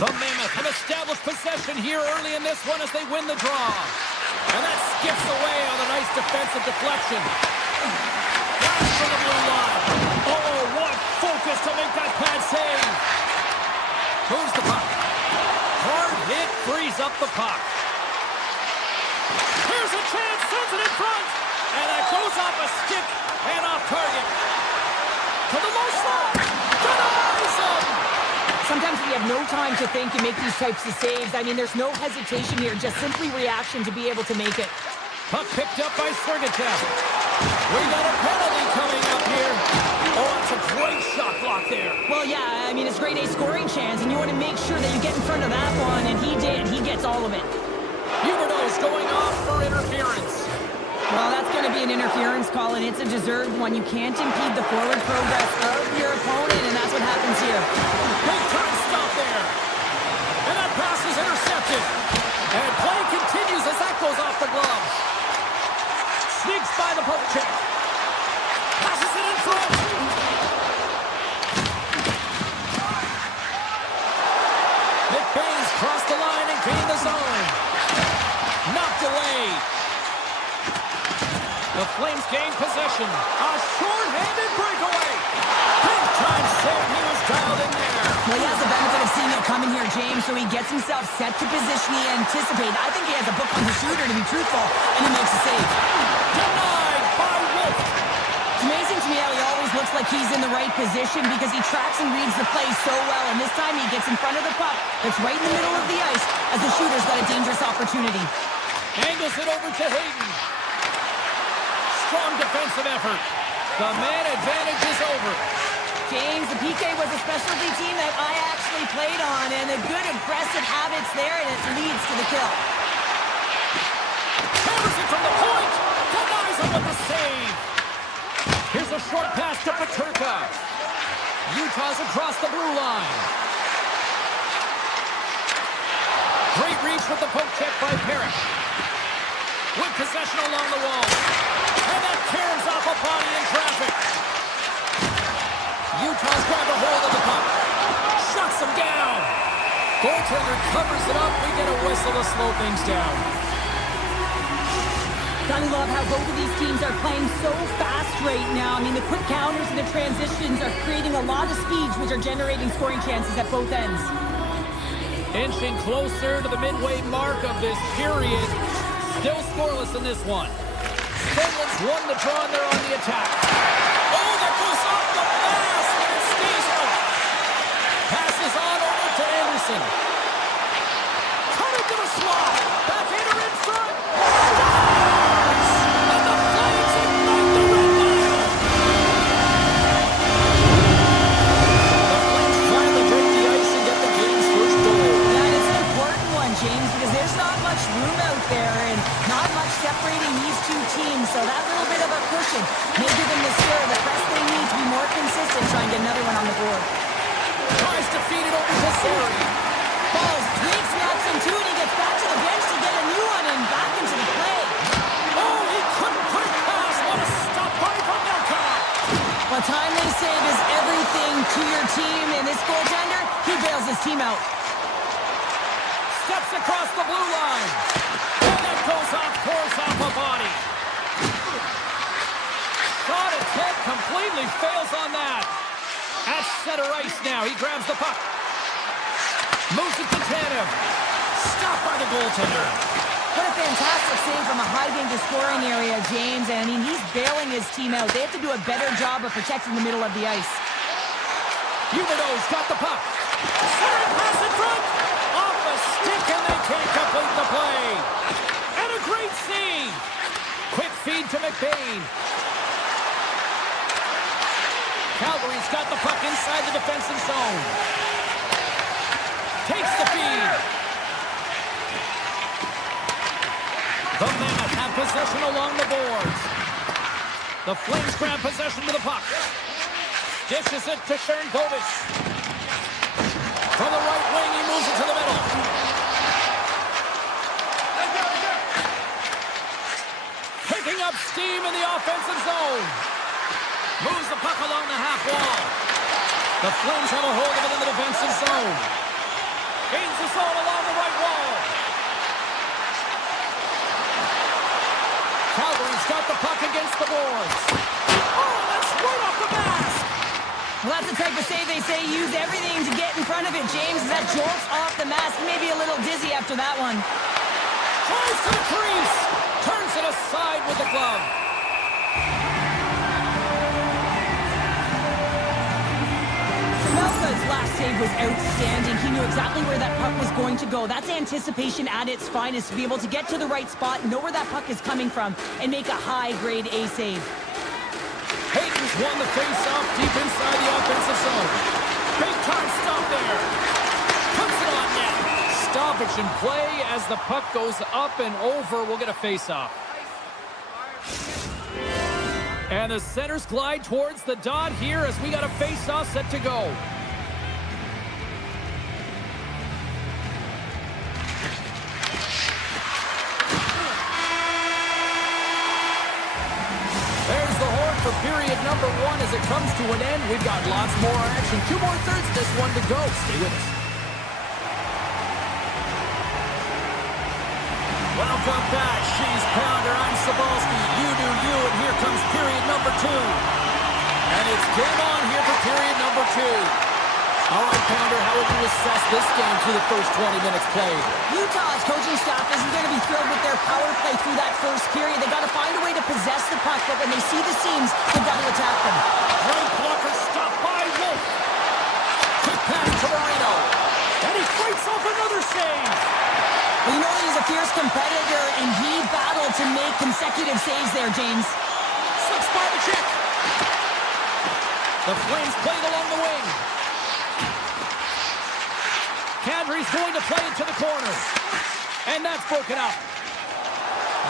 The Mammoth have established possession here early in this one as they win the draw. And that skips away on a nice defensive deflection. Flash for the blue line. Oh, what focus to make that pad save. Moves the puck. Hard hit frees up the puck. Here's a chance, sends it in front. And that goes off a stick and off target. To the low slot. Denies him. Sometimes we have no time to think and make these types of saves. I mean, there's no hesitation here, just simply reaction to be able to make it. Puck picked up by Sergachev. We got a penalty coming up here. Oh, it's a great shot block there. Well, yeah, I mean, it's grade A scoring chance, and you want to make sure that you get in front of that one, and he did. He gets all of it. Huberdeau's going off for interference. Well, that's going to be an interference call, and it's a deserved one. You can't impede the forward progress of your opponent, and that's what happens here. Big time stop there. And that pass is intercepted. And play continues as that goes off the glove. Sneaks by the poke check. Passes it in front. McBain's crossed the line and gained the zone. Knocked away. The Flames gain possession. A short-handed breakaway. Big time save. He was dialed in there. Well, he has the benefit of seeing it coming here, James, so he gets himself set to position he anticipated. I think he has a book on the shooter, to be truthful, and he makes a save. Denied by Wolf. It's amazing to me how he always looks like he's in the right position because he tracks and reads the play so well, and this time he gets in front of the puck that's right in the middle of the ice as the shooter's got a dangerous opportunity. Angles it over to Hayden. Strong defensive effort. The man advantage is over. James, the PK was a specialty team that I actually played on, and the good aggressive habits there, and it leads to the kill. Hammers it from the point. Denies him with the save. Here's a short pass to Peterka. Utah's across the blue line. Great reach with the poke check by Parrish. With possession along the wall. And that caroms off a body in traffic. Utah's grabbed a hold of the puck. Shuts him down. Goaltender covers it up. We get a whistle to slow things down. I love how both of these teams are playing so fast right now. I mean, the quick counters and the transitions are creating a lot of speeds, which are generating scoring chances at both ends. Inching closer to the midway mark of this period. Still scoreless in this one. Finland's won the draw and they're on the attack. Oh, that goes off the mask and it stays out. Passes on over to Anderson. Coming to the slot. Backhander in front. Scores! And the Flames ignite the red line. The Flames finally break the ice and get the game's first goal. Yeah, it's an important one, James, because there's not much room out there and not much separating these two teams, so that little bit of a cushion may give them the stir, the press they need to be more consistent, try and get another one on the board. Tries to feed it over to Sari. Balls, Tweed snaps him too, and he gets back to the bench to get a new one and back into the play. Oh, he couldn't put it past. What a stop by from Nelka. Well, time they save is everything to your team, and this goaltender, he bails his team out. Steps across the blue line. And that goes off course off a body. Shot attempt completely fails on that. At center ice now. He grabs the puck. Moves it to Tanev. Stopped by the goaltender. What a fantastic save from a high-danger scoring area, James. And I mean, he's bailing his team out. They have to do a better job of protecting the middle of the ice. Huberdeau's got the puck. Centering pass in front. Off a stick, and they can't complete the play. And a great save. Quick feed to McBain. Calgary's got the puck inside the defensive zone. Takes the feed. The Mammoth have possession along the boards. The Flames grab possession to the puck. Dishes it to Sharangovich. From the right wing, he moves it to the middle. Picking up steam in the offensive zone. Moves the puck along the half wall. The Flames have a hold of it in the defensive zone. zone along the right wall. Calgary's got the puck against the boards. Oh, that's right off the mask. Well, that's the type of save they say use everything to get in front of it, James. That jolts off the mask. Maybe a little dizzy after that one. Tries to the crease. Turns it aside with the glove. Melka's last save was outstanding. He knew exactly where that puck was going to go. That's anticipation at its finest, to be able to get to the right spot, know where that puck is coming from, and make a high-grade A save. Hayden's won the face-off deep inside the offensive zone. Big-time stop there. Puts it on net. Stoppage in play as the puck goes up and over. We'll get a face-off. And the centers glide towards the dot here as we got a face-off set to go. There's the horn for period number 1 as it comes to an end. We've got lots more action. 2 more thirds, this one to go. Stay with us. Welcome back. She's Pounder. I'm Sabalski. You do you, and here comes period number 2. And it's game on here for period number 2. All right, Pounder, how would you assess this game through the first 20 minutes played? Utah's coaching staff isn't going to be thrilled with their power play through that first period. They got to find a way to possess the puck, but when they see the seams, they've got to attack them. Great blocker stopped by Wolf. Quick pass to Marino. And he fights off another save. Well, you know he's a fierce competitor, and he battled to make consecutive saves there, James. Slips by the check. The Flames played along the wing. Kadri's going to play it to the corner. And that's broken up.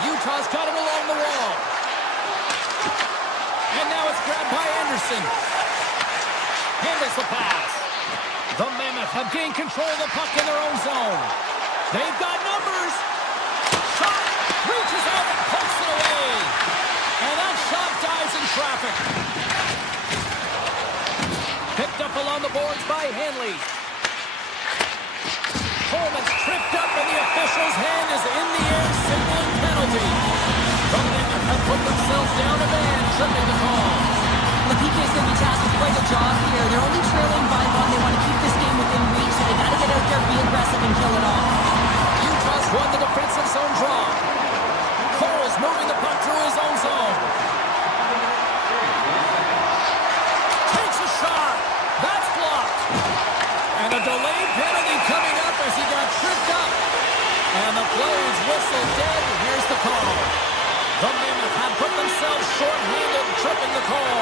Utah's got it along the wall. And now it's grabbed by Anderson. Handles the pass. The Mammoth have gained control of the puck in their own zone. They've got numbers. Shot. Reaches out and pokes it away. And that shot dies in traffic. Picked up along the boards by Henley. Coleman's tripped up and the official's hand is in the air, signaling penalty. The Mammoth have put themselves down a man, tripping the call. The PK's going to be tasked with quite a job here. They're only trailing by 1. They want to keep this game within reach, so they got to get out there, be aggressive, and kill it off. Utah's won the defensive zone draw. Cole's moving the puck through his own zone. Takes a shot. That's blocked. And a delayed penalty coming up as he got tripped up. And the Flames whistle dead. Here's the call. The Mammoth have put themselves short-handed, tripping the call.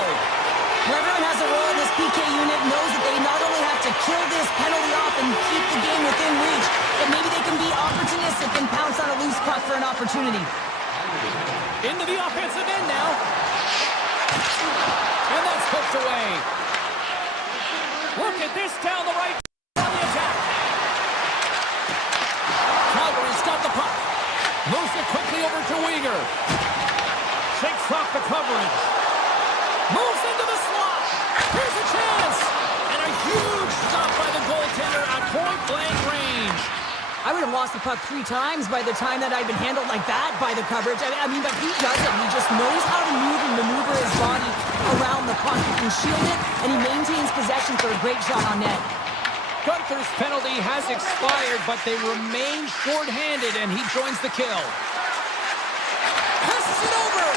Well, everyone has a role in this PK unit, knows that they not only have to kill this penalty off and keep the game within reach, but maybe they can be opportunistic and pounce on a loose puck for an opportunity. Into the offensive end now. And that's poked away. Look at this down the right on the attack. Calgary's got the puck. Moves it quickly over to Weegar. Shakes off the coverage. Moves into the slot. Here's a chance. And a huge stop by the goaltender at point-blank range. I would have lost the puck 3 times by the time that I'd been handled like that by the coverage. I mean, but he doesn't. He just knows how to move and maneuver his body around the puck. He can shield it, and he maintains possession for a great shot on net. Gunther's penalty has expired, but they remain short-handed, and he joins the kill. Passes it over.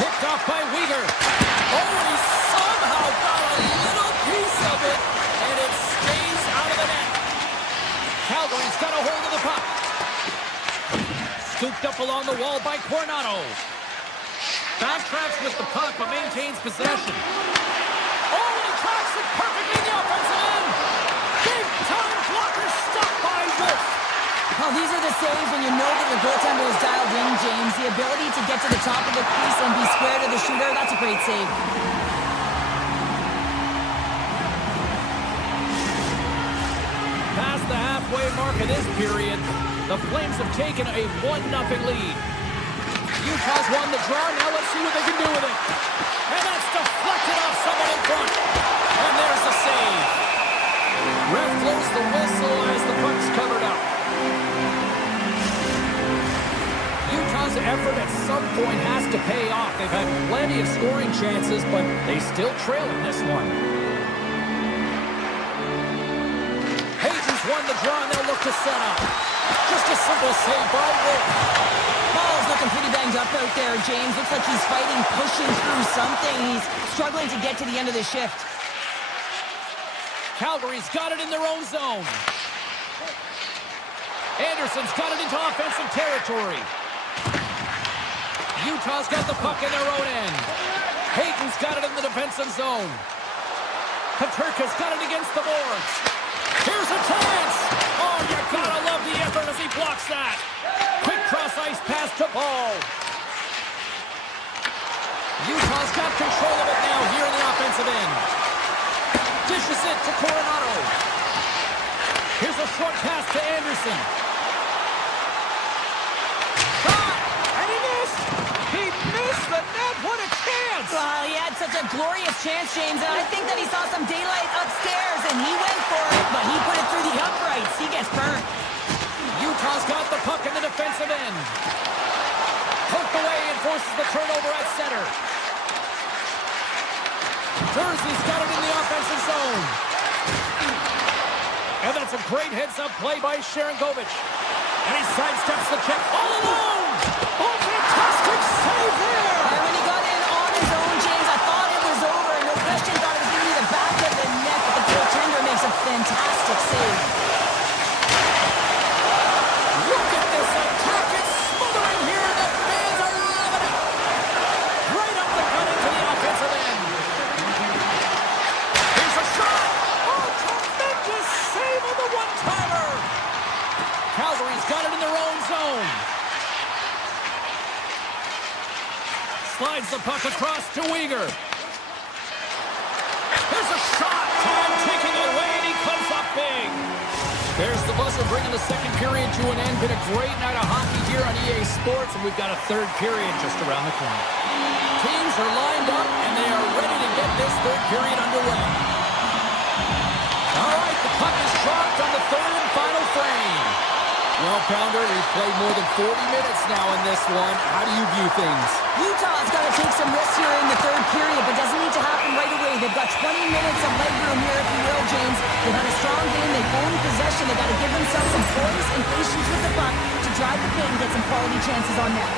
Picked off by Weegar. Oh, he somehow got a little piece of it, and it stays out of the net. Calgary's got a hold of the puck. Scooped up along the wall by Coronado. Backtracks with the puck, but maintains possession. Oh, he tracks it perfectly in the offensive end. Big-time blocker stopped by Wolf. Well, these are the saves when you know that the goaltender is dialed in, James. The ability to get to the top of the crease and be square to the shooter, that's a great save. Past the halfway mark of this period, the Flames have taken a 1-0 lead. Utah's won the draw. Now let's see what they can do with it. And that's deflected off someone in front. And there's the save. Ref blows the whistle as the puck's covered up. they've had plenty of scoring chances, but they still trail in this one. Hayton's won the draw, and they'll look to set up. Just a simple save by Wolf. Ball's looking pretty banged up out there, James. Looks like he's fighting, pushing through something. He's struggling to get to the end of the shift. Calgary's got it in their own zone. Anderson's got it into offensive territory. Utah's got the puck in their own end. Hayton's got it in the defensive zone. Peterka's got it against the boards. Here's a chance. Oh, you gotta love the effort as he blocks that. Quick cross-ice pass to Ball. Utah's got control of it now here in the offensive end. Dishes it to Coronado. Here's a short pass to Anderson. Shot! And he missed! He missed the net! What a chance! Well, he had such a glorious chance, James, and I think that he saw some daylight upstairs, and he went for it, but he put it through the uprights. He gets burnt. Utah's got the puck in the defensive end. Poked away and forces the turnover at center. Dursley's got it in the offensive zone. And that's a great heads-up play by Sharangovich. And he sidesteps the check all alone. Oh, fantastic save there. And when he got in on his own, James, I thought it was over. And no question, thought it was going to be the back of the net. But the goaltender makes a fantastic save. Look at this attack. It's smothering here. The fans are loving it. Right up the gut into the offensive end. Here's a shot. Oh, tremendous save on the one-timer. Calgary's got it in their own zone. Slides the puck across to Uyghur. There's a shot. Time ticking away, and he comes up big. There's the buzzer bringing the second period to an end. Been a great night of hockey here on EA Sports, and we've got a third period just around the corner. Teams are lined up, and they are ready to get this third period underway. All right, the puck is dropped on the third and final frame. Well, Pounder, we've played more than 40 minutes now in this one. How do you view things? Utah's got to take some risks here in the third period, but doesn't need to happen right away. They've got 20 minutes of leg room here, if you will, James. They've had a strong game. They've owned possession. They've got to give themselves some poise and patience with the puck to drive the paint and get some quality chances on net.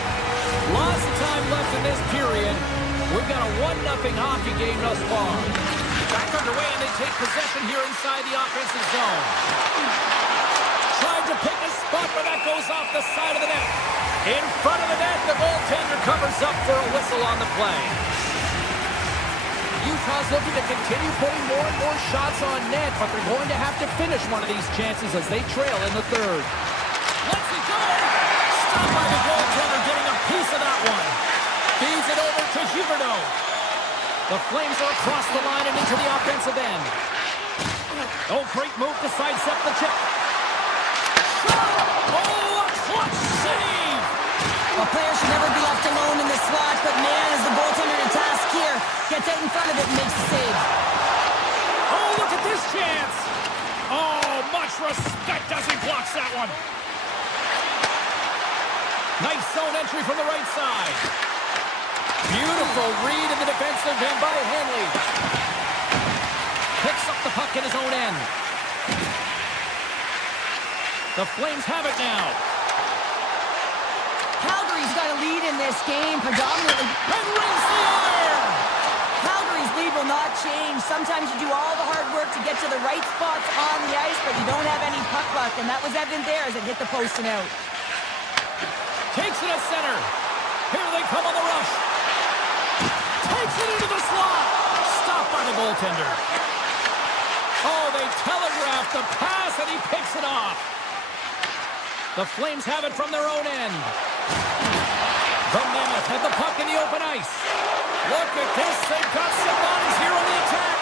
Lots of time left in this period. We've got a 1-0 hockey game thus far. Back underway, and they take possession here inside the offensive zone. Tried to pick a spot, but that goes off the side of the net. In front of the net, the goaltender covers up for a whistle on the play. Utah's looking to continue putting more and more shots on net, but they're going to have to finish one of these chances as they trail in the third. Let's it go! Stopped by the goaltender, getting a piece of that one. Feeds it over to Huberdeau. The Flames are across the line and into the offensive end. Oh, great move to sidestep the check. Oh, a clutch save! A player should never be left alone in the slot, but man, is the goaltender to task here. Gets out in front of it and makes the save. Oh, look at this chance! Oh, much respect as he blocks that one. Nice zone entry from the right side. Beautiful read in the defensive end by Henley. Picks up the puck in his own end. The Flames have it now. Calgary's got a lead in this game, predominantly. And rings the iron! Calgary's lead will not change. Sometimes you do all the hard work to get to the right spots on the ice, but you don't have any puck luck, and that was evident there as it hit the post and out. Takes it at center. Here they come on the rush. Takes it into the slot. Stopped by the goaltender. Oh, they telegraphed the pass, and he picks it off. The Flames have it from their own end. The Mammoth had the puck in the open ice. Look at this. They've got some bodies here on the attack.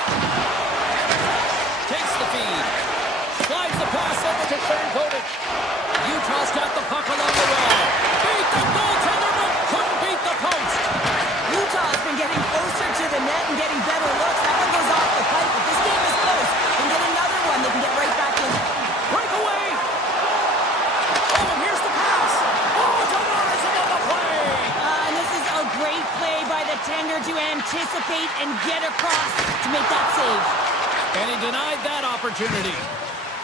Takes the feed. Slides the pass over to Sharangovich. Utah's got the puck along the wall. Beat the goaltender, but couldn't beat the post. Utah's been getting closer to the net and getting better looks. That one goes off the pipe, but this game is close. And get another one, they can get right back in it. Breakaway. Oh, and here's the pass. Oh, Tavares on the play. And this is a great play by opportunity.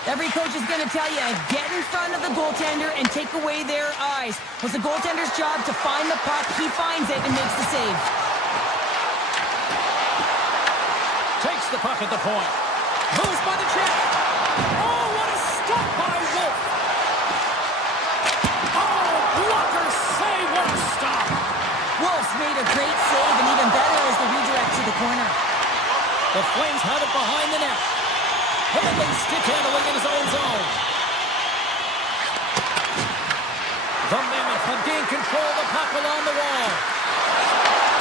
Every coach is going to tell you, get in front of the goaltender and take away their eyes. It's the goaltender's job to find the puck. He finds it and makes the save. Takes the puck at the point. Moves by the check. Oh, what a stop by Wolf. Oh, blocker save. What a stop. Wolf's made a great save, and even better is the redirect to the corner. The Flames have it behind the net. Heavily stick handling in his own zone. The Mammoth have gained control of the puck along the wall.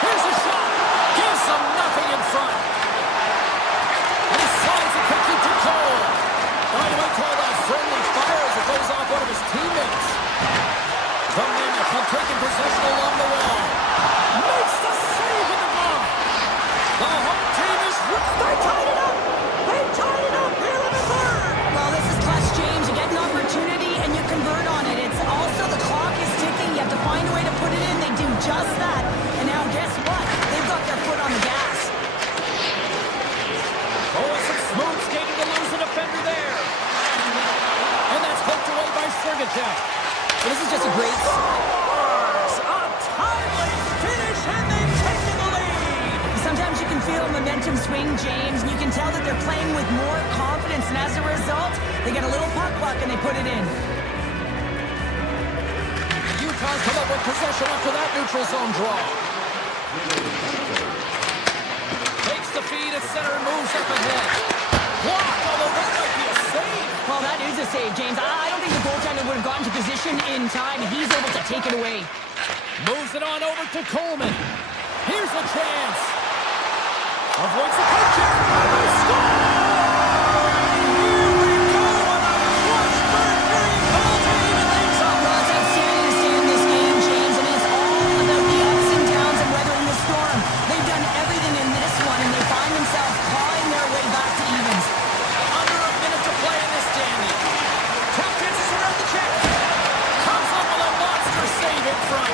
Here's a shot. Gives them nothing in front. And he slides it quickly to Cole. By the way, call that friendly fire as it goes off one of his teammates. The Mammoth have taken possession along the wall. Makes the save with the glove. The home team is... They tied it up. They tied it up here in the third. Well, this is clutch, James. You get an opportunity and you convert on it. It's also the clock is ticking. You have to find a way to put it in. They do just that. And now guess what? They've got their foot on the gas. Oh, some smooth skating to lose a defender there. And that's poked away by Sergachev. This is just a great... A timely finish, and they've taken the lead. Sometimes you can feel momentum swing, James, and you can tell that they're playing with more confidence, and as a result, they get a little puck luck and they put it in. Utah's come up with possession after that neutral zone draw. Takes the feed at center and moves up ahead. Blocked, although that might be a save. Well, that is a save, James. I don't think the goaltender would have gotten to position in time, and he's able to take it away. Moves it on over to Coleman. Here's a chance. Avoids the poke check. They score! Here we go on a Washburn period penalty and leads up. Well, it's outstanding to stay in this game, James. I mean, it's all about the ups and downs and weathering the storm. They've done everything in this one, and they find themselves clawing their way back to evens. Under a minute to play in this dandy. Tap dances around the check. Comes up with a monster save in front.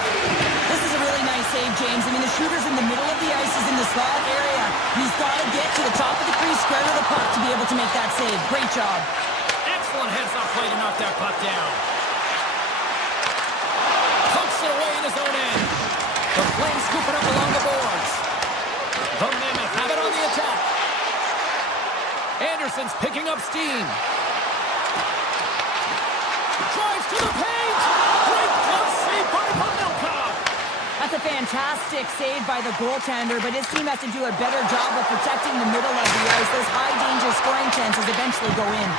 This is a really nice save, James. I mean, the shooter's in the middle of the ice, is in the slot area. He's got to get to the top of the crease, square to the puck to be able to make that save. Great job. Excellent heads-up play to knock that puck down. Pokes it away in his own end. The Flames scoop it up along the boards. The Mammoth have it on the attack. Anderson's picking up steam. Drives to the paint. Great glove save by Pavelka. That's a fantastic save by the goaltender, but his team has to do a better job of protecting the middle of the ice. Those high-danger scoring chances eventually go in.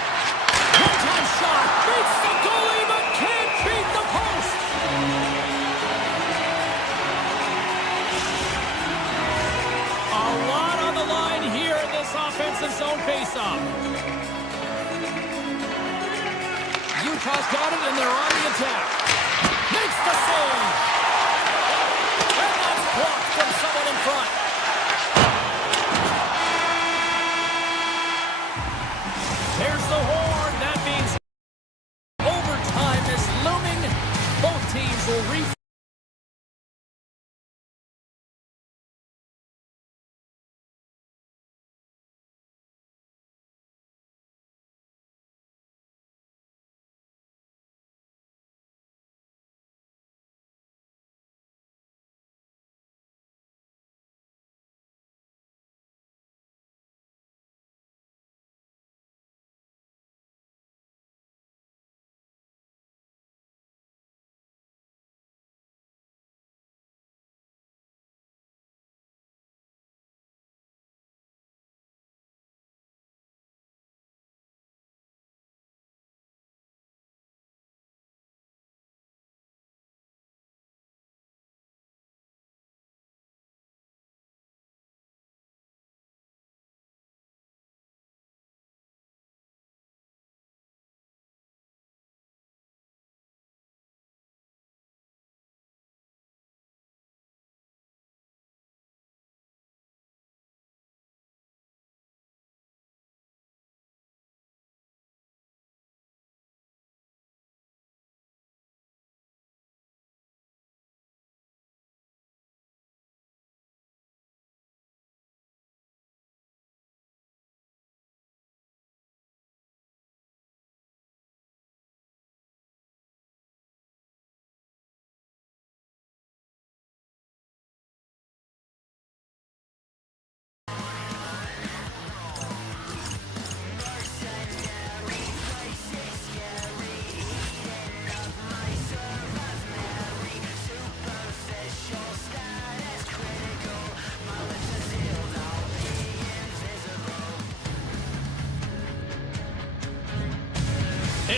One-time shot. Beats the goalie, but can't beat the post. A lot on the line here in this offensive zone face-off. Utah's got it, and they're on the attack. Makes the save. And that's blocked from someone in front. There's the horn. That means overtime is looming. Both teams will refresh.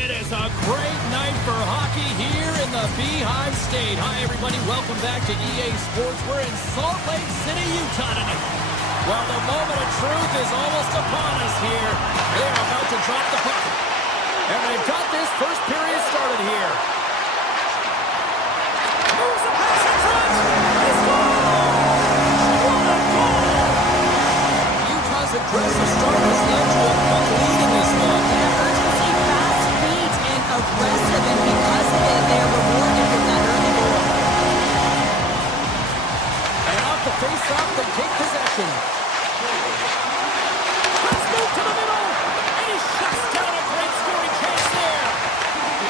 It is a great night for hockey here in the Beehive State. Hi, everybody. Welcome back to EA Sports. We're in Salt Lake City, Utah tonight. Well, the moment of truth is almost upon us here. They are about to drop the puck. And they've got this first period started here. Moves the pass in front. He scores! What a goal! Utah's aggressive start has led to a puck lead in this one. Urgency, fast feet, and aggressive, and because of it, they're rewarded with that early goal. And off the face-off, they take possession. Let's move to the middle, and he shuts down a great scoring chance there.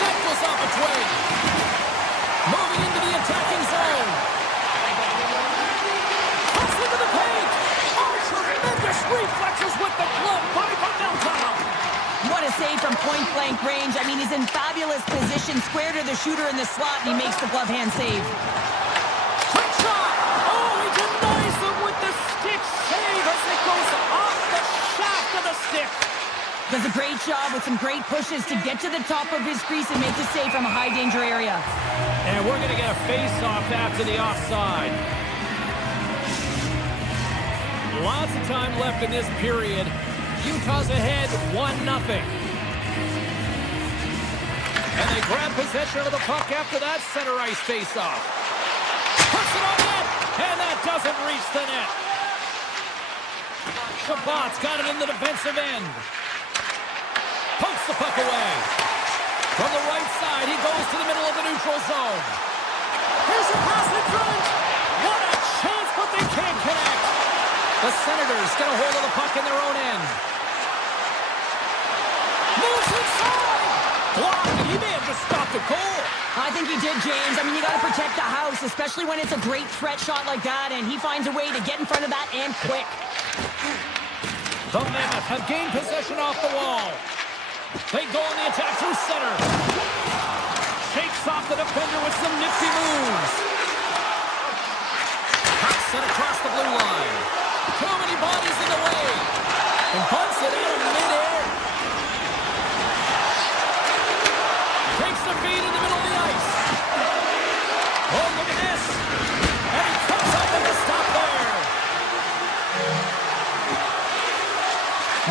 That goes off its way. Moving into the attacking zone. Pass into the paint. Oh, tremendous reflexes with the glove by Van Delta. What a save from point-blank range. I mean, he's in fabulous position, square to the shooter in the slot, and he makes the glove hand save. Quick shot. Oh, he denies them with the stick save as it goes off the shaft of the stick. Does a great job with some great pushes to get to the top of his crease and make the save from a high-danger area. And we're going to get a face-off after the offside. Lots of time left in this period. Utah's ahead 1-0. And they grab possession of the puck after that center ice face-off. Puts it on net, and that doesn't reach the net. Shabbat's got it in the defensive end. Pokes the puck away. From the right side, he goes to the middle of the neutral zone. Here's a pass in front. What a chance, but they can't connect. The Senators get a hold of the puck in their own end. Moves inside. Blocked, and he may have just stopped a goal. I think he did, James. I mean, you got to protect the house, especially when it's a great threat shot like that, and he finds a way to get in front of that and quick. The Mammoth have gained possession off the wall. They go on the attack through center. Shakes off the defender with some nifty moves. Puck sent across the blue line. Too many bodies in the way. And bunts it out of midair. Takes the feed in the middle of the ice. Oh, look at this. And he comes up with a stop there.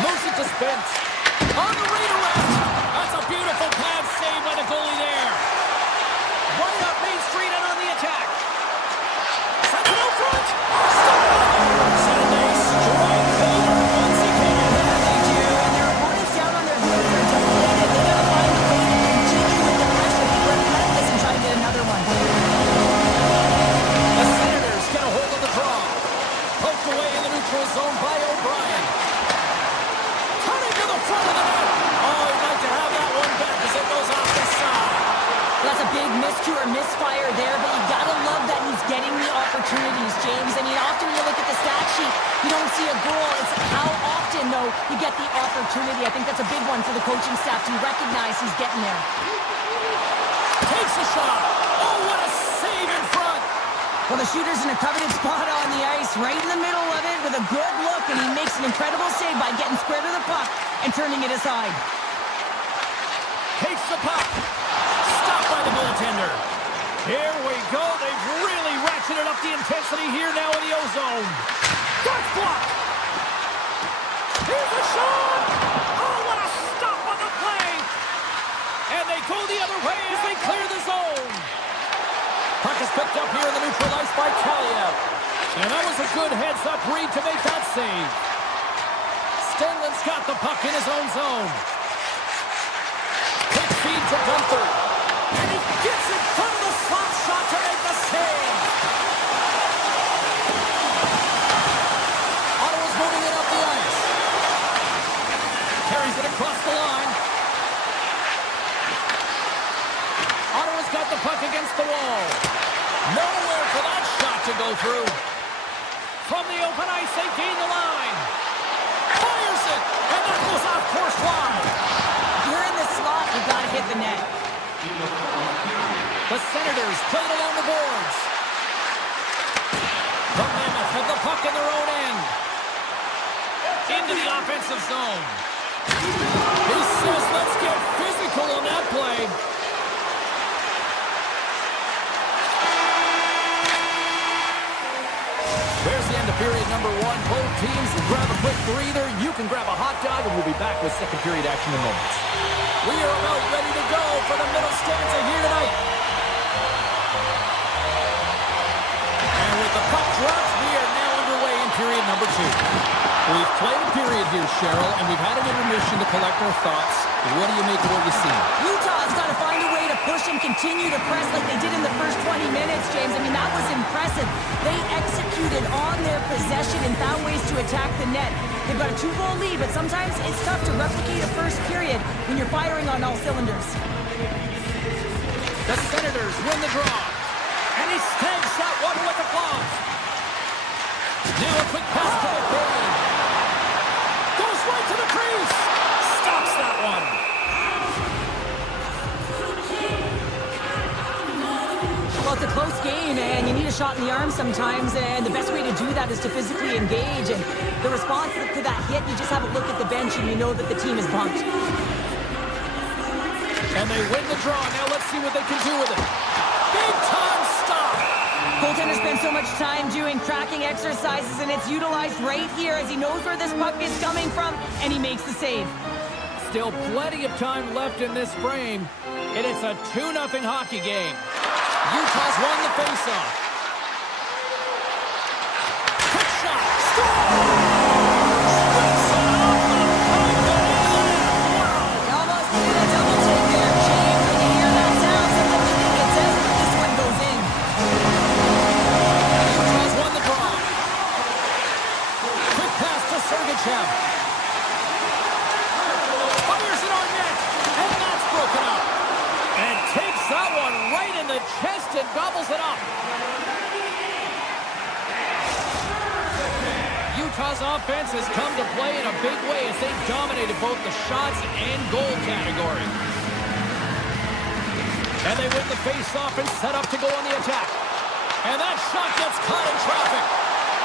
Moves it to Spence. On the redirect. That's a beautiful pad save by the goalie there. Right up Main Street and on the attack. Sends it out front. And they strike Taylor once again. Yeah, they do. And their opponents down on their heels are deflated. They got to find a way to continue with the pressure. Be relentless and try to get another one. The Senators get a hold of the draw. Poked away in the neutral zone by O'Brien. Turning to the front of the net. Oh, he'd like to have that one back as it goes off the side. That's a big miscue or misfire there, but you got to love that he's getting the opportunities, James. I mean, often when you look at the stat sheet, you don't see a goal. It's how often, though, you get the opportunity. I think that's a big one for the coaching staff to recognize he's getting there. Takes a shot. Oh, what a save in front. Well, the shooter's in a coveted spot on the ice, right in the middle of it with a good look, and he makes an incredible save by getting square to the puck and turning it aside. Takes the puck. Stopped by the goaltender. Here we go. They've really ratcheted up the intensity here now in the O-zone. That's blocked. Here's a shot. Oh, what a stop on the play. And they go the other way as they clear the zone. Puck is picked up here in the neutral ice by Kaliev. And that was a good heads-up read to make that save. Stenlin's got the puck in his own zone. Quick feed to Gunther. And he gets in front of the slot shot to make the save. Ottawa's moving it up the ice. Carries it across the line. Ottawa's got the puck against the wall. Nowhere for that shot to go through. From the open ice, they gain the line. Fires it, and that goes off course wide. You're in the slot, you got to hit the net. The Senators play it along the boards. The Mammoth have the puck in their own end. Into the offensive zone. He says, let's get physical. tackle on that play. There's the end of period number one. Both teams grab a quick breather. You can grab a hot dog, and we'll be back with second period action in moments. We are about ready to go for the middle stanza here tonight. And with the puck dropped, we are now underway in period number two. We've played a period here, Cheryl, and we've had an intermission to collect our thoughts. What do you make of what you see? Utah's got to find a way to push and continue to press like they did in the first 20 minutes, James. I mean, that was impressive. They executed on their possession and found ways to attack the net. They've got a 2-goal lead, but sometimes it's tough to replicate a first period when you're firing on all cylinders. The Senators win the draw. And he snags that one with a glove. Now a quick pass to the goal. Goes right to the crease. Stops that one. Well, it's a close game, and you need a shot in the arm sometimes, and the best way to do that is to physically engage. And the response to that hit, you just have a look at the bench, and you know that the team is bumped. And they win the draw. Now let's see what they can do with it. Big-time stop. Goaltender spends so much time doing tracking exercises, and it's utilized right here as he knows where this puck is coming from, and he makes the save. Still plenty of time left in this frame, and it's a 2-0 hockey game. Utah's won the faceoff. Quick shot. Score! Almost did a double take there, James. When you hear that sound, sometimes you think it's out, but this one goes in. Utah's won the draw. Quick pass to Sergachev. Fires it on net, and that's broken up. And takes that one right in the chest and gobbles it up. Utah's offense has come to play in a big way as they dominated both the shots and goal category. And they win the face-off and set up to go on the attack. And that shot gets caught in traffic.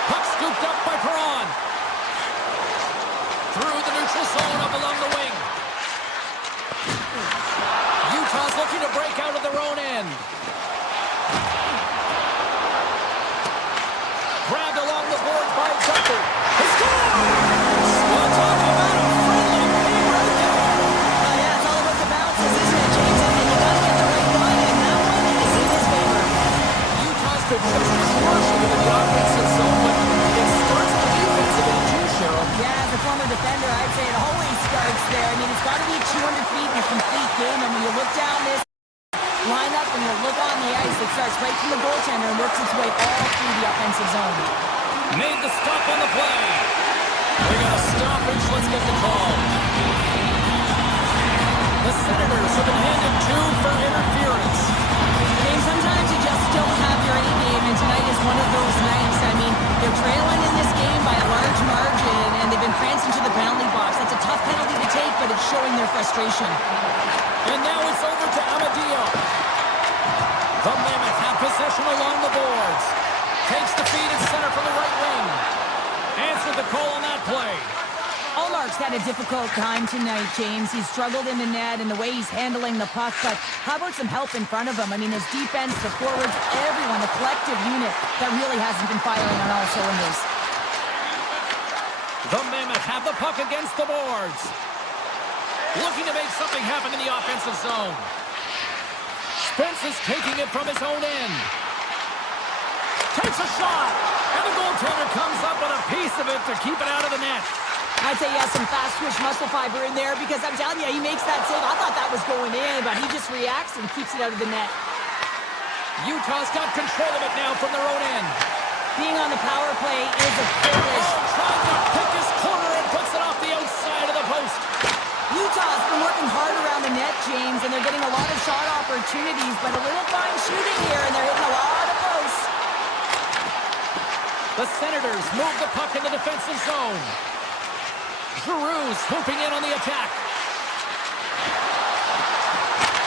Puck scooped up by Perron. Through the neutral zone up along the wing. Utah's looking to break out of their own end. Grabbed along the boards by Tucker. He scores! Well, talk about a friendly game right there. Oh, yeah, it's all about the bounces, isn't it, James? And you got to get the right one, and that one is in his favor. Utah's been just crushing into the offensive zone, but it starts the defensive end too, Cheryl. Yeah, as a former defender, I'd say it always starts there. I mean, it's got to be 200 feet in a complete game, and when you look down this lineup and you look on the ice, it starts right from the goaltender and works its way all through the offensive zone. Made the stop on the play. We got a stoppage. Let's get the call. The Senators have been handed 2 for interference. I mean, sometimes you just don't have your A game, and tonight is one of those nights. I mean, they're trailing in this game by a large margin, and they've been pranced into the penalty box. That's a tough penalty to take, but it's showing their frustration. And now it's over to Amadio. The Mammoth have possession along the boards. Takes the feed at center from the right wing. Answered the call on that play. Ullmark's had a difficult time tonight, James. He's struggled in the net and the way he's handling the puck, but how about some help in front of him? I mean, his defense, the forwards, everyone, a collective unit that really hasn't been firing on all cylinders. The Mammoth have the puck against the boards. Looking to make something happen in the offensive zone. Spence is taking it from his own end. Takes a shot, and the goaltender comes up with a piece of it to keep it out of the net. I'd say he has some fast twitch muscle fiber in there because I'm telling you, he makes that save. I thought that was going in, but he just reacts and keeps it out of the net. Utah's got control of it now from their own end. Being on the power play is a privilege. Trying to pick his corner and puts it off the outside of the post. Utah's been working hard around the net, James, and they're getting a lot of shot opportunities, but a little fine shooting here, and they're hitting a lot of posts. The Senators move the puck in the defensive zone. Giroux swooping in on the attack.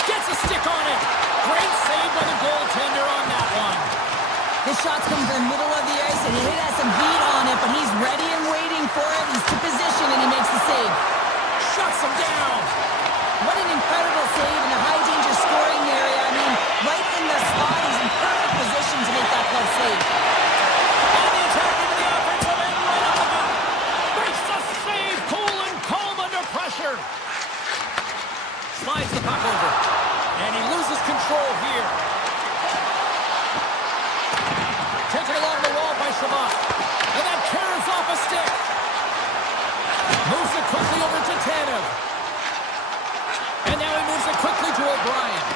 Gets a stick on it. Great save by the goaltender on that one. His shot's coming from the middle of the ice, and he has some heat on it, but he's ready and waiting for it. He's to position, and he makes the save. Shuts him down. What an incredible save in the high-danger scoring area. I mean, right in the spot. He's in perfect position to make that glove save. On the attack into the offensive end, right up the gut. Makes the save, cool and calm under pressure. Slides the puck over. And he loses control here. Taken along the wall by Shabbat. And that carries off a stick. Moves it quickly over to Tanev. And now he moves it quickly to O'Brien.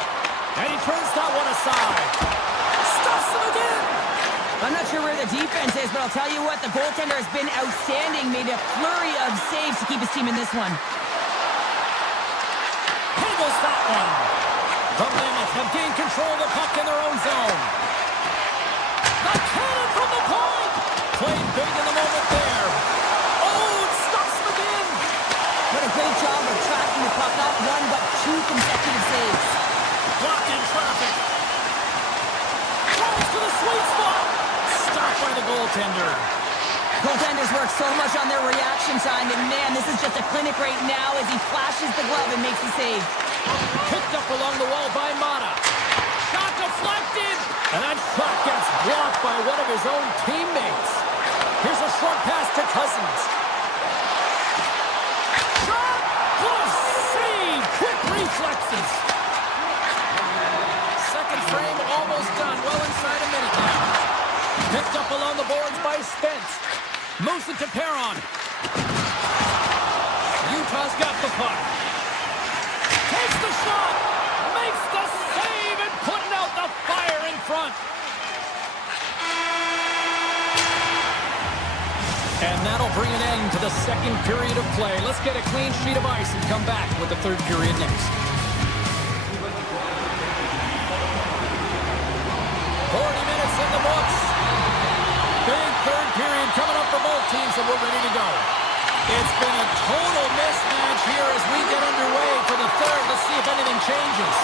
And he turns that one aside. Stuffs him again. I'm not sure where the defense is, but I'll tell you what, the goaltender has been outstanding. Made a flurry of saves to keep his team in this one. Handles that one. The Mammoths have gained control of the puck in their own zone. The cannon from the point. Played big in the moment there. Oh, it stops him again. What a great job of tracking the puck. Not one, but two consecutive saves. Blocked in traffic. Throws to the sweet spot. Stopped by the goaltender. Goaltenders work so much on their reaction time, and man, this is just a clinic right now as he flashes the glove and makes the save. Picked up along the wall by Mata. Shot deflected. And that shot gets blocked by one of his own teammates. Here's a short pass to Cousins. Shot! Glove save! Quick reflexes. Second frame almost done. Well inside a minute now. Picked up along the boards by Spence. Moves it to Perron. Utah's got the puck. Takes the shot. Makes the save and putting out the fire in front. And that'll bring an end to the second period of play. Let's get a clean sheet of ice and come back with the third period next. 40 minutes in the books. Big third period coming up for both teams, and we're ready to go. It's been a total mismatch here as we get underway for the third. Let's see if anything changes.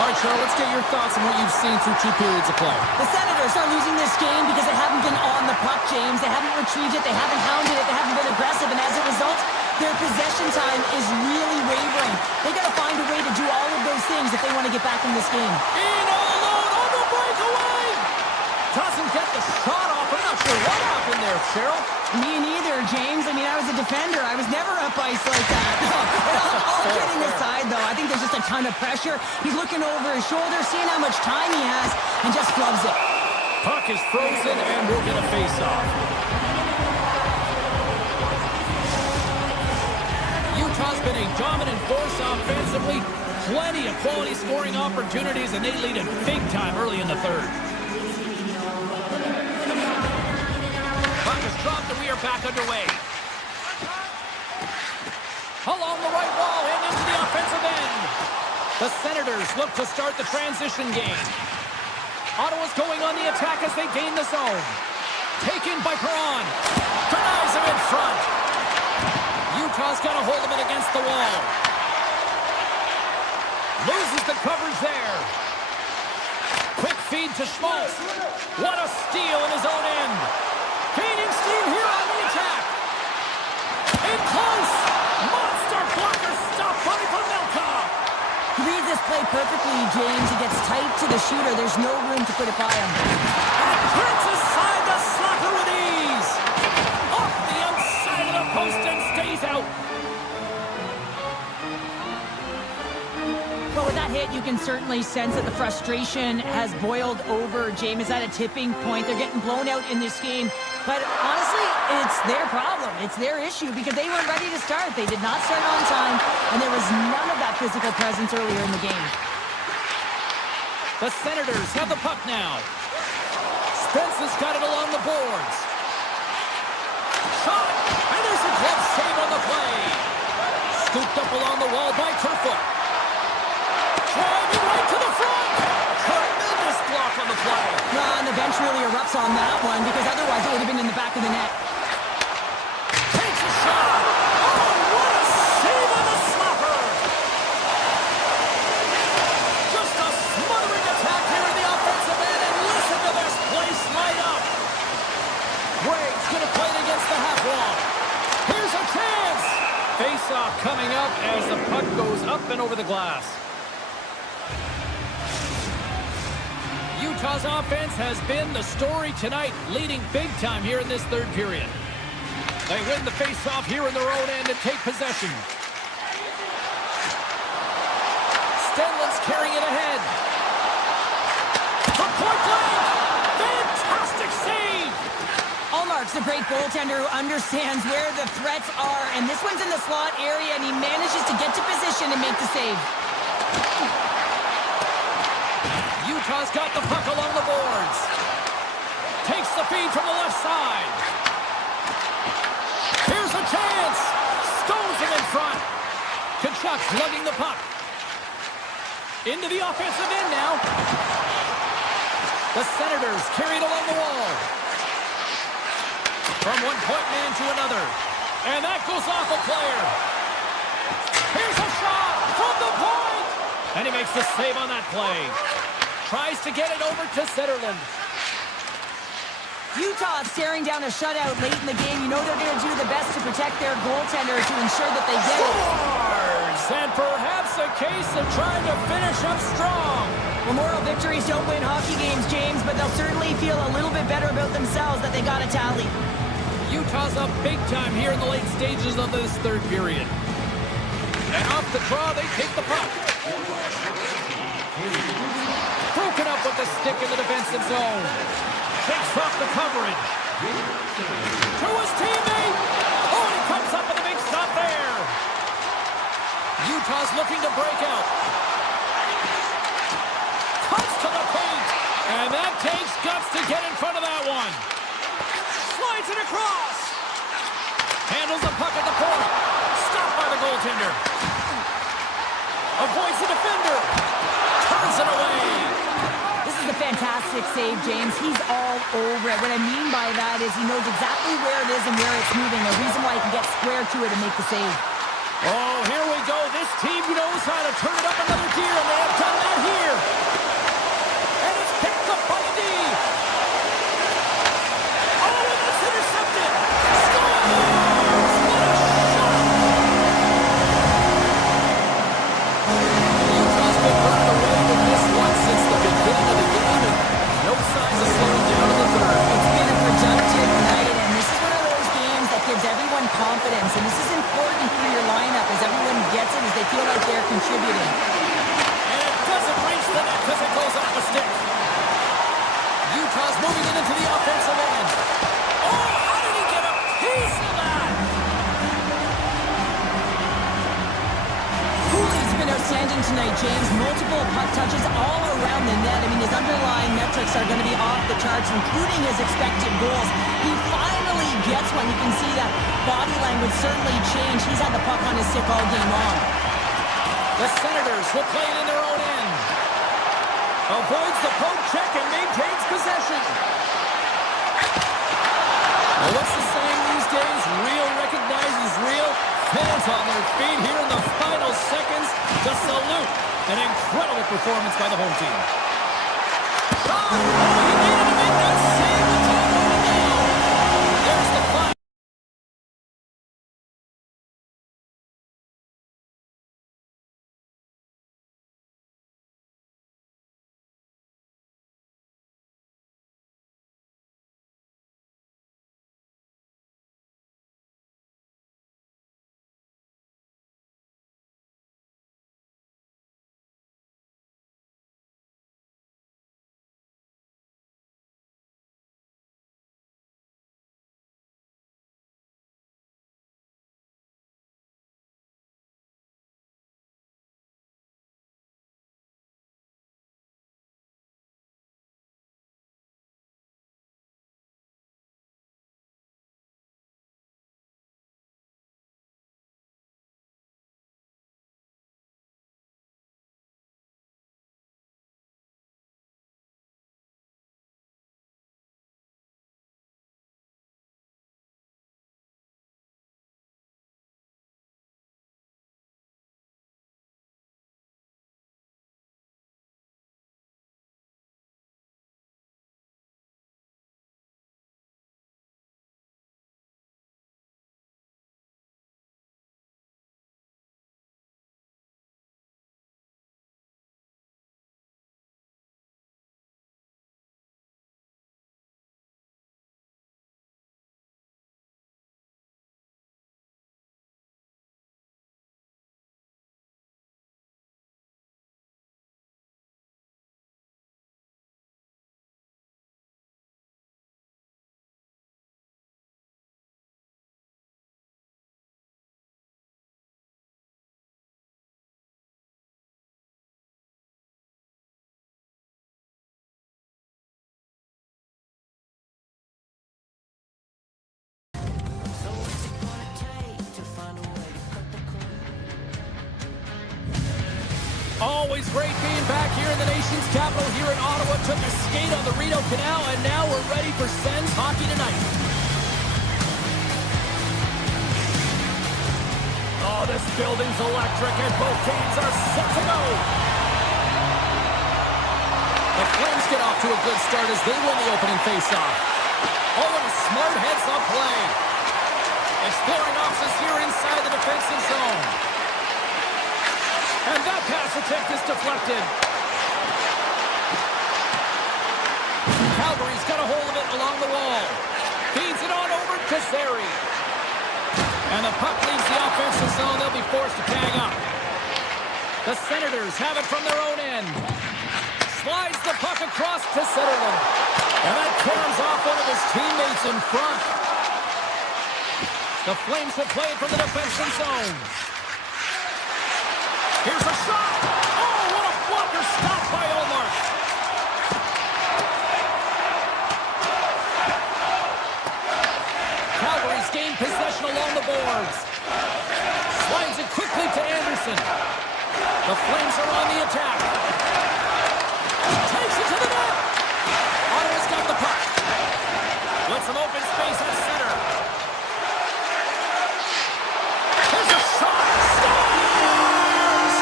All right, Cheryl, let's get your thoughts on what you've seen through two periods of play. The Senators are losing this game because they haven't been on the puck, James. They haven't retrieved it. They haven't hounded it. They haven't been aggressive. And as a result, their possession time is really wavering. They got to find a way to do all of those things if they want to get back in this game. In all alone on the breakaway. Doesn't get the shot off. I'm not sure what happened there, Cheryl. Me neither, James. I mean, I was a defender. I was never up ice like that. All kidding aside, though, I think there's just a ton of pressure. He's looking over his shoulder, seeing how much time he has, and just flubs it. Puck is frozen, and we'll get a face-off. Utah's been a dominant force offensively. Plenty of quality scoring opportunities, and they lead it big time early in the third. Puck is dropped, and we are back underway. Along the right wall and into the offensive end. The Senators look to start the transition game. Ottawa's going on the attack as they gain the zone. Taken by Perron. Denies him in front. Utah's got to hold him in against the wall. Loses the coverage there. Quick feed to Schmaltz. What a steal in his own end. Gaining steam here on the attack. In close. Monster blocker stop by Pavelka. He reads this play perfectly, James. He gets tight to the shooter. There's no room to put it by him. And turns aside the slapper with ease. Off the outside of the post and stays out. But with that hit, you can certainly sense that the frustration has boiled over. James is at a tipping point. They're getting blown out in this game. But honestly, it's their problem. It's their issue because they weren't ready to start. They did not start on time, and there was none of that physical presence earlier in the game. The Senators have the puck now. Spence has got it along the boards. Shot, and there's a glove save on the play. Scooped up along the wall by Kerfoot. Driving right to the front. Tremendous block on the play. And the bench really erupts on that one because otherwise it would have been in the back of the net. Takes a shot. Oh, what a save on the slapper. Just a smothering attack here in the offensive end, and listen to this place light up. Greg's going to play it against the half wall. Here's a chance. Face-off coming up as the puck goes up and over the glass. Utah's offense has been the story tonight, leading big time here in this third period. They win the face-off here in their own end and take possession. Stenlin's carrying it ahead. From point blank! Fantastic save! Allmark's a great goaltender who understands where the threats are, and this one's in the slot area, and he manages to get to position and make the save. Utah's got the puck along the boards. Takes the feed from the left side. Here's a chance. Stones him in front. Kachuk's lugging the puck. Into the offensive end now. The Senators carried along the wall. From one point man to another. And that goes off a player. Here's a shot from the point. And he makes the save on that play. Tries to get it over to Zetterlund. Utah staring down a shutout late in the game. You know they're going to do the best to protect their goaltender to ensure that they get it. Scores! And perhaps a case of trying to finish up strong. Well, moral victories don't win hockey games, James, but they'll certainly feel a little bit better about themselves that they got a tally. Utah's up big time here in the late stages of this third period. And off the draw, they take the puck. Broken up with the stick in the defensive zone. Takes off the coverage. To his teammate. Oh, and he comes up with a big stop there. Utah's looking to break out. Cuts to the paint. And that takes guts to get in front of that one. Slides it across. Handles the puck at the point. Stopped by the goaltender. Avoids the defender. Turns it away. This is a fantastic save, James. He's all over it. What I mean by that is he knows exactly where it is and where it's moving. A reason why he can get square to it and make the save. Oh, here we go. This team knows how to turn it up another gear, and they have done that here. And it's picked up by the D. Oh, and it's intercepted. Scores! What a shot! Utah's been running away with this one since the beginning of the game, and no signs of slowing down in the third. It's been a productive night, and this is one of those games that gives everyone confidence, and this is important for your lineup as everyone gets it, as they feel like they're contributing. And it doesn't reach the net because it goes off the stick. Utah's moving it into the offensive end. Oh, how did he get a piece of that? Cooley's been outstanding tonight, James. Multiple puck touches all around the net. I mean, his underlying metrics are going to be off the charts, including his expected goals. He finally gets one. You can see that body language certainly changed. He's had the puck on his stick all game long. The Senators will play it in their own end. Avoids the poke check and maintains possession. Well, what's the saying these days? Real recognizes real. Fans on their feet here in the final seconds to salute an incredible performance by the home team. Shot! Oh, he made it to make that save the time on the game. There's the final. Always great being back here in the nation's capital here in Ottawa. Took a skate on the Rideau Canal, and now we're ready for Sens hockey tonight. Oh, this building's electric, and both teams are set to go. The Flames get off to a good start as they win the opening faceoff. Oh, and a smart heads-up play. Exploring options here inside the defensive zone. And that pass attempt is deflected. Calgary's got a hold of it along the wall. Feeds it on over to Zary. And the puck leaves the offensive zone. They'll be forced to tag up. The Senators have it from their own end. Slides the puck across to Sutherland. And that caroms off one of his teammates in front. The Flames will play it from the defensive zone. Here's a shot. Oh, what a blocker stop by Omar. Calgary's gained possession along the boards. Slides it quickly to Anderson. The Flames are on the attack. Takes it to the net. Ottawa's got the puck. With some open space at center. Here's a shot. Scores!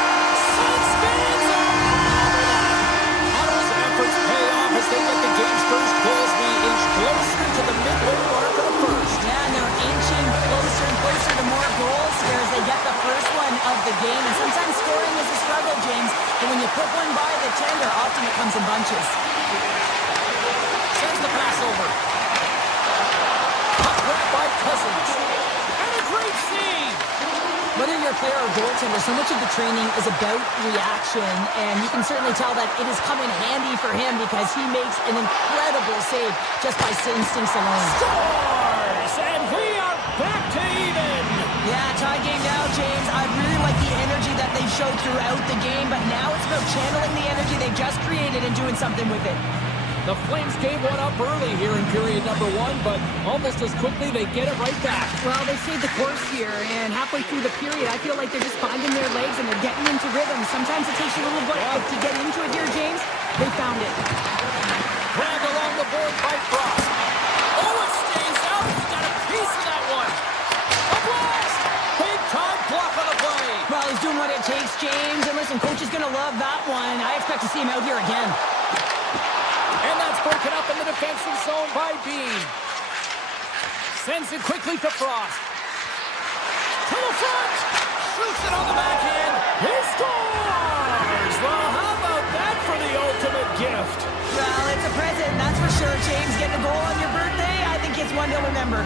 Sens fans are over that. Ottawa's efforts pay off as they get the game's first goals. We inch closer to the midway mark of the first. Yeah, and they're inching closer and closer to more goals here as they get the first one of the game. And sometimes scoring is a struggle, James. But when you put one by the tender, often it comes in bunches. Sends the pass over. Puck grabbed by Cousins. And a great save. Whether you're a player or goaltender, so much of the training is about reaction, and you can certainly tell that it has come in handy for him because he makes an incredible save just by instincts alone. Scores! And we are back to even. Yeah, tie game now, James. I really like the energy that they've showed throughout the game, but now it's about channeling the energy they just created and doing something with it. The Flames gave one up early here in period number one, but almost as quickly they get it right back. Well, they stayed the course here, and halfway through the period, I feel like they're just finding their legs and they're getting into rhythm. Sometimes it takes you a little bit to get into it here, James. They found it. Grabbed along the board by Frost. Oh, it stays out. He got a piece of that one. A blast! Big time block on the play. Well, he's doing what it takes, James. And listen, coach is going to love that one. I expect to see him out here again. And that's broken up in the defensive zone by Bean. Sends it quickly to Frost. To the front. Shoots it on the backhand. He scores! Well, how about that for the ultimate gift? Well, it's a present, that's for sure, James. Getting a goal on your birthday, I think it's one he'll remember.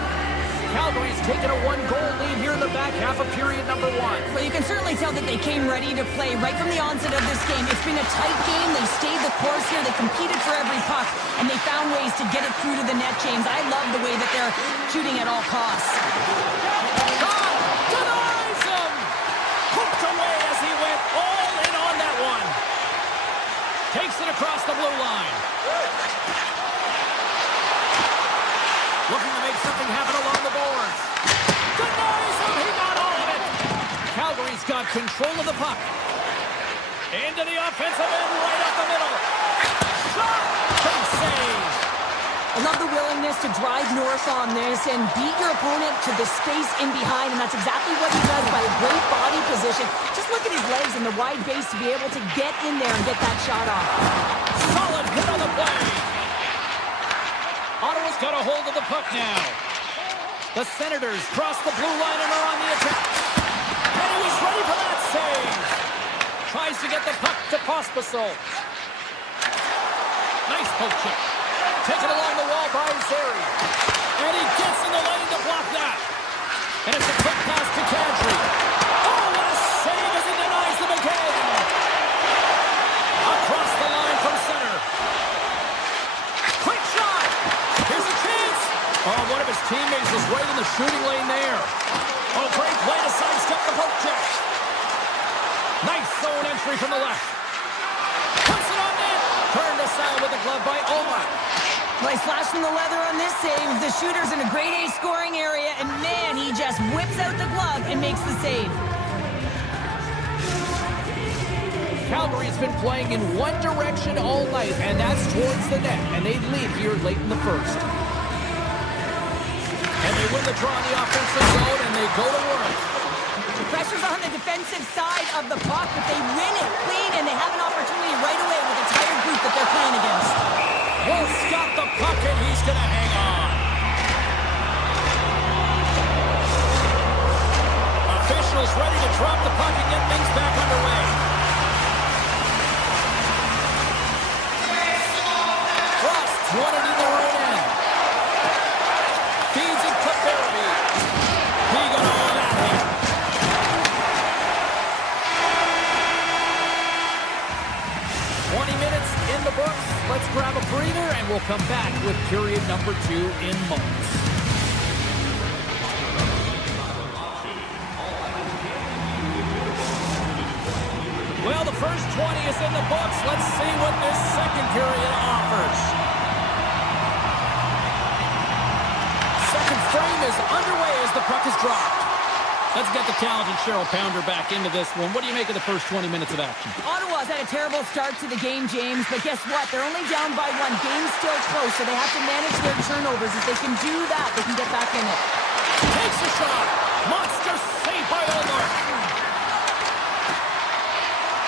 Calgary's taken a one-goal lead here in the back half of period number one. Well, you can certainly tell that they came ready to play right from the onset of this game. It's been a tight game. They stayed the course here. They competed for every puck, and they found ways to get it through to the net, James. I love the way that they're shooting at all costs. Shot! Denies him! Hooked away as he went all in on that one. Takes it across the blue line. Looking to make something happen along the boards. Denies him! He got all of it! Calgary's got control of the puck. Into the offensive end, right up the middle. Shot! Big save! I love the willingness to drive north on this and beat your opponent to the space in behind, and that's exactly what he does by a great body position. Just look at his legs and the wide base to be able to get in there and get that shot off. Solid hit on the play. Ottawa's got a hold of the puck now. The Senators cross the blue line and are on the attack. And he was ready for that save. Tries to get the puck to Pospisil. Nice poke check. Taken along the wall by Zary. And he gets in the lane to block that. And it's a quick pass to Kadri. Oh, what a save as he denies them again. Across the line from center. Quick shot. Here's a chance. Oh, one of his teammates was right in the shooting lane there. Oh, great play to sidestep the poke check. Nice zone entry from the left. Puts it on net. Turned aside with the glove by Omar. Well, he's flashing the leather on this save. The shooter's in a grade A scoring area, and man, he just whips out the glove and makes the save. Calgary's been playing in one direction all night, and that's towards the net, and they lead here late in the first. And they win the draw on the offensive zone, and they go to work. The pressure's on the defensive side of the puck, but they win it clean, and they have an opportunity right away with a tired group that they're playing against. Wolf's got the puck, and he's going to hang on. Officials ready to drop the puck and get things back underway. Frost's won it in their own end. Feeds it to Barabee. He got all that here. 20 minutes in the books. Let's grab a breather, and we'll come back with period number 2 in moments. Well, the first 20 is in the books. Let's see what this second period offers. Second frame is underway as the puck is dropped. Let's get the talented Cheryl Pounder back into this one. What do you make of the first 20 minutes of action? Ottawa's had a terrible start to the game, James, but guess what? They're only down by 1. Game's still close, so they have to manage their turnovers. If they can do that, they can get back in it. Takes a shot. Monster save by Omar.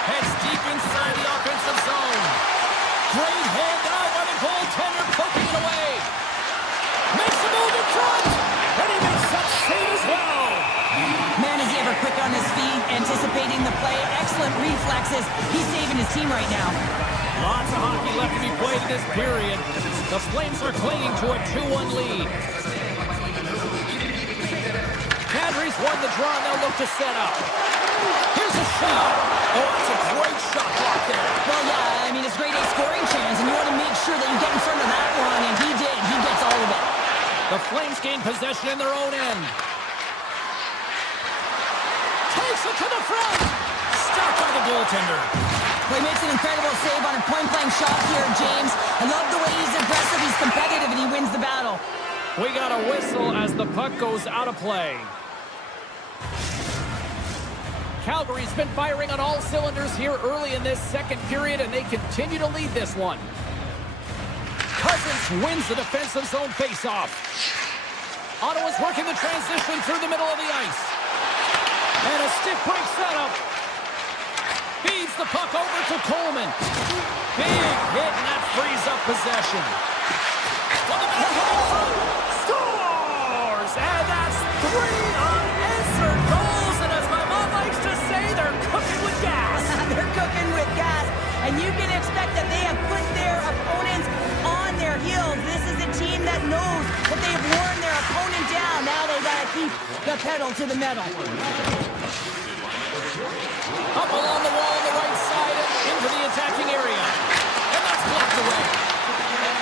Heads deep inside the offensive zone. Great hand out by the goaltender, poking it away. Makes a move in front, and he makes that save as well. Man, is he ever quick on his feet, anticipating the play. Excellent reflexes. He's saving his team right now. Lots of hockey left to be played in this period. The Flames are clinging to a 2-1 lead. Kadri's won the draw, and they'll look to set up. Here's a shot. Oh, that's a great shot block there. Well, yeah, I mean, it's grade A scoring chance, and you want to make sure that you get in front of that one, and he did. He gets all of it. The Flames gain possession in their own end. Takes it to the front. Stopped by the goaltender. Well, he makes an incredible save on a point-blank shot here, James. I love the way he's aggressive, he's competitive, and he wins the battle. We got a whistle as the puck goes out of play. Calgary's been firing on all cylinders here early in this second period, and they continue to lead this one. Cousins wins the defensive zone faceoff. Ottawa's working the transition through the middle of the ice. And a stick break setup. Feeds the puck over to Coleman. Big hit, and that frees up possession. Scores! And that's 3 unanswered goals. And as my mom likes to say, they're cooking with gas. They're cooking with gas. And you can expect that they have put their opponents on their heels. This is a team that knows that they've worn their opponent down. Now they got to keep the pedal to the metal. Up along the wall on the right side and into the attacking area. And that's blocked away.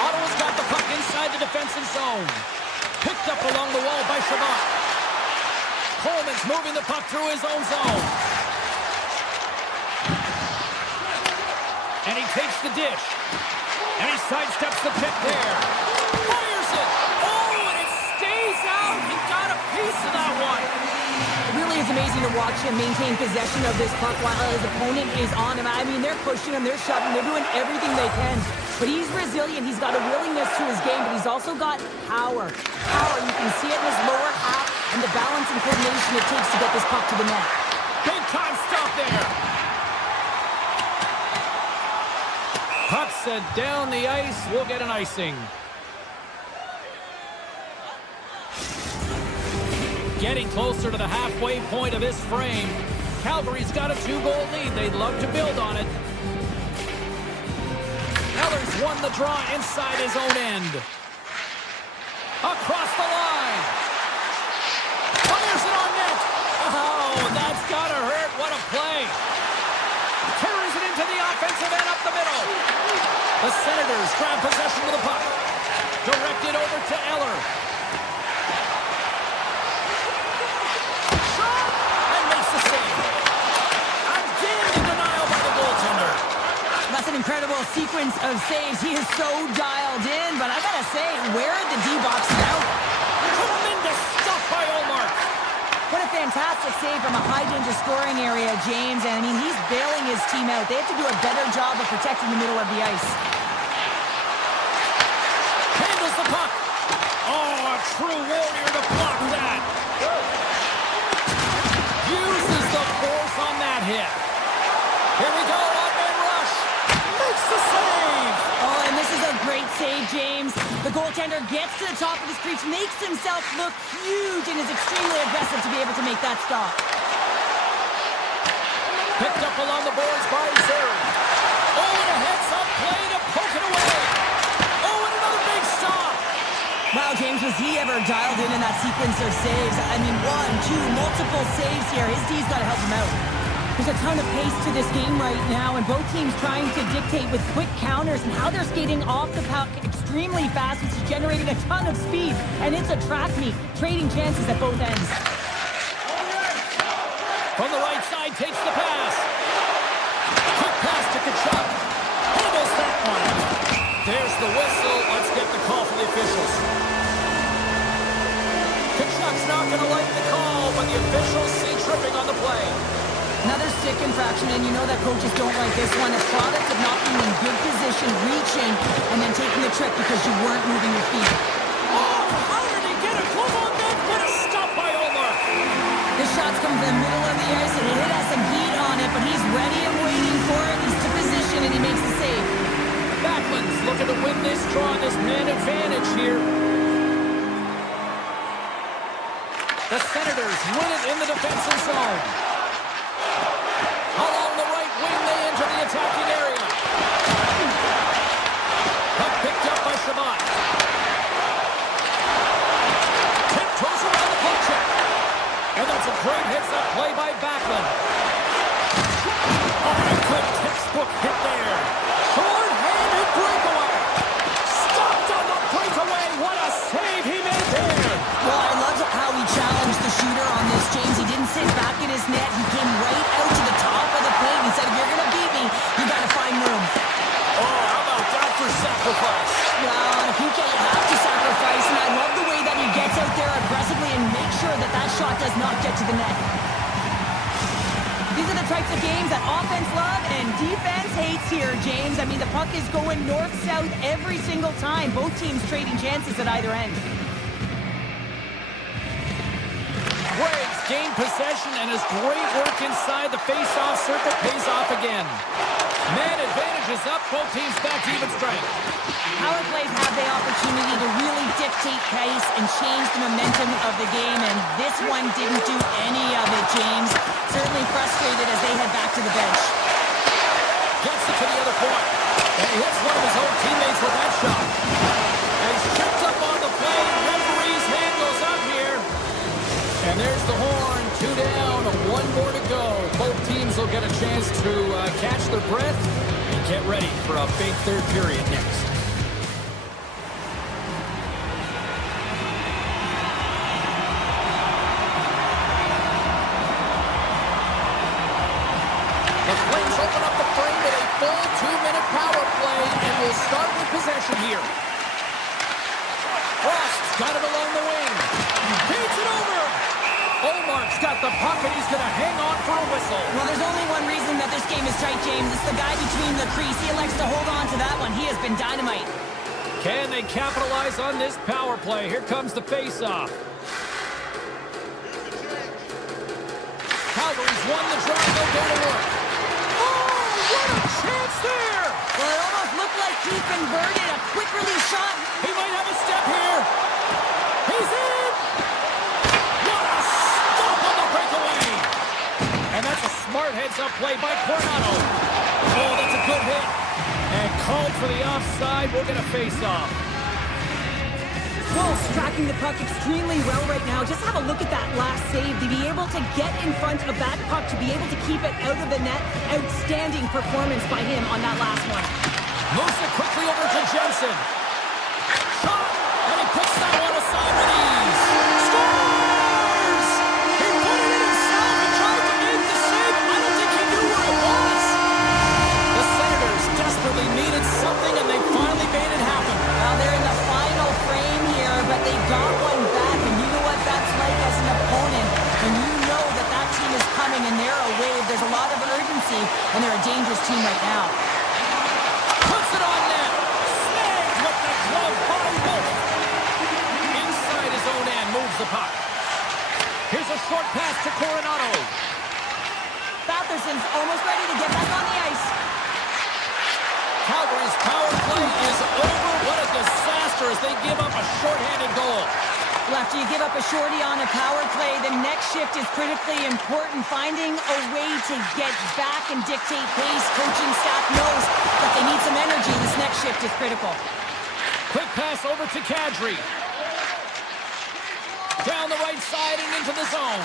Ottawa's got the puck inside the defensive zone. Picked up along the wall by Shabbat. Coleman's moving the puck through his own zone. And he takes the dish. And he sidesteps the pick there. Fires it. Oh, and it stays out. He got a piece of that one. It really is amazing to watch him maintain possession of this puck while his opponent is on him. I mean, they're pushing him, they're shoving, they're doing everything they can. But he's resilient. He's got a willingness to his game, but he's also got power. Power, you can see it in his lower half and the balance and coordination it takes to get this puck to the net. Big time stop there. Puck sent down the ice. We'll get an icing. Getting closer to the halfway point of this frame. Calgary's got a 2-goal lead. They'd love to build on it. Eller's won the draw inside his own end. Across the line. Fires it on net. Oh, that's gotta hurt. What a play. Carries it into the offensive end up the middle. The Senators grab possession of the puck. Directed over to Eller. Shot! And makes the save. Again in denial by the goaltender. That's an incredible sequence of saves. He is so dialed in, but I gotta say, where are the D-box now? Tremendous stuff by Omar. What a fantastic save from a high-danger scoring area, James. And, I mean, he's bailing his team out. They have to do a better job of protecting the middle of the ice. Handles the puck. Oh, a true warrior to block that. Uses the force on that hit. Here we go, one-man rush. Makes the save. Oh, and this is a great save, James. The goaltender gets to the top of his crease, makes himself look huge, and is extremely aggressive to be able to make that stop. Picked up along the boards by Zeri. Oh, and a heads-up play to poke it away. Oh, and another big stop. Wow, James, was he ever dialed in that sequence of saves? I mean, one, two, multiple saves here. His D's got to help him out. There's a ton of pace to this game right now, and both teams trying to dictate with quick counters and how they're skating off the puck extremely fast, which is generating a ton of speed. And it's a track meet, trading chances at both ends. From the right side, takes the pass. Quick pass to Kachuk. Handles that one. There's the whistle. Let's get the call from the officials. Kachuk's not going to like the call, but the officials see tripping on the play. Another stick infraction, and you know that coaches don't like this one. A product of not being in good position, reaching, and then taking the trick because you weren't moving your feet. Oh, how did he get a glove on that? What a stop by Omar. This shot's come from the middle of the ice, and it has some heat on it, but he's ready and waiting for it. He's to position, and he makes the save. Backlund's looking to win this draw, this man advantage here. The Senators win it in the defensive zone. Along the right wing, they enter the attacking area. Puck picked up by Shabbat. Tiptoes around the puck check. And that's a great heads-up play by Backlund. Oh, a good textbook hit there. Short-handed breakaway. Stopped on the breakaway. What a save he made there. Well, I love how he challenged the shooter on this, James. He didn't sit back in his net. He came right out to the top of the paint. He said, if you're going to beat me, you got to find room. Oh, how about that for sacrifice? Well, on a PK, you have to sacrifice, and I love the way that he gets out there aggressively and makes sure that that shot does not get to the net. These are the types of games that offense love and defense hates here, James. I mean, the puck is going north-south every single time. Both teams trading chances at either end. Greg's gained possession, and his great work inside the face-off circle pays off again. Man advantage is up. Both teams back to even strength. Power plays have the opportunity to really dictate pace and change the momentum of the game, and this one didn't do any of it, James. Certainly frustrated as they head back to the bench. Gets it to the other point. And he hits one of his own teammates with that shot. And he's tripped up on the play. Referee's hand goes up here. And there's the horn. 2 down, 1 more to go. Both teams will get a chance to catch their breath and get ready for a big third period next. The Flames open up the frame with a full 2-minute power play, and will start with possession here. Frost's got it along the wing. Feeds it over. Omar's got the puck, and he's going to hang on for a whistle. Well, there's only one reason that this game is tight, James. It's the guy between the crease. He elects to hold on to that one. He has been dynamite. Can they capitalize on this power play? Here comes the face-off. Calgary's won the draw. They'll go to work. Oh, what a chance there! Well, it almost looked like he converted a quick release shot. He might have a step here. He's in! What a stop on the breakaway! And that's a smart heads-up play by Coronado. Oh, that's a good hit. And called for the offside. We'll get a face-off. Wolves tracking the puck extremely well right now. Just have a look at that last save. To be able to get in front of that puck, to be able to keep it out of the net. Outstanding performance by him on that last one. Moves it quickly over to Jensen. Shot! And he puts that one aside with ease. Scores! He put it in himself and tried to make the save. I don't think he knew where it was. The Senators desperately needed something, and they finally made it happen. Well, they're in the final frame here, but they got one back, and you know what that's like as an opponent. When you almost ready to get back on the ice. Calgary's power play is over. What a disaster as they give up a shorthanded goal. Well, after you give up a shorty on a power play, the next shift is critically important. Finding a way to get back and dictate pace. Coaching staff knows that they need some energy. This next shift is critical. Quick pass over to Kadri. Down the right side and into the zone.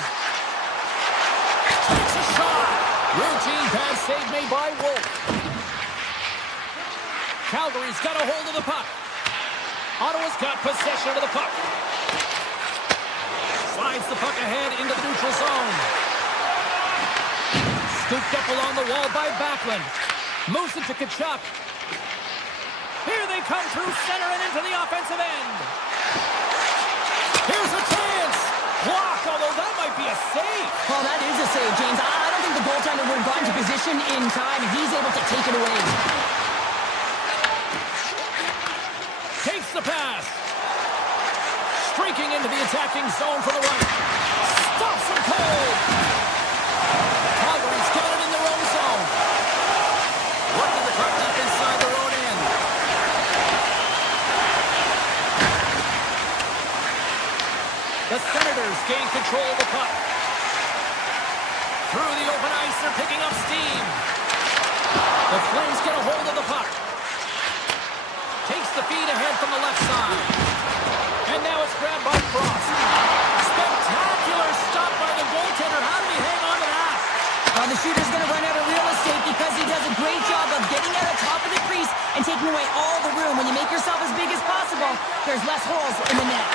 Takes a shot. Routine pass save made by Wolf. Calgary's got a hold of the puck. Ottawa's got possession of the puck. Slides the puck ahead into the neutral zone. Scooped up along the wall by Backlund. Moves it to Tkachuk. Here they come through center and into the offensive end. Here's a chance. Blocked, although that might be a save. Well, that is a save, James. I don't think the goaltender would have gotten to position in time, and he's able to take it away. Takes the pass. Streaking into the attacking zone for the right. Stops him cold. Calgary's got it in their own zone. Working the puck up inside their own end. The Senators gain control of the puck. Through the open ice, they're picking up steam. The Flames get a hold of the puck. Takes the feed ahead from the left side. And now it's grabbed by Frost. Spectacular stop by the goaltender. How did he hang on to that? The shooter's going to run out of real estate because he does a great job of getting out of top of the crease and taking away all the room. When you make yourself as big as possible, there's less holes in the net.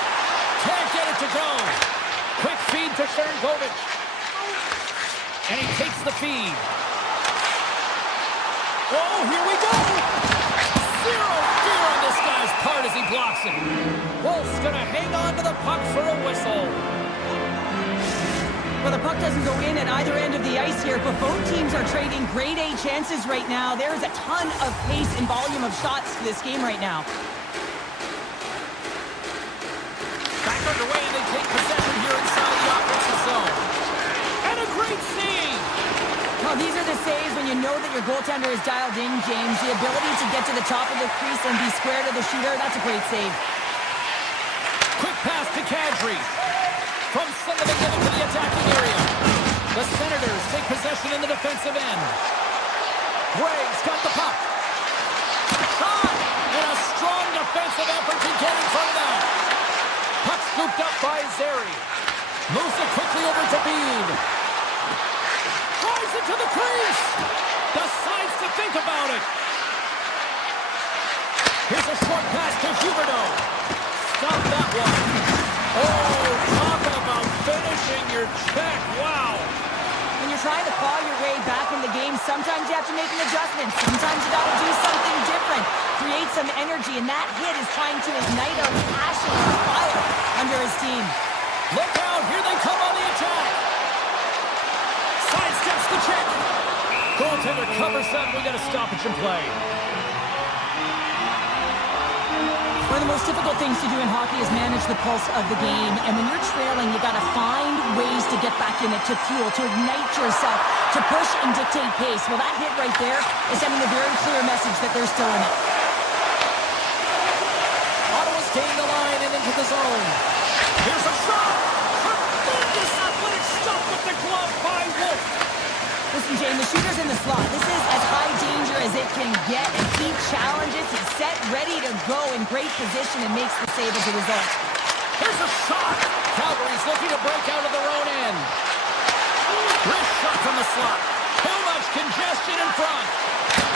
Can't get it to go. Quick feed to Sharangovich. And he takes the feed. Oh, here we go. Zero fear on this guy's part as he blocks it. Wolf's going to hang on to the puck for a whistle. Well, the puck doesn't go in at either end of the ice here, but both teams are trading grade A chances right now. There is a ton of pace and volume of shots to this game right now. Back underway, and they take possession here inside the offensive zone. And a great save. Well, these are the saves when you know that your goaltender is dialed in, James. The ability to get to the top of the crease and be square to the shooter, that's a great save. Quick pass to Kadri. From center, they get into the attacking area. The Senators take possession in the defensive end. Gregg's got the puck. Shot! And a strong defensive effort to get in front of that. Puck scooped up by Zary. Moves it quickly over to Bede. Drives it to the crease. Decides to think about it. Here's a short pass to Huberdeau. Stop that one. Oh, talk about finishing your check. Wow. When you're trying to claw your way back in the game, sometimes you have to make an adjustment. Sometimes you got to do something different. Create some energy, and that hit is trying to ignite a passion and fire under his team. Look out, here they come on the attack. Sidesteps the check. Goaltender covers up. We got a stoppage in play. One of the most difficult things to do in hockey is manage the pulse of the game. And when you're trailing, you got to find ways to get back in it, to fuel, to ignite yourself, to push and dictate pace. Well, that hit right there is sending a very clear message that they're still in it. Ottawa's gained the line and into the zone. Here's a shot. Tremendous athletic stop with the glove by Wolf. Listen, Jane, the shooter's in the slot. This is as high danger as it can get, and he challenges. He's set, ready to go in great position, and makes the save as a result. Here's a shot. Calgary's looking to break out of their own end. Wrist shot from the slot. Too much congestion in front.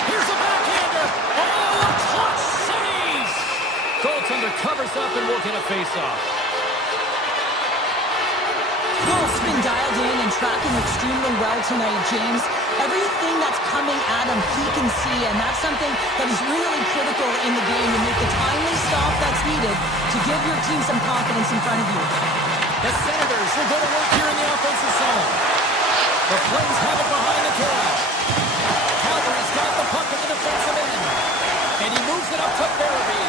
Here's a backhander. Oh, a clutch save. Goaltender covers up and will get a face-off. Wolf's been dialed in and tracking extremely well tonight, James. Everything that's coming at him, he can see, and that's something that is really critical in the game to make the timely stop that's needed to give your team some confidence in front of you. The Senators will go to work here in the offensive zone. The Flames have it behind the cage. Calgary's got the puck in the defensive end. And he moves it up to Barabee.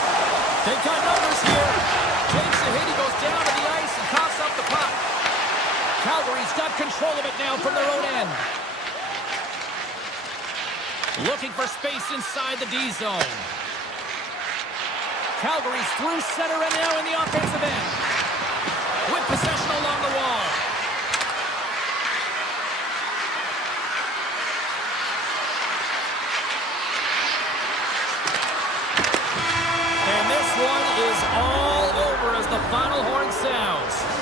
They've got numbers here. Takes the hit, he goes down to the ice and coughs up the puck. Calgary's got control of it now from their own end. looking for space inside the D zone. Calgary's through center and now in the offensive end. With possession along the wall. And this one is all over as the final horn sounds.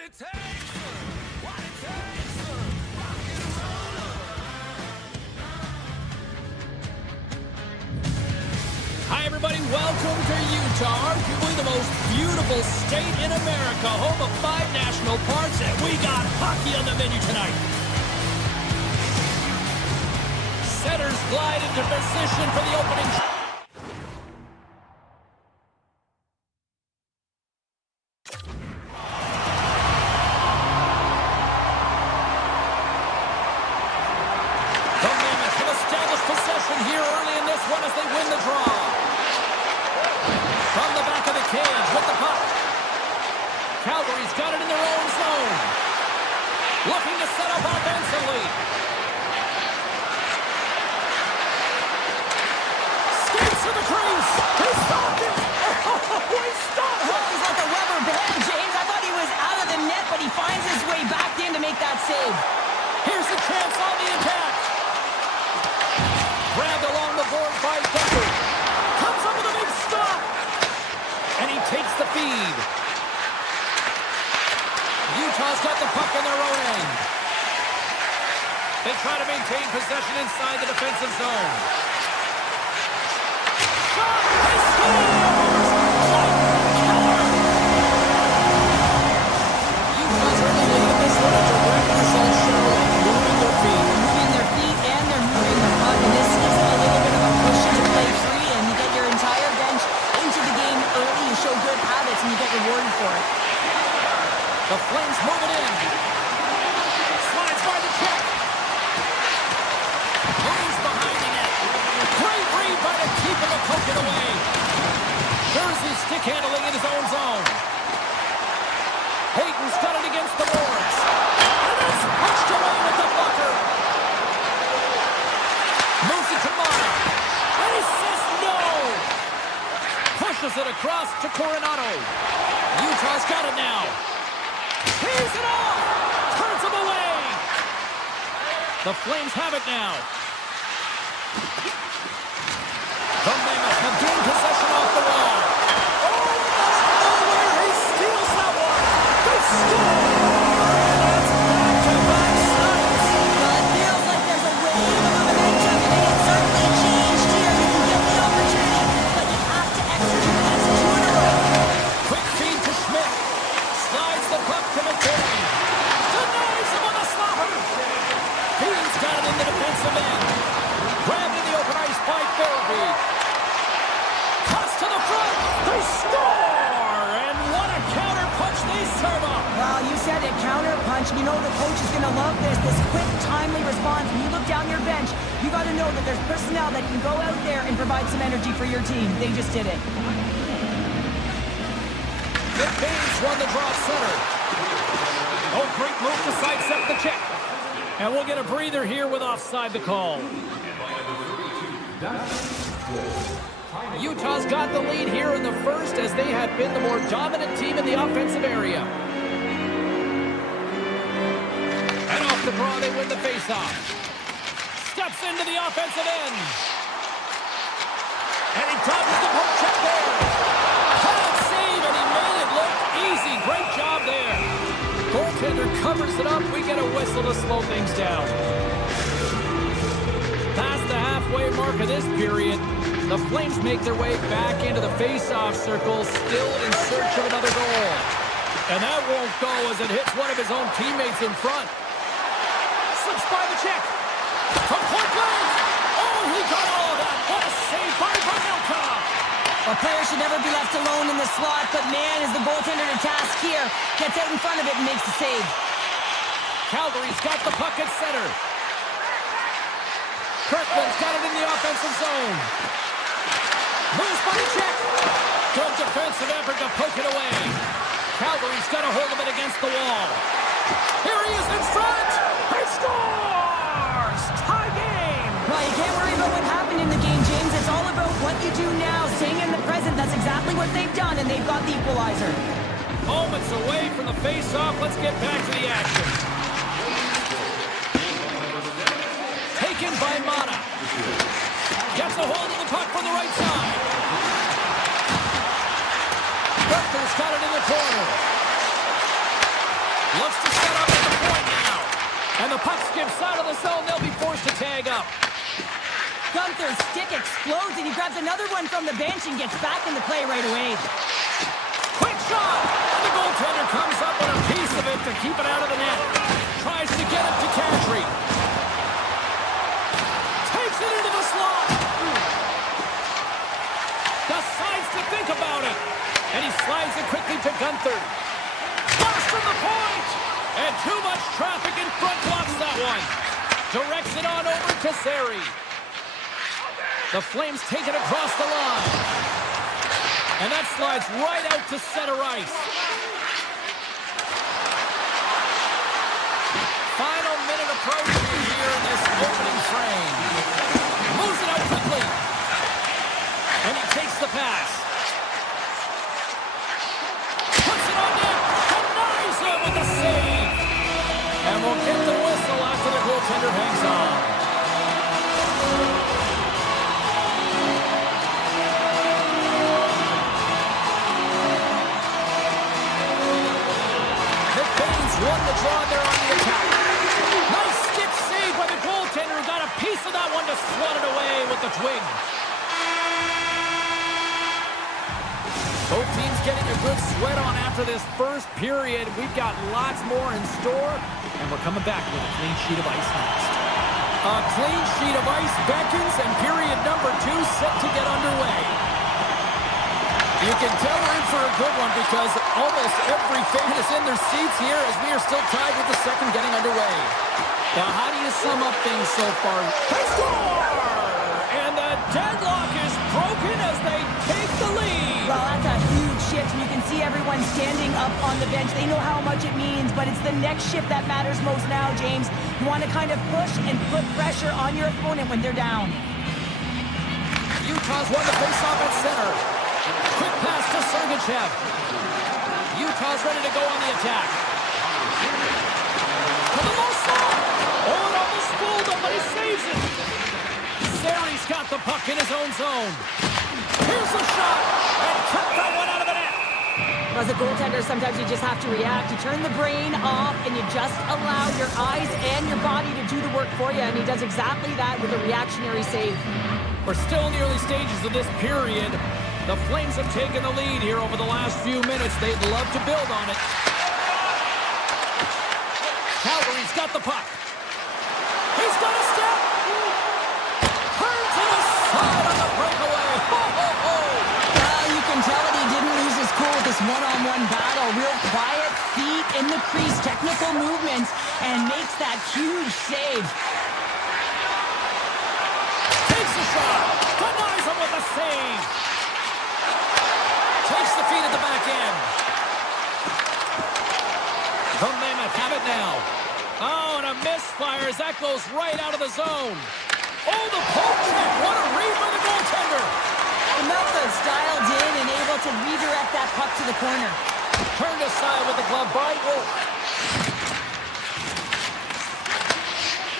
Hi, everybody. Welcome to Utah, arguably the most beautiful state in America, home of 5 national parks, and we got hockey on the menu tonight. Setters glide into position for the opening. The Mammoths have established possession here early in this one as they win the draw. From the back of the cage with the puck. Calgary's got it in their own zone. Looking to set up offensively. Skates to the crease. He stopped it. Oh, he stopped it. He's like a rubber band, James. I thought he was out of the net, but he finds his way back in to make that save. Here's the chance on the attack. Grabbed along the board by Decker. Comes up with a big stop. And he takes the feed. Utah's got the puck in their own end. They try to maintain possession inside the defensive zone. Shot! He scores! Utah's early lead in this one. A direct result show of moving their feet. Moving their feet and they're moving the puck, and this gives them a little bit of a push into play free, and you get your entire bench into the game early. You show good habits, and you get rewarded for it. The Flames move it in. Slides by the check. Moves behind the net. Great read by the keeper to poke it away. Jersey stick handling in his own zone. Hayton's got it against the boards. And it's punched away with the blocker. Moves it to Mata. And he says no. Pushes it across to Coronado. Utah's got it now. He's it off! Turns him away! The Flames have it now. The Mammoths have gained possession off the wall. Oh, nowhere! He steals that one! They score! And it's back-to-back sides. Well, it feels like there's a wave of momentum, and it's certainly changed here. You can get the opportunity, but you have to execute. That's 2 in a row. Quick feed to Schmidt. Slides the puck to McCarry. Denies him on the slapper. He's got it in the defensive end. Grabbed in the open ice by Farabee. Toss to the front. They score! And what a counter punch they serve up. Well, you said it, counter punch. You know the coach is going to love this quick, timely response. When you look down your bench, you got to know that there's personnel that can go out there and provide some energy for your team. They just did it. McBain's won the draw center. Oh, great move to sidestep the check. And we'll get a breather here with offside the call. Utah's got the lead here in the first as they have been the more dominant team in the offensive area. And off the draw, they win the faceoff. Steps into the offensive end. And he dodges the poke check there. Hard save, and he made it look easy. Great job there. Goaltender covers it up. We get a whistle to slow things down. Past the halfway mark of this period, the Flames make their way back into the face-off circle, still in search of another goal. And that won't go as it hits one of his own teammates in front. Slips by the check. From point blank. Oh, he got all of that. What a save by Vanelka. A player should never be left alone in the slot, but man, is the goaltender to task here. Gets out in front of it and makes the save. Calgary's got the puck at center. Kirkland's got it in the offensive zone. Moves by check. Good defensive effort to poke it away. Calgary's got a hold of it against the wall. Here he is in front. He scores! Tie game! Well, you can't worry about what happened in the game, James. It's all about what you do now. Staying in the present, that's exactly what they've done, and they've got the equalizer. Moments away from the face-off. Let's get back to the action. Taken by Mata. Gets a hold of the puck from the right side. Berthel's got it in the corner. Looks to set up at the point now. And the puck skips out of the zone. They'll be forced to tag up. Gunther's stick explodes, and he grabs another one from the bench and gets back in the play right away. Quick shot! And the goaltender comes up with a piece of it to keep it out of the net. Tries to get it to Kadri. Takes it into the slot. Decides to think about it. And he slides it quickly to Gunther. Flush from the point! And too much traffic in front blocks that one. Directs it on over to Zary. The Flames take it across the line. And that slides right out to center ice. Final minute approaching here in this opening frame. Moves it out quickly. And he takes the pass. Puts it on net. Denies him with the save. And we'll get the whistle after the goaltender hangs on. Won the draw there on the attack. Nice stick save by the goaltender who got a piece of that one to swat it away with the twig. Both teams getting a good sweat on after this first period. We've got lots more in store, and we're coming back with a clean sheet of ice next. A clean sheet of ice beckons, and period number 2 set to get underway. You can tell we're in for a good one because almost every fan is in their seats here as we are still tied with the second getting underway. Now, how do you sum up things so far? They score! And the deadlock is broken as they take the lead. Well, that's a huge shift, and you can see everyone standing up on the bench. They know how much it means, but it's the next shift that matters most now, James. You want to kind of push and put pressure on your opponent when they're down. Utah's won the faceoff at center. Quick pass to Sergachev. Utah's ready to go on the attack. To the low slot. Oh, it almost fooled him, but he saves it. Zary's got the puck in his own zone. Here's the shot. And kept that one out of the net. As a goaltender, sometimes you just have to react. You turn the brain off, and you just allow your eyes and your body to do the work for you, and he does exactly that with a reactionary save. We're still in the early stages of this period. The Flames have taken the lead here over the last few minutes. They'd love to build on it. Calgary's got the puck. He's got a step. Turn to the side on the breakaway. Ho, ho, ho. You can tell that he didn't lose his cool with this one-on-one battle. Real quiet, feet in the crease, technical movements, and makes that huge save. Takes the shot. Denies him with a save. Takes the feed at the back end. The Mammoth have it now. Oh, and a misfire as that goes right out of the zone. Oh, the poke check. What a read by the goaltender. The Memphis dialed in and able to redirect that puck to the corner. Turned aside with the glove by Wolf.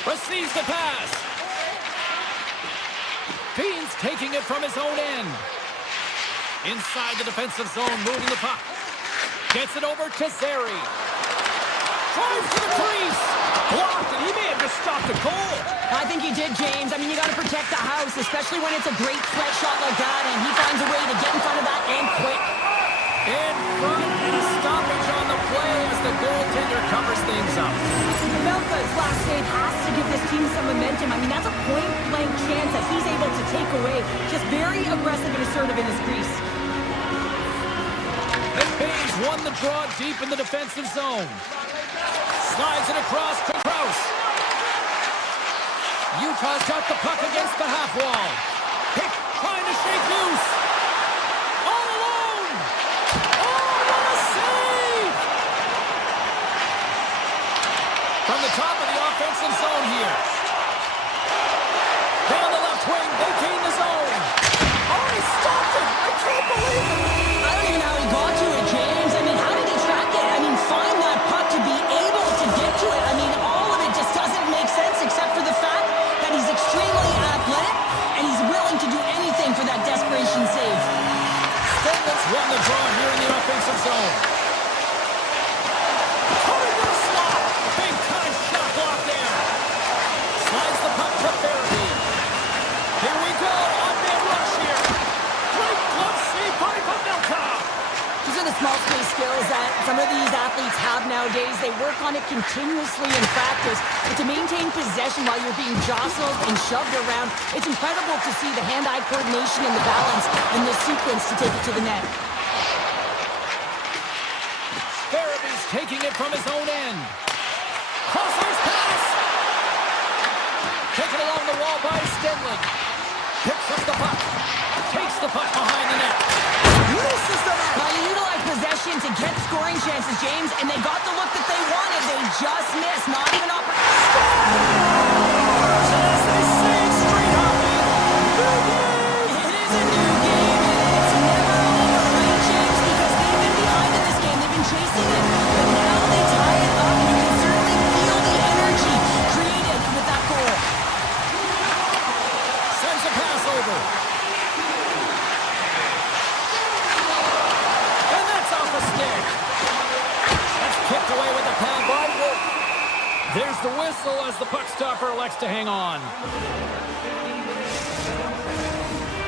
Receives the pass. Beans taking it from his own end. Inside the defensive zone, moving the puck. Gets it over to Zary. Drives to the crease. Blocked, and he may have just stopped a goal. I think he did, James. I mean, you got to protect the house, especially when it's a great threat shot like that, and he finds a way to get in front of that and quick. In front, and a stoppage on the play as the goaltender covers things up. Melka's last save has to give this team some momentum. I mean, that's a point-blank chance that he's able to take away. Just very aggressive and assertive in his crease. McBain's won the draw deep in the defensive zone. Slides it across to Krause. Utah's got the puck against the half wall. Pick trying to shake loose. All alone. Oh, what a save! From the top of the offensive zone here. Down the left wing, they gain the zone. Oh, he stopped it! I can't believe it! I don't even know how he got to it, James. I mean, how did he track it? I mean, find that puck to be able to get to it. I mean, all of it just doesn't make sense except for the fact that he's extremely athletic and he's willing to do anything for that desperation save. some of these athletes have nowadays. They work on it continuously in practice. But to maintain possession while you're being jostled and shoved around, it's incredible to see the hand-eye coordination and the balance in this sequence to take it to the net. Farabee's taking it from his own end. Cross-ice pass! Taken along the wall by Stenlund. Picks up the puck. Takes the puck behind the net. Misses the net. Well, you utilize possession to get scoring chances, James, and they got the look that they wanted. They just missed. Not even As they say in street hockey, new game! It is a new game, and it's never over, right, James? Because they've been behind in this game. They've been chasing it. But now they tie it up, and you can certainly feel the energy created with that goal. Sends a pass over. And that's off a stick. That's kicked away with the pad by Wolf. There's the whistle as the puck stopper elects to hang on.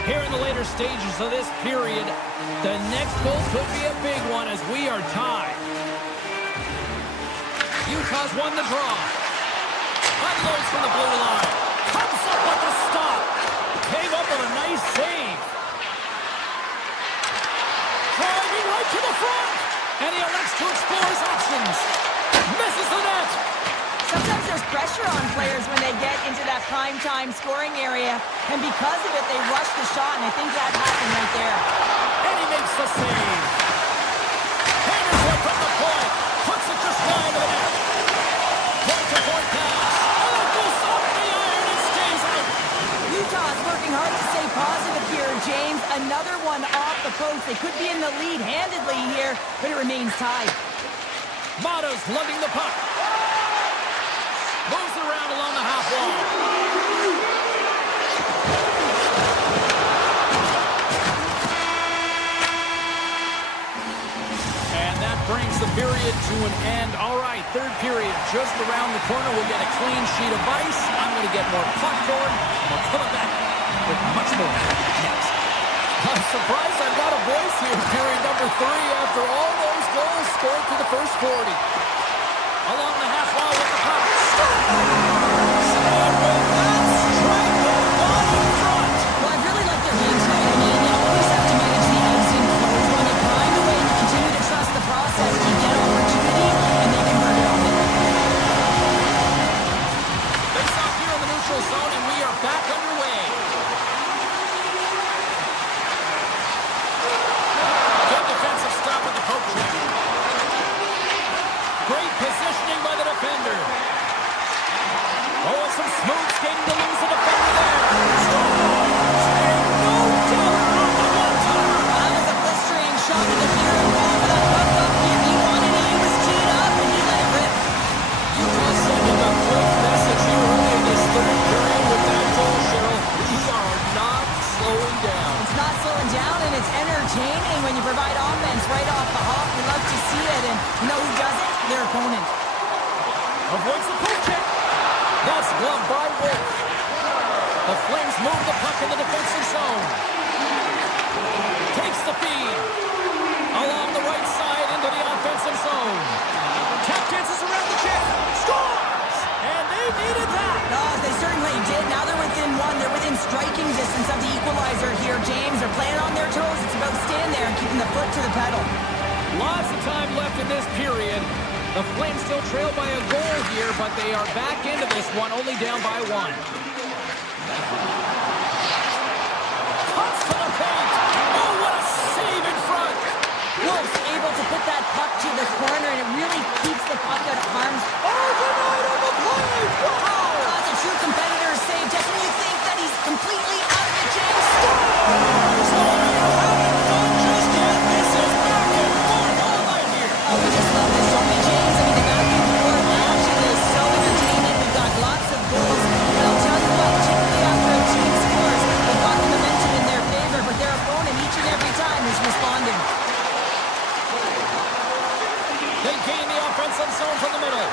Here in the later stages of this period, the next goal could be a big one as we are tied. Utah's won the draw. Unloads from the blue line. Comes up with the stop. Came up with a nice save. Driving right to the front. And he elects to explore his options. Misses the net. Sometimes there's pressure on players when they get into that prime time scoring area, and because of it, they rush the shot, and I think that happened right there. And he makes the save. Hammers it from the point. Puts it just wide of the net. Point-to-point pass. And it goes off the iron and stays out. Utah's working hard to stay positive here, James. Another one off the post. They could be in the lead handedly here, but it remains tied. Mata's lugging the puck. Moves it around along the half wall. And that brings the period to an end. All right, third period just around the corner. We'll get a clean sheet of ice. I'm going to get more popcorn. We're coming back with much more next. I'm surprised I've got a voice here, period number 3, after all those goals scored through the first 40. Along the half wall with the puck. And with that strike, they've gone in front. Well, I've really liked their game tonight. I mean, you always have to manage the ebbs and flows. When they grind away and you continue to trust the process, you get opportunity, and they convert it on it. Face off here in the neutral zone, and we are back underway. Good defensive stop at the poke check. Great positioning by the defender. Oh, some smooth skating to lose the defender there. Scores! And no doubt on the one-timer. That was a blistering shot to the near and wall for that puck up here. He wanted it, he was teed up, and he let it rip. Utah sending a quick message here early in this third period with that goal, Cheryl. We are not slowing down. It's not slowing down, and it's entertaining when you provide offense right off the hop. We love to see it, and you know who does it? Their opponent. Avoids the poke check. That's gloved by Wolf. The Flames move the puck in the defensive zone. Takes the feed. Along the right side into the offensive zone. Tap dances around the check. Scores! And they needed that. Oh, they certainly did. Now they're within one. They're within striking distance of the equalizer here, James. They're playing on their toes. It's about staying there and keeping the foot to the pedal. Lots of time left in this period. The Flames still trail by a goal here, but they are back into this one, only down by 1. Cuts to the paint. Oh, what a save in front. Wolf's able to put that puck to the corner, and it really keeps the puck out of harm's. Overnight on the play. Wow. That's a true competitor's save. Just when you think that he's completely out of it, James. Scores! Oh, you're having fun just yet. This is back and forth all night here. Oh, we just love this, don't we, James? I mean, the back and forth action is so entertaining. We've got lots of goals. And I'll tell you what, typically after a team scores, they've got the momentum in their favor, but their opponent each and every time is responding. They gain the offensive zone from the middle.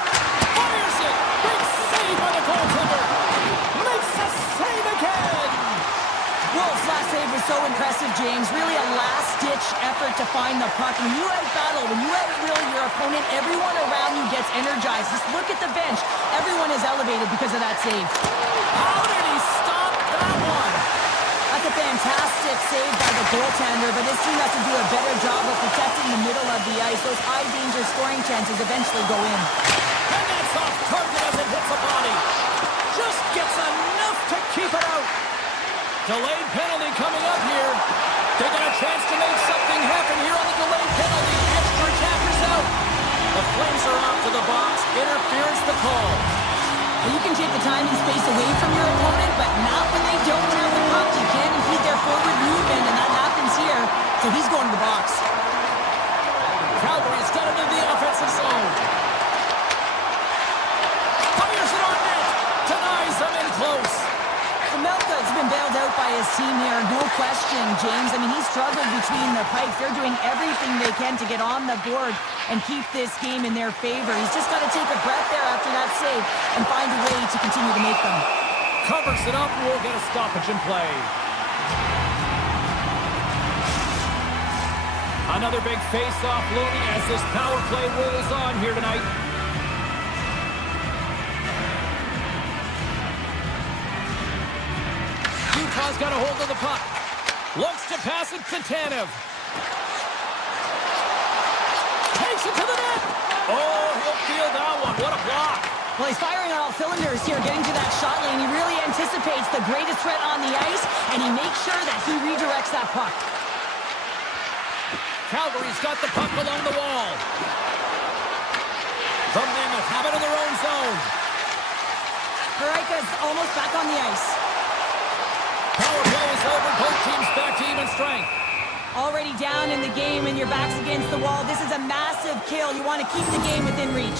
Fires it. Big save by the goaltender. Makes the save again. Wolf's last save was so impressive, James. Really a last-ditch effort to find the puck. When you out-battle, when you out-will your opponent, everyone around you gets energized. Just look at the bench. Everyone is elevated because of that save. How did he stop that one? That's a fantastic save by the goaltender, but this team has to do a better job of protecting the middle of the ice. Those high-danger scoring chances eventually go in. And that's off target as it hits the body. Just gets enough to keep it out. Delayed penalty coming up here. They got a chance to make something happen here on the delayed penalty. Extra attackers out. The Flames are off to the box. Interference the call. Well, you can take the time and space away from your opponent, but not when they don't have the puck. You can't impede their forward movement, and that happens here. So he's going to the box. Calgary's got it in the offensive zone. Fires it on net. Denies them in close. Melka's been bailed out by his team here, no question, James. I mean, he's struggled between the pipes. They're doing everything they can to get on the board and keep this game in their favor. He's just got to take a breath there after that save and find a way to continue to make them. Covers it up. We'll get a stoppage in play. Another big face-off looming as this power play rolls on here tonight. Utah's got a hold of the puck. Looks to pass it to Tanev. Takes it to the net. Oh, he'll feel that one. What a block. Well, he's firing on all cylinders here, getting to that shot lane. He really anticipates the greatest threat on the ice, and he makes sure that he redirects that puck. Calgary's got the puck along the wall. The Mammoth have it in their own zone. Parayka's almost back on the ice. Power play is over. Both teams back to even strength. Already down in the game and your back's against the wall. This is a massive kill. You want to keep the game within reach.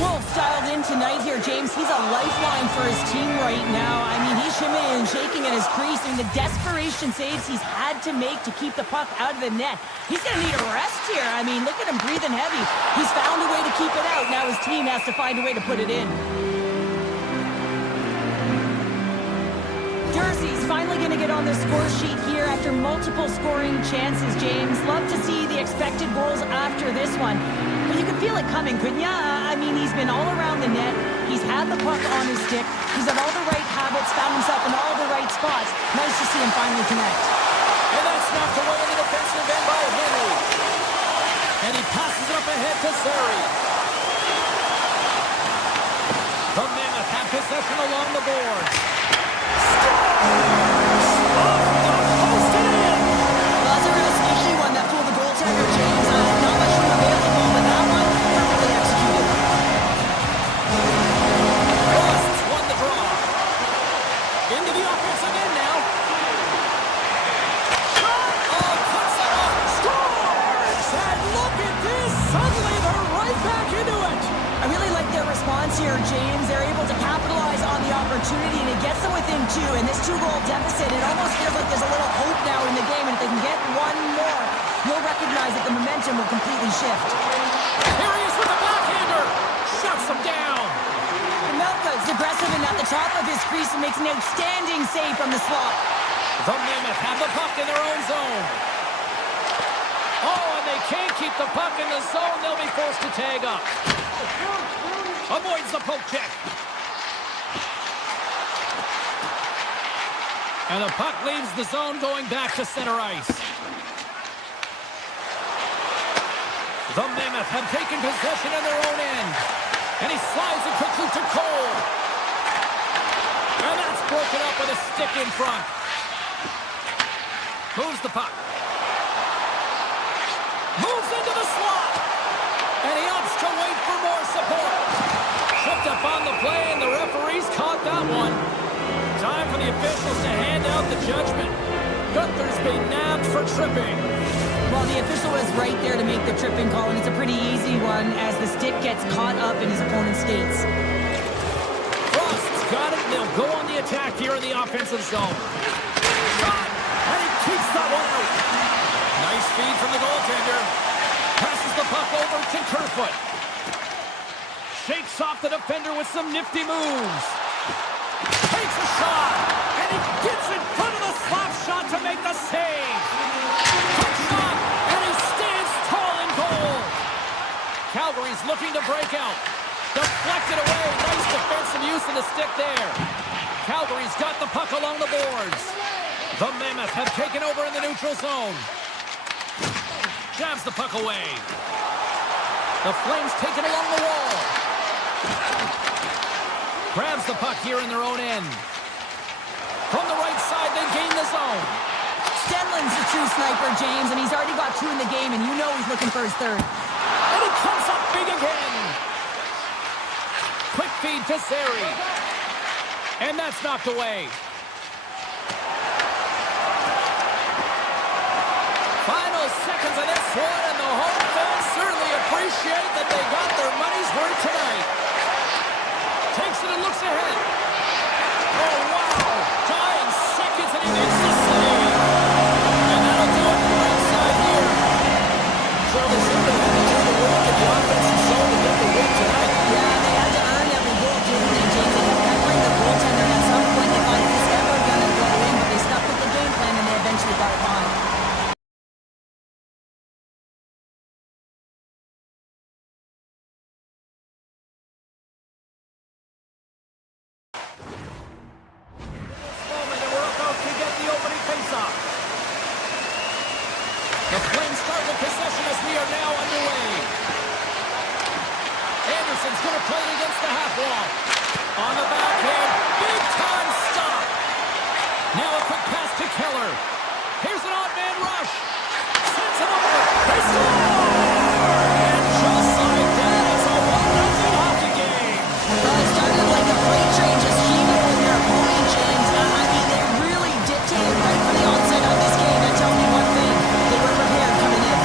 Wolf dialed in tonight here, James. He's a lifeline for his team right now. I mean, he's shimmying and shaking at his crease. I mean, the desperation saves he's had to make to keep the puck out of the net. He's going to need a rest here. I mean, look at him breathing heavy. He's found a way to keep it out. Now his team has to find a way to put it in. Jersey's finally going to get on the score sheet here after multiple scoring chances, James. Love to see the expected goals after this one. But you could feel it coming, couldn't ya? I mean, he's been all around the net. He's had the puck on his stick. He's had all the right habits, found himself in all the right spots. Nice to see him finally connect. And that's knocked away in the defensive end by Henry. And he passes it up ahead to Zary. The Mammoth have possession along the boards. Off the post and in. Well, that's a real sneaky one that fooled the goaltender, James. Not much room available, but that one perfectly executed. Frost won the draw. Into the offensive end now. Shot! Oh, cuts it off. Scores! And look at this. Suddenly they're right back into it. I really like their response here, James. They're able to capitalize on the opportunity, and it gets them within two. And this two-goal deficit, it almost feels like there's a little hope now in the game. And if they can get one more, you'll recognize that the momentum will completely shift. Here he is with the backhander. Shuts him down. Melka's aggressive and at the top of his crease and makes an outstanding save from the slot. The Mammoth have the puck in their own zone. Oh, and they can't keep the puck in the zone. They'll be forced to tag up. Avoids the poke check. And the puck leaves the zone going back to center ice. The Mammoth have taken possession in their own end. And he slides it quickly to Cole. And that's broken up with a stick in front. Moves the puck. Moves into the slot. And he opts to wait for more support. Tripped up on the play, and the referees caught that one. Time for the officials to hand out the judgment. Gunther's been nabbed for tripping. Well, the official was right there to make the tripping call, and it's a pretty easy one as the stick gets caught up in his opponent's skates. Frost's got it, and they'll go on the attack here in the offensive zone. Shot, and he keeps that one out. Nice feed from the goaltender. Passes the puck over to Kerfoot. Shakes off the defender with some nifty moves. Takes a shot, and he gets in front of the slap shot to make the save. Quick shot, Flames looking to break out. Deflected away. Nice defensive use of the stick there. Calgary's got the puck along the boards. The Mammoth have taken over in the neutral zone. Jabs the puck away. The Flames take it along the wall. Grabs the puck here in their own end. From the right side, they gain the zone. Stenlund's a true sniper, James, and he's already got 2 in the game, and you know he's looking for his 3rd. And he comes up big again. Quick feed to Zary. And that's knocked away. Final seconds of this one, and the home fans certainly appreciate that they got their money's worth tonight. Takes it and looks ahead. Oh, wow. Dying seconds, and he makes the save. And that'll do it for inside here. Charlie Zimmer had to do the work in the offensive zone to get the win tonight. Yeah, they had to earn every goal, didn't they, James? They kept peppering the goaltender, and at some point they thought, is this ever going to go in? But they stuck with the game plan, and they eventually got it on. The Flames start with possession as we are now underway. Anderson's going to play it against the half wall. On the backhand, big time stop. Now a quick pass to Keller. Here's an odd man rush. Sends it over. They score! And just like that, it's a 1-0 hockey game. Well, it started like a freight train just heaving with their opponent, James. I mean, they really dictated right from the onset of this game. And tell me one thing, they were prepared coming in.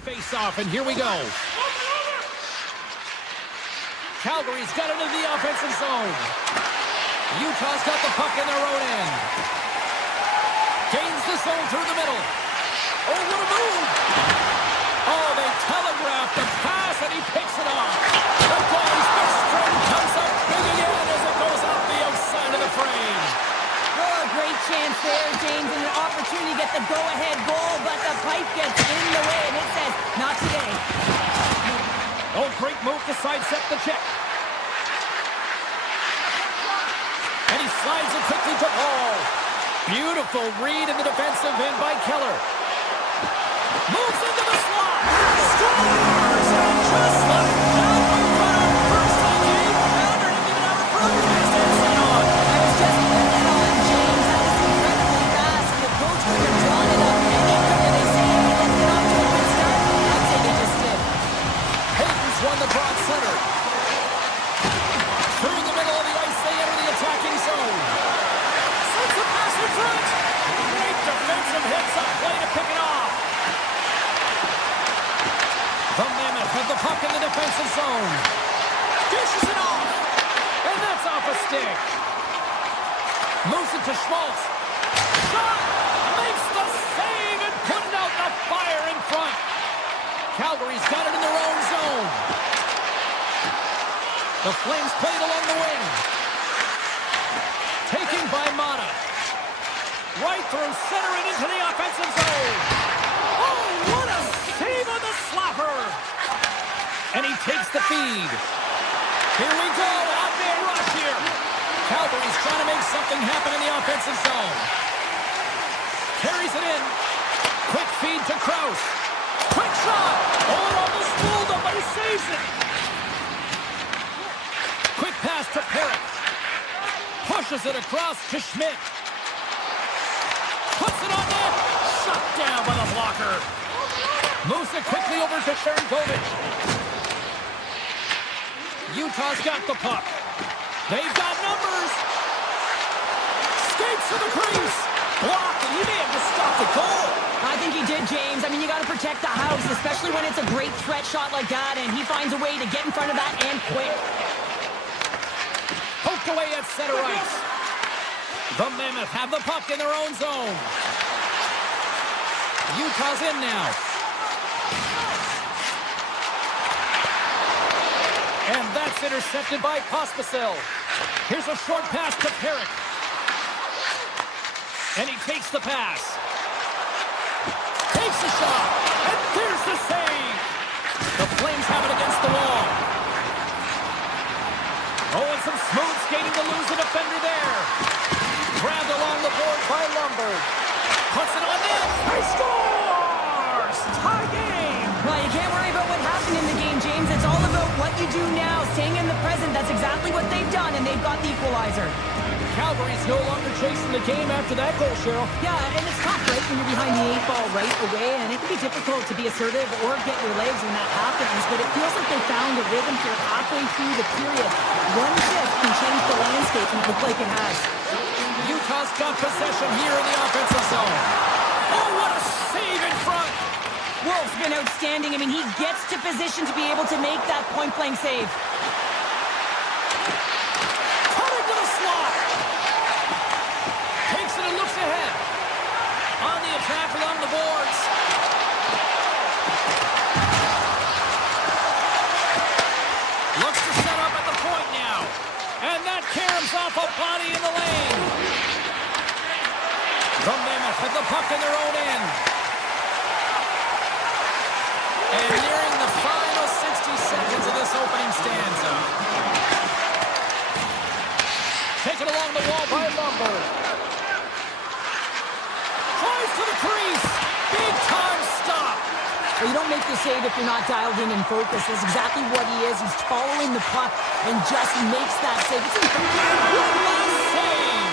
Face off, and here we go. Calgary's got it into the offensive zone. Utah's got the puck in their own end. Gains the zone through the middle. Oh, what a move! Oh, they telegraphed the pass, and he picks it off. The goalie's best friend comes up big again as it goes off the outside of the frame. Oh, a great chance there, James, and an opportunity to get the go-ahead goal, but the pipe gets in the way, and it says, not today. Oh, great move to sidestep the check. And he slides it quickly to Paul. Beautiful read in the defensive end by Keller. Moves into the slot. Scores! And just like that, we've got our first game. Elder didn't even have a protest and set on. I was just putting it on, James. That was incredibly fast. The coach could have drawn it up any quicker. They say he left it off to a good start. I'd say they just did. Hayden's won the broad center. Through the middle of the ice, they enter the attacking zone. Sends a pass in front. Great defensive hits up play to pick it off. The Mammoth have the puck in the defensive zone. Dishes it off. And that's off a stick. Moves it to Schmaltz. Shot! Makes the save and putting out the fire in front. Calgary's got it in their own zone. The Flames played along the wing. Taken by Mata. Right through center and into the offensive zone. Oh, what a save on the slapper. And he takes the feed. Here we go. Odd-man rush here. Calgary's trying to make something happen in the offensive zone. Carries it in. Quick feed to Krause. Quick shot. Oh, it almost fooled him, but he saves it. Quick pass to Perrick. Pushes it across to Schmidt. Puts it on net. Shut down by the blocker. Moves it quickly over to Sharangovich. Utah's got the puck. They've got numbers. Skates to the crease. Blocked, and he may have just stopped the goal. I think he did, James. I mean, you got to protect the house, especially when it's a great threat shot like that, and he finds a way to get in front of that and quick. Poked away at center ice. The Mammoth have the puck in their own zone. Utah's in now. And that's intercepted by Pospisil. Here's a short pass to Perrick. And he takes the pass. Takes the shot. And there's the save. The Flames have it against the wall. Oh, and some smooth skating to lose the defender there. Grabbed along the board by Lundberg. Puts it on net. He scores! Tie game! Well, you can't worry about what happened in the game, James. It's all about what you do now, staying in the present. That's exactly what they've done, and they've got the equalizer. Calgary's no longer chasing the game after that goal, Cheryl. Yeah, and it's tough, right, when you're behind the 8 ball right away, and it can be difficult to be assertive or get your legs when that happens, but it feels like they found a rhythm here halfway through the period. One shift can change the landscape, and it looks like it has. Utah's got possession here in the offensive zone. Oh, what a save in front! Wolf's been outstanding. I mean, he gets to position to be able to make that point-blank save. Cutting to the slot! Takes it and looks ahead. On the attack along the boards. Looks to set up at the point now. And that caroms off a body in the lane. The Mammoth have the puck in their own end. And nearing the final 60 seconds of this opening stanza. Taken along the wall by Lundberg. Tries to the crease. Big time stop. Well, you don't make the save if you're not dialed in and focused. That's exactly what he is. He's following the puck and just makes that save. It's One last save.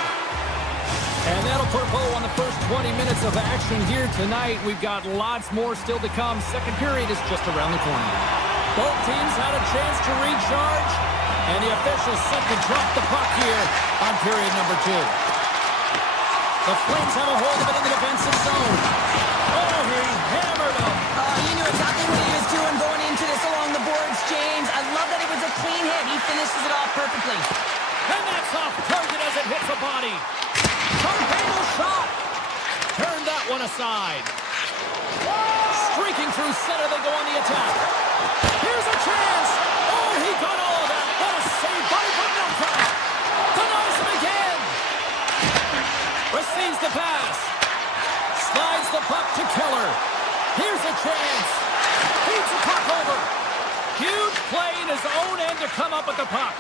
And that'll put a bow on the first 20 minutes of action here tonight. We've got lots more still to come. Second period is just around the corner. Both teams had a chance to recharge, and the officials set to drop the puck here on period number 2. The Flames have a hold of it in the defensive zone. Oh, he hammered him. He knew exactly what he was doing going into this along the boards, James. I love that it was a clean hit. He finishes it off perfectly. And that's off target as one aside. Streaking through center, they go on the attack. Here's a chance. Oh, he got all of that. What a save by Vanelka. Denies him again. Receives the pass. Slides the puck to Keller. Here's a chance. Feeds the puck over. Huge play in his own end to come up with the puck.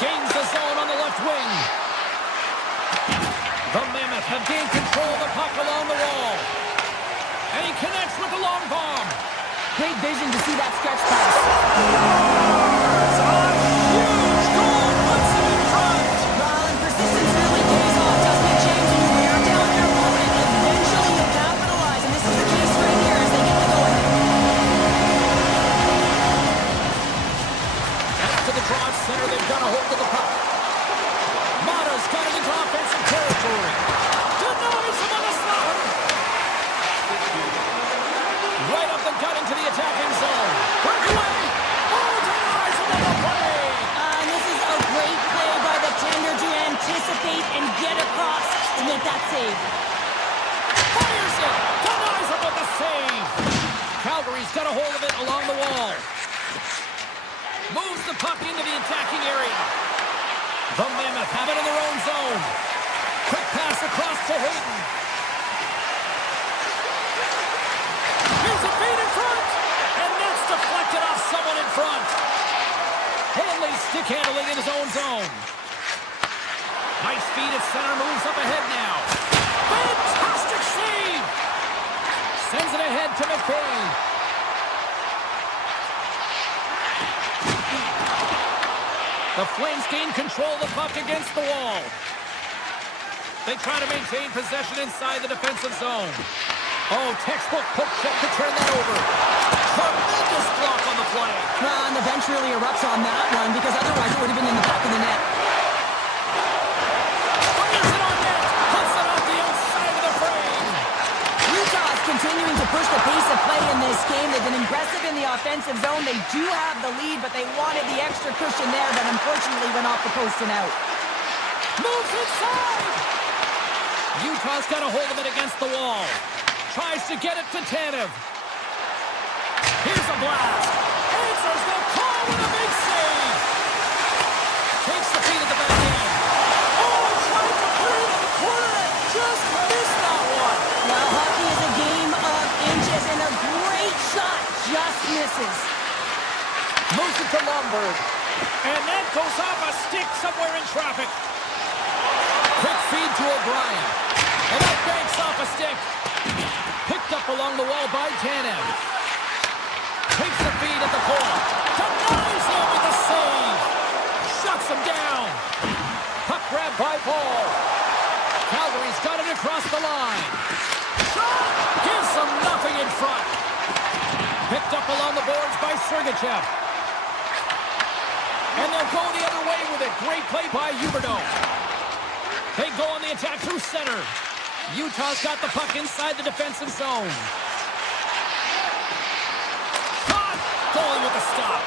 Gains the zone on the left wing. The Mammoth have gained control of the puck along the wall. And he connects with the long bomb. Great vision to see that stretch pass. It's a huge goal. Puts him in front. Well, and persistence really pays off, doesn't it, James? When you wear down your opponent, eventually you capitalize. And this is the case right here as they get the go-ahead. After the draw at center, they've got a hold of the puck. Mata's got it into offensive territory. Denies him on the slot. Right up the gut into the attacking zone. Breakaway. Oh, denies him on the play. And this is a great play by the tender to anticipate and get across to make that save. Fires it. Denies him with the save. Calgary's got a hold of it along the wall. Moves the puck into the attacking area. The Mammoth have it in their own zone. Quick pass across to Hayden. Here's a feed in front. And that's deflected off someone in front. Hanley stick handling in his own zone. Nice feed at center. Moves up ahead now. Fantastic save. Sends it ahead to McBain. The Flames gain control of the puck against the wall. They try to maintain possession inside the defensive zone. Oh, textbook poke check to turn that over. Tremendous block on the play. Well, and the bench really erupts on that one because otherwise it would have been in the back of the net. Fires it on net. Puts it off the outside of the frame. Utah's continuing to push the pace of play in this game. They've been aggressive in the offensive zone. They do have the lead, but they wanted the extra cushion there, but unfortunately went off the post and out. Moves inside. Utah's got a hold of it against the wall. Tries to get it to Tanev. Here's a blast. Answers the call with a big save. Takes the feed at the back end. Oh, tried to put it in the corner. Just missed that one. Well, hockey is a game of inches, and a great shot just misses. Moves it to Lomberg. And that goes off a stick somewhere in traffic. Quick feed to O'Brien. And that banks off a stick. Picked up along the wall by Tanev. Takes the feed at the point. Denies him with the save. Shuts him down. Puck grab by Paul. Calgary's got it across the line. Shot! Gives them nothing in front. Picked up along the boards by Sergachev. And they'll go the other way with it. Great play by Huberdeau. They go on the attack through center. Utah's got the puck inside the defensive zone. Shot! Goalie with the stop.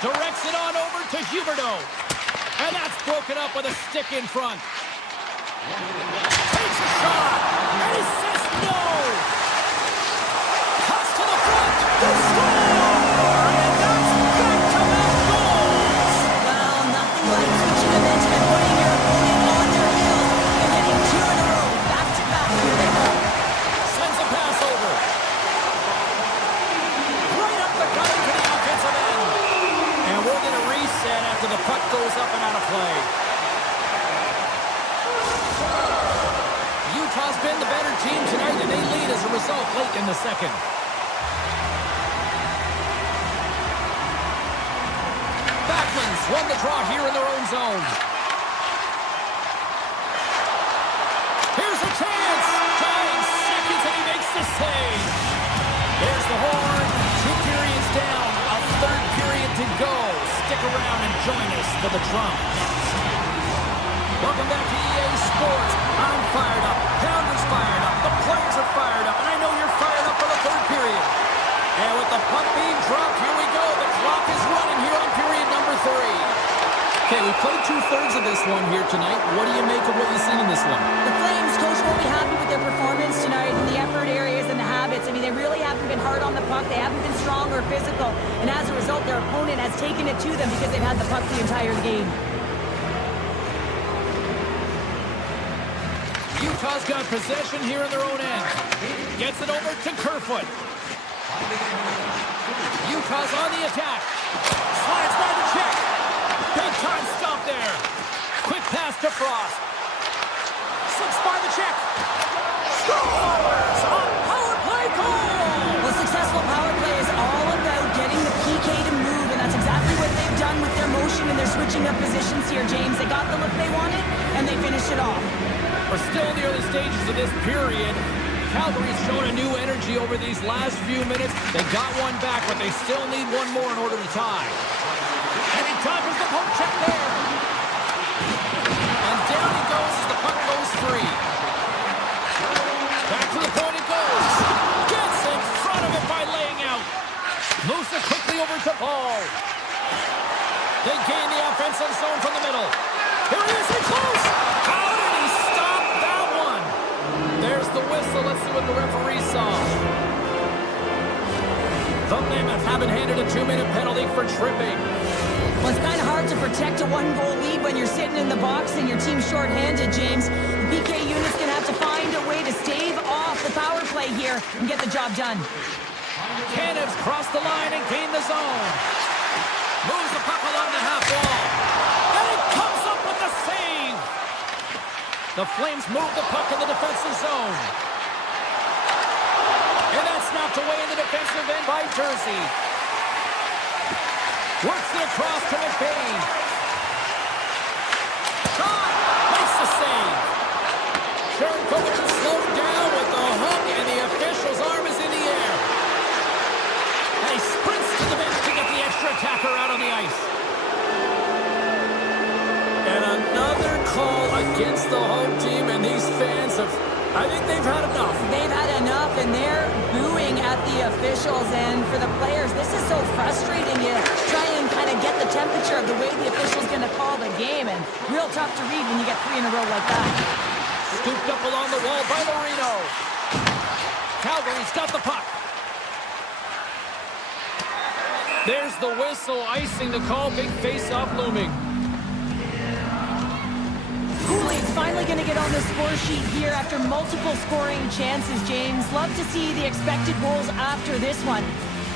Directs it on over to Huberdeau. And that's broken up with a stick in front. Takes a shot. And he says no. Cuts to the front. The score! And that's back-to-back goals. Well, nothing like switching momentum and putting your opponent on their heels and getting two in a row. Back-to-back. Here they go. Sends a pass over. Right up the gut into the offensive end. And we're going to reset after the puck goes up and out of play. Utah's been the better team tonight, and they lead as a result late in the second. Backlund's won the draw here in their own zone. Here's a chance. Tying seconds, and he makes the save. There's the horn. 2 periods down. A third period to go. Stick around and join us for the drum. Welcome back to EA Sports. I'm fired up. Pounder's fired up. The players are fired up. And I know you're fired up for the third period. And with the puck being dropped, here we go. The clock is running here on period number 3. Okay, we played 2/3 of this one here tonight. What do you make of what you've seen in this one? The Flames haven't been hard on the puck. They haven't been strong or physical. And as a result, their opponent has taken it to them because they've had the puck the entire game. Utah's got possession here in their own end. Gets it over to Kerfoot. Utah's on the attack. Slides by the check. Big time stop there. Quick pass to Frost. Slips by the check. Scores on power play goal. Well, successful power play is all about getting the PK to move, and that's exactly what they've done with their motion and their switching of positions here, James. They got the look they wanted, and they finished it off. We're still in the early stages of this period. Calgary's shown a new energy over these last few minutes. They got one back, but they still need one more in order to tie. And he touches the poke check there. And down he goes as the puck goes free. Back to the point it goes. Gets in front of it by laying out. Moves it quickly over to Paul. They gain the offensive zone from the middle. Here he is, he's close. How did he stop that one? There's the whistle. Let's see what the referee saw. The Mammoth have been handed a 2-minute penalty for tripping. Well, it's kind of hard to protect a one-goal lead when you're sitting in the box and your team's shorthanded, James. The PK unit's going to have to find a way to stave off the power play here and get the job done. Canev's crossed the line and gained the zone. Moves the puck along the half wall. And it comes up with the save. The Flames move the puck in the defensive zone. And that's knocked away in the defensive end by Jersey. Works it across to McBain. Shot! Makes the save. Sharankovic is slowed down with the hook, and the official's arm is in the air. And he sprints to the bench to get the extra attacker out on the ice. And another call against the home team, and these fans have, I think they've had enough. They've had enough, and they're booing at the officials. And for the players, this is so frustrating. You try and kind of get the temperature of the way the official's going to call the game, and real tough to read when you get 3 in a row like that. Scooped up along the wall by Marino. Calgary's got the puck. There's the whistle, icing the call. Big face-off looming. Cooley's finally going to get on the score sheet here after multiple scoring chances, James. Love to see the expected goals after this one.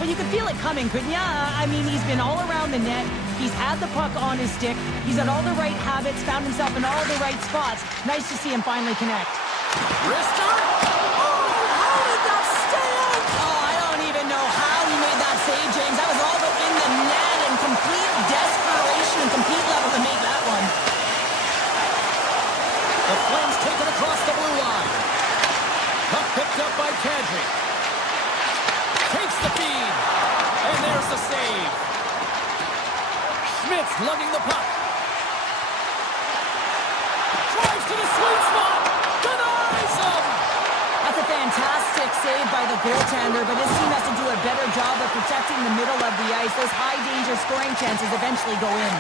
Well, you could feel it coming, couldn't you? I mean, he's been all around the net. He's had the puck on his stick. He's had all the right habits, found himself in all the right spots. Nice to see him finally connect. Wrister? Oh, how did that stay out? Oh, I don't even know how he made that save, James. That was all but in the net and complete desperation and complete level to make that one. The Flames taken across the blue line. Puck picked up by Kadri. Takes the feed. And there's the save. Schmidt's lugging the puck. Drives to the sweet spot. Denies him. That's a fantastic save by the goaltender, but his team has to do a better job of protecting the middle of the ice. Those high-danger scoring chances eventually go in.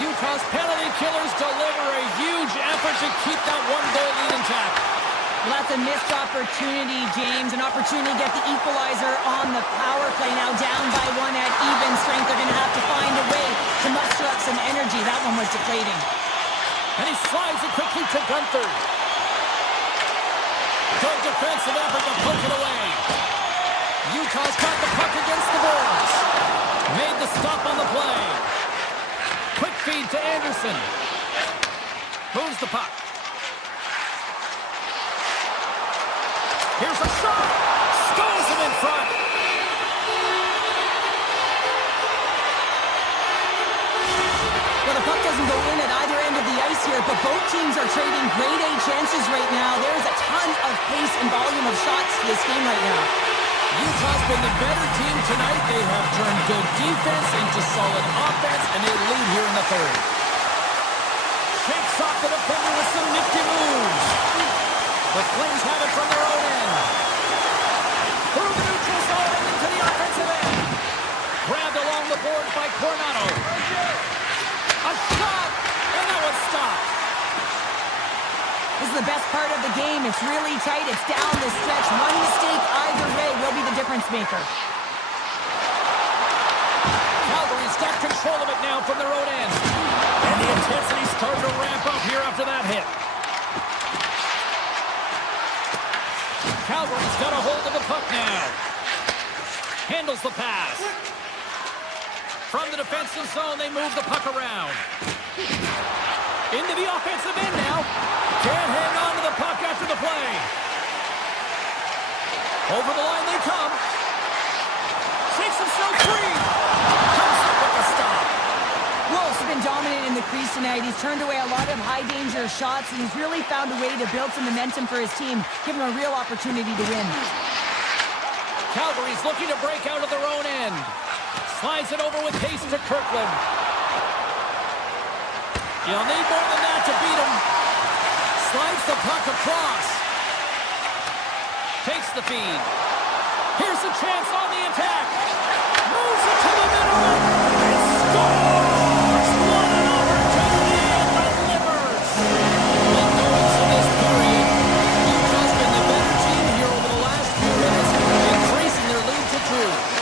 Utah's penalty killers deliver a huge effort to keep that one-goal lead intact. Well, that's a missed opportunity, James. An opportunity to get the equalizer on the power play. Now down by 1 at even strength. They're going to have to find a way to muster up some energy. That one was deflating. And he slides it quickly to Gunther. Good defensive effort to poke it away. Utah's got the puck against the boards. Made the stop on the play. Quick feed to Anderson. Moves the puck. Here's a shot. Scores him in front. Well, the puck doesn't go in at either end of the ice here, but both teams are trading grade A chances right now. There is a ton of pace and volume of shots to this game right now. Utah's been the better team tonight. They have turned good defense into solid offense, and they lead here in the third. Shakes off the defender with some nifty moves. The Flames have it from their own end. Through the neutral zone and into the offensive end. Grabbed along the boards by Coronado. A shot, and that was stopped. This is the best part of the game is It's really tight. It's down the stretch. One mistake either way will be the difference maker. Calgary's got control of it now from their own end. And the intensity's starting to ramp up here after that hit. Calgary's got a hold of the puck now. Handles the pass. From the defensive zone, they move the puck around. Into the offensive end now. Can't hang on to the puck after the play. Over the line they come. Shakes himself free. Comes up with the stop. Wolf's been dominant in the crease tonight. He's turned away a lot of high-danger shots, and he's really found a way to build some momentum for his team, give him a real opportunity to win. Calgary's looking to break out of their own end. Slides it over with pace to Kirkland. You'll need more than that to beat him. Slides the puck across. Takes the feed. Here's a chance on the attack. Moves it to the middle. And scores! What an opportunity and delivers. The goals of this period. Utah's been the better team here over the last few minutes, increasing their lead to 2.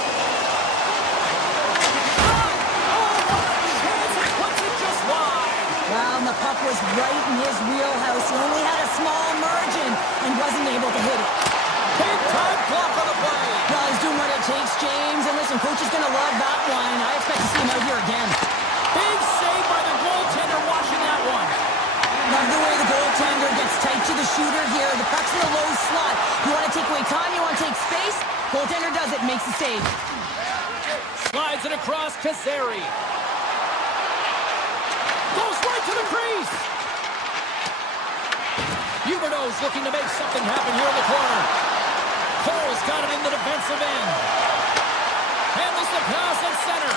Wow, and the puck was right in his wheelhouse. He only had a small margin and wasn't able to hit it. Big time block on the play. Well, he's doing what it takes, James. And listen, coach is going to love that one. I expect to see him out here again. Big save by the goaltender watching that one. Love the way the goaltender gets tight to the shooter here. The puck's in a low slot. You want to take away time, you want to take space. Goaltender does it, makes the save. Slides it across to Zary. Goes right to the crease. Huberdeau's looking to make something happen here in the corner. Cole's got it in the defensive end. Handles the pass at center.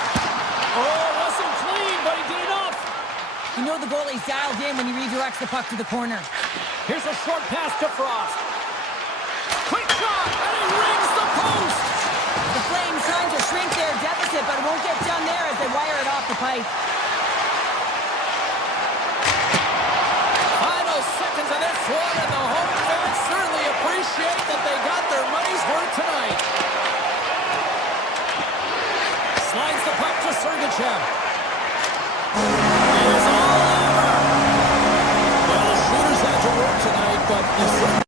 Oh, wasn't clean, but he did enough. You know the goalie's dialed in when he redirects the puck to the corner. Here's a short pass to Frost. Quick shot, and he rings the post. The Flames trying to shrink their deficit, but it won't get done there as they wire it off the pipe. Final seconds of this one, and the home fans certainly appreciate that they got their money's worth tonight. Slides the puck to Sergachev. It is all over. Well, the shooters had to work tonight, but the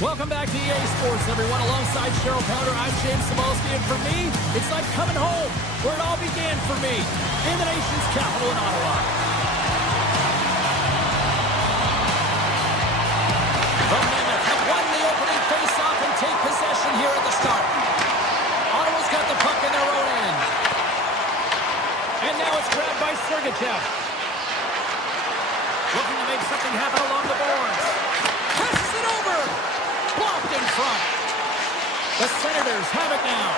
Welcome back to EA Sports, everyone. Alongside Cheryl Powder, I'm James Cebulski, and for me, it's like coming home, where it all began for me, in the nation's capital in Ottawa. The Mammoth have won the opening face-off and take possession here at the start. Ottawa's got the puck in their own end. And now it's grabbed by Sergachev. Looking to make something happen along the boards. Passes it over. Blocked in front. The Senators have it now.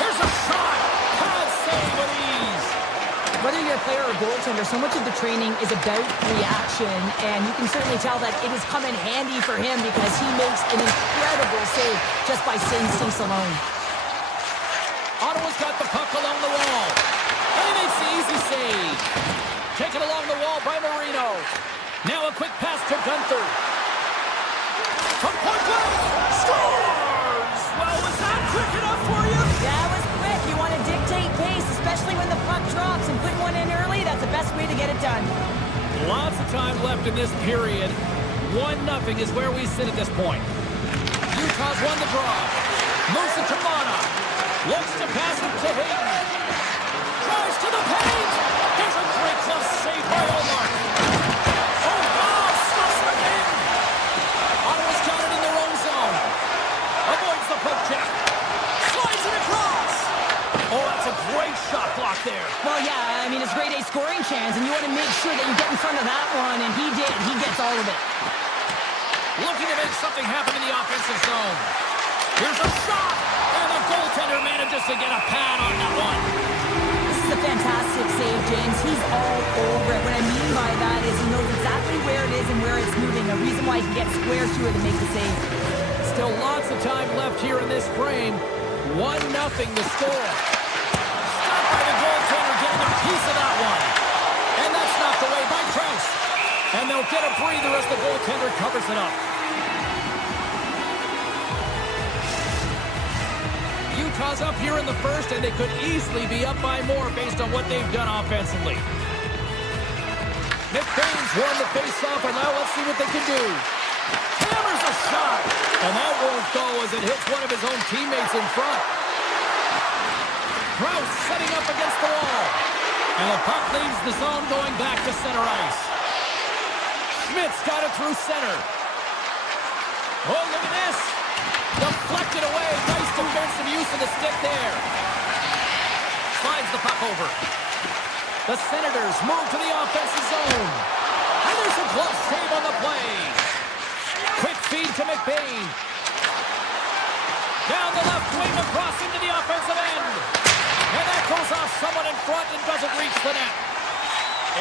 Here's a shot. Pad save with ease. Whether you're a player or goaltender, so much of the training is about reaction, and you can certainly tell that it has come in handy for him because he makes an incredible save just by instincts alone. Ottawa's got the puck along the wall. And he makes the easy save. Taken along the wall by Marino. Now a quick pass to Gunther. From point blank, scores! Well, was that quick enough for you? That was quick. You want to dictate pace, especially when the puck drops, and put one in early. That's the best way to get it done. Lots of time left in this period. 1-0 is where we sit at this point. Utah's won the draw. Moves it to Mana. Looks to pass it to Hayden. Tries to the paint. There's a great glove save by Omar. Oh, wow, stuffs the game. Ottawa's got it in their own zone. Avoids the poke check. Slides it across. Oh, that's a great shot block there. Well, yeah, I mean, it's grade A scoring chance, and you want to make sure that you get in front of that one, and he did. He gets all of it. Looking to make something happen in the offensive zone. Here's a shot, and the goaltender manages to get a pad on that one. This is a fantastic save, James. He's all over it. What I mean by that is he knows exactly where it is and where it's moving, a reason why he can get square to it and make the save. Still lots of time left here in this frame. 1-0 the score. Stopped by the goaltender, getting a piece of that one. And that's knocked away by Krause. And they'll get a breather as the goaltender covers it up. Utah's up here in the first, and they could easily be up by more based on what they've done offensively. McBain's won the face-off, and now let's see what they can do. Hammers a shot, and that won't go as it hits one of his own teammates in front. Krause setting up against the wall, and the puck leaves the zone going back to center ice. Schmidt's got it through center. Oh, look at this. Deflected away. Nice defensive use of the stick there. Slides the puck over. The Senators move to the offensive zone. And there's a glove save on the play. Quick feed to McBain. Down the left wing across into the offensive end. And that goes off someone in front and doesn't reach the net.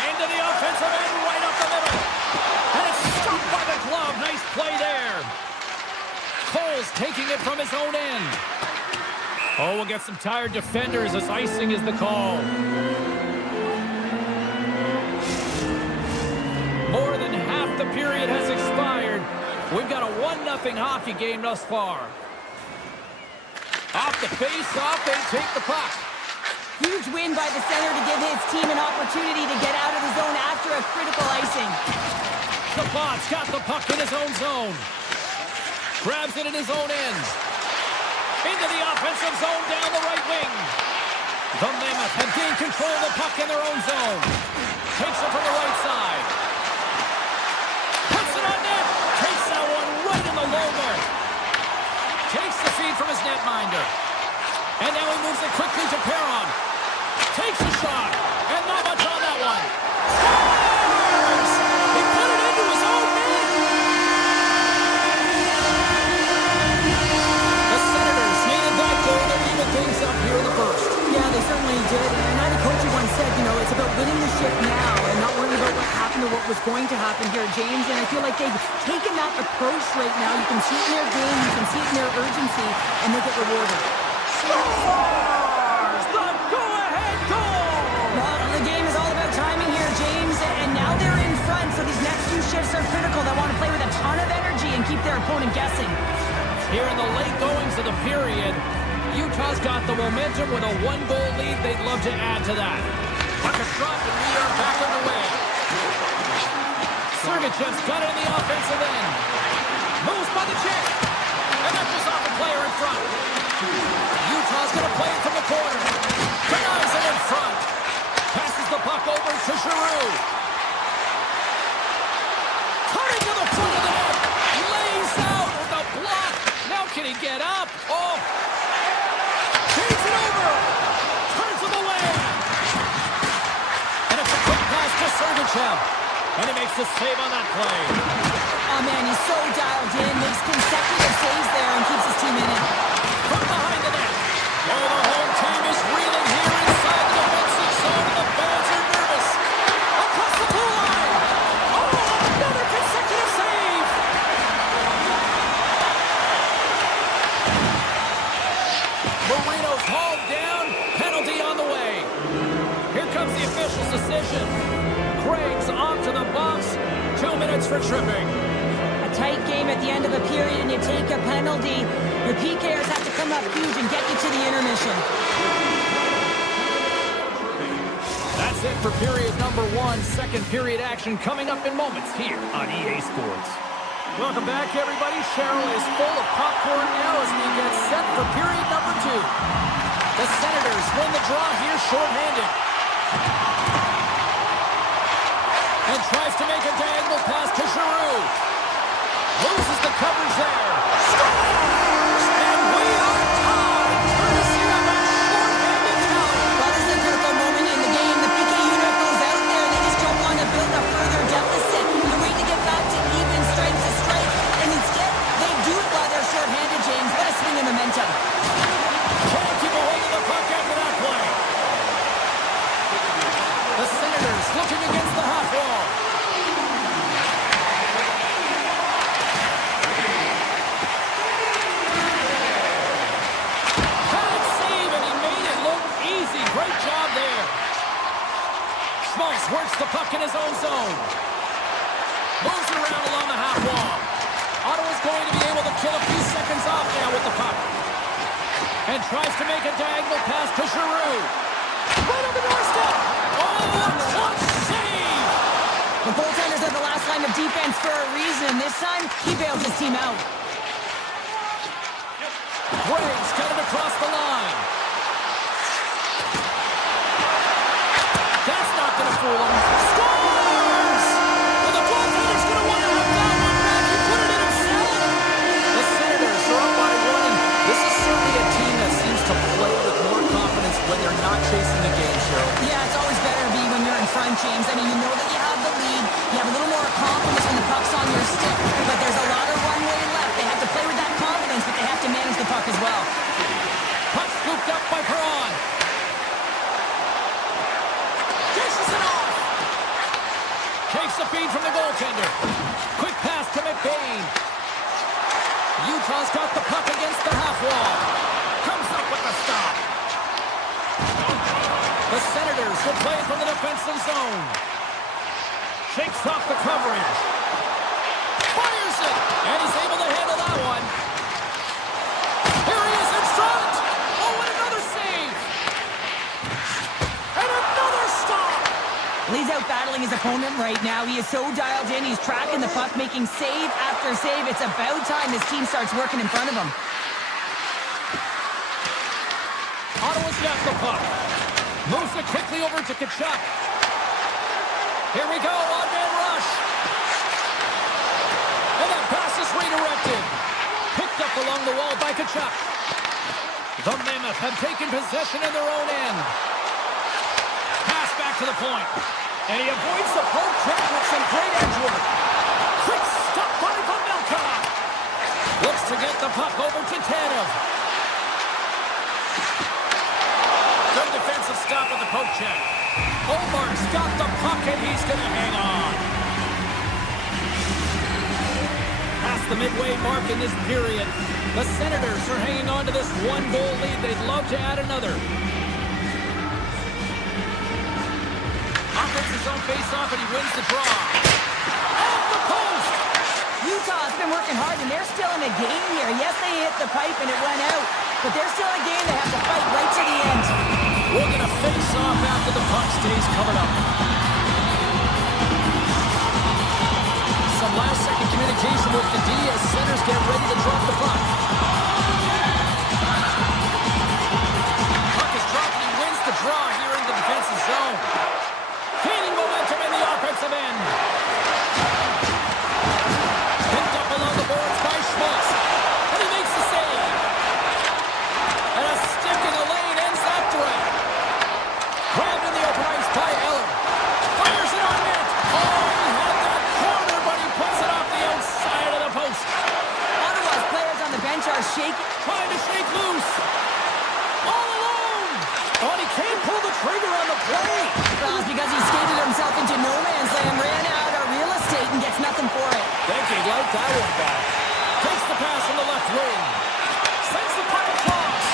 Into the offensive end, right up the middle. And it's stopped by the glove. Nice play there. Cole's taking it from his own end. Oh, we'll get some tired defenders as icing is the call. More than half the period has expired. We've got a 1-0 hockey game thus far. Off the face-off, they take the puck. Huge win by the center to give his team an opportunity to get out of the zone after a critical icing. Chabot's got the puck in his own zone. Grabs it in his own end. Into the offensive zone down the right wing. The Mammoth have gained control of the puck in their own zone. Takes it from the right side. Puts it on net. Takes that one right in the logo. Takes the feed from his netminder. And now he moves it quickly to Perron. Takes a shot. And not much on that one. Scores! He put it into his own net. The Senators needed that goal to even things up here in the first. Yeah, they certainly did. And Andy Coach once said, you know, it's about winning the shift now and not worrying about what happened or what was going to happen here, James. And I feel like they've taken that approach right now. You can see it in their game, you can see it in their urgency, and they get rewarded. Scores! The go-ahead goal! Well, the game is all about timing here, James. And now they're in front, so these next few shifts are critical. They want to play with a ton of energy and keep their opponent guessing. Here in the late goings of the period, Utah's got the momentum with a 1-goal lead. They'd love to add to that. Puck is dropped, and we are back underway. Sergachev's got it in the offensive end. Moves by the check. And that goes off the player in front. Utah's going to play it from the corner. Denies it in front. Passes the puck over to Giroux. Cutting to the front of the net. Lays out with a block. Now can he get up? Oh. Takes it over. Turns him away. And it's a quick pass to Sergachev. And he makes the save on that play. Oh, man, he's so dialed in. Makes consecutive saves there and keeps his team in it. From behind the net. Oh, the home team is reeling here inside the defensive zone. The fans are nervous. Across the blue line. Oh, another consecutive save. Marino's hauled down. Penalty on the way. Here comes the official's decision. Craig's off to the box. 2 minutes for tripping. A tight game at the end of a period and you take a penalty. Your PKers have to come up huge and get you to the intermission. That's it for period number 1. Second period action coming up in moments here on EA Sports. Welcome back, everybody. Cheryl is full of popcorn now as we get set for period number 2. The Senators win the draw here shorthanded. And tries to make a diagonal pass to Giroux. Loses the coverage there. Scores! And we are tied. Courtesy of that shorthanded talent. Well, this is a critical moment in the game. The PK unit goes out there. They just don't want to build a further deficit. They're waiting to get back to even strength to strength. And instead, they do it while they're shorthanded, James. What a swing in momentum. Can't keep a hold of the puck after that play. The Senators looking against the half wall. Can't save, and he made it look easy. Great job there. Schmaltz works the puck in his own zone. Moves around along the half wall. Ottawa's going to be able to kill a few seconds off now with the puck. And tries to make a diagonal pass to Giroux. Right on the doorstep. Oh, a clutch save. The goaltenders are the last line of defense for a reason. This time, he bailed his team out. Greg's got it across the line. That's not going to fool him. Scores! Well, the goaltender's going to want to have that one back. He put it in himself. The Senators are up by 1, and this is certainly a team that seems to play with more confidence when they're not chasing the game, Cheryl. Yeah, it's always better to be when you're in front, James. I mean, you know that you have the lead. You have a little more confidence when the puck's on your stick. But there's a lot of runway left. They have to play with that confidence, but they have to manage the puck as well. Puck scooped up by Perron. Dishes it off. Takes the feed from the goaltender. Quick pass to McBain. Utah's got the puck against the half wall. Comes up with the stop. The Senators will play from the defensive zone. Shakes off the coverage. Fires it. And he's able to handle that one. Here he is in front. Oh, and another save. And another stop. Well, he's out battling his opponent right now. He is so dialed in. He's tracking the puck, making save after save. It's about time his team starts working in front of him. Ottawa's got the puck. Moves it quickly over to Tkachuk. Here we go, one-man rush. And that pass is redirected. Picked up along the wall by Tkachuk. The Mammoth have taken possession in their own end. Pass back to the point. And he avoids the poke check with some great edge work. Quick stop by Pavelka. Looks to get the puck over to Tanev. Good defensive stop with the poke check. Omar's got the puck and he's going to hang on. Past the midway mark in this period, the Senators are hanging on to this one-goal lead. They'd love to add another. Offense his own face-off and he wins the draw. Off the post! Utah's been working hard, and they're still in a game here. Yes, they hit the pipe and it went out, but they're still in a game. They have to fight right to the end. We're going to face off after the puck stays coming up. Some last-second communication with the D as centers get ready to drop the puck. Puck is dropped and he wins the draw here in the defensive zone. Gaining momentum in the offensive end. Picked up along the boards by Schmaltz. And he makes the save. And a stick in the lane ends that threat. Grabbed in the open ice by Eller. Fires it on net. Oh, he had that corner, but he puts it off the outside of the post. Ottawa's players on the bench are shaking. Trying to shake loose. All alone. Oh, and he can't pull the trigger on the play. Well, it's because he skated himself into no man's land, ran out of real estate, and gets nothing for it. Think he'd like that one back. Takes the pass on the left wing. Sends the puck across.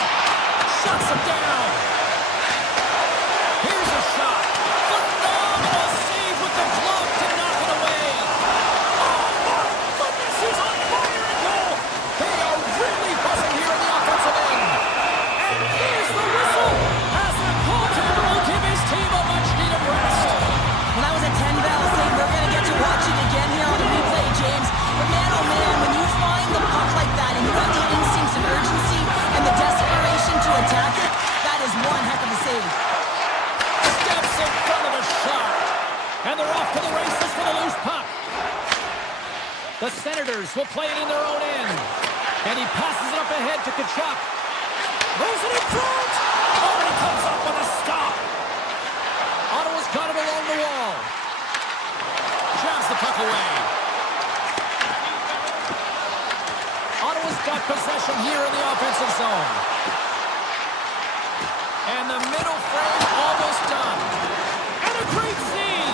Shuts him down. Here's a shot. Phenomenal save with the glove to knock it away. Oh, my goodness, he's on fire and goal. They are really buzzing here in the offensive end. And here's the whistle as the goaltender will give his team a much-needed rest. Well, that was a 10-ball save. We're going to get to watch it again here on the replay, James. But man, oh man, Senators will play it in their own end. And he passes it up ahead to Tkachuk. Moves it in front. Oh, and he comes up with a stop. Ottawa's got it along the wall. Jabs the puck away. Ottawa's got possession here in the offensive zone. And the middle frame almost done. And a great save.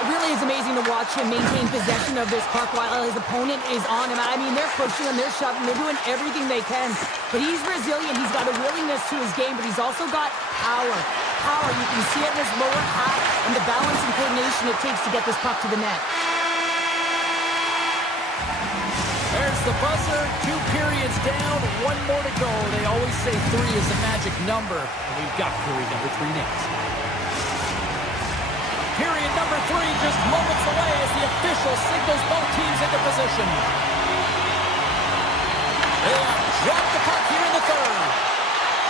It really is amazing to watch him maintain possession of this puck while his opponent is on him. I mean, they're pushing him, they're shoving, they're doing everything they can. But he's resilient, he's got a willingness to his game, but he's also got power. Power, you can see it in his lower half and the balance and coordination it takes to get this puck to the net. There's the buzzer, 2 periods down, 1 more to go. They always say 3 is a magic number, and we've got period number 3 next. Period number 3 just moments away as the official signals both teams into position. They have dropped the puck here in the third.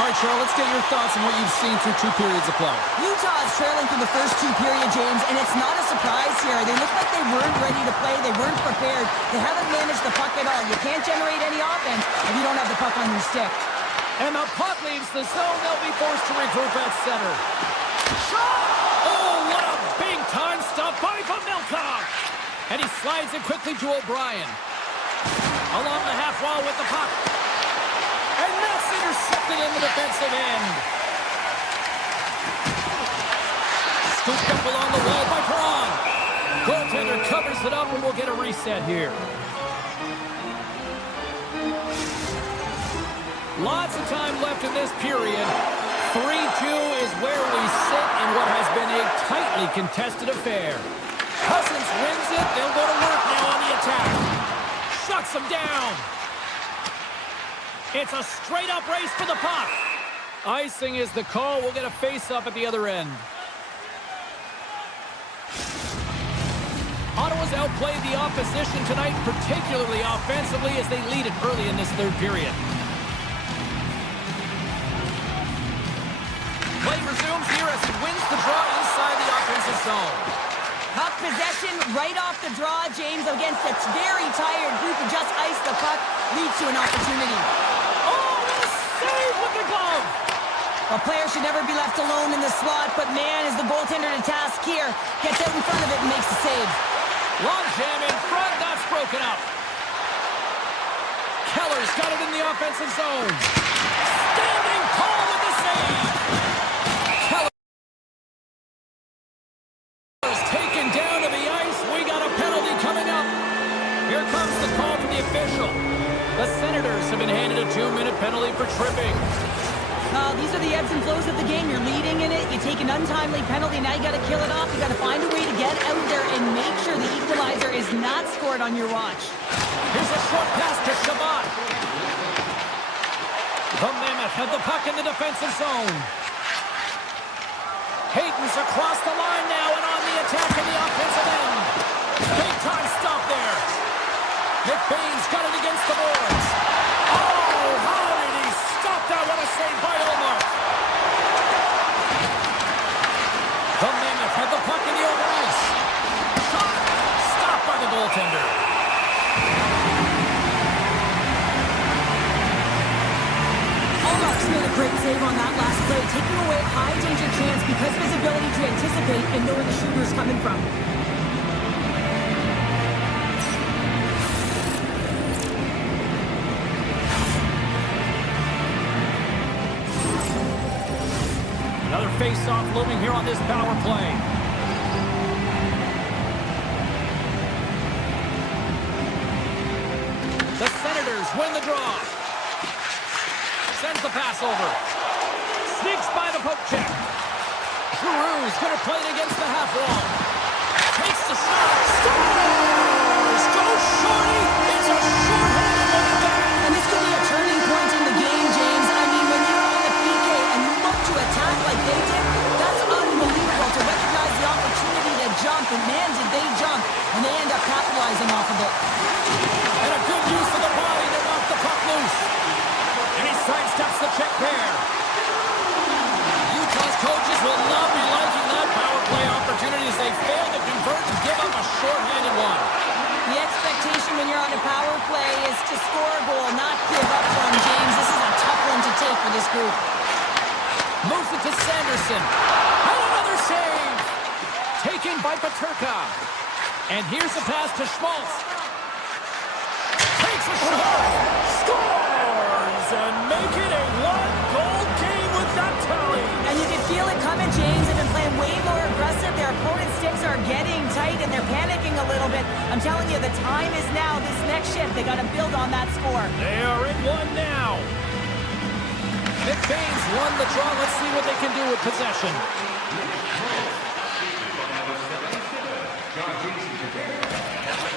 All right, Cheryl, let's get your thoughts on what you've seen through 2 periods of play. Utah is trailing through the first 2 periods, James, and it's not a surprise here. They look like they weren't ready to play. They weren't prepared. They haven't managed the puck at all. You can't generate any offense if you don't have the puck on your stick. And the puck leaves the zone. They'll be forced to regroup at center. Shot! Oh, what a big-time stop by Vamilka! And he slides it quickly to O'Brien. Along the half wall with the puck. And that's intercepted in the defensive end. Scooped up along the wall by Perron. Goaltender covers it up and we'll get a reset here. Lots of time left in this period. 3-2 is where we sit in what has been a tightly contested affair. Cousins wins it. They'll go to work now on the attack. Shuts them down. It's a straight-up race for the puck. Icing is the call. We'll get a face-up at the other end. Ottawa's outplayed the opposition tonight, particularly offensively, as they lead it early in this third period. Play resumes here as he wins the draw inside the offensive zone. Puck possession right off the draw, James, against a very tired group who just iced the puck, leads to an opportunity. Oh, what a save with the glove! A player should never be left alone in the slot, but man, is the goaltender to task here. Gets out in front of it and makes the save. Long jam in front, that's broken up. Keller's got it in the offensive zone. Standing tall with the save. Keller's taken down to the ice. We got a penalty coming up. Here comes the call from the official. The Senators have been handed a 2-minute penalty for tripping. These are the ebbs and flows of the game. You're leading in it. You take an untimely penalty. Now you got to kill it off. You got to find a way to get out there and make sure the equalizer is not scored on your watch. Here's a short pass to Shabbat. The Mammoth have the puck in the defensive zone. Hayton's across the line now and on the attack in the offensive end. Big time stop there. McBain's got it against the boards. Oh, how did he stop that? What a save by Olmark. The Mammoth have the puck in the open ice. Shot. Stopped by the goaltender. Olmark's made a great save on that last play, taking away a high-danger chance because of his ability to anticipate and know where the shooter's coming from. Another face-off looming here on this power play. The Senators win the draw. Sends the pass over. Sneaks by the poke check. Giroux's going to play it against the half wall. Takes the shot. Scores! Go Shorty! It's a short-handed one back. And this could be a turning point in the game, James. I mean, when you're on the PK and you look to attack like they did, that's unbelievable to recognize the opportunity to jump. And man, did they jump. And they end up capitalizing off of it. And a good use of the body to knock the puck loose. And he sidesteps the check there. Utah's coaches will not be liking that power play opportunity as they fail to convert and give up a short-handed one. The expectation when you're on a power this group. Moves it to Sanderson. And another save. Taken by Paterka. And here's a pass to Schmaltz. Takes a shot. Scores! And make it a one-goal game with that tally. And you can feel it coming, James. They've been playing way more aggressive. Their opponent's sticks are getting tight, and they're panicking a little bit. I'm telling you, the time is now. This next shift, they got to build on that score. They are in one now. McBain's won the draw. Let's see what they can do with possession.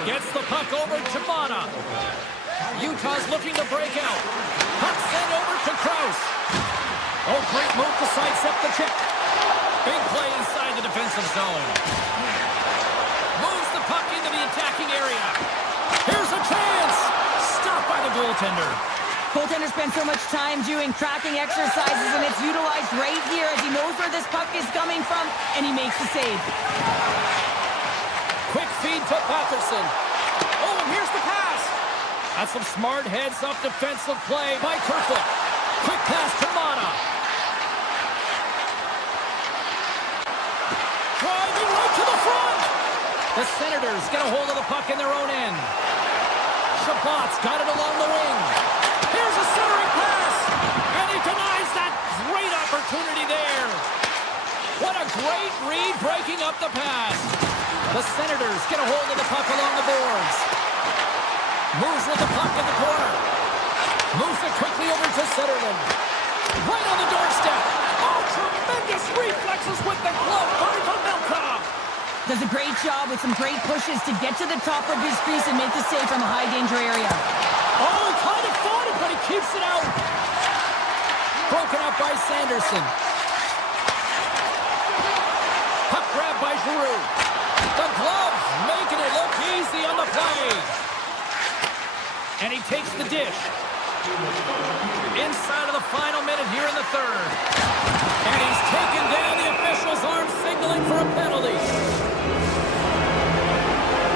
Gets the puck over to Mana. Utah's looking to break out. Puck sent over to Krause. Oh, great move to sidestep the check. Big play inside the defensive zone. Moves the puck into the attacking area. Here's a chance. Stopped by the goaltender. Goaltender spends so much time doing tracking exercises, and it's utilized right here as he knows where this puck is coming from, and he makes the save. Quick feed to Patterson. Oh, and here's the pass. That's some smart heads-up defensive play by Kerfoot. Quick pass to Mana. Driving right to the front. The Senators get a hold of the puck in their own end. Shabbat's got it along the wing. Here's a centering pass. And he denies that great opportunity there. What a great read breaking up the pass. The Senators get a hold of the puck along the boards. Moves with the puck in the corner. Moves it quickly over to Sutherland. Right on the doorstep. Oh, tremendous reflexes with the glove by Pavelka. Does a great job with some great pushes to get to the top of his crease and make the save from a high-danger area. Oh, he kind of fought it, but he keeps it out. Broken up by Sanderson. Puck grab by Giroux. The glove making it look easy on the play. And he takes the dish. Inside of the final minute here in the third. And he's taken down. The official's arm signaling for a penalty.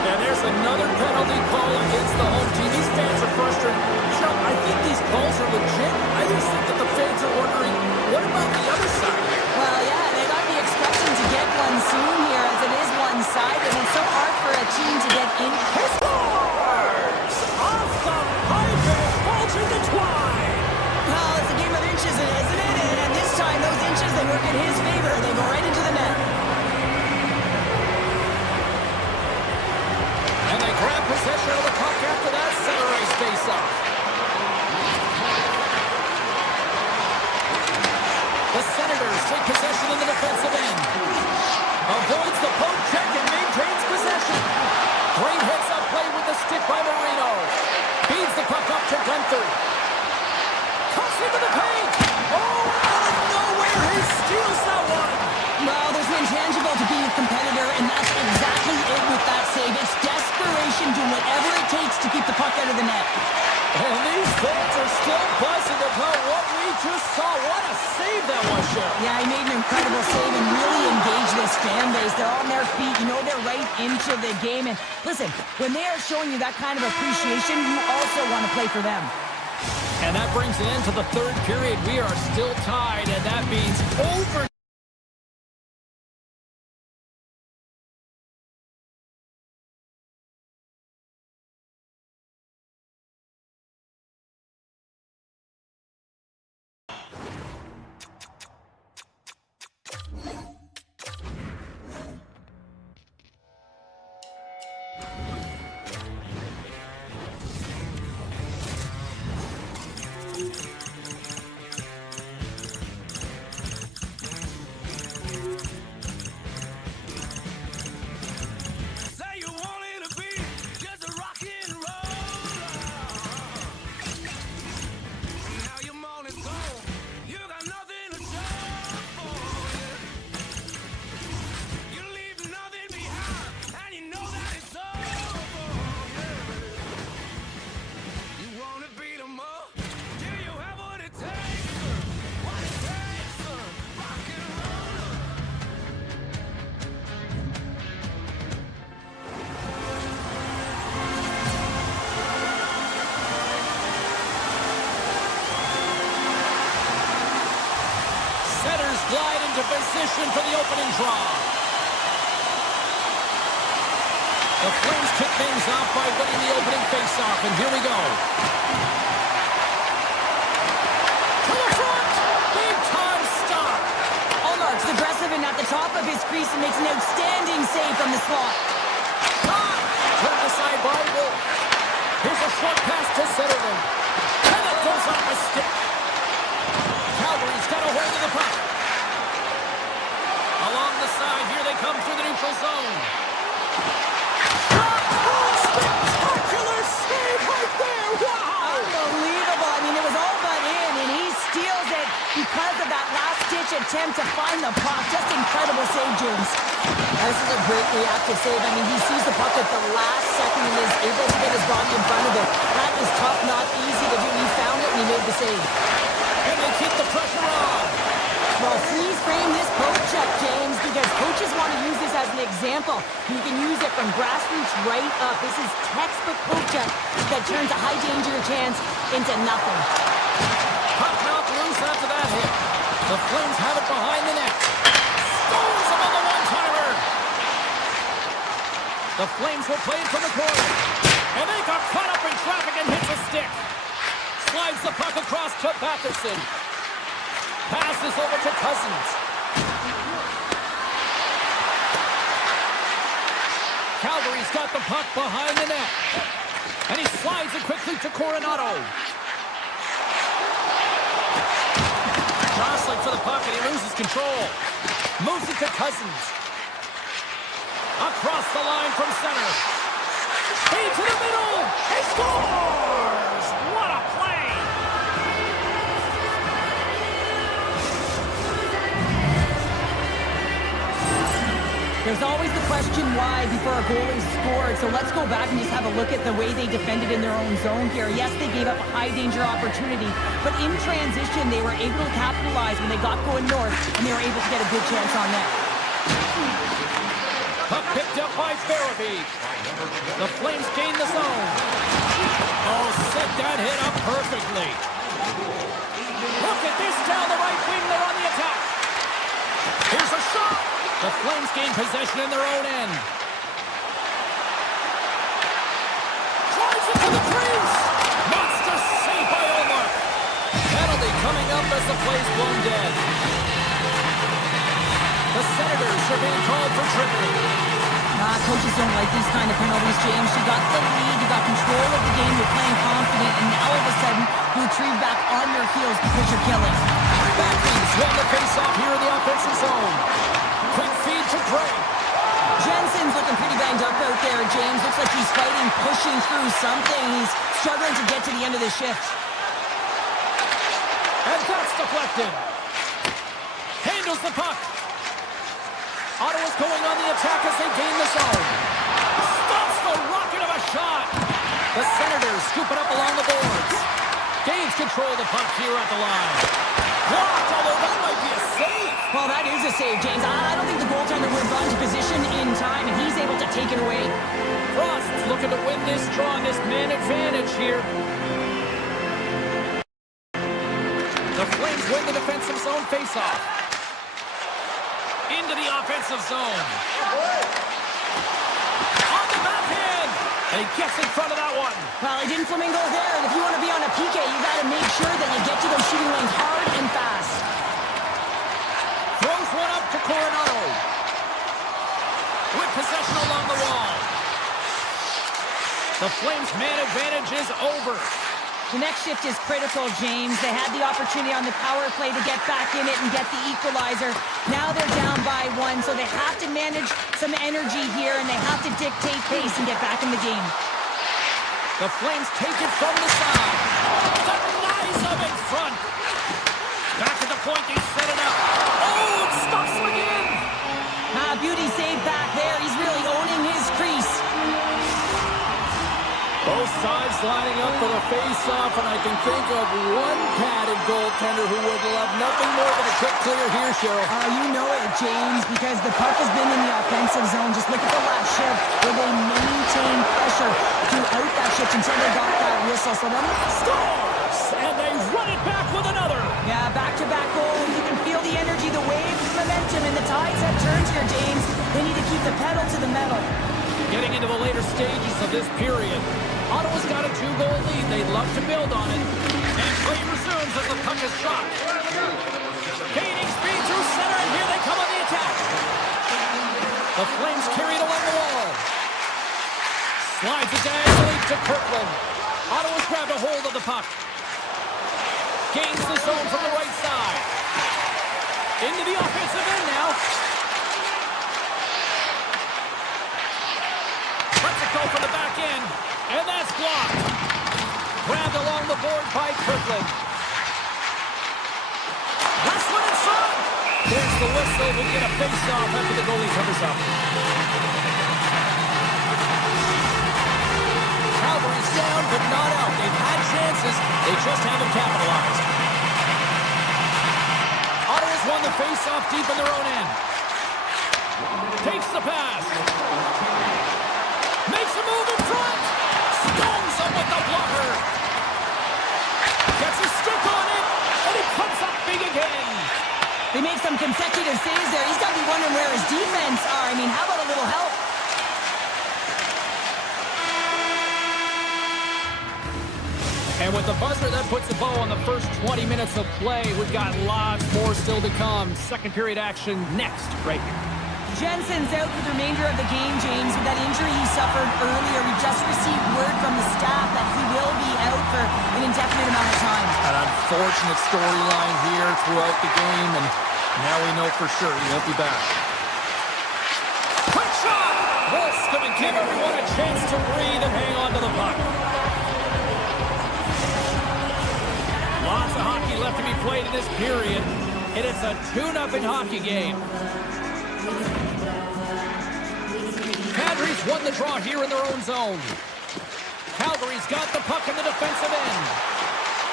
And there's another penalty call against the home team. These fans are frustrated. Chuck, I think these calls are legit. I just think that the fans are wondering, what about the other side here? Well, yeah, they got to be expecting to get one soon here as it is one-sided. And it's so hard for a team to get in. He scores! Off the pipe and bulging the twine! Well, it's a game of inches, isn't it? And this time, those inches, they work in his favor. They go right into the net. And they grab possession of the puck after that center ice face-off. The Senators take possession in the defensive end. Avoids the poke check and maintains possession. Great heads-up play with the stick by Marino. Feeds the puck up to Gunther. Cuts into the paint. Oh, out of nowhere, he steals that one. Well, there's an intangible to being a competitor, and that's exactly it with that save. It's desperation, doing whatever it takes to keep the puck out of the net. And these fans are still buzzing about what we just saw. What a save that was, Sheriff. Yeah, he made an incredible save and really engaged this fan base. They're on their feet. You know they're right into the game. And listen, when they are showing you that kind of appreciation, you also want to play for them. And that brings an end to the third period. We are still tied, and that means over. into position for the opening draw. The Flames kick things off by winning the opening faceoff, and here we go. To the front! Big-time stop! Allmark's aggressive and at the top of his crease and makes an outstanding save from the slot. Shot! Turned aside by Wolf. Here's a short pass to Zetterlund. And it goes off a stick. Calgary's got a hold of the puck. Along the side, here they come through the neutral zone. Spectacular save right there! Wow! Unbelievable. I mean, it was all but in, and he steals it because of that last-ditch attempt to find the puck. Just incredible save, James. This is a great reactive save. I mean, he sees the puck at the last second and is able to get his body in front of it. That is tough, not easy to do. He found it, and he made the save. And they keep the pressure on. Well, freeze frame this poke check, James, because coaches want to use this as an example. You can use it from grassroots right up. This is textbook poke check that turns a high-danger chance into nothing. Puck knocked loose after that hit. The Flames have it behind the net. Scores him on the one-timer. The Flames will play it from the corner. And they got caught up in traffic and hits a stick. Slides the puck across to Batherson. Passes over to Cousins. Calgary's got the puck behind the net. And he slides it quickly to Coronado. Jostling for the puck and he loses control. Moves it to Cousins. Across the line from center. Feed to the middle. He scores! What a play! There's always the question why before a goal is scored, so let's go back and just have a look at the way they defended in their own zone here. Yes, they gave up a high-danger opportunity, but in transition, they were able to capitalize when they got going north, and they were able to get a good chance on that. Puck picked up by Farabee. The Flames gain the zone. Oh, set that hit up perfectly. Look at this down the right wing. They're on the attack. Here's a shot. The Flames gain possession in their own end. Tries it to the crease. Monster save by Allmark. Penalty coming up as the play's blown dead. The Senators are being called for trickery. Coaches don't like these kind of penalties, James. You got the lead, you got control of the game, you're playing confident, and now all of a sudden, you retrieve back on your heels because you're killing. Backwings won the face-off here in the offensive zone. Quick feed to Gray. Jensen's looking pretty banged up out there, James. Looks like he's fighting, pushing through something. He's struggling to get to the end of the shift. And that's deflected. Handles the puck. Ottawa's going on the attack as they gain the zone. Stops the rocket of a shot. The Senators scoop it up along the boards. Gains control of the puck here at the line. Blocked, although that might be a save. Well, that is a save, James. I don't think the goaltender would have gone to position in time, and he's able to take it away. Frost's looking to win this draw on this man advantage here. The Flames win the defensive zone faceoff. Into the offensive zone. On the backhand. And he gets in front of that one. Well, he didn't flamingo there, and if you want to be on a PK, you got to make sure that you get to those shooting lanes hard and fast. Throws one up to Coronado. With possession along the wall. The Flames' man advantage is over. The next shift is critical, James. They had the opportunity on the power play to get back in it and get the equalizer. Now they're down by one, so they have to manage some energy here, and they have to dictate pace and get back in the game. The Flames take it from the side. Denies them in front. Back at the point, they set it up. Oh, it stops him again. Beauty save back there. He's really owning his crease. Both sides lining up for the face-off, and I can think of one padded goaltender who would love nothing more than a quick clear here, Cheryl. You know it, James, because the puck has been in the offensive zone. Just look at the last shift where they maintain pressure throughout that shift until they got that whistle. So then, score! And they run it back with another. Yeah, back-to-back goals. You can feel the energy, the waves, the momentum, and the tides have turned here, James. They need to keep the pedal to the metal. Getting into the later stages of this period, Ottawa's got a 2-goal lead. They'd love to build on it. And play resumes as the puck is shot. Gaining speed through center, and here they come on the attack. The Flames carry it along the wall. Slides it diagonally to Kirkland. Ottawa's grabbed a hold of the puck. Gains the zone from the right side. Into the offensive end now. Lets it go for the back end. And that's blocked. Grabbed along the board by Kirkland. Last one in front. There's the whistle. We'll get a face-off after the goalie covers up. Calgary's down, but not out. They've had chances. They just haven't capitalized. Ottawa's won the face-off deep in their own end. Takes the pass. Makes a move in front. Stones him with the blocker. Gets a stick on it, and he comes up big again. They make some consecutive saves there. He's got to be wondering where his defense are. I mean, how about a little help? And with the buzzer, that puts a bow on the first 20 minutes of play. We've got lots more still to come. Second period action next, right here. Jensen's out for the remainder of the game, James, with that injury he suffered earlier. We just received word from the staff that he will be out for an indefinite amount of time. An unfortunate storyline here throughout the game, and now we know for sure he won't be back. Quick shot! This going to give everyone a chance to breathe and hang on to the puck. Lots of hockey left to be played in this period, and it's a 2-0 hockey game. Cadre's won the draw here in their own zone. Calgary's got the puck in the defensive end.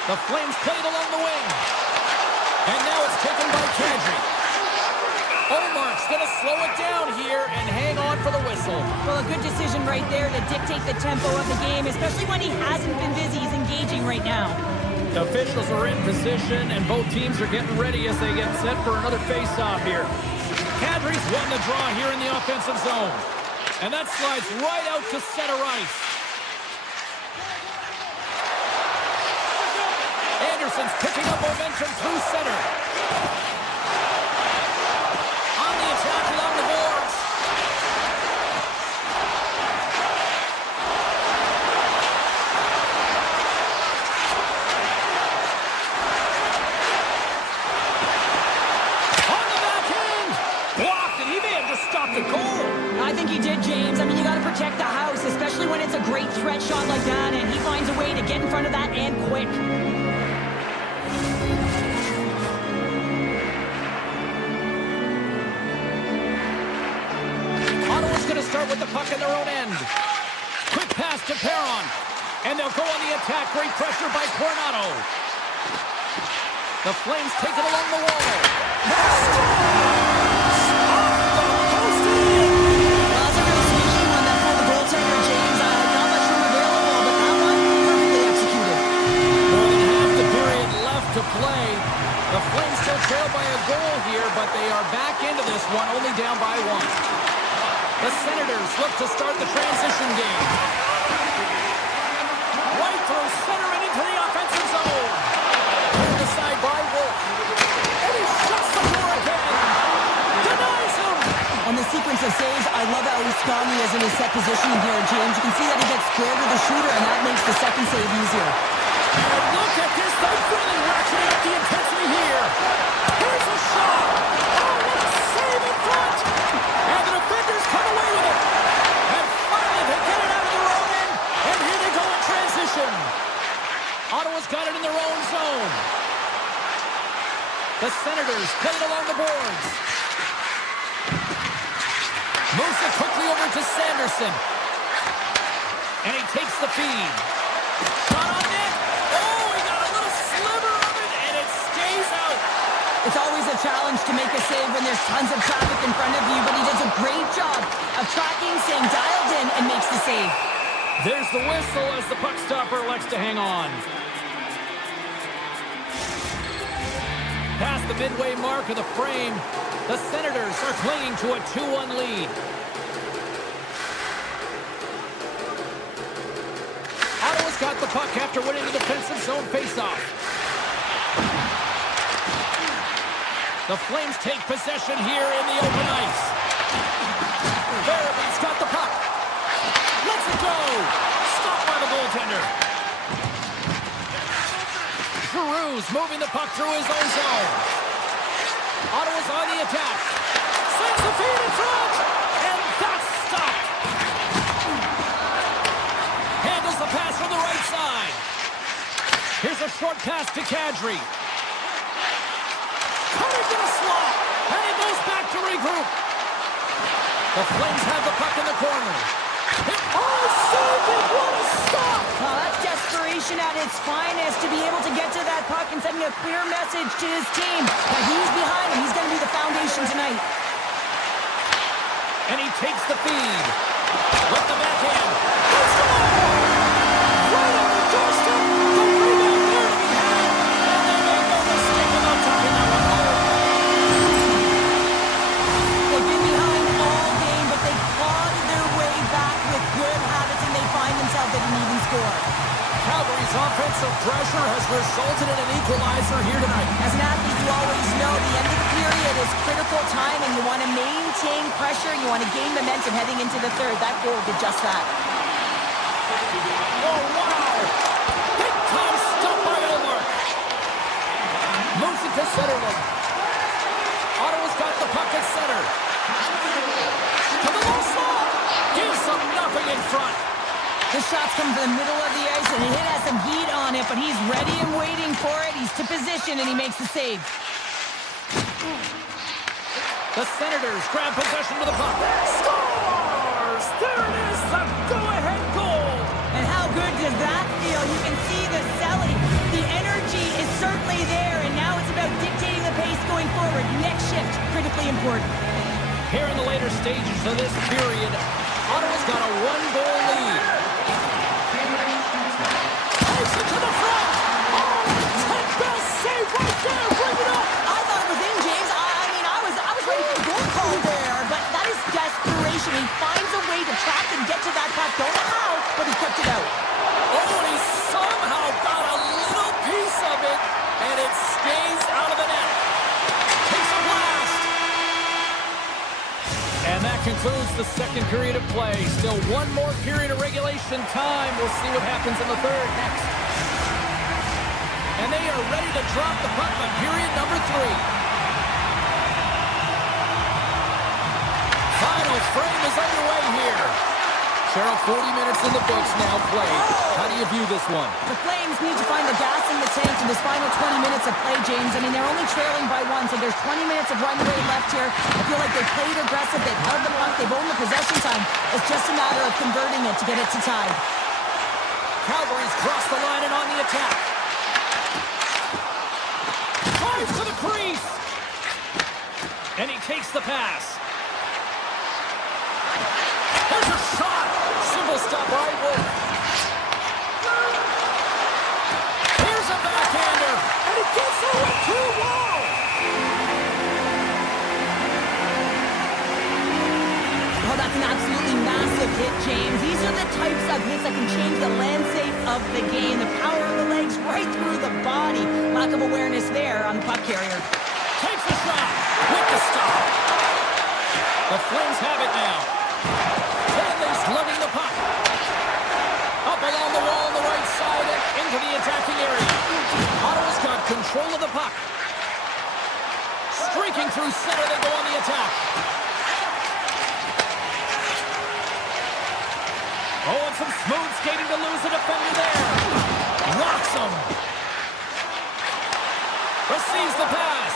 The Flames played along the wing. And now it's taken by Kadri. Omark's going to slow it down here and hang on for the whistle. Well, a good decision right there to dictate the tempo of the game, especially when he hasn't been busy. He's engaging right now. The officials are in position, and both teams are getting ready as they get set for another face-off here. Kadri's won the draw here in the offensive zone. And that slides right out to center ice. Anderson's picking up momentum through center. On the attack along the boards. On the back end. Blocked, and he may have just stopped the goal. I think he did, James. I mean, you got to protect the house, especially when it's a great threat shot like that, and he finds a way to get in front of that and quick. Ottawa's going to start with the puck in their own end. Quick pass to Perron, and they'll go on the attack. Great pressure by Coronado. The Flames take it along the wall. To play. The Flames still trail by a goal here, but they are back into this one, only down by 1. The Senators look to start the transition game. Right through center and into the offensive zone. Turned aside by Wolf. And he shuts the door again. Denies him. On the sequence of saves, I love how strong he is in his set positioning here, James. You can see that he gets squared with the shooter, and that makes the second save easier. And look at this. They're really ratcheting up the intensity here. Here's a shot. Oh, what a save in front. And the defenders come away with it. And finally, they get it out of their own end. And here they go in transition. Ottawa's got it in their own zone. The Senators play it along the boards. Moves it quickly over to Sanderson. And he takes the feed. Shot on net. Oh, he got a little sliver of it, and it stays out. It's always a challenge to make a save when there's tons of traffic in front of you, but he does a great job of tracking, staying dialed in, and makes the save. There's the whistle as the puck stopper elects to hang on. past the midway mark of the frame. The Senators are clinging to a 2-1 lead. Ottawa's got the puck after winning the defensive zone faceoff. The Flames take possession here in the open ice. Verabe's got the puck. Let's it go! Stopped by the goaltender. Giroux's moving the puck through his own zone. Ottawa's on the attack. Sends the feed in front, and that's stopped. Handles the pass from the right side. Here's a short pass to Kadri. Cutting to the slot, and he goes back to regroup. The Flames have the puck in the corner. Oh, saved it! What a stop! Well, that's desperation at its finest to be able to get to that puck and sending a clear message to his team that he's behind him. He's going to be the foundation tonight. And he takes the feed. With the backhand. He scores! Right on the doorstep. The rebound there to be had. And they made no mistake about tucking that one home. They've been behind all game, but they clawed their way back with good habits, and they find themselves at an even score. Calgary's offensive pressure has resulted in an equalizer here tonight. As an athlete, you always know the end of the period is critical time, and you want to maintain pressure, and you want to gain momentum heading into the third. That goal did just that. Oh, wow! Big time stop by Elmark. Moves it to Centerland. Ottawa's got the puck at center. To the low slot. Gives them nothing in front. The shots come from the middle of the ice, and the hit has some heat on it, but he's ready and waiting for it. He's to position, and he makes the save. The Senators grab possession of the puck. Scores! There it is, the go-ahead goal! And how good does that feel? You can see the selling. The energy is certainly there, and now it's about dictating the pace going forward. Next shift, critically important. Here in the later stages of this period, Ottawa's got a one-goal lead. Takes it to the front! Oh, 10-best save right there! Bring it up! I thought it was in, James. I was ready for the goal call there, but that is desperation. He finds a way to track and get to that puck. Don't know how, but he kept it out. Oh, and he somehow got a little piece of it, and it stays out of the net. Takes a blast. And that concludes the second period of play. Still one more period of regulation time. We'll see what happens in the third next. And they are ready to drop the puck on period number 3. Final frame is underway here. Cheryl, 40 minutes in the books now played. How do you view this one? The Flames need to find the gas in the tank in this final 20 minutes of play, James. I mean, they're only trailing by 1, so there's 20 minutes of runway left here. I feel like they played aggressive, they've held the puck, they've owned the possession time. It's just a matter of converting it to get it to tie. Calgary's crossed the line and on the attack. Drives to the crease. And he takes the pass. There's a shot. Simple stop right with. Here's a backhander. And he gets over too low. Oh, that's an absolutely massive hit, James. These are the types of hits that can change the landscape of the game. The power of the legs right through the body. Lack of awareness there on the puck carrier. Takes the shot with the stop. The Flames have it now. Hanley's lugging the puck. Up along the wall on the right side and into the attacking area. Ottawa's got control of the puck. Streaking through center, they go on the attack. Oh, and some smooth skating to lose the defender there. Rocks him. Receives the pass.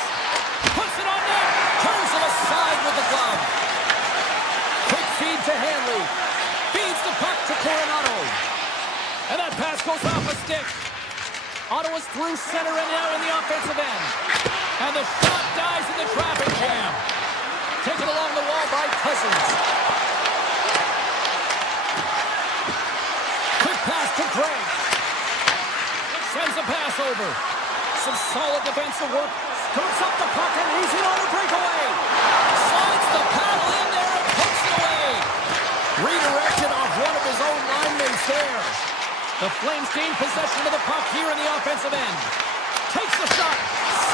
Puts it on net. Turns it aside with the glove. Quick feed to Hanley. Feeds the puck to Coronado. And that pass goes off a stick. Ottawa's through center and now in the offensive end. And the shot dies in the traffic jam. Taken along the wall by Cousins. Quick pass to Gregg. Sends a pass over. Some solid defensive work. Scoops up the puck and he's in on a breakaway. Slides the paddle in there and puts it away. Redirected off one of his own line mates there. The Flames gain possession of the puck here in the offensive end. Takes the shot.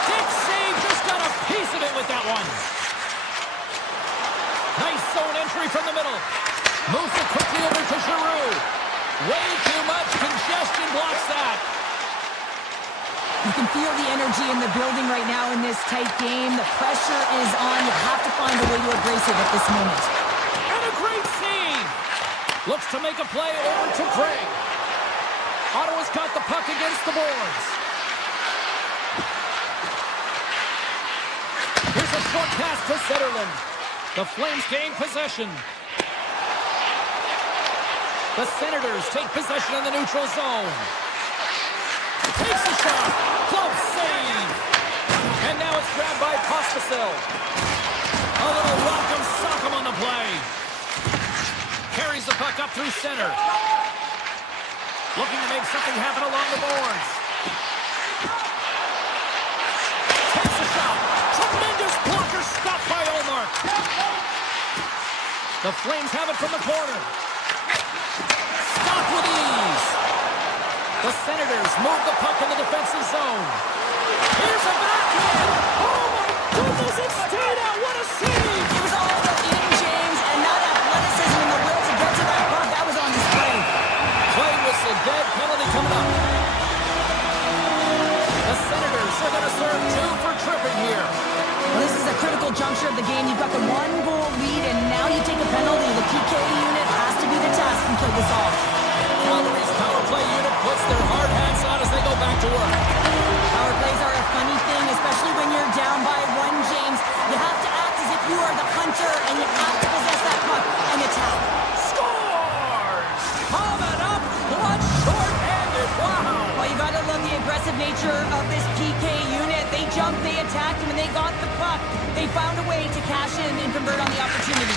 Stick save. Just got a piece of it with that one. Nice zone entry from the middle. Moves it quickly over to Giroux. Way too much congestion blocks that. You can feel the energy in the building right now in this tight game. The pressure is on. You have to find a way to embrace it at this moment. And a great save. Looks to make a play over to Craig. Ottawa's got the puck against the boards. Here's a short pass to Zetterlund. The Flames gain possession. The Senators take possession in the neutral zone. Takes the shot. Close save. And now it's grabbed by Pospisil. A little rock'em sock'em on the play. Carries the puck up through center. Looking to make something happen along the boards. Takes the shot. Tremendous blocker stopped by Olmark. The Flames have it from the corner. Stopped with ease. The Senators move the puck in the defensive zone. Here's a backhand. Oh my goodness, it stayed out. What a save. It was all about in, James, and that athleticism and the will to get to that puck, that was on display. Play whistle, dead penalty coming up. The Senators are going to serve 2 for tripping here. Well, this is a critical juncture of the game. You've got the 1-goal lead, and now you take a penalty. The PK unit has to be the task and kill this off. Calgary's power play unit puts their hard hats on as they go back to work. Power plays are a funny thing, especially when you're down by 1, James. You have to act as if you are the hunter, and you have to possess that puck and attack. Scores! Coming up, clutch short-handed. Wow! Well, you got to love the aggressive nature of this PK unit. They jumped, they attacked, and when they got the puck, they found a way to cash in and convert on the opportunity.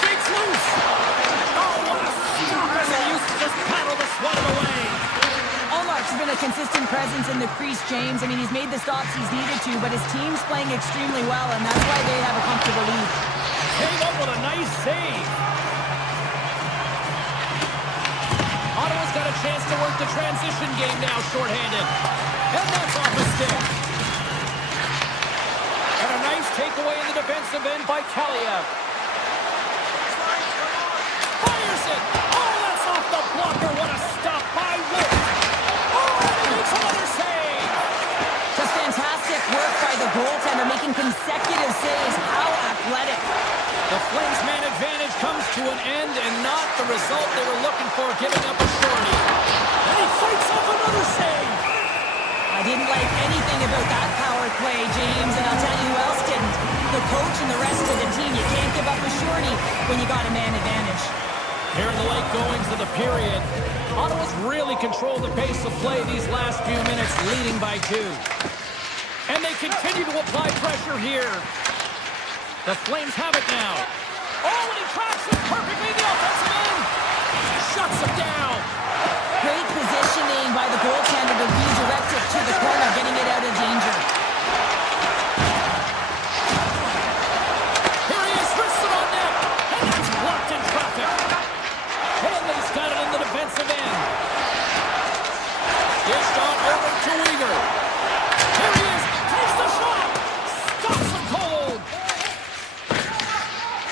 Shakes loose! Oh, what a stop as they used to just paddle the swat away. Olmark's been a consistent presence in the crease, James. I mean, he's made the stops he's needed to, but his team's playing extremely well, and that's why they have a comfortable lead. Came up with a nice save. Ottawa's got a chance to work the transition game now shorthanded. And that's off the stick. And a nice takeaway in the defensive end by Kaliev. Fires it. Oh, that's off the blocker. What a stop by Wolf. Oh, and he makes another save. Just fantastic work by the goaltender, making consecutive saves. How athletic. The Flames' man advantage comes to an end and not the result they were looking for, giving up a shorty. And he fights off another save. I didn't like anything about that power play, James, and I'll tell you who else didn't. The coach and the rest of the team. You can't give up a shorty when you got a man advantage. Here in the late goings of the period, Ottawa's really controlled the pace of play these last few minutes, leading by 2. And they continue to apply pressure here. The Flames have it now. Oh, and he tracks it perfectly in the offensive end. Shuts him down. Great positioning by the goaltender to redirect it to the corner, getting it out of danger. Here he is, wristed on net. And that's blocked in traffic. Hanley's got it in the defensive end. Dished on over to Uyghur. Here he is, takes the shot. Stops him cold.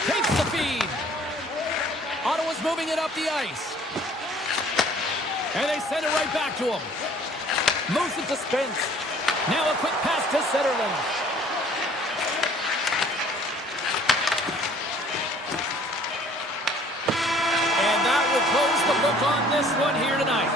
Takes the feed. Ottawa's moving it up the ice. And they send it right back to him. Moves it to Spence. Now a quick pass to Zetterlund. And that will close the book on this one here tonight.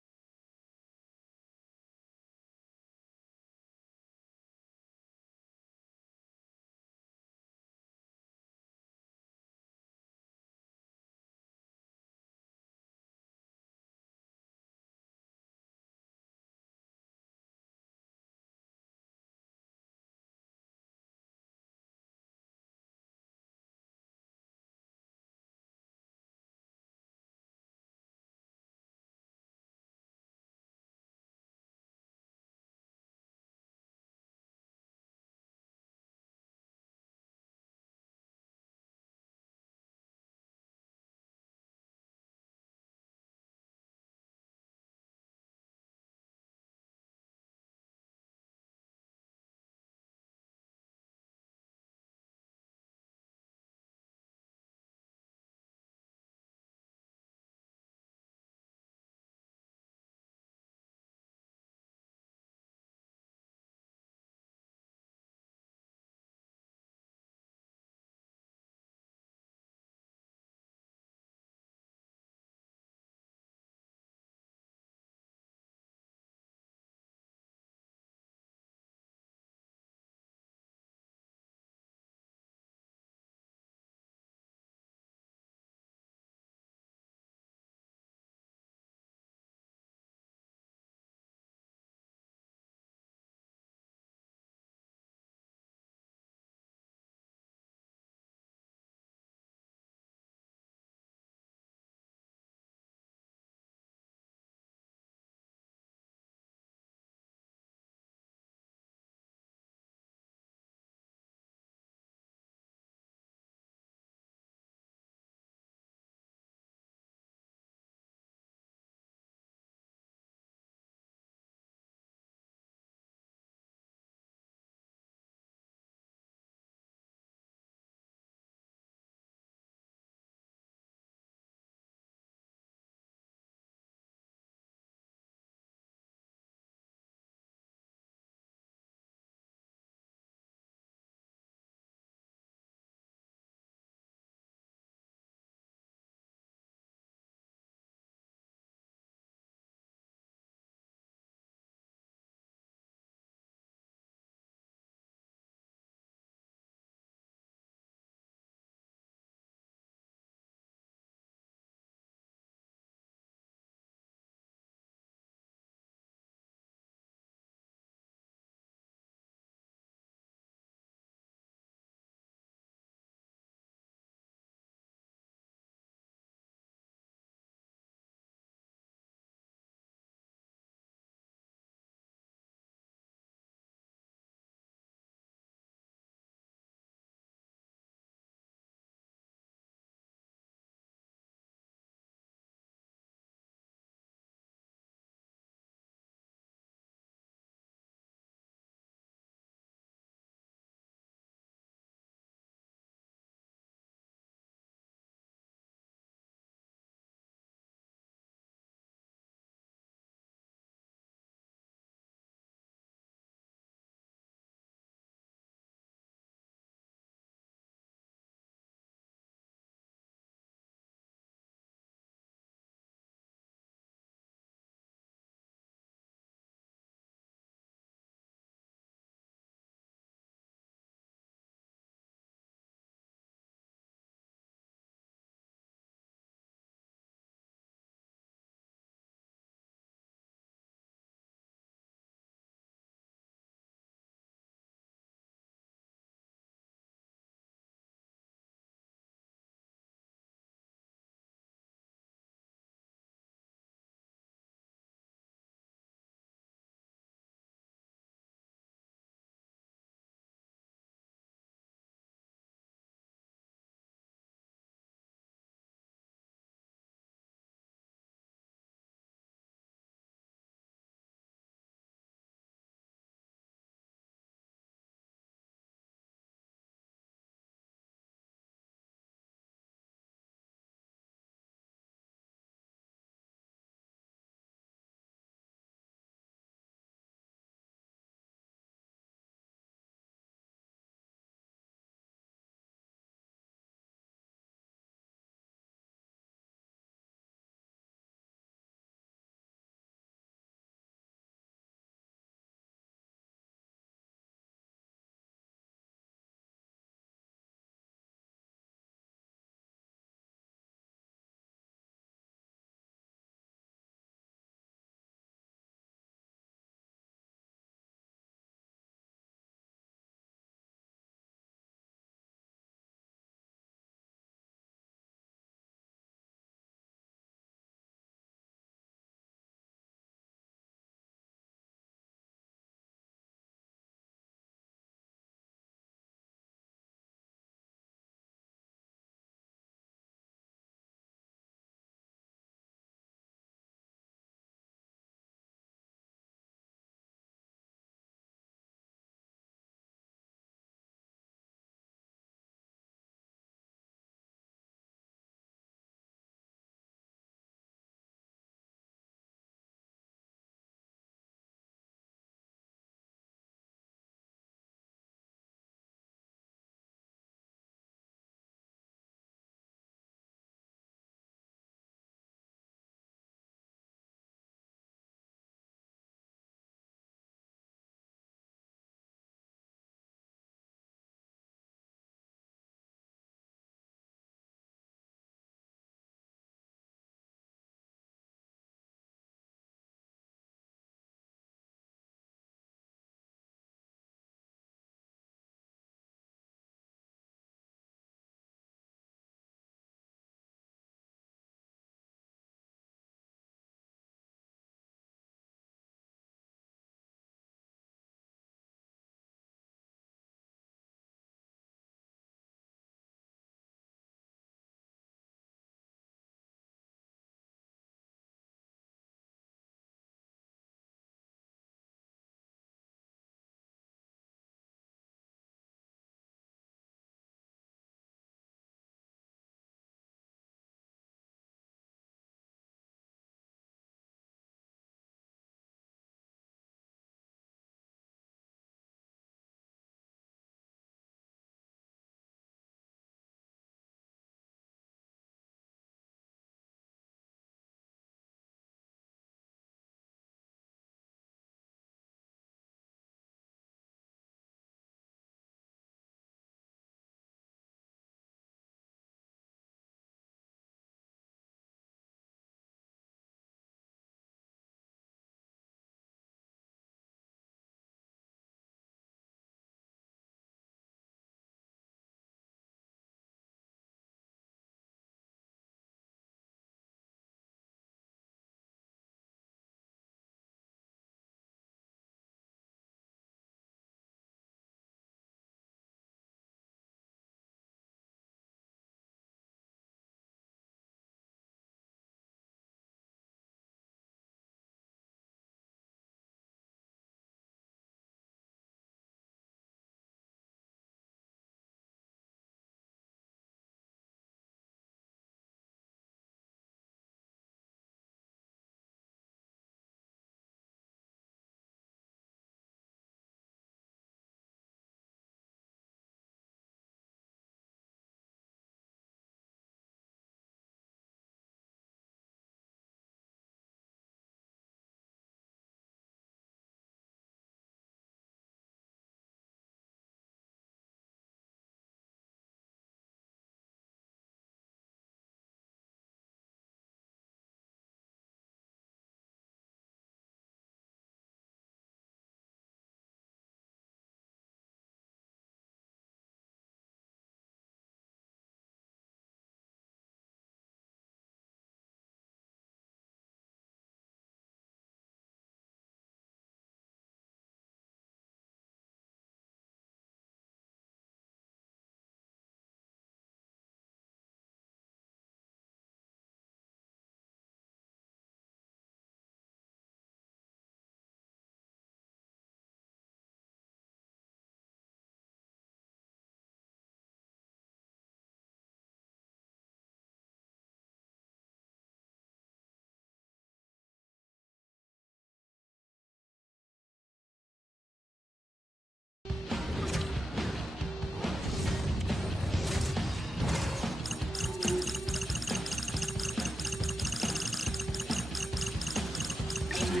Well,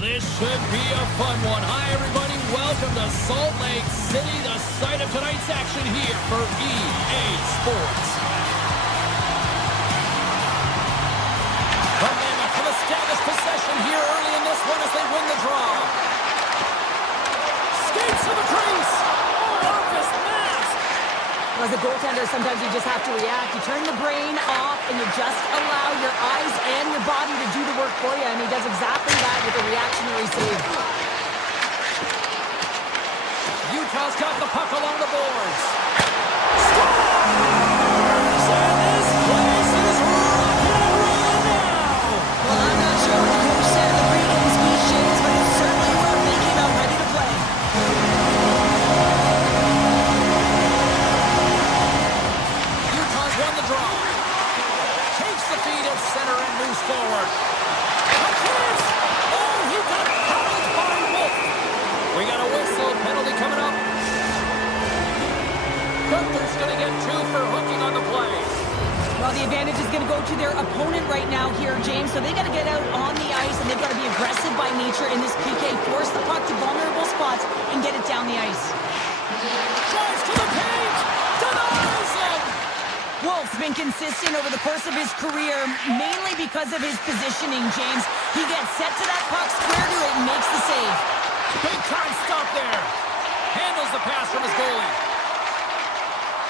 this should be a fun one. Hi, everybody. Welcome to Salt Lake City, the site of tonight's action here for EA Sports. The Mammoth have established possession here early in this one as they win the draw. Skates to the crease. Oh, off his mask. As a goaltender, sometimes you just have to react. You turn the brain off and you just allow your eyes and your body to do the work for you. And he does exactly that with a reactionary save. Utah's got the puck along the boards. Scores! And this place is rocking and rolling now. Well, I'm not sure what the coach said in the pregame speech, James, but it's certainly worth thinking about ready to play. Utah's won the draw. Takes the feed at center and moves forward. A chance! Oh, he got fouled by Wolf. We got a whistle, penalty coming up. Gunther's going to get 2 for hooking on the play. Well, the advantage is going to go to their opponent right now here, James, so they got to get out on the ice, and they've got to be aggressive by nature in this PK, force the puck to vulnerable spots, and get it down the ice. Drives to the paint! Denies him! Wolf's been consistent over the course of his career, mainly because of his positioning, James. He gets set to that puck, square to it, and makes the save. Big time stop there. Handles the pass from his goalie.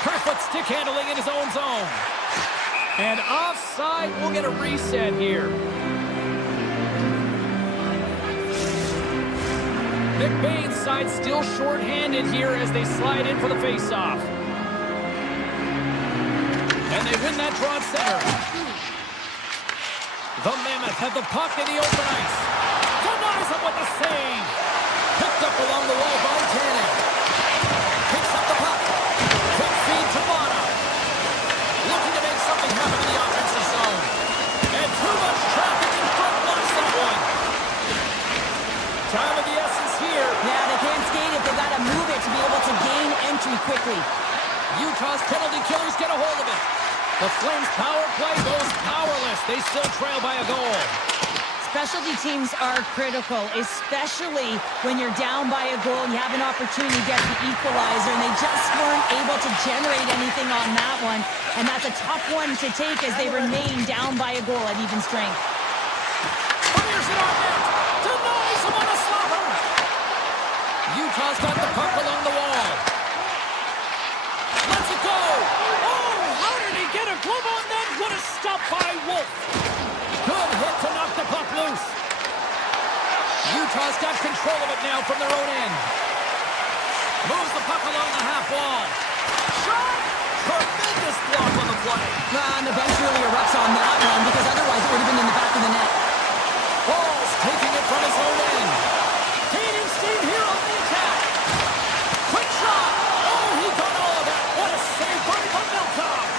Kerfoot stick handling in his own zone. And offside, we'll get a reset here. McBain's side still short-handed here as they slide in for the face-off. And they win that draw at center. The Mammoth have the puck in the open ice. Denies him with the save. Picked up along the wall by Tannen. Picks up the puck. Quick feed to Bono. Looking to make something happen in the offensive zone. And too much traffic in front blocks that one. Time of the essence here. Yeah, they can't skate it. They've got to move it to be able to gain entry quickly. Utah's penalty killers get a hold of it. The Flames' power play goes powerless. They still trail by a goal. Specialty teams are critical, especially when you're down by a goal and you have an opportunity to get the equalizer, and they just weren't able to generate anything on that one. And that's a tough one to take as they remain down by a goal at even strength. Fires it on net. Denies him on a slobber. Utah's got the puck along the wall. Let's it go. Oh, how did he get a glove on that? What a stop by Wolf. Good hit to knock the puck loose. Utah's got control of it now from their own end. Moves the puck along the half wall. Shot! Tremendous block on the play. And the bench really erupts on that one because otherwise it would have been in the back of the net. Ball's taking it from his own end. Gaining steam here on the attack. Quick shot. Oh, he got all of that. What a save by Milkov.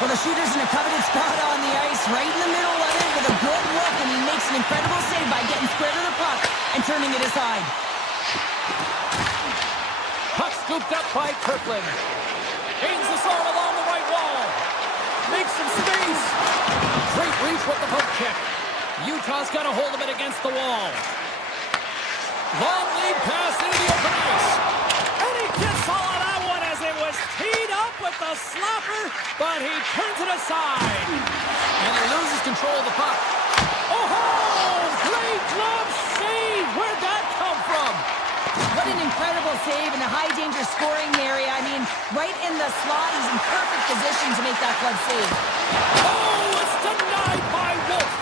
Well, the shooter's in a coveted spot on the ice, right in the middle of it with a good look, and he makes an incredible save by getting square to the puck and turning it aside. Puck scooped up by Kirkland. Gains the zone along the right wall. Makes some space. Great reach with the poke check. Utah's got a hold of it against the wall. Long lead pass into the open ice. And he gets all of that one as it was teed up with the slapper, but he turns it aside. And he loses control of the puck. Oh, great glove save. Where'd that come from? What an incredible save in a high-danger scoring area. I mean, right in the slot, he's in perfect position to make that glove save. Oh, it's denied by Wolf.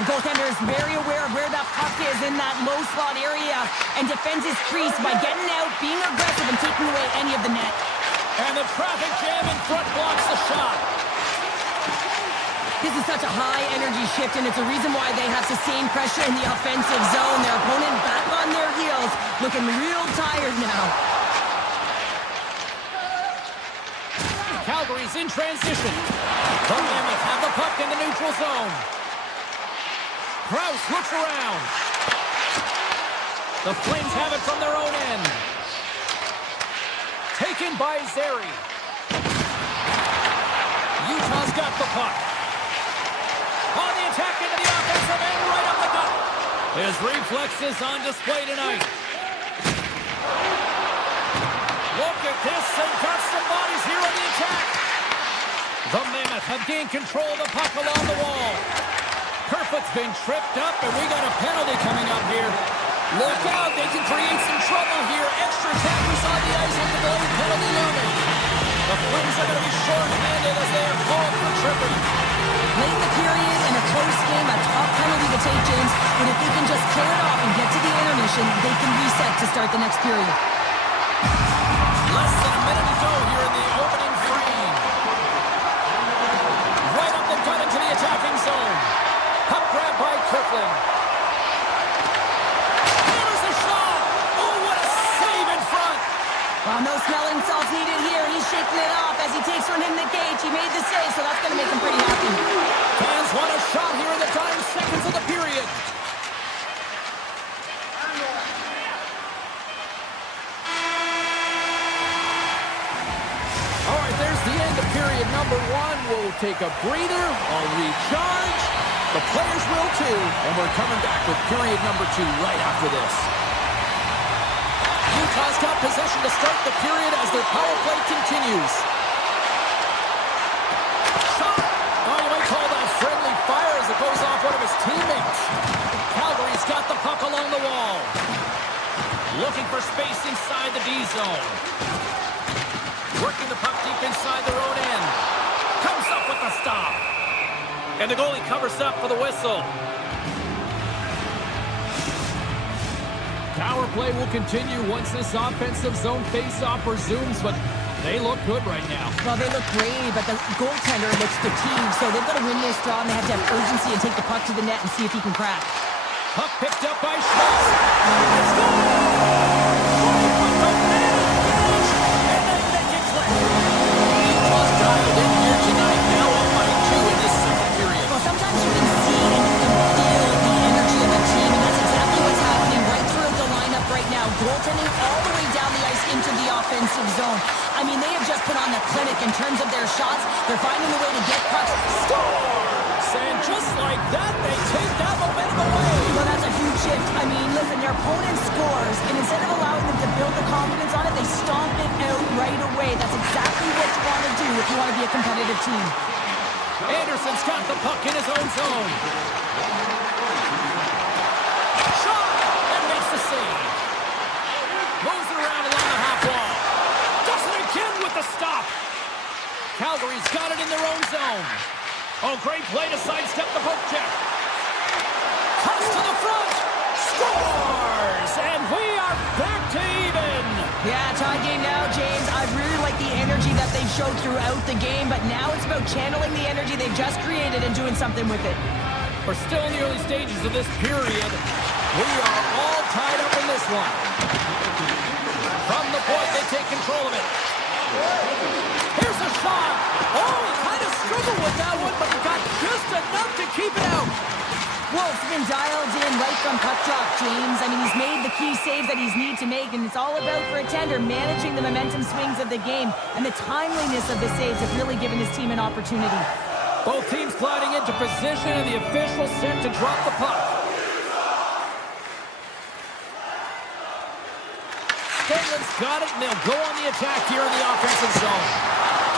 The goaltender is very aware of where that puck is in that low slot area and defends his crease by getting out, being aggressive, and taking away any of the net. And the traffic jam in front blocks the shot. This is such a high-energy shift, and it's a reason why they have sustained pressure in the offensive zone. Their opponent back on their heels, looking real tired now. Calgary's in transition. The Mammoth have the puck in the neutral zone. Krause looks around. The Flames have it from their own end. Taken by Zary. Utah's got the puck. On the attack into the offensive end, right up the gut. His reflexes on display tonight. Look at this, they've got some bodies here on the attack. The Mammoth have gained control of the puck along the wall. Kerfoot's been tripped up, and we got a penalty coming up here. Look out, they can create some trouble here. Extra attackers on the ice with the delayed penalty learning. The Flames are going to be short-handed as they are called for tripping. Late in the period, in a close game, a tough penalty to take, James. But if they can just clear it off and get to the intermission, they can reset to start the next period. Less than a minute to go here in the opening frame. Right up the gut into the attacking zone. Puck grab by Kirkland. Here's the shot! Oh, what a save in front! Well, no smelling salts needed here. He's shaking it off as he takes one in the cage. He made the save, so that's going to make him pretty happy. Fans want a shot here in the dying seconds of the period. All right, there's the end of period number one. We'll take a breather. I'll recharge. The players will too. And we're coming back with period number two right after this. Utah's got possession to start the period as their power play continues. Shot! Oh, you might call that friendly fire as it goes off one of his teammates. Calgary's got the puck along the wall. Looking for space inside the D zone. Working the puck deep inside their own end. Comes up with the stop. And the goalie covers up for the whistle. Power play will continue once this offensive zone face-off resumes, but they look good right now. Well, they look great, but the goaltender looks fatigued, so they've got to win this draw, and they have to have urgency and take the puck to the net and see if he can crack. Puck picked up by Schultz. Let's go! With the man advantage, and they make it click. Utah's dialed in here tonight, now up by 2 in this second period. Well, sometimes you can see and you can feel the energy of the team, and that's exactly what's happening right through the lineup right now. Goaltending all the way down the ice into the offensive zone. I mean, they have just put on the clinic in terms of their shots. They're finding a way to get pucks. Scores! And just like that, they take that momentum away. Well, that's a huge shift. I mean, listen, their opponent scores, and instead of allowing them to build the confidence on it, they stomp it out right away. That's exactly what you want to do if you want to be a competitive team. Anderson's got the puck in his own zone. Shot! And makes the save. Moves it around along the half wall. Does it again with the stop. Calgary's got it in their own zone. Oh, great play to sidestep the poke check. Cuts to the front. Scores! And we are back to even. Yeah, tie game now, James. I really like the energy that they've showed throughout the game, but now it's about channeling the energy they've just created and doing something with it. We're still in the early stages of this period. We are all tied up in this one. From the point, they take control of it. Here's a shot. Oh, he kind of struggled with that one, but he got just enough to keep it out. Wolf's been dialed in right from puck drop, James. I mean, he's made the key saves that he's need to make, and it's all about, for a tender, managing the momentum swings of the game, and the timeliness of the saves have really given his team an opportunity. Both teams gliding into position, and the official set to drop the puck. Stanley's got it, and they'll go on the attack here in the offensive zone.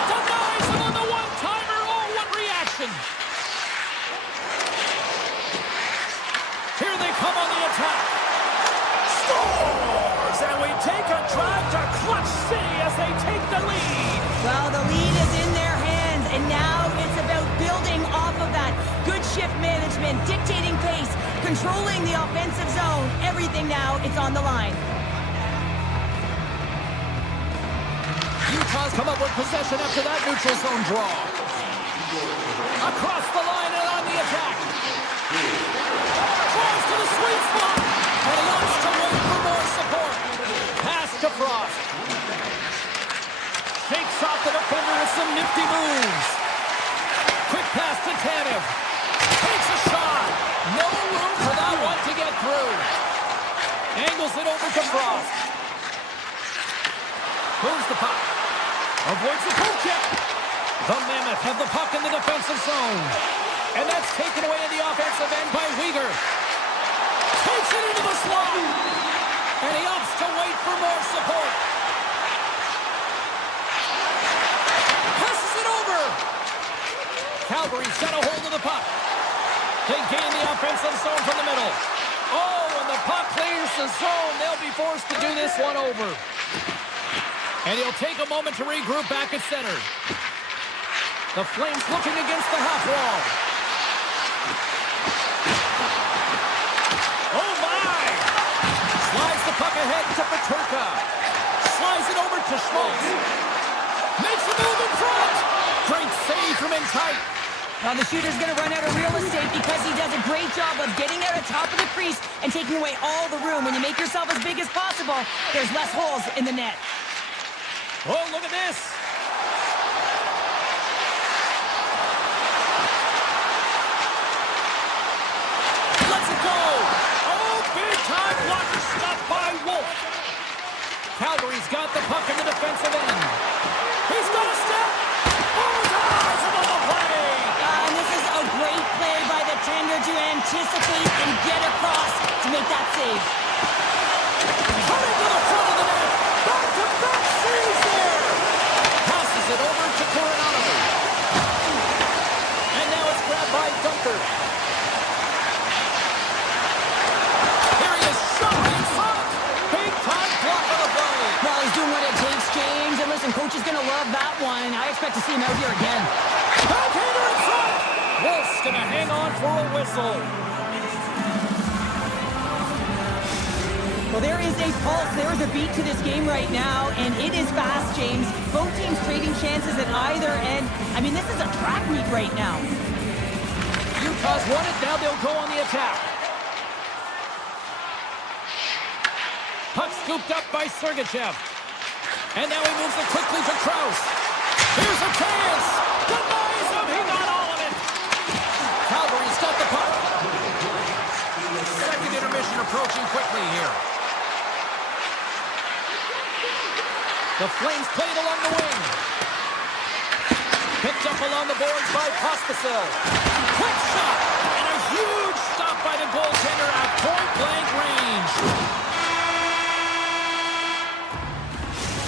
Denies him on the one-timer. Oh, what reaction! Here they come on the attack. Scores! And we take a drive to Clutch City as they take the lead. Well, the lead is in their hands, and now it's about building off of that. Good shift management, dictating pace, controlling the offensive zone. Everything now, it's on the line. Utah's come up with possession after that neutral zone draw. Across the line and on the attack. Draws to the sweet spot. And he wants to wait for more support. Pass to Frost. Shakes Picks off the defender with some nifty moves. Quick pass to Tanev. Takes a shot. No room for that one to get through. Angles it over to Frost. Moves the puck. Avoids the poke check. The Mammoth have the puck in the defensive zone. And that's taken away in the offensive end by Weegar. Takes it into the slot. And he opts to wait for more support. Passes it over. Calgary's got a hold of the puck. They gain the offensive zone from the middle. Oh, and the puck clears the zone. They'll be forced to do this one over. And he'll take a moment to regroup back at center. The Flames looking against the half wall. Oh, my! Slides the puck ahead to Peterka. Slides it over to Schmaltz. Makes a move in front. Great save from in tight. Now the shooter's going to run out of real estate because he does a great job of getting out of top of the crease and taking away all the room. When you make yourself as big as possible, there's less holes in the net. Oh, look at this. Let's it go. Oh, big-time blocker stopped by Wolf. Calgary's got the puck in the defensive end. He's got a step. Oh, dives above the play. And this is a great play by the tender to anticipate and get across to make that save. Coming to the front of the net. Back-to-back saves there. Passes it over to Coronado. And now it's grabbed by Dunker. Here he is, shot in front. Big-time block on the play. Well, he's doing what it takes, James. And listen, coach is going to love that one. I expect to see him out here again. Backhander in front. Wolf's going to hang on for a whistle. Well, there is a pulse, there is a beat to this game right now, and it is fast, James. Both teams trading chances at either end. I mean, this is a track meet right now. Utah's won it, now they'll go on the attack. Puck scooped up by Sergachev. And now he moves it quickly to Krause. Here's a chance! Denies him, he got all of it! Calgary's got the puck. Second intermission approaching quickly here. The Flames played along the wing. Picked up along the boards by Pospisil. Quick shot! And a huge stop by the goaltender at point-blank range.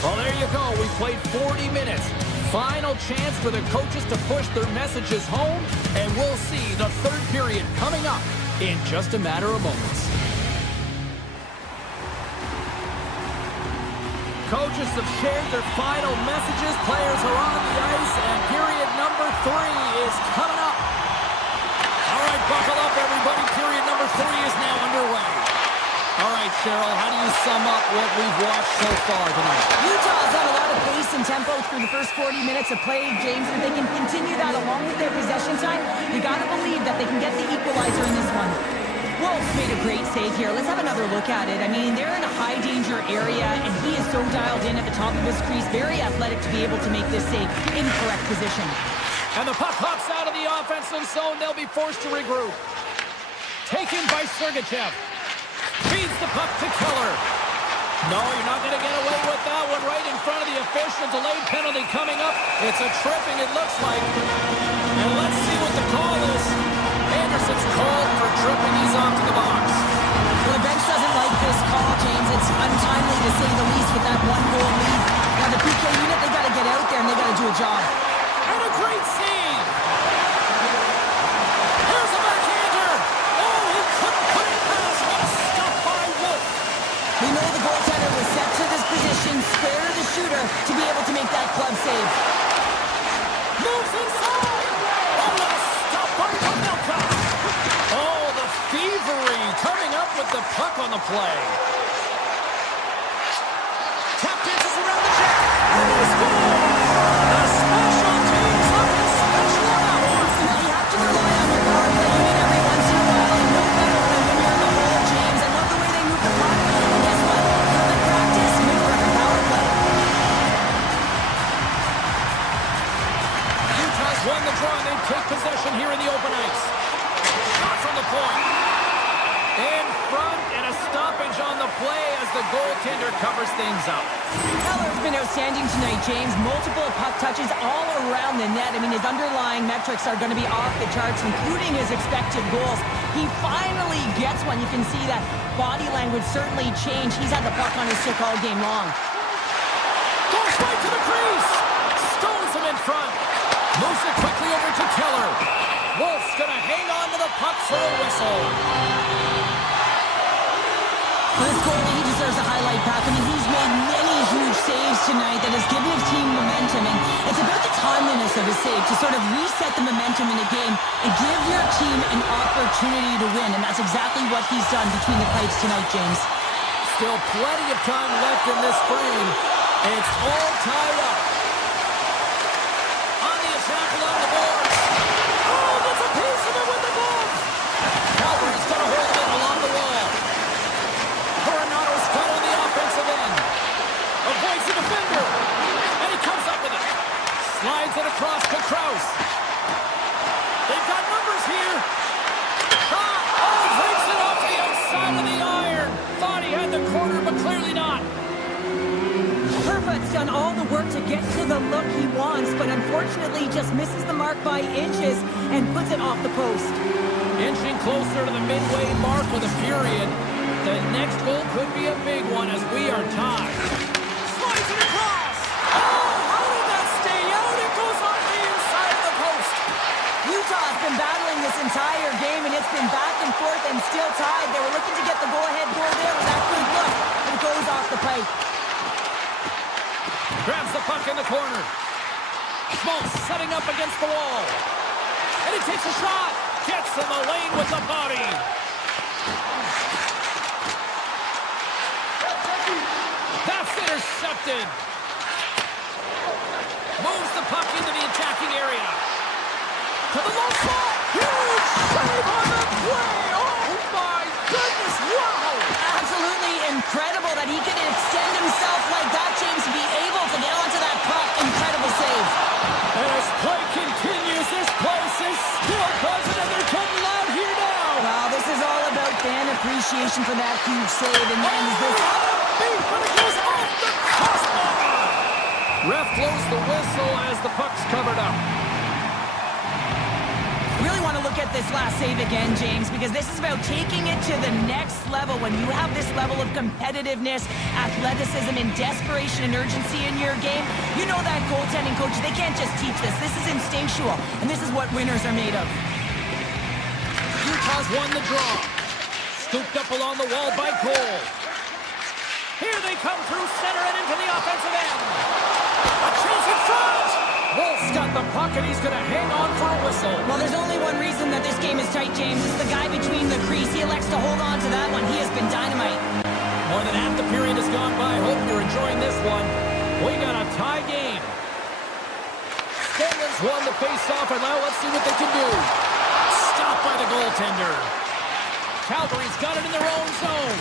Well, there you go. We played 40 minutes. Final chance for the coaches to push their messages home, and we'll see the third period coming up in just a matter of moments. Coaches have shared their final messages. Players are on the ice, and period number 3 is coming up. All right, buckle up, everybody. Period number 3 is now underway. All right, Cheryl, how do you sum up what we've watched so far tonight? Utah's had a lot of pace and tempo through the first 40 minutes of play, James. If they can continue that along with their possession time, you got to believe that they can get the equalizer in this one. Wolf made a great save here. Let's have another look at it. I mean, they're in a high-danger area, and he is so dialed in at the top of his crease. Very athletic to be able to make this save in correct position. And the puck hops out of the offensive zone. They'll be forced to regroup. Taken by Sergachev. Feeds the puck to Keller. No, you're not going to get away with that one right in front of the official. Delayed penalty coming up. It's a tripping, it looks like. And let's see what the call is. Anderson's called for tripping. He's off to the box. Well, the bench doesn't like this call, James. It's untimely to say the least with that one-goal lead. Now, the PK unit, they got to get out there and they got to do a job. And a great save. Here's a backhander. Oh, he couldn't put it past. What a stop by Wolf. We know the goaltender was set to this position, spare the shooter to be able to make that club save. Moves inside. Oh, what a stop by Pavelka. Oh, the thievery coming up with the puck on the play. Tap dances around the check. And he scores. The special teams looking special on that one. Now, you have to rely on your power play unit every once in a while, and no better than when you're in the hole, James. I love the way they move the puck. And guess what? Perfect practice makes perfect power play. draw, and they take possession here in the open ice. Shot from the point. In front, and a stoppage on the play as the goaltender covers things up. Keller's been outstanding tonight, James. Multiple puck touches all around the net. I mean, his underlying metrics are going to be off the charts, including his expected goals. He finally gets one. You can see that body language certainly changed. He's had the puck on his stick all game long. Goes right to the crease. Stones him in front. Moves it quickly over to Keller. Wolf's going to hang on to the puck for a whistle. For this goalie, he deserves a highlight pack. I mean, he's made many huge saves tonight that has given his team momentum, and it's about the timeliness of his save to sort of reset the momentum in a game and give your team an opportunity to win, and that's exactly what he's done between the pipes tonight, James. Still plenty of time left in this frame. It's all tied up. On the attack along the boards. Oh, that's a piece of it with the glove. Calgary's got a hold of it along the wall. Coronato's got on the offensive end. Avoids the defender. And he comes up with it. Slides it across to Krause. They've got numbers here. Shot. Oh, breaks it off the outside of the iron. Thought he had the corner, but clearly not. Kerfoot's done all the work to get to the look he wants, but unfortunately just misses the mark by inches and puts it off the post. Inching closer to the midway mark with a period. The next goal could be a big one as we are tied. Slides it across. Oh, how did that stay out? It goes off the inside of the post. Utah's been battling this entire game, and it's been back and forth and still tied. They were looking to get the go-ahead goal there with that good look, and it goes off the pipe. Grabs the puck in the corner. Schmaltz setting up against the wall. And he takes a shot. Gets in the lane with the body. That's intercepted. Moves the puck into the attacking area. To the low slot. Huge save on the play. Oh my goodness. Wow. Absolutely incredible that he could extend himself like that, James, to be able to get onto that puck. Incredible save. And as play continues, this place is still buzzing, and they're getting loud here now. Well, this is all about fan appreciation for that huge save, and then this... Beat, but it goes off the crossbar. Ref blows the whistle as the puck's covered up. Really want to look at this last save again, James, because this is about taking it to the next level. When you have this level of competitiveness, athleticism, and desperation and urgency in your game, you know that goaltending coach, they can't just teach this. This is instinctual, and this is what winners are made of. Utah's won the draw. Scooped up along the wall by Cole. Here they come through center and into the offensive end. A chance in front. Wolf's got the puck, and he's going to hang on for a whistle. Well, there's only one reason that this game is tight, James. It's the guy between the crease. He elects to hold on to that one. He has been dynamite. More than half the period has gone by. Hope you're enjoying this one. We got a tie game. Stanley's won the face-off, and now let's see what they can do. Stopped by the goaltender. Calgary's got it in their own zone.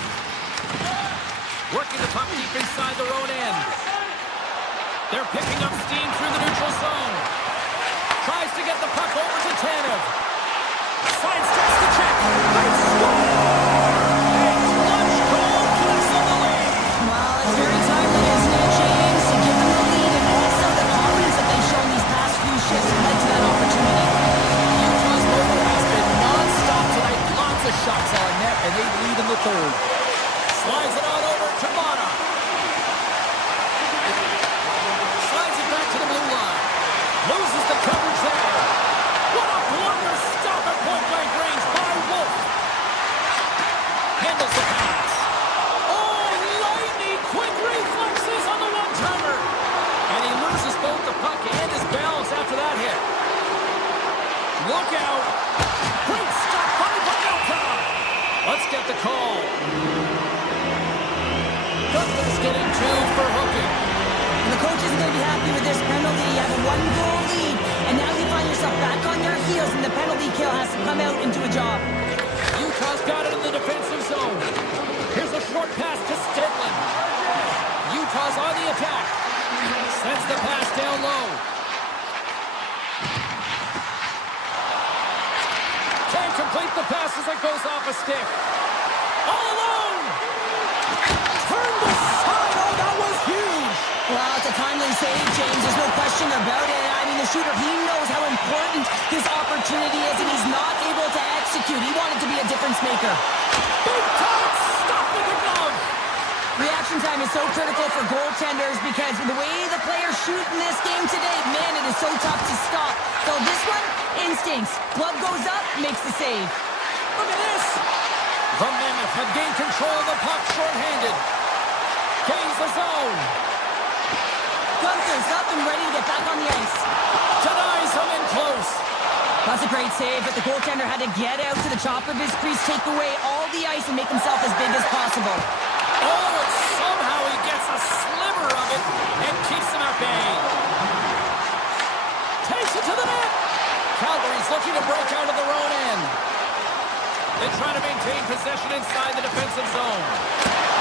Working the puck deep inside their own end. They're picking up steam through the neutral zone. Tries to get the puck over to Tanev. Sidesteps the check. They score! A clutch goal puts them the lead. Well, it's very timely, isn't it, James? To give them the lead and also the confidence that they've shown these past few shifts led to that opportunity. Utah's motor has been non-stop tonight. Lots of shots on net, and they lead in the third. Slides it on over to Mata. Slides it back to the blue line. Loses the coverage there. What a blunder stop at point-blank range by Wolf. Handles the pass. Oh, lightning quick reflexes on the one-timer. And he loses both the puck and his balance after that hit. Look out. Great stop by Vanelka. Let's get the call. Gunther's getting two for hooking. And the coach isn't going to be happy with this penalty. You have a one-goal lead, and now you find yourself back on your heels, and the penalty kill has to come out and do a job. Utah's got it in the defensive zone. Here's a short pass to Stedman. Utah's on the attack. Sends the pass down low. stick. All alone! Turned aside. Oh, that was huge! Well, it's a timely save, James. There's no question about it. I mean, the shooter, he knows how important this opportunity is, and he's not able to execute. He wanted to be a difference maker. Big time stop with the glove! Reaction time is so critical for goaltenders because the way the players shoot in this game today, man, it is so tough to stop. So this one, instincts. Glove goes up, makes the save. Look at this! The Mammoth have gained control of the puck shorthanded. Gains the zone. Gunther's up and ready to get back on the ice. Denies him in close. That's a great save, but the goaltender had to get out to the top of his crease, take away all the ice, and make himself as big as possible. Oh, and somehow he gets a sliver of it and keeps him at bay. Takes it to the net. Calgary's looking to break out of their own end. They try to maintain possession inside the defensive zone.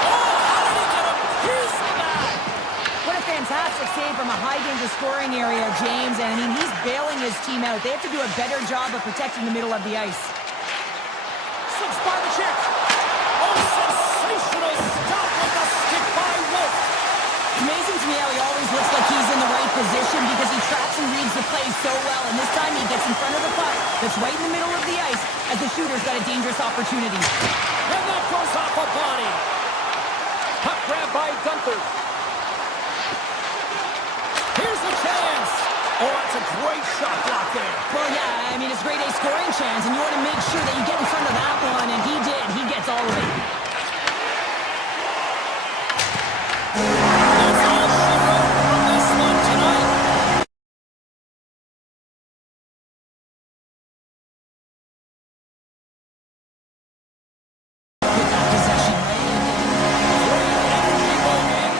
Oh, how did he get a piece of that? What a fantastic save from a high-danger scoring area, James. And, I mean, he's bailing his team out. They have to do a better job of protecting the middle of the ice. Slips by the check. Oh, sensational stop with the stick by Wolf. It's amazing to me how he always looks like he's in the right position because he tracks and reads the play so well. And this time he gets in front of the puck that's right in the middle of the ice as the shooter's got a dangerous opportunity. And that goes off a body. Puck grab by Gunther. Here's the chance. Oh, that's a great shot block there. Well, yeah, I mean, it's a grade A scoring chance, and you want to make sure that you get in front of that one, and he did. He gets all of it. That's all she wrote from this one tonight. With that possession, right? Great energy movement.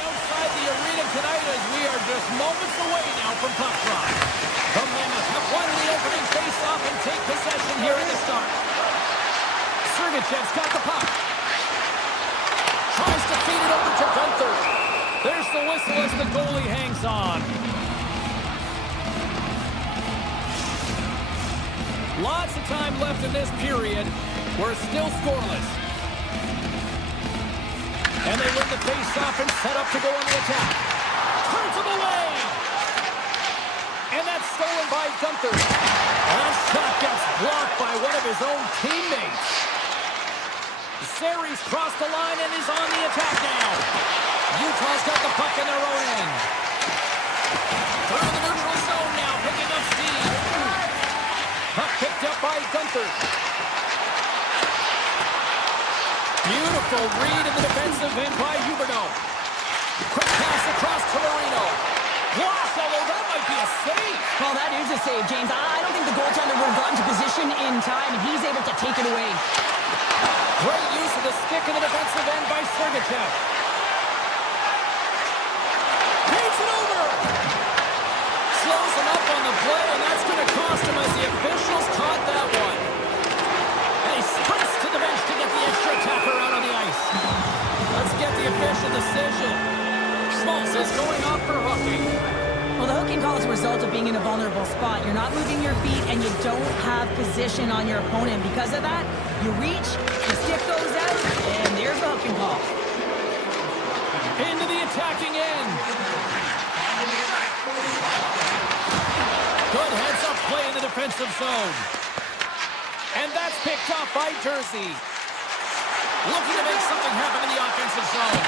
Outside the arena tonight as we are just moments away now from puck drop. The Mammoth have won the opening face-off and take possession here in the start. Sergachev's got the puck. Tries to feed it over to Gunther. There's the whistle as the goalie hangs on. Lots of time left in this period. We're still scoreless. And they win the face-off and set up to go on the attack. Turns him away. And that's stolen by Gunther. That shot gets blocked by one of his own teammates. Series crossed the line and is on the attack now. Utah's got the puck in their own end. Through the neutral zone now, picking up speed. Puck picked up by Gunther. Beautiful read in the defensive end by Huberdeau. Quick pass across to Marino. Blocked, although that might be a save. Well, that is a save, James. I don't think the goaltender would have gotten to position in time, and he's able to take it away. Great use of the stick in the defensive end by Sergachev. Paints it over. Slows him up on the play, and that's going to cost him as the officials caught that one. And he sprints to the bench to get the extra attacker out on the ice. Let's get the official decision. Schmaltz is going off for hooking. Well, the hooking call is a result of being in a vulnerable spot. You're not moving your feet, and you don't have position on your opponent. Because of that, you reach, the stick goes out, and there's the hooking call. Into the attacking end. Good heads-up play in the defensive zone. And that's picked off by Jersey. Looking to make something happen in the offensive zone.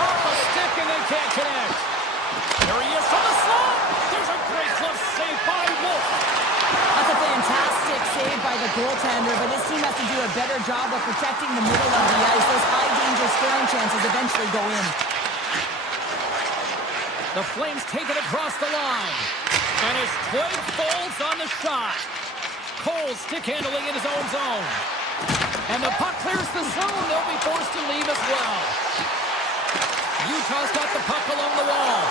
Off a stick, and they can't connect. There he is from the slot. There's a great glove save by Wolf. That's a fantastic save by the goaltender, but this team has to do a better job of protecting the middle of the ice. Those high-danger scoring chances eventually go in. The Flames take it across the line. And his Twig folds on the shot. Cole stick handling in his own zone. And the puck clears the zone. They'll be forced to leave as well. Utah's got the puck along the wall.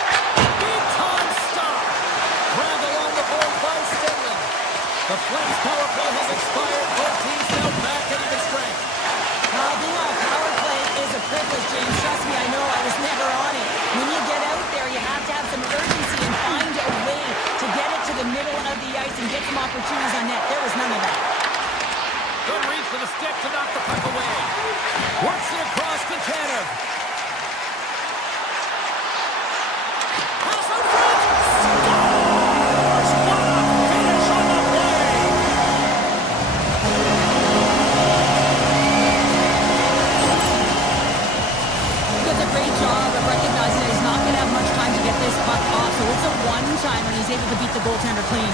Big time stop. Grabbed along the board by Stenlund. The Flames power play has expired. Both teams now back at even strength. Being on a power play is a privilege, James. Trust me, I know. I was never on it. When you get out there, you have to have some urgency and find a way to get it to the middle of the ice and get some opportunities on net. There was none of with a stick to knock the puck away. Works it across to Tanev. Pass out front. Scores! What a finish on the play! He does a great job of recognizing that he's not going to have much time to get this puck off, so it's a one-timer and he's able to beat the goaltender clean.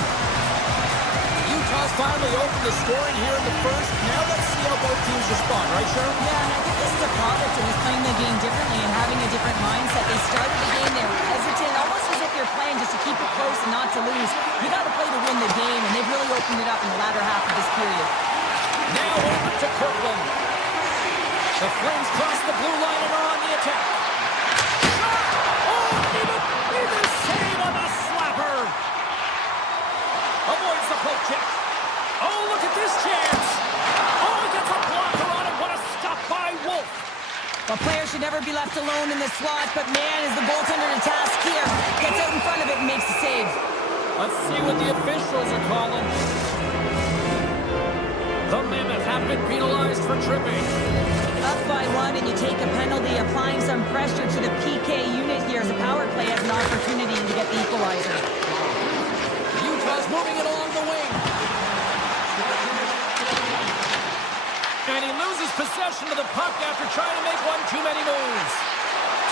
Utah's finally opened the scoring here in the first. Now let's see how both teams respond, right, Cheryl? Yeah, and I think this is a product of us playing the game differently and having a different mindset. They started the game, they were hesitant, almost as if you're playing just to keep it close and not to lose. You got to play to win the game, and they've really opened it up in the latter half of this period. Now over to Kirkland. The Flames cross the blue line and are on the attack. Shot! Oh, need a save on the slapper. Avoids the poke check. Oh, look at this chance. Oh, he gets a blocker on it. What a stop by Wolf. A player should never be left alone in the slot, but man, is the goaltender to task here. Gets out in front of it and makes the save. Let's see what the officials are calling. The Mammoth have been penalized for tripping. Up by one, and you take a penalty, applying some pressure to the PK unit here as the power play has an opportunity to get the equalizer. Utah's moving it along the wing. And he loses possession of the puck after trying to make one too many moves.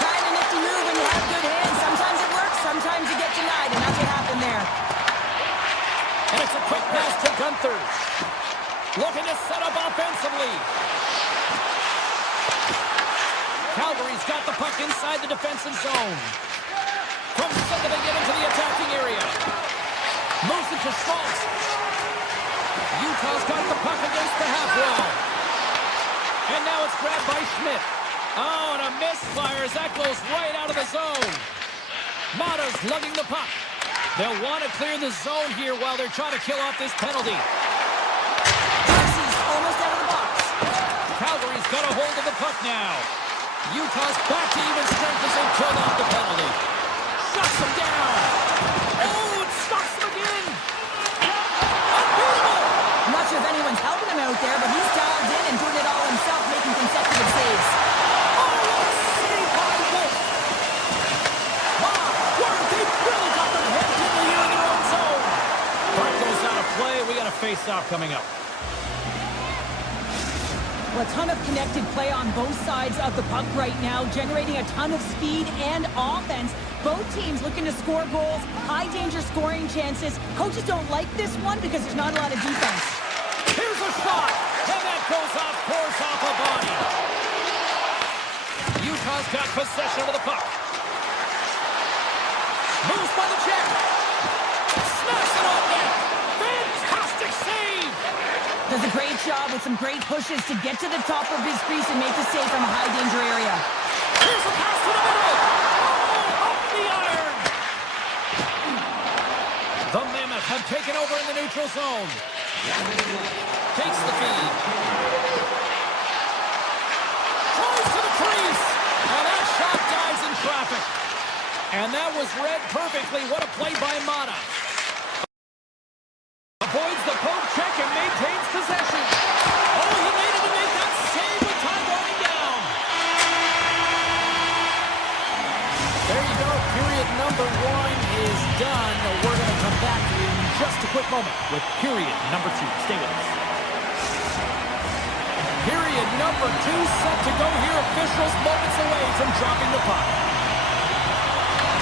Trying to nifty move when you have good hands. Sometimes it works, sometimes you get denied, and that's what happened there. And it's a quick pass to Gunther. Looking to set up offensively. Calgary's got the puck inside the defensive zone. From center they get into the attacking area. Moves it to Schmaltz. Utah's got the puck against the half wall. And now it's grabbed by Schmidt. Oh, and a misfire as that goes right out of the zone. Mata's lugging the puck. They'll want to clear the zone here while they're trying to kill off this penalty. Darcy's almost out of the box. Calgary's got a hold of the puck now. Utah's back to even strength as they killed off the penalty. Shuts them down. Oh, it stops them again. Unbeatable. I'm not sure if anyone's helping him out there, but he's dialed in and doing it all himself, making consecutive saves. Oh, what a save by Wolf. Wow, they really got them headed in the year in their own zone. Puck goes out of play. We got a face-off coming up. Well, a ton of connected play on both sides of the puck right now, generating a ton of speed and offense. Both teams looking to score goals, high-danger scoring chances. Coaches don't like this one because there's not a lot of defense. Here's a shot, and that goes off, pours off a body. Utah's got possession of the puck. Moves by the check. Snaps it on net. Fantastic save. Does a great job with some great pushes to get to the top of his crease and make the save from a high-danger area. Here's a pass to the middle. Oh, off the iron. The Mammoth have taken over in the neutral zone. Takes the feed. Throws to the crease. And that shot dies in traffic. And that was read perfectly. What a play by Mata. Avoids the poke check and maintains possession. Oh, he made it to make that save with time running down. There you go. Period number one is done. We're going to come back in just a quick moment with period number two. Stay with us. Period number two set to go here. Officials moments away from dropping the puck.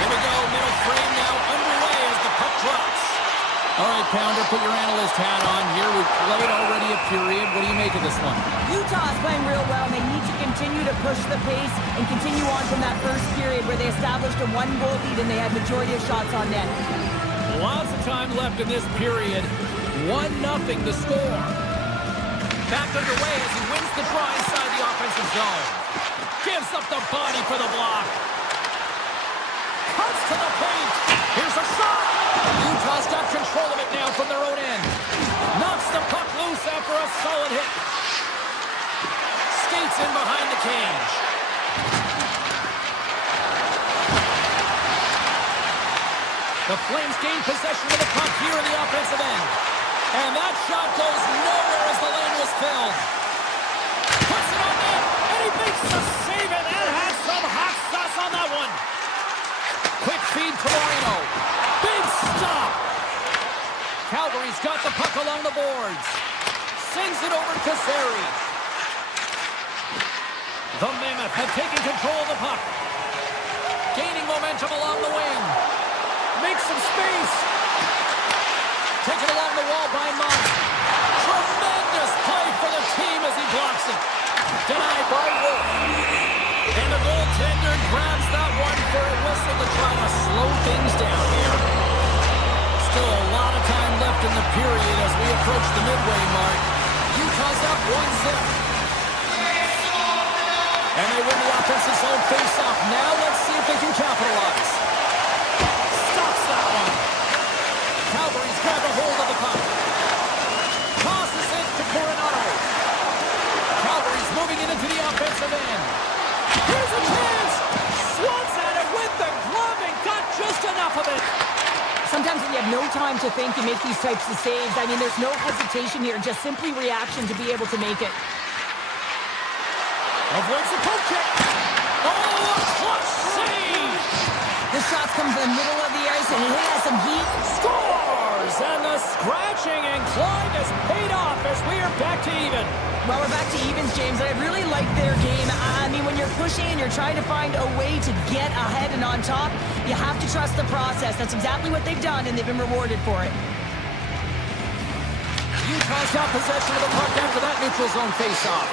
Here we go. Middle frame now underway as the puck drops. All right, Pounder, put your analyst hat on here. We've played already a period. What do you make of this one? Utah's playing real well. They need to continue to push the pace and continue on from that first period where they established a one-goal lead and they had majority of shots on net. Lots of time left in this period. 1-0 the score. Back underway as he wins the draw inside the offensive zone. Gives up the body for the block. Cuts to the paint. Here's a shot. Utah's got control of it now from their own end. Knocks the puck loose after a solid hit. Skates in behind the cage. The Flames gain possession of the puck here in the offensive end. And that shot goes nowhere as the lane was filled. Puts it on net, and he makes the save, and that has some hot sauce on that one. Quick feed to Moreno. Big stop. Calgary's got the puck along the boards. Sends it over to Sari. The Mammoth have taken control of the puck. Gaining momentum along the wing. Makes some space. Taken along the wall by Mott. Tremendous play for the team as he blocks it. Denied by Wolf. And the goaltender grabs that one for a whistle to try to slow things down here. Still a lot of time left in the period as we approach the midway mark. Utah's up 1-0. And they win the offensive zone face-off. Now let's see if they can capitalize. Stops that one. Calgary's grabbed a hold of the puck. Tosses it to Coronado. Calgary's moving it into the offensive end. Here's a chance. Swats at it with the glove and got just enough of it. Sometimes when you have no time to think, you make these types of saves. I mean, there's no hesitation here, just simply reaction to be able to make it. Avoids the poke check. Oh, a clutch save. This shot's come from the middle of the ice, and it has some heat. Scores! And the scratching and clawing has paid off as we are back to even. Well, we're back to evens, James, and I really like their game. I mean, when you're pushing and you're trying to find a way to get ahead and on top, you have to trust the process. That's exactly what they've done, and they've been rewarded for it. Utah's got possession of the puck after that neutral zone face-off.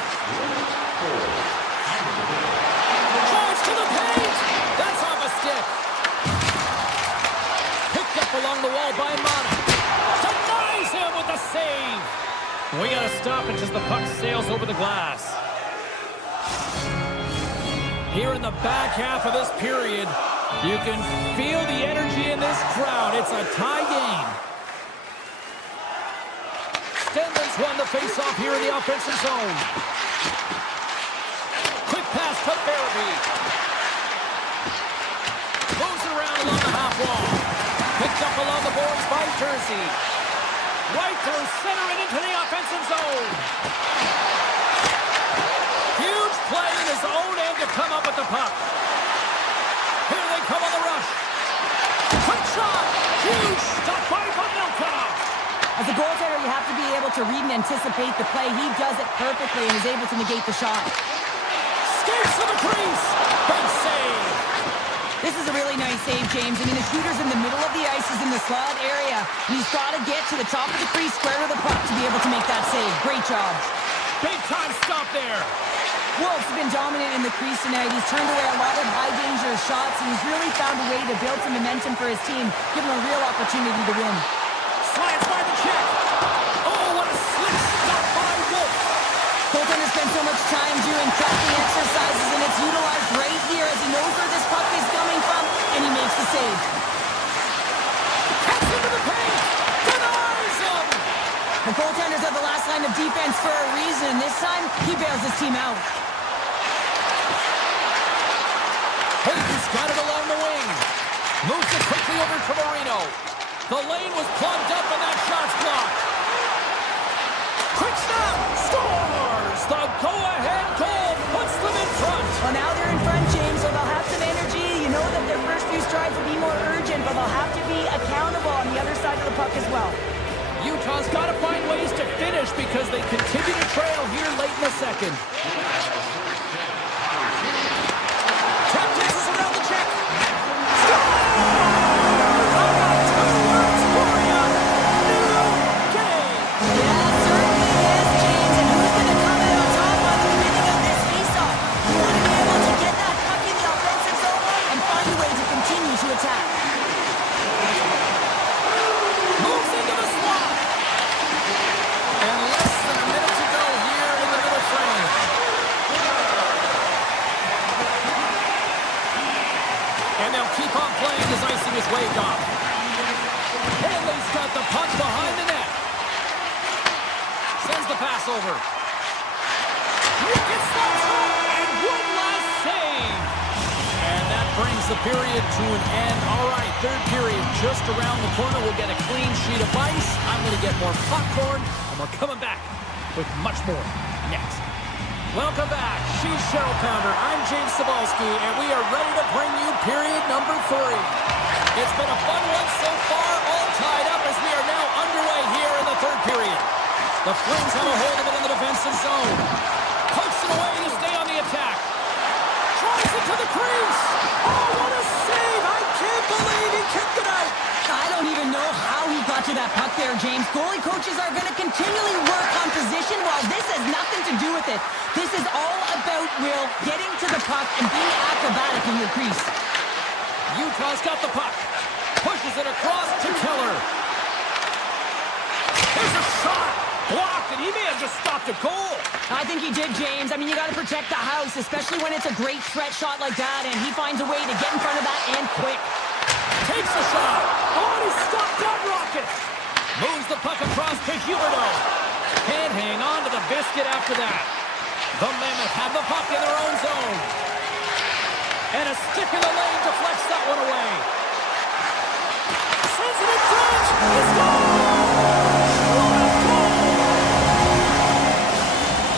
Drives to the paint! That's off a stick. Picked up along the wall by Mata. Denies him with the save. We gotta stop it as the puck sails over the glass. Here in the back half of this period, you can feel the energy in this crowd. It's a tie game. Stenman's won the face-off here in the offensive zone. Quick pass to Farabee. Moves around along the half wall. Picked up along the boards by Jersey. Right through center and into the offensive zone. Huge play in his own end to come up with the puck. Here they come on the rush. Quick shot. Huge stop by Pavelka. As a goaltender, you have to be able to read and anticipate the play. He does it perfectly and is able to negate the shot. Skates to the crease. Big save. This is a really nice save, James. I mean, the shooter's in the middle of the ice. He's in the slot area. And he's got to get to the top of the crease, square to the puck to be able to make that save. Great job. Big time stop there. Wolf's been dominant in the crease tonight. He's turned away a lot of high-danger shots, and he's really found a way to build some momentum for his team, give him a real opportunity to win. Slides by the check. Oh, what a slick stop by Wolf. Goaltender spent so much time doing crafting exercises, and it's utilized right here as he knows where this puck is coming from, and he makes the save. Cuts into the paint. Denies him. The goaltenders are the last line of defense for a reason. This time, he bails his team out. Hayden's got it along the wing. Moves it quickly over to Marino. The lane was plugged up and that shot's blocked. Quick snap. Scores. The go-ahead goal puts them in front. Well, now they're in front, James, so they'll have some energy. You know that their first few strides will be more urgent, but they'll have to be accountable on the other side of the puck as well. Utah's got to find ways to finish because they continue to trail here late in the second. Trap chases around the check. Waved off. Henley's got the puck behind the net. Sends the pass over. Ricketts slows home, and one last save. And that brings the period to an end. All right, third period just around the corner. We'll get a clean sheet of ice. I'm going to get more popcorn, and we're coming back with much more next. Welcome back. She's Cheryl Pounder. I'm James Cebulski, and we are ready to bring you period number 3. It's been a fun one so far, all tied up as we are now underway here in the third period. The Flames have a hold of it in the defensive zone. Pokes it away to stay on the attack. Tries it to the crease. Oh, what a save! I can't believe he kicked it out. I don't even know how he got to that puck there, James. Goalie coaches are going to continually work on position while this has nothing to do with it. This is all about Will getting to the puck and being acrobatic in your crease. Utah's got the puck. Pushes it across to Keller. There's a shot. Blocked, and he may have just stopped a goal. I think he did, James. I mean, you got to protect the house, especially when it's a great threat shot like that, and he finds a way to get in front of that and quick. Takes a shot. Oh, he stopped that rocket. Moves the puck across to Huberto. Can't hang on to the biscuit after that. The Mammoth have the puck in their own zone. And a stick in the lane deflects that one away. Sends it in front. It's gone. What a goal.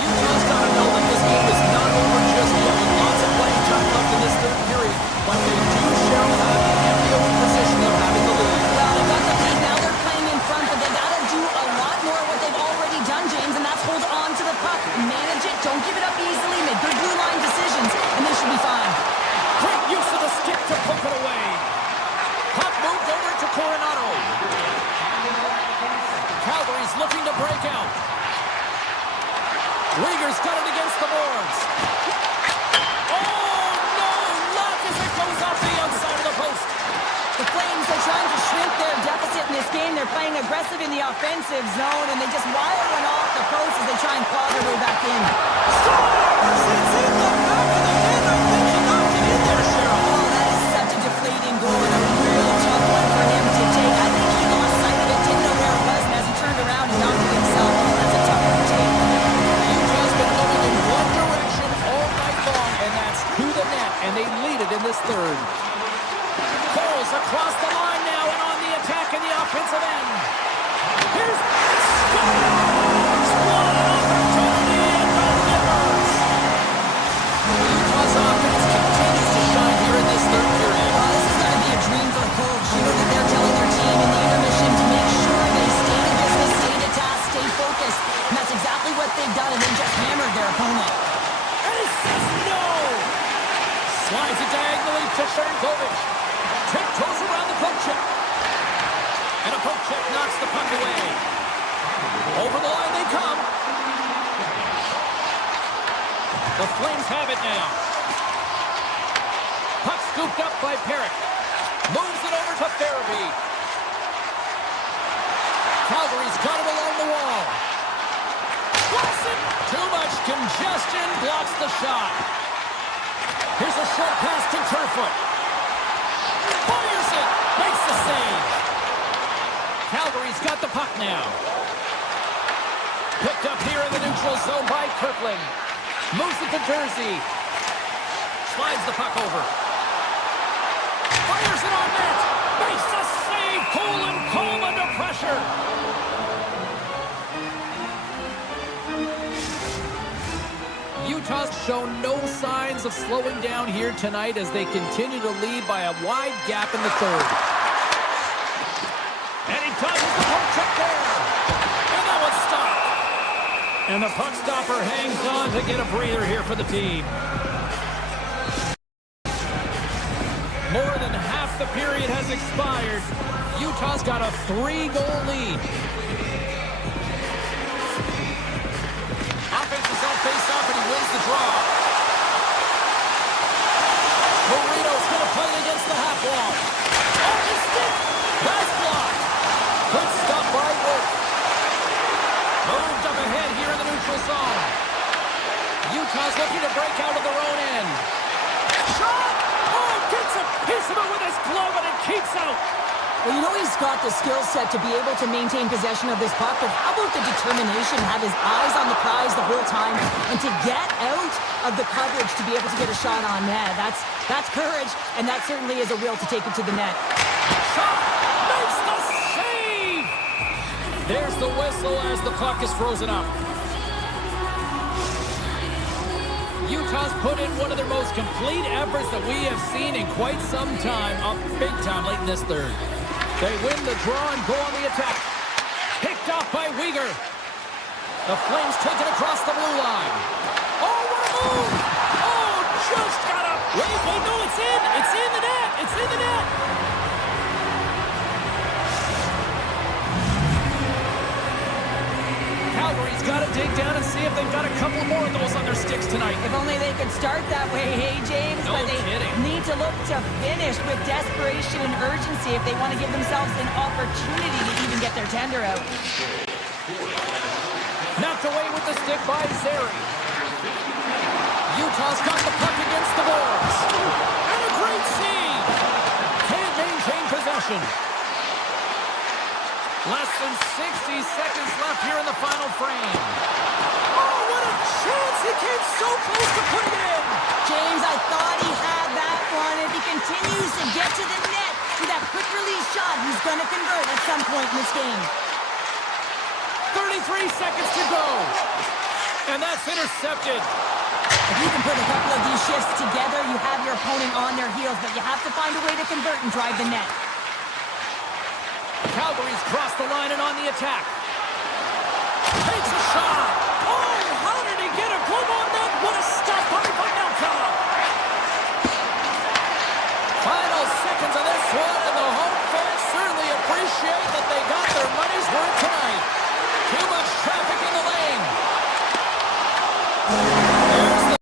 Utah's got to know that this game is not over just yet. With lots of playing time left in this third period. But they do share have the enviable position of having the lead. Well, they got the lead. Now they're playing in front, but they got to do a lot more of what they've already done, James, and that's hold on to the puck. Manage it. Don't give it up easily. Make good blue line decisions, and they should be fine. Great use of the stick to poke it away. Puck moved over to Coronado. Calgary's looking to break out. Rieger's got it against the boards. Oh, no! Luck as it goes off the outside of the post. The Flames are trying to shrink their deficit in this game. They're playing aggressive in the offensive zone, and they just wire one off the post as they try and claw their way back in. Scores! It's in the back of the net. I think he knocked it in there, Cheryl. Oh, that is such a deflating goal and a real tough one for him to take. I think he lost sight of it, didn't know where it was, and as he turned around and knocked it himself, that's a tough one to take. Utah's been going in one direction all night long, and that's to the net, and they lead it in this third. Cole's across the line now and on the attack in the offensive end. Here's scores! What an opportunity and delivers! Utah's offense continues to shine here in this third period. Oh, this is going to be a dream for the coach. You know that they're telling their team in the intermission to make sure they stay in business, stay to task, stay focused. And that's exactly what they've done, and they just hammered their opponent. And he says no! Slides it diagonally to Sharankovic. Tiptoes around the poke check. And a poke check knocks the puck away. Over the line they come. The Flames have it now. Puck scooped up by Perrick. Moves it over to Farabee. Calgary's got it along the wall. Blocks it. Too much congestion. Blocks the shot. Here's a short pass to Kerfoot. Fires it. Makes the save. Calgary's got the puck now. Picked up here in the neutral zone by Kirkland. Moves it to Jersey. Slides the puck over. Fires it on net. Makes the save. Cole under pressure. Utah's shown no signs of slowing down here tonight as they continue to lead by a wide gap in the third. And he touches the poke check there. And that one's stopped. And the puck stopper hangs on to get a breather here for the team. More than half the period has expired. Utah's got a 3-goal lead. Offense is on face-off, and he wins the draw. Marino's going to play it against the half wall. Off his stick. That's blocked. Good stop by Wolf. Moved up ahead here in the neutral zone. Utah's looking to break out of their own end. Shot! Oh, gets a piece of it with his glove, and it keeps out. Well, you know he's got the skill set to be able to maintain possession of this puck, but how about the determination, have his eyes on the prize the whole time, and to get out of the coverage to be able to get a shot on net. That's courage, and that certainly is a will to take it to the net. Shot! Makes the save! There's the whistle as the puck is frozen up. Utah's put in one of their most complete efforts that we have seen in quite some time, up big time late in this third. They win the draw and go on the attack. Picked off by Weegar. The Flames take it across the blue line. Oh, what a move! Oh, just got up. Wait, no, it's in. It's in the net. It's in the net. Calgary's got to dig down and see if they've got a couple more of those on their sticks tonight. If only they could start that way, hey, James. No but they kidding. need to look to finish with desperation and urgency if they want to give themselves an opportunity to even get their tender out. Knocked away with the stick by Zary. Utah's got the puck against the boards. And a great save. Can't maintain possession. Less than 60 seconds left here in the final frame. Oh, what a chance! He came so close to putting it in! James, I thought he had that one. If he continues to get to the net with that quick release shot, he's going to convert at some point in this game. 33 seconds to go. And that's intercepted. If you can put a couple of these shifts together, you have your opponent on their heels, but you have to find a way to convert and drive the net. Calgary's crossed the line and on the attack. Takes a shot. Oh, how did he get a glove on that? What a stop by Vanelka. Final seconds of this one, and the home fans certainly appreciate that they got their money's worth tonight. Too much traffic in the lane. There's the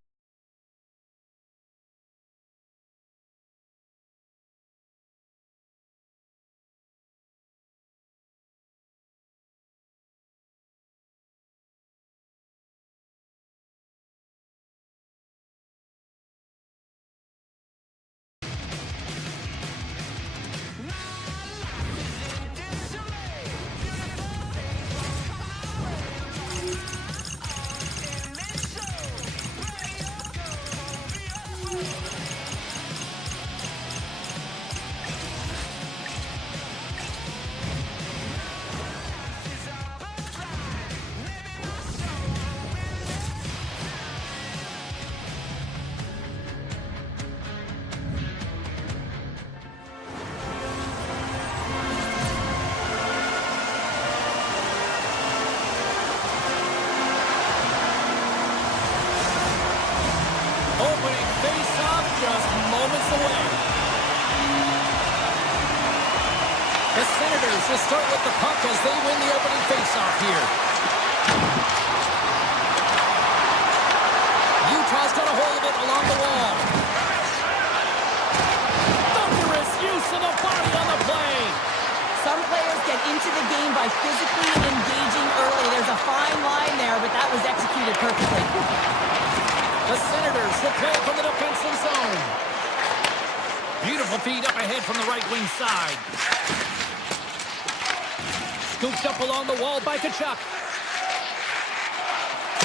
opening face-off just moments away. The Senators will start with the puck as they win the opening face-off here. Utah's got a hold of it along the wall. Thunderous use of the body on the play. Some players get into the game by physically engaging early. There's a fine line there, but that was executed perfectly. The Senators will play from the defensive zone. Beautiful feed up ahead from the right wing side. Scooped up along the wall by Tkachuk.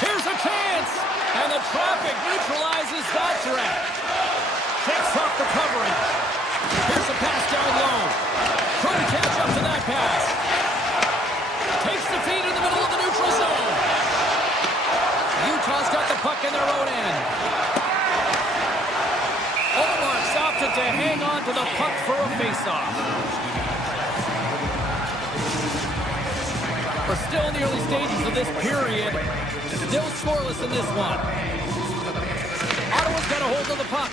Here's a chance! And the traffic neutralizes that threat. Checks off the coverage. Here's a pass down low. Couldn't catch up to that pass. Takes the feed in the middle of the neutral zone. Utah's got the puck in their own end. Olmark's opted to hang on to the puck for a faceoff. We're still in the early stages of this period. Still scoreless in this one. Ottawa's got a hold of the puck.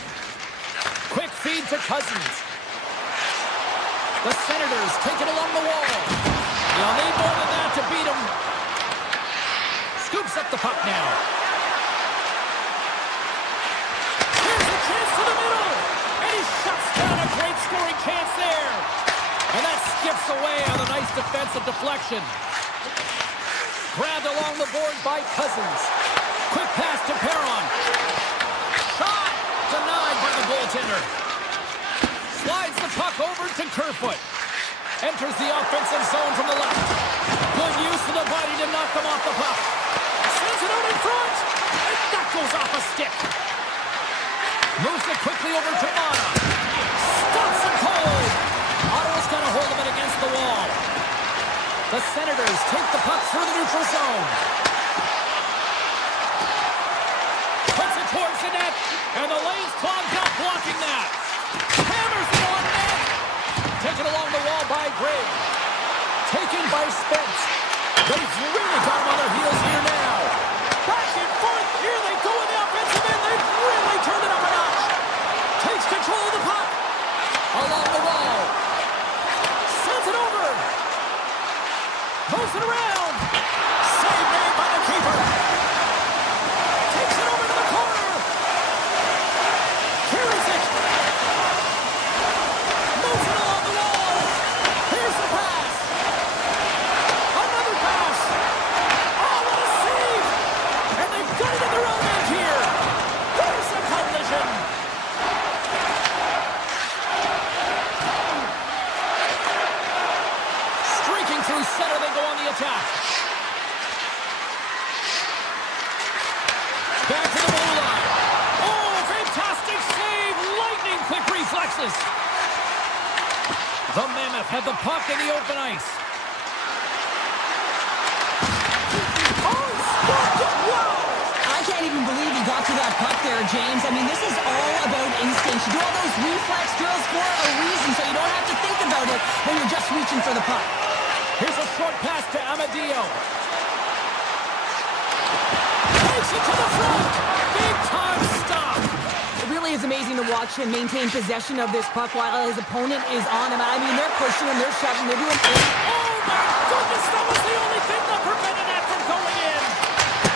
Quick feed to Cousins. The Senators take it along the wall. You'll need more than that to beat them. Scoops up the puck now. Here's the chance to the middle. And he shuts down a great scoring chance there. And that skips away on a nice defensive deflection. Grabbed along the board by Cousins. Quick pass to Perron. Shot denied by the goaltender. Slides the puck over to Kerfoot. Enters the offensive zone from the left. Good use of the body to knock them off the puck. Sends it out in front. And that goes off a stick. Moves it quickly over to Mana. Stops it cold. Ottawa's got a hold of it against the wall. The Senators take the puck through the neutral zone. Puts it towards the net. And the lane's clogged up blocking that. Hammers it on net. Taken along the wall by Gray. Taken by Spence. They've really got him on their heels here now. Back and forth. Here they go in the offensive end. They've really turned it up a notch. Takes control of the puck. Along the wall. Sends it over. Moves it around. Save made by the keeper. Takes it over to the corner. Carries it. Moves it along the wall. Here's the pass. Another pass. Oh, what a save. And they've got it in their own end here. There's the collision. Streaking through center, they go on the attack. Back to the blue line. Oh, fantastic save. Lightning quick reflexes. The Mammoth had the puck in the open ice. Oh, stopped it. Wow. I can't even believe he got to that puck there, James. I mean, this is all about instinct. You do all those reflex drills for a reason, so you don't have to think about it when you're just reaching for the puck. Here's a short pass to Amadio. Takes it to the front. Big time stop. It really is amazing to watch him maintain possession of this puck while his opponent is on him. I mean, they're pushing him, they're shoving, they're doing everything. Oh, my goodness. That was the only thing that prevented that from going in.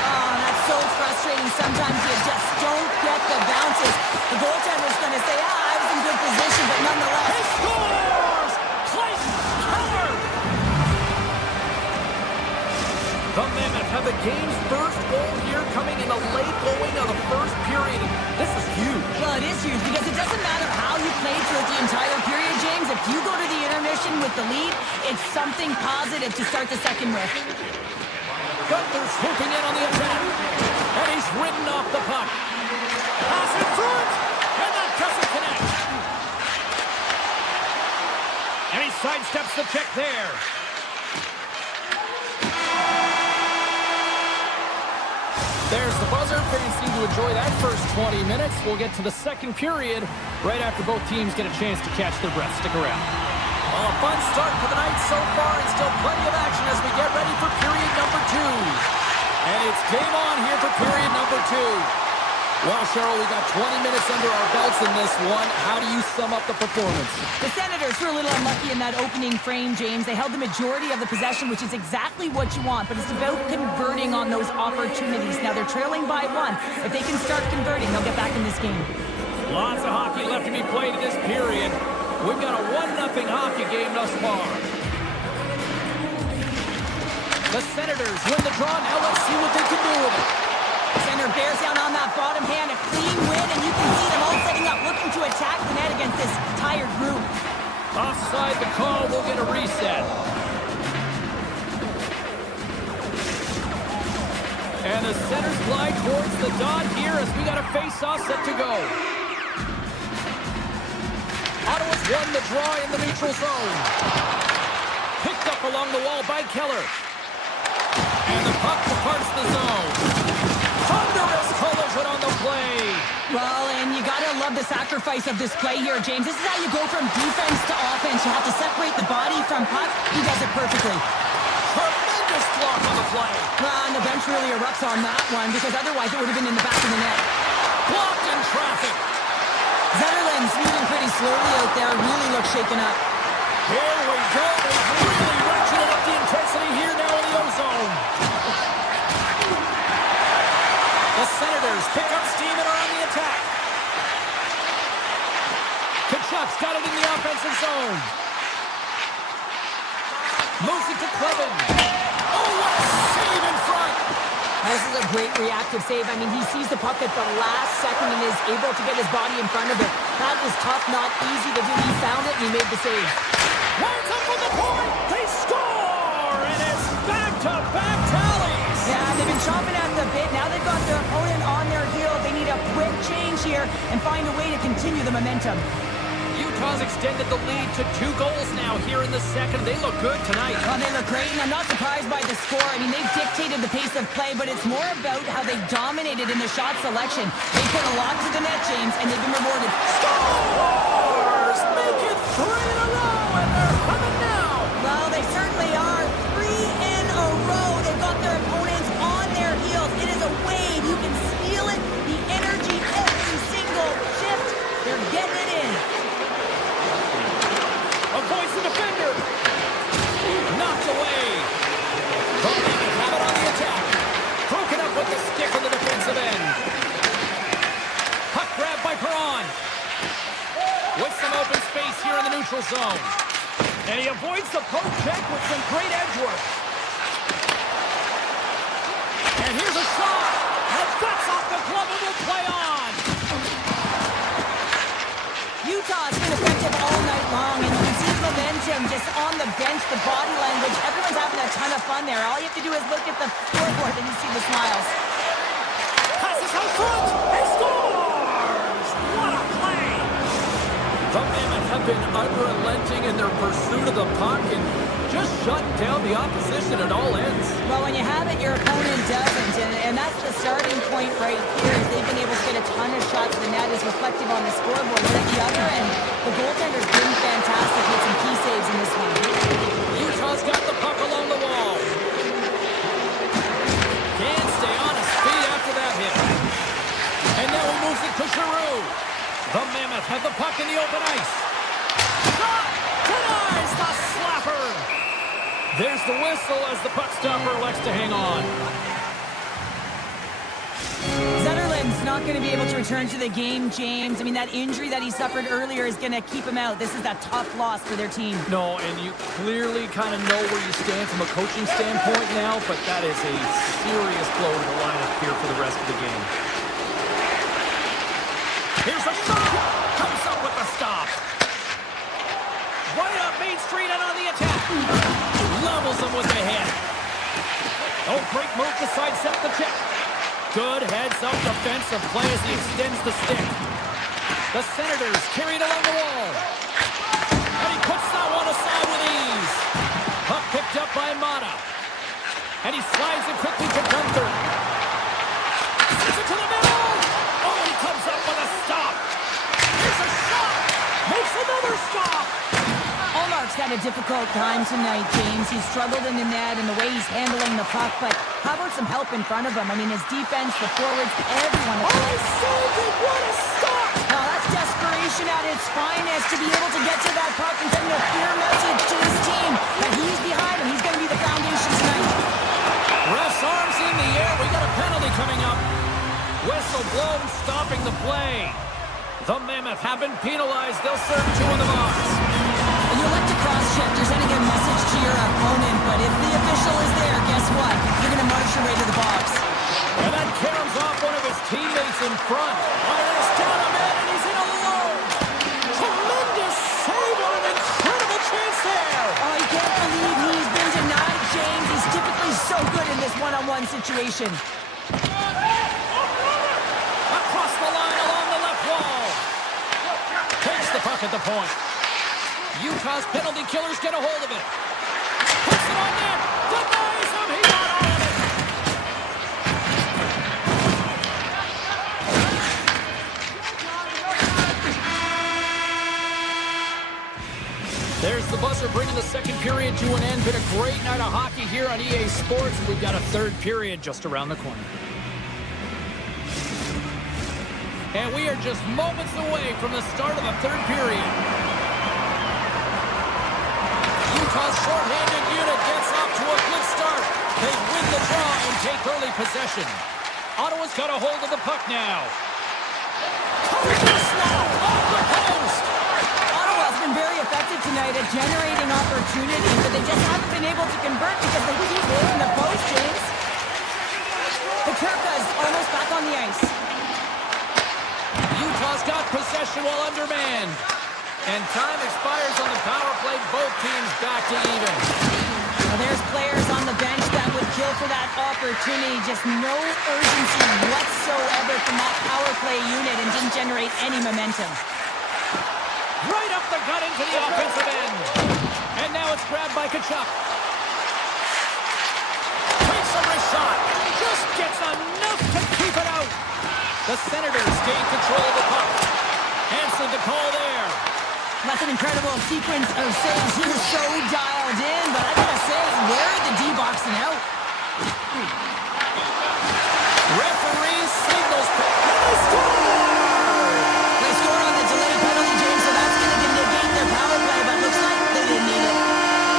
Oh, that's so frustrating. Sometimes you just don't get the bounces. The goaltender's going to say, I was in good position, but nonetheless. He scores! Clayton Keller! The Mammoth have the game's first goal here coming in the late going of the first period. This is huge. Well, it is huge because it doesn't matter how you played throughout the entire period, James. If you go to the intermission with the lead, it's something positive to start the second with. Gunther swooping in on the attack. And he's ridden off the puck. Pass in front. And that doesn't connect. And he sidesteps the check there. There's the buzzer. Fans seem to enjoy that first 20 minutes. We'll get to the second period right after both teams get a chance to catch their breath. Stick around. Well, a fun start to the night so far, and still plenty of action as we get ready for period number 2. And it's game on here for period number 2. Well, Cheryl, we got 20 minutes under our belts in this one. How do you sum up the performance? The Senators were a little unlucky in that opening frame, James. They held the majority of the possession, which is exactly what you want, but it's about converting on those opportunities. Now they're trailing by 1. If they can start converting, they'll get back in this game. Lots of hockey left to be played in this period. We've got a 1-0 hockey game thus far. The Senators win the draw. Now let's see what they can do with it. Center bears down on that bottom hand, a clean win, and you can see them all setting up, looking to attack the net against this tired group. Offside the call, we'll get a reset. And the Senators glide towards the dot here as we got a face-off set to go. Ottawa's won the draw in the neutral zone. Picked up along the wall by Keller. And the puck departs the zone. Thunderous collision on the play. Well, and you gotta love the sacrifice of this play here, James. This is how you go from defense to offense. You have to separate the body from puck. He does it perfectly. Tremendous block on the play. Well, and the bench really erupts on that one because otherwise it would have been in the back of the net. Blocked in traffic. Zetterlund's moving pretty slowly out there. Really looks shaken up. Here we go. They've really ratcheted up the intensity here now in the ozone. The Senators pick up steam and are on the attack. Kachuk's got it in the offensive zone. Moves it to Clevin. Oh, what a save in front. This is a great reactive save. I mean, he sees the puck at the last second and is able to get his body in front of it. That was tough, not easy to do. He found it and he made the save. Winds up with the quick change here and find a way to continue the momentum. Utah's extended the lead to 2 goals now here in the second. They look good tonight. Well, they look great, and I'm not surprised by the score. I mean, they've dictated the pace of play, but it's more about how they've dominated in the shot selection. They put a lot to the net, James, and they've been rewarded. Scores! Make it 3 in a row, and they're coming now. Well, they certainly are. 3 in a row. They've got their opponents on their heels. It is a wave. You can feel it. The energy every single shift. They're getting it in. Avoids the defender. Knocked away. The Leafs have it on the attack. Broken up with the stick in the defensive end. Puck grab by Perron. With some open space here in the neutral zone. And he avoids the poke check with some great edge work. And here's a shot. And that's off the glove and will play on. Utah's been effective all night long, and you can see the momentum just on the bench, the body language. Everyone's having a ton of fun there. All you have to do is look at the scoreboard and you see the smiles. Passes out front. He scores! What a play! The Mammoth have been unrelenting in their pursuit of the puck and just shutting down the opposition at all ends. Well, when you have it, your opponent doesn't, and that's the starting point right here. Is they've been able to get a ton of shots. The net is reflective on the scoreboard. But at the other end, the goaltender's been fantastic with some key saves in this one. Utah's got the puck along the wall. Can't stay on his feet after that hit. And now he moves it to Giroux. The Mammoth have the puck in the open ice. Shot! Denies the slapper! There's the whistle as the puck stopper elects to hang on. Zetterlund's not going to be able to return to the game, James. I mean, that injury that he suffered earlier is going to keep him out. This is a tough loss for their team. No, and you clearly kind of know where you stand from a coaching standpoint now, but that is a serious blow to the lineup here for the rest of the game. Here's a shot! Comes up with the stop. Right up Main Street and on the attack. Levels him with the head. Oh, great move to sidestep the check. Good heads-up defensive play as he extends the stick. The Senators carried along the wall. And he puts that one aside with ease. Puck picked up by Mata. And he slides it quickly to Gunther. Sends it to the middle. Oh, he comes up with a stop. Here's a shot. Makes another stop. Allmark's had a difficult time tonight, James. He's struggled in the net and the way he's handling the puck, but how about some help in front of him? I mean, his defense, the forwards, everyone. Oh, he saved it! What a stop! Now, that's desperation at its finest to be able to get to that puck and send a clear message to his team that he's behind him. He's going to be the foundation tonight. Ref's arms in the air. We got a penalty coming up. Whistle blown, stopping the play. The Mammoth have been penalized. They'll serve 2 in the box. And you like to cross-check. You're sending a message to your opponent, but if the official is there, guess what? You're going to march your way to the box. And that caroms off one of his teammates in front. Oh, that's down a man, and he's in alone. Tremendous save on an incredible chance there. Oh, you can't believe he's been denied, James. He's typically so good in this one-on-one situation. Across the line along the left wall. Takes the puck at the point. Utah's penalty killers get a hold of it. Puts it on net. Denies him. He got all of it. There's the buzzer bringing the second period to an end. Been a great night of hockey here on EA Sports. We've got a third period just around the corner. And we are just moments away from the start of the third period. Utah's short-handed unit gets off to a good start. They win the draw and take early possession. Ottawa's got a hold of the puck now. Coming to the slot off the post. Ottawa's been very effective tonight at generating opportunities, but they just haven't been able to convert because they keep hitting the post, James. The Turcas almost back on the ice. Utah's got possession while undermanned. And time expires on the power play. Both teams back to even. Well, there's players on the bench that would kill for that opportunity. Just no urgency whatsoever from that power play unit and didn't generate any momentum. Right up the gut into the offensive end. And now it's grabbed by Tkachuk. Takes a wrist shot. Just gets enough to keep it out. The Senators gain control of the puck. Answered the call there. That's an incredible sequence of saves. He was so dialed in, but I gotta say, where are the D-boxing out? Referee signals. They scored on the delayed penalty, James, so that's going to negate their power play, but looks like they didn't need it.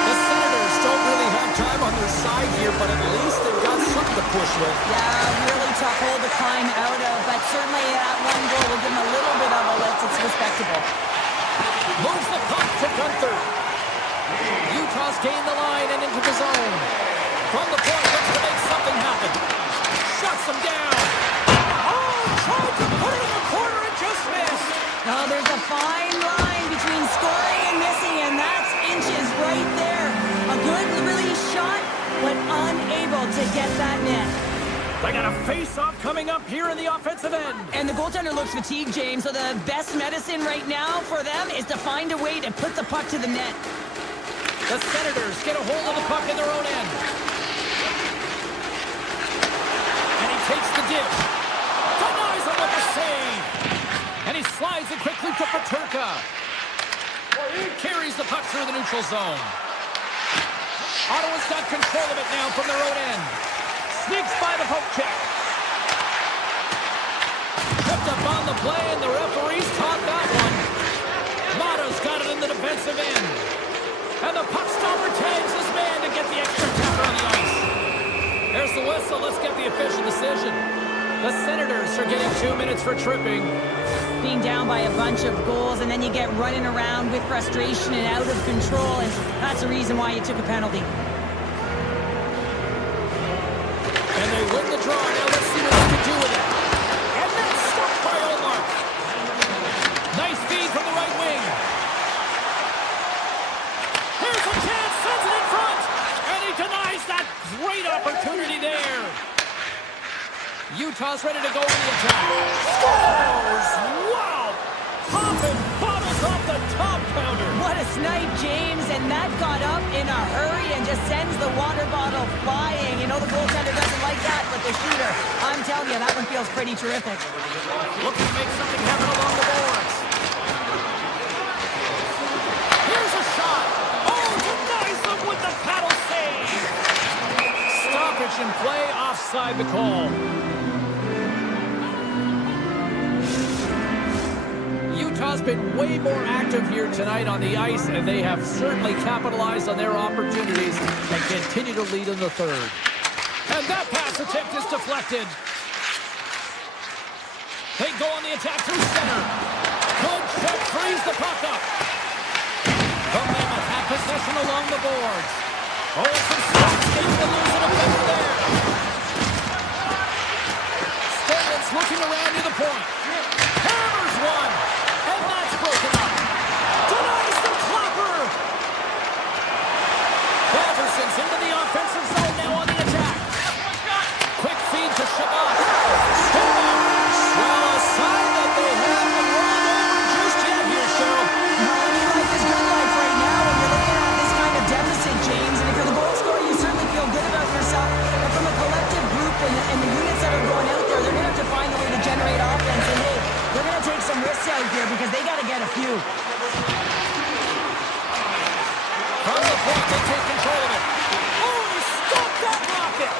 The Senators don't really have time on their side here, but at least they've got something to push with. Yeah, really tough hole to climb out of, but certainly that one goal will give them a little bit of a lift. It's respectable. Moves the puck to Gunther. Utah's gained the line and into the zone. From the point, looks to make something happen. Shuts them down. Oh, tried to put it in the corner and just missed. Oh, there's a fine line between scoring and missing, and that's inches right there. A good release shot, but unable to get that net. They got a face-off coming up here in the offensive end. And the goaltender looks fatigued, James, so the best medicine right now for them is to find a way to put the puck to the net. The Senators get a hold of the puck in their own end. And he takes the dish. Denies him with a save. And he slides it quickly to Peterka. Carries the puck through the neutral zone. Ottawa's got control of it now from their own end. Sneaks by the poke check. Tripped up on the play, and the referees caught that one. Mata's got it in the defensive end. And the ePuckStorm tags his man to get the extra tapper on the ice. There's the whistle. Let's get the official decision. The Senators are getting 2 minutes for tripping. Being down by a bunch of goals, and then you get running around with frustration and out of control, and that's the reason why you took a penalty. And they win the draw. Now let's see what they can do with it. And that's stopped by Omar. Nice feed from the right wing. Here's a chance. Sends it in front. And he denies that great opportunity there. Utah's ready to go on the attack. Scores! Wow! Popping bottles off the top counter. What a snipe, James, and that got up in a hurry and just sends the water bottle flying. You know the goaltender doesn't like that, but the shooter, I'm telling you, that one feels pretty terrific. Looking to make something happen along the boards. Here's a shot. Oh, denies them with the paddle save. Stoppage in play, offside the call. Utah's been way more active here tonight on the ice, and they have certainly capitalized on their opportunities and continue to lead in the third. And that pass attempt is deflected. They go on the attack through center. Good check, frees the puck up. The Mammoth have possession along the boards. Oh, some stops able to lose an offender there. Stanley's looking around near the point. Hammers one. And that's broken up. Denies the clapper. Batterson's into the offensive zone now on the attack. Quick feed to Shabbat. Well, a sign that they haven't rolled over just yet here, Cheryl. Any life is good life right now when you're looking at this kind of deficit, James. And if you're the goal scorer, you certainly feel good about yourself. But from a collective group and the units that are going out there, they're going to have to find a way to generate offense. And hey, they're going to take some risks out here because they got to get a few. From the point, they take control of it. Oh, he stopped that rocket.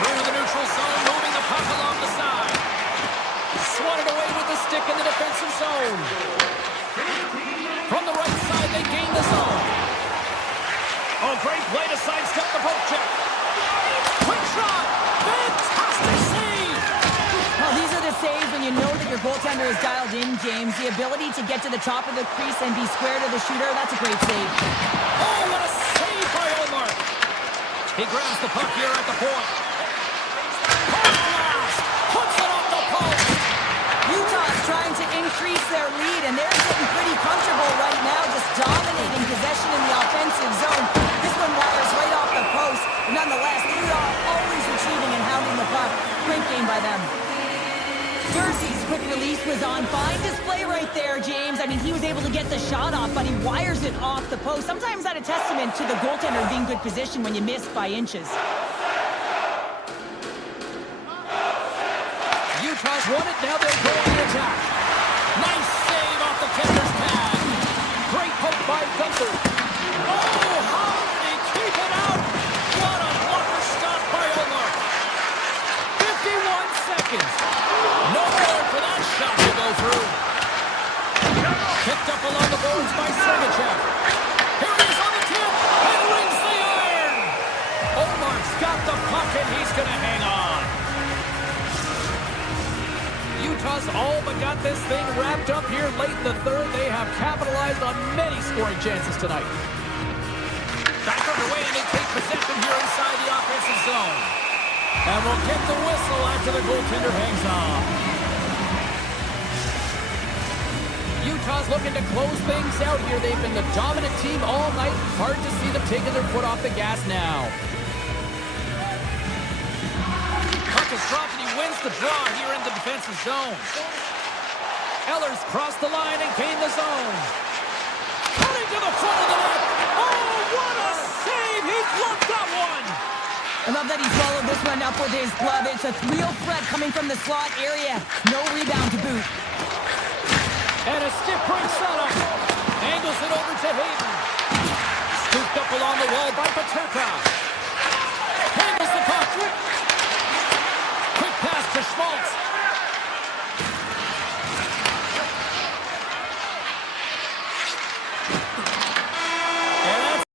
Through the neutral zone, moving the puck along the side. Swatted away with the stick in the defensive zone. From the right side, they gain the zone. Oh, great play to sidestep the poke check. Quick shot. Fantastic save. Well, these are the saves when you know that your goaltender is dialed in, James. The ability to get to the top of the crease and be square to the shooter, that's a great save. Oh, what a save by Omar. He grabs the puck here at the point. Puts it off the post. Utah's trying to increase their lead, and they're sitting pretty comfortable right now, just dominating possession in the offensive zone. This one wires right off the post. pace was on fine display right there, James. I mean, he was able to get the shot off, but he wires it off the post. Sometimes that's a testament to the goaltender being good position when you miss by inches. Utah's won it. Now they'll go on the attack. Nice save off the tender's pad. Great poke by Gunther. Oh, how did he keep it out? What a blocker stop by Omar. 51 seconds. No more for that shot to go through. Picked up along the boards by Sergachev. Here he is on the tip. And rings the iron. Omar's got the puck and he's going to hang on. Utah's all but got this thing wrapped up here late in the third. They have capitalized on many scoring chances tonight. Back underway and they take possession here inside the offensive zone. And we'll get the whistle after the goaltender hangs on. Utah's looking to close things out here. They've been the dominant team all night. Hard to see them taking their foot off the gas now. Puck is dropped and he wins the draw here in the defensive zone. Ellers crossed the line and gained the zone. Cutting to the front of the net. Oh, what a save! He blocked that one! I love that he followed this one up with his glove. It's a real threat coming from the slot area. No rebound to boot. And a stiff break setup. Angles it over to Hayden. Scooped up along the wall by Paterka. Handles the puck. Quick pass to Schmaltz. And that's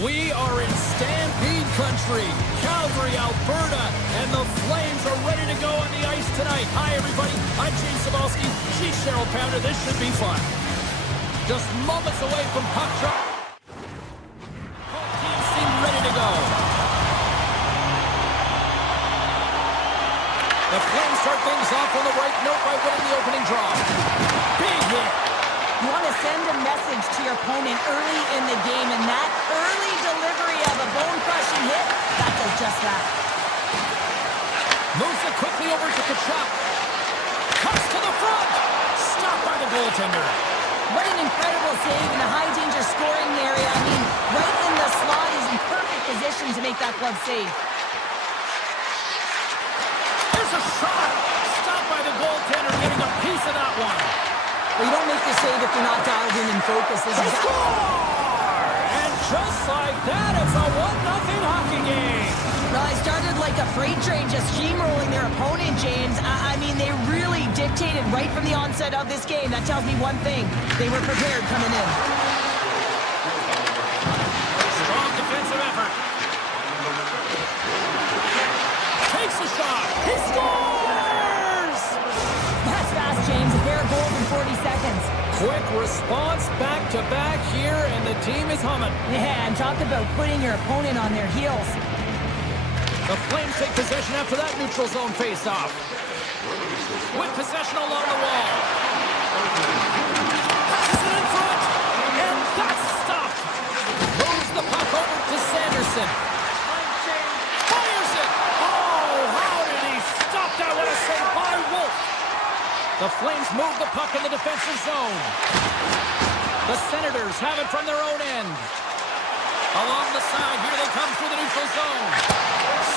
We are in Stampede Country, Calgary, Alberta, and the Flames are ready to go on the ice tonight. Hi, everybody. I'm James Cybulski. She's Cheryl Pounder. This should be fun. Just moments away from puck drop. Both teams seem ready to go. The Flames start things off on the right note by winning the opening draw. Big hit. You want to send a message to your opponent early in the game, and that early delivery of a bone-crushing hit, that does just that. Moves it quickly over to Kachuk. Cuts to the front. Stopped by the goaltender. What an incredible save in the high-danger scoring area. I mean, right in the slot. He's in perfect position to make that glove save. shot! Stopped by the goaltender, getting a piece of that one. Well, you don't make the save if you're not dialed in and focused. They score! And just like that, it's a 1-0 hockey game. Well, I started like a freight train just steamrolling their opponent, James. I mean, they really dictated right from the onset of this game. That tells me one thing. They were prepared coming in. Strong defensive effort. Takes a shot. He scores! That's fast, James. A pair of goals in 40 seconds. Quick response back-to-back here, and the team is humming. Yeah, and talk about putting your opponent on their heels. The Flames take possession after that neutral zone face-off. With possession along the wall. Passes it in front, and that's stopped. Moves the puck over to Sanderson. Fires it. Oh, how did he stop that? What a save by Wolf. The Flames move the puck in the defensive zone. The Senators have it from their own end. Along the side, here they come through the neutral zone.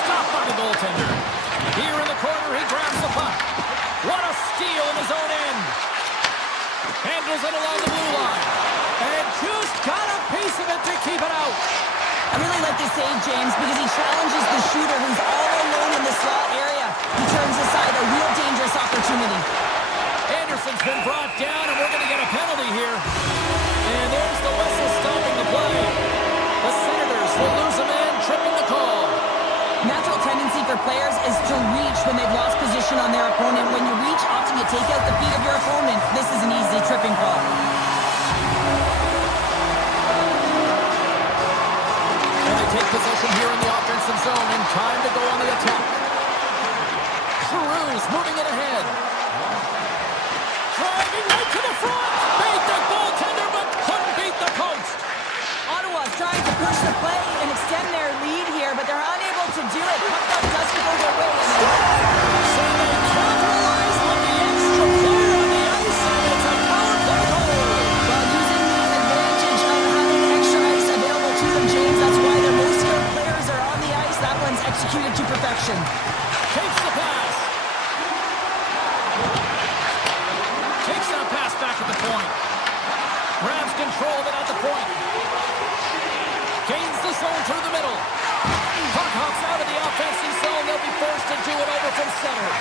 Stopped by the goaltender. Here in the corner, he grabs the puck. What a steal in his own end. Handles it along the blue line. And just got a piece of it to keep it out. I really like this save, James, because he challenges the shooter who's all alone in the slot area. He turns aside a real dangerous opportunity. Anderson's been brought down, and we're going to get a penalty here. And there's the whistle stopping the play. The Senators will lose a man, tripping the call. Natural tendency for players is to reach when they've lost position on their opponent. When you reach, often you take out the feet of your opponent. This is an easy tripping call. And they take possession here in the offensive zone, and time to go on the attack. Cruz moving it ahead. Driving right to the front. Beat the goaltender, but couldn't beat the post. Ottawa's trying to push the play and extend their lead here, but they're unable to do it. Puck doesn't go their way. So they capitalize with the extra player on the ice, and it's a power play goal. While using the advantage of having extra ice available to them, James, that's why their most skilled players are on the ice. That one's executed to perfection. Takes the pass. Takes that pass back at the point. Grabs control of it at the point. Gains the zone through the middle. Puck hops out of the offensive zone. They'll be forced to do it over from center.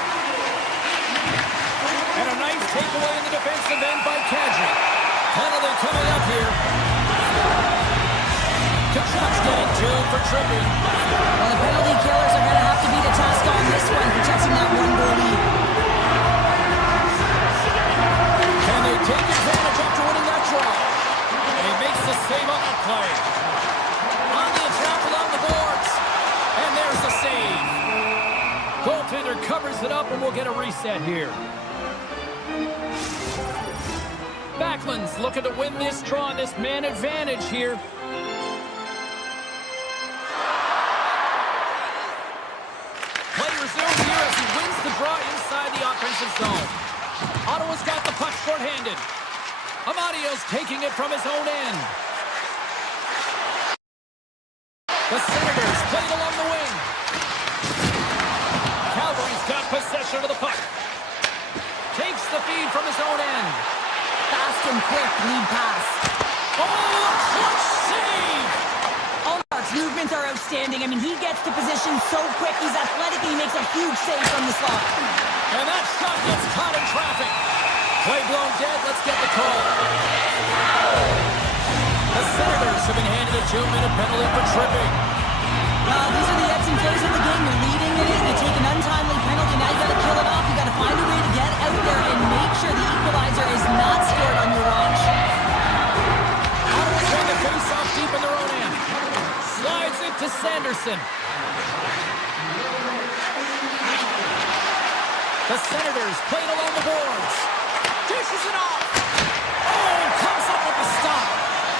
And a nice takeaway in the defensive end by Kadri. Penalty coming up here. Kachuk's getting 2 for tripping. Well, the penalty killers are going to have to be the task on this one, protecting that one-goal lead. Can they take advantage after winning that draw? And he makes the save on that play. On the attack along the boards. And there's the save. Goaltender covers it up, and we'll get a reset here. Backlund's looking to win this draw on this man advantage here. Play resumes here as he wins the draw inside the offensive zone. Ottawa's got the puck short-handed. Amadio's taking it from his own end. The Senators played along the wing. Calgary's got possession of the puck. Takes the feed from his own end. Fast and quick lead pass. Oh, a clutch save! Allmark's movements are outstanding. I mean, he gets to position so quick. He's athletic and he makes a huge save from the slot. And that shot gets caught in traffic. Play blown dead. Let's get the call. The Senators have been handed a 2-minute penalty for tripping. These are the ebbs and flows of the game. You're leading in it. You take an untimely penalty. Now you got to kill it off. You got to find a way to get out there and make sure the equalizer is not scored on your watch. Ottawa's trying to face off deep in their own end. Slides it to Sanderson. The Senators playing along the boards. Dishes it off. Oh, comes up with the stop.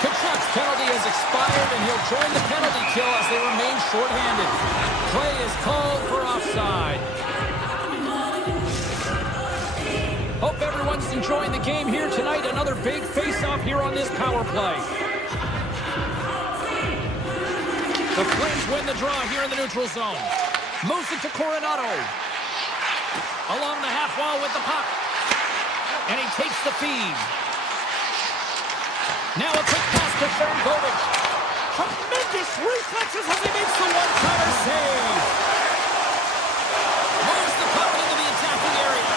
Kachuk's penalty has expired, and he'll join the penalty kill as they remain shorthanded. Play is called for offside. Hope everyone's enjoying the game here tonight. Another big face-off here on this power play. The Flames win the draw here in the neutral zone. Moves it to Coronado. along the half wall with the puck. And he takes the feed. Now a quick pass to Govic. Tremendous reflexes as he makes the one-timer save. Moves the puck into the attacking area.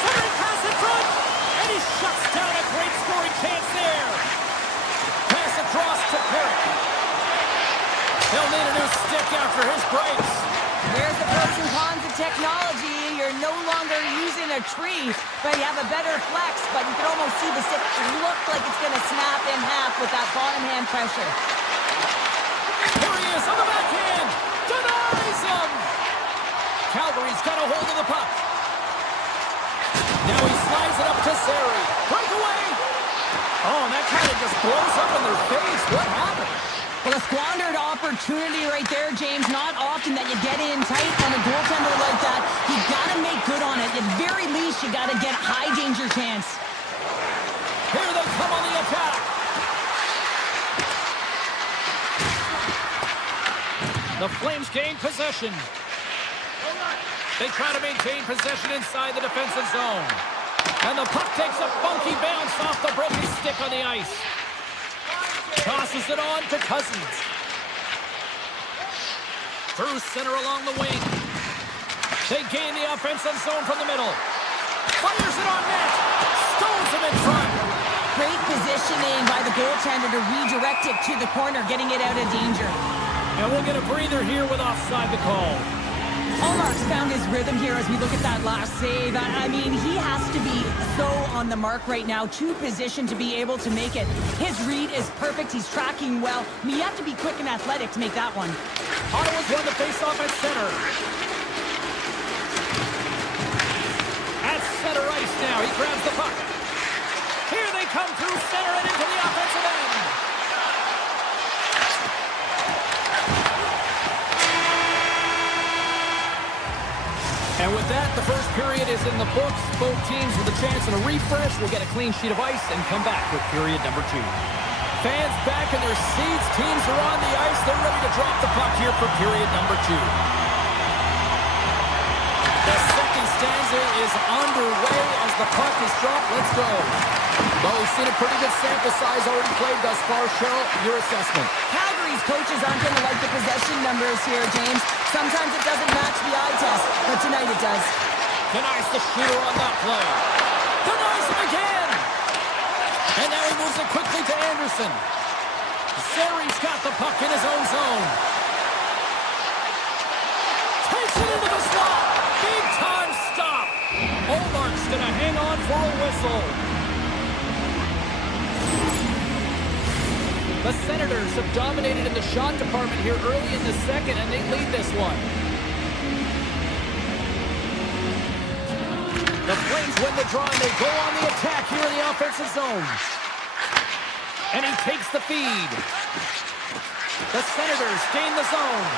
Centering pass in front. And he shuts down a great scoring chance there. Pass across to Perrick. He'll need a new stick after his breaks. There's the pros and cons of technology. You're no longer using a tree, but you have a better flex, but you can almost see the stick look like it's going to snap in half with that bottom hand pressure. Here he is on the backhand. Denies him. Calgary's got a hold of the puck. Now he slides it up to Sari. Breakaway. Oh, and that kind of just blows up in their face. What happened? Well, a squandered opportunity right there, James. Not often that you get in tight on a goaltender like that. You got to make good on it. At very least, you got to get a high danger chance. Here they come on the attack. The Flames gain possession. They try to maintain possession inside the defensive zone. And the puck takes a funky bounce off the broken stick on the ice. Tosses it on to Cousins. Through center along the wing. They gain the offensive zone from the middle. Fires it on net. Stones him in front. Great positioning by the goaltender to redirect it to the corner, getting it out of danger. And we'll get a breather here with offside the call. Ullmark's found his rhythm here as we look at that last save. I mean, he has to be so on the mark right now, to position to be able to make it. His read is perfect. He's tracking well. I mean, you have to be quick and athletic to make that one. Ottawa's won the faceoff at center. At center ice now. He grabs the puck. Here they come through center and into the offensive end. And with that, the first period is in the books. Both teams with a chance at a refresh will get a clean sheet of ice and come back with period number 2. Fans back in their seats. Teams are on the ice. They're ready to drop the puck here for period number 2. The second stanza is underway as the puck is dropped. Let's go. Well, we've seen a pretty good sample size already played thus far. Cheryl, your assessment. Calgary's coaches aren't going to like the possession numbers here, James. Sometimes it doesn't match the eye test, but tonight it does. Denies the shooter on that play. Denies him again. And now he moves it quickly to Anderson. Sari's got the puck in his own zone. Takes it into the slot. Big time stop. Ullmark's going to hang on for a whistle. The Senators have dominated in the shot department here early in the second, and they lead this one. The Flames win the draw, and they go on the attack here in the offensive zone. And he takes the feed. The Senators gain the zone.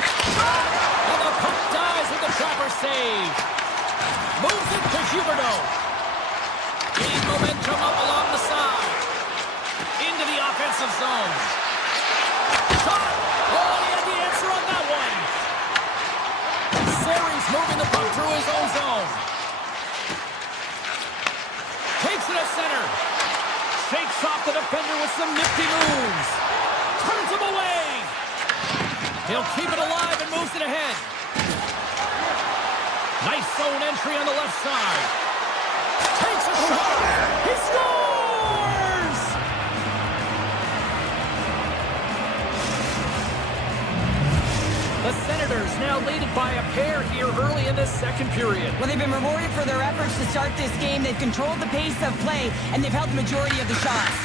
And the puck dies with the trapper save. Moves it to Huberdeau. Gain momentum up along the side. Into the offensive zone. Shot! Oh, he had the answer on that one. Sari's moving the puck through his own zone. Takes it at center. Shakes off the defender with some nifty moves. Turns him away. He'll keep it alive and moves it ahead. Nice zone entry on the left side. Takes a shot. He scores! The Senators now leaded by a pair here early in this second period. Well, they've been rewarded for their efforts to start this game. They've controlled the pace of play, and they've held the majority of the shots.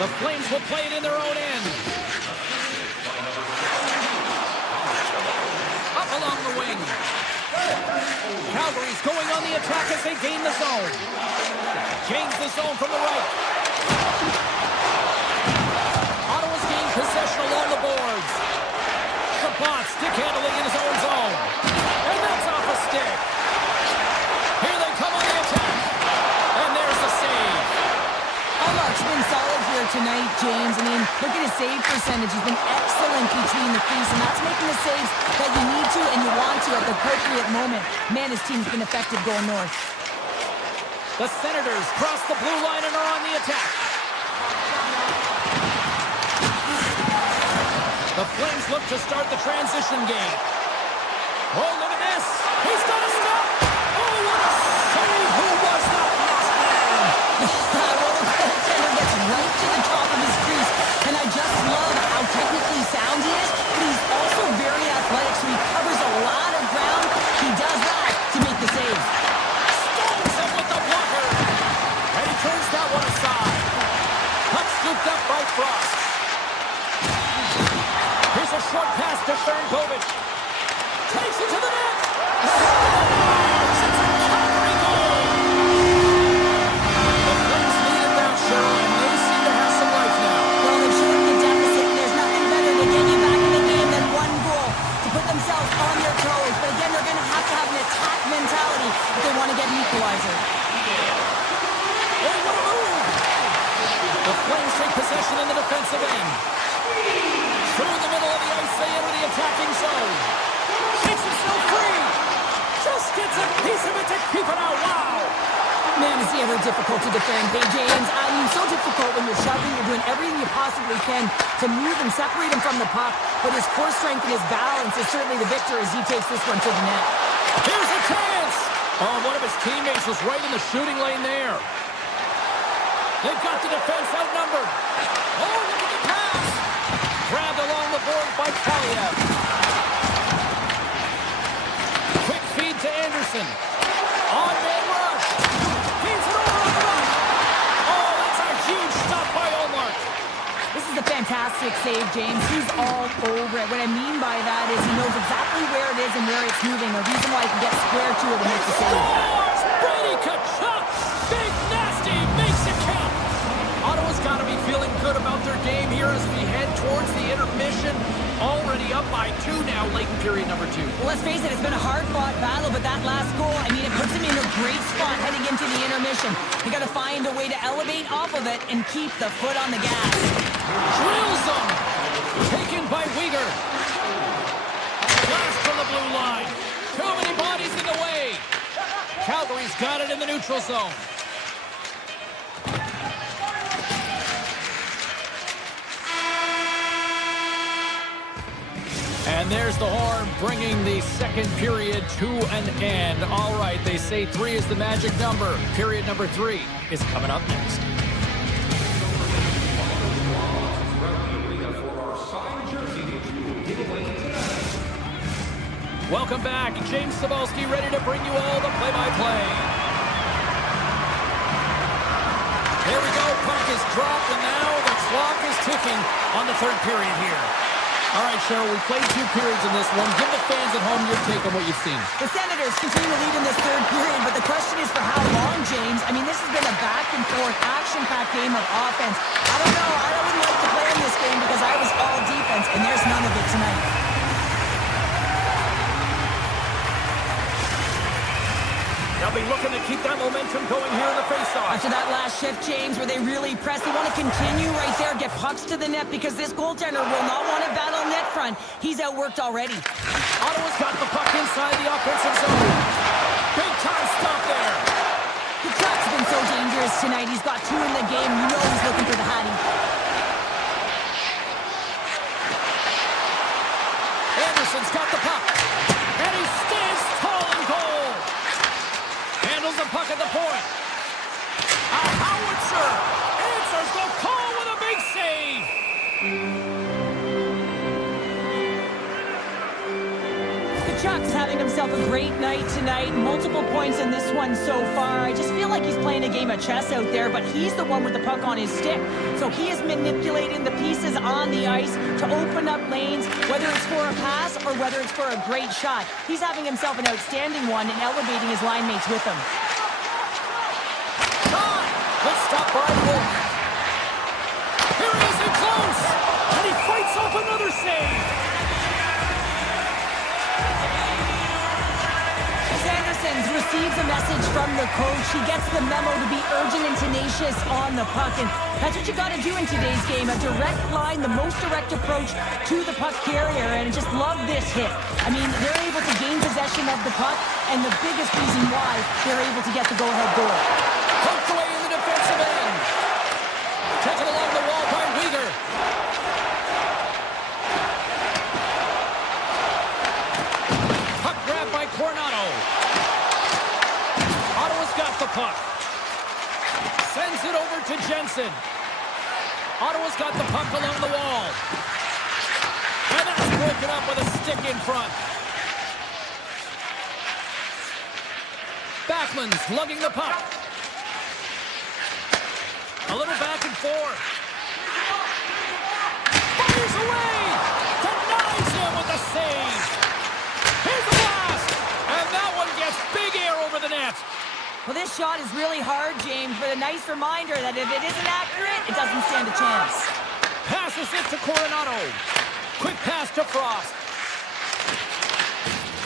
The Flames will play it in their own end. Up along the wing. Calgary's going on the attack as they gain the zone. Gains the zone from the right. Ottawa's gained possession along the boards. Chabot stick handling in his own zone. And that's off a stick. Here they come on the attack. And there's the save. Ullmark's been solid here tonight. tonight, James. I mean, look at his save percentage. He's been excellent between the crease, and that's making the saves that you need to and you want to at the appropriate moment. Man, his team's been effective going north. The Senators cross the blue line and are on the attack. The Flames look to start the transition game. Oh, look at this. He's got to stop. Oh, what a save. Who was that last man? Well, the goaltender gets right to the top of his crease, and I just love how technically sound he is, but he's also very athletic, so he covers a lot of ground. He does that to make the save. Stones him with the blocker. And he turns that one aside. Puck scooped up by Frost. Here's a short pass to Sharangovich. Takes it to the net. It's a Calgary goal. The Flames lead it now, Cheryl, and they seem to have some life now. Well, they've shortened the deficit, and there's nothing better to get you back in the game than one goal to put themselves on their toes. But again, they're going to have an attack mentality if they want to get an equalizer. Oh, what a move! The Flames take possession in the defensive end. Through the middle of the ice, they enter the attacking zone. Shakes himself free. Just gets a piece of it to keep it out. Wow! Man, is he ever difficult to defend. Hey, James, I mean, so difficult when you're shoving, you're doing everything you possibly can to move and separate him from the puck. But his core strength and his balance is certainly the victor as he takes this one to the net. Here's a chance! Oh, one of his teammates was right in the shooting lane there. They've got the defense outnumbered. Oh, look at the pass! Grabbed along the board by Kaliev. Quick feed to Anderson. On-man rush. Feeds it over on the rush. Oh, that's a huge stop by Omar. This is a fantastic save, James. He's all over it. What I mean by that is he knows exactly where it is and where it's moving. The reason why he can get square to it and make the save. Scores! Brady Tkachuk! Big nasty makes it count. Ottawa's got to be feeling good about their game here as we head towards the intermission. Already up by 2 now, late in period number 2. Well, let's face it, it's been a hard-fought battle, but that last goal, I mean, it puts him in a great spot heading into the intermission. You got to find a way to elevate off of it and keep the foot on the gas. Drills them. Taken by Weegar. Blast from the blue line. Too many bodies in the way. Calgary's got it in the neutral zone. And there's the horn, bringing the second period to an end. All right, they say 3 is the magic number. Period number 3 is coming up next. Welcome back. James Cybulski ready to bring you all the play-by-play. There we go. Puck is dropped, and now the clock is ticking on the third period here. All right, Cheryl, we played 2 periods in this one. Give the fans at home your take on what you've seen. The Senators continue to lead in this third period, but the question is for how long, James? I mean, this has been a back-and-forth, action-packed game of offense. I don't know. I wouldn't like to play in this game because I was all defense, and there's none of it tonight. They'll be looking to keep that momentum going here in the faceoff. After that last shift, James, where they really press, they want to continue right there, get pucks to the net, because this goaltender will not want to battle net front. He's outworked already. Ottawa's got the puck inside the offensive zone. Big time stop there. The Tkachuk's been so dangerous tonight. He's got 2 in the game. You know he's looking for the Hattie. Anderson's got the puck. And he stands tall in goal. Handles the puck at the point. A howitzer answers the call with a big save. Tkachuk's having himself a great night tonight. Multiple points in this one so far. I just feel like he's playing a game of chess out there, but he's the one with the puck on his stick. So he is manipulating the pieces on the ice to open up lanes, whether it's for a pass or whether it's for a great shot. He's having himself an outstanding one and elevating his line mates with him. Good stop by Wolf. Here he is in close. And he fights off another save. Sanders listens, receives a message from the coach. He gets the memo to be urgent and tenacious on the puck. And that's what you got to do in today's game. A direct line, the most direct approach to the puck carrier. And just love this hit. I mean, they're able to gain possession of the puck. And the biggest reason why they're able to get the go-ahead goal. Poked away in the defensive end. Taken along the wall by Weegar. Puck grabbed by Coronado. Ottawa's got the puck. Sends it over to Jensen. Ottawa's got the puck along the wall. And that's broken up with a stick in front. Backman's lugging the puck. A little back and forth. Fires away! Denies him with a save. Here's the blast! And that one gets big air over the net. Well, this shot is really hard, James, but a nice reminder that if it isn't accurate, it doesn't stand a chance. Passes it to Coronado. Quick pass to Frost.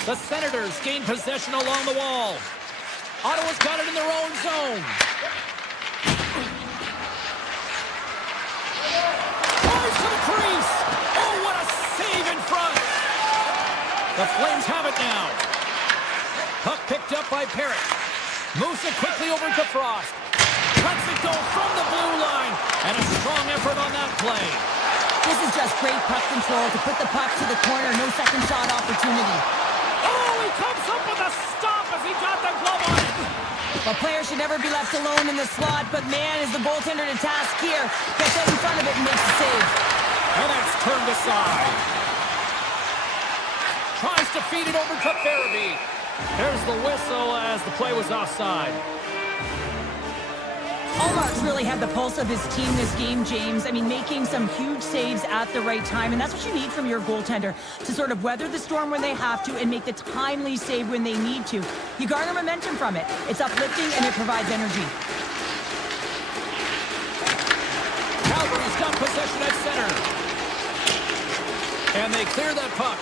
The Senators gain possession along the wall. Ottawa's got it in their own zone. Fires to the crease. Oh, what a save in front. The Flames have it now. Puck picked up by Parrott. Moves it quickly over to Frost. Lets it go from the blue line. And a strong effort on that play. This is just great puck control to put the puck to the corner. No second shot opportunity. Oh, he comes up with a stop as he got the glove on it. The player should never be left alone in the slot, but man, is the goaltender to task here. Gets out in front of it and makes the save. And that's turned aside. Tries to feed it over to Farabee. There's the whistle as the play was offside. Allmark's really had the pulse of his team this game, James. I mean, making some huge saves at the right time, and that's what you need from your goaltender, to sort of weather the storm when they have to and make the timely save when they need to. You garner momentum from it. It's uplifting, and it provides energy. Calgary's got possession at center. And they clear that puck.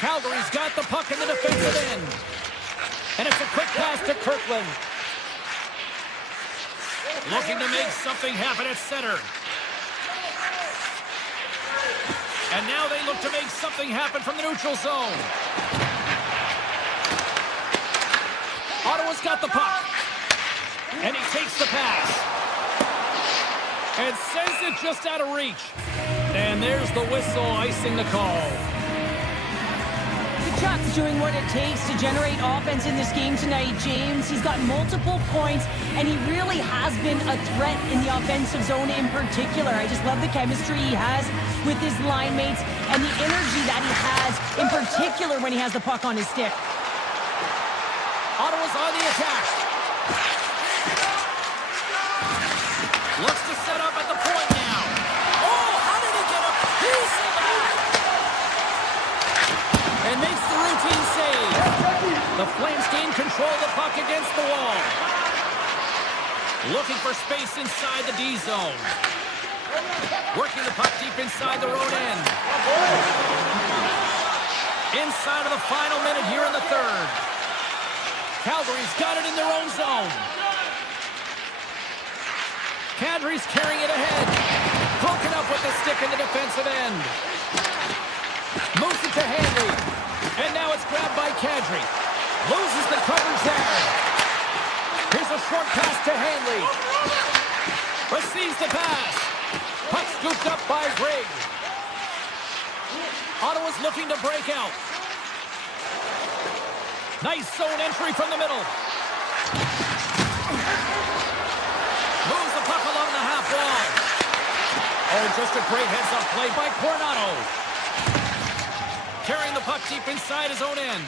Calgary's got the puck in the defensive end. And it's a quick pass to Kirkland. Looking to make something happen at center. And now they look to make something happen from the neutral zone. Ottawa's got the puck. And he takes the pass. And sends it just out of reach. And there's the whistle icing the call. Chuck's doing what it takes to generate offense in this game tonight, James. He's got multiple points, and he really has been a threat in the offensive zone in particular. I just love the chemistry he has with his line mates and the energy that he has, in particular when he has the puck on his stick. Ottawa's on the attack. Looks to set up at the point now. Oh, how did he get a piece of that? And makes the routine save. The Flames gain control of the puck against the wall. Looking for space inside the D zone. Working the puck deep inside their own end. Inside of the final minute here in the third. Calgary's got it in their own zone. Kadri's carrying it ahead. Broken up with the stick in the defensive end. Moves it to Hanley. And now it's grabbed by Kadri. Loses the coverage there. Here's a short pass to Hanley. Receives the pass. Puck scooped up by Grigg. Ottawa's looking to break out. Nice zone entry from the middle. Moves the puck along the half wall. Oh, just a great heads-up play by Coronado. Carrying the puck deep inside his own end.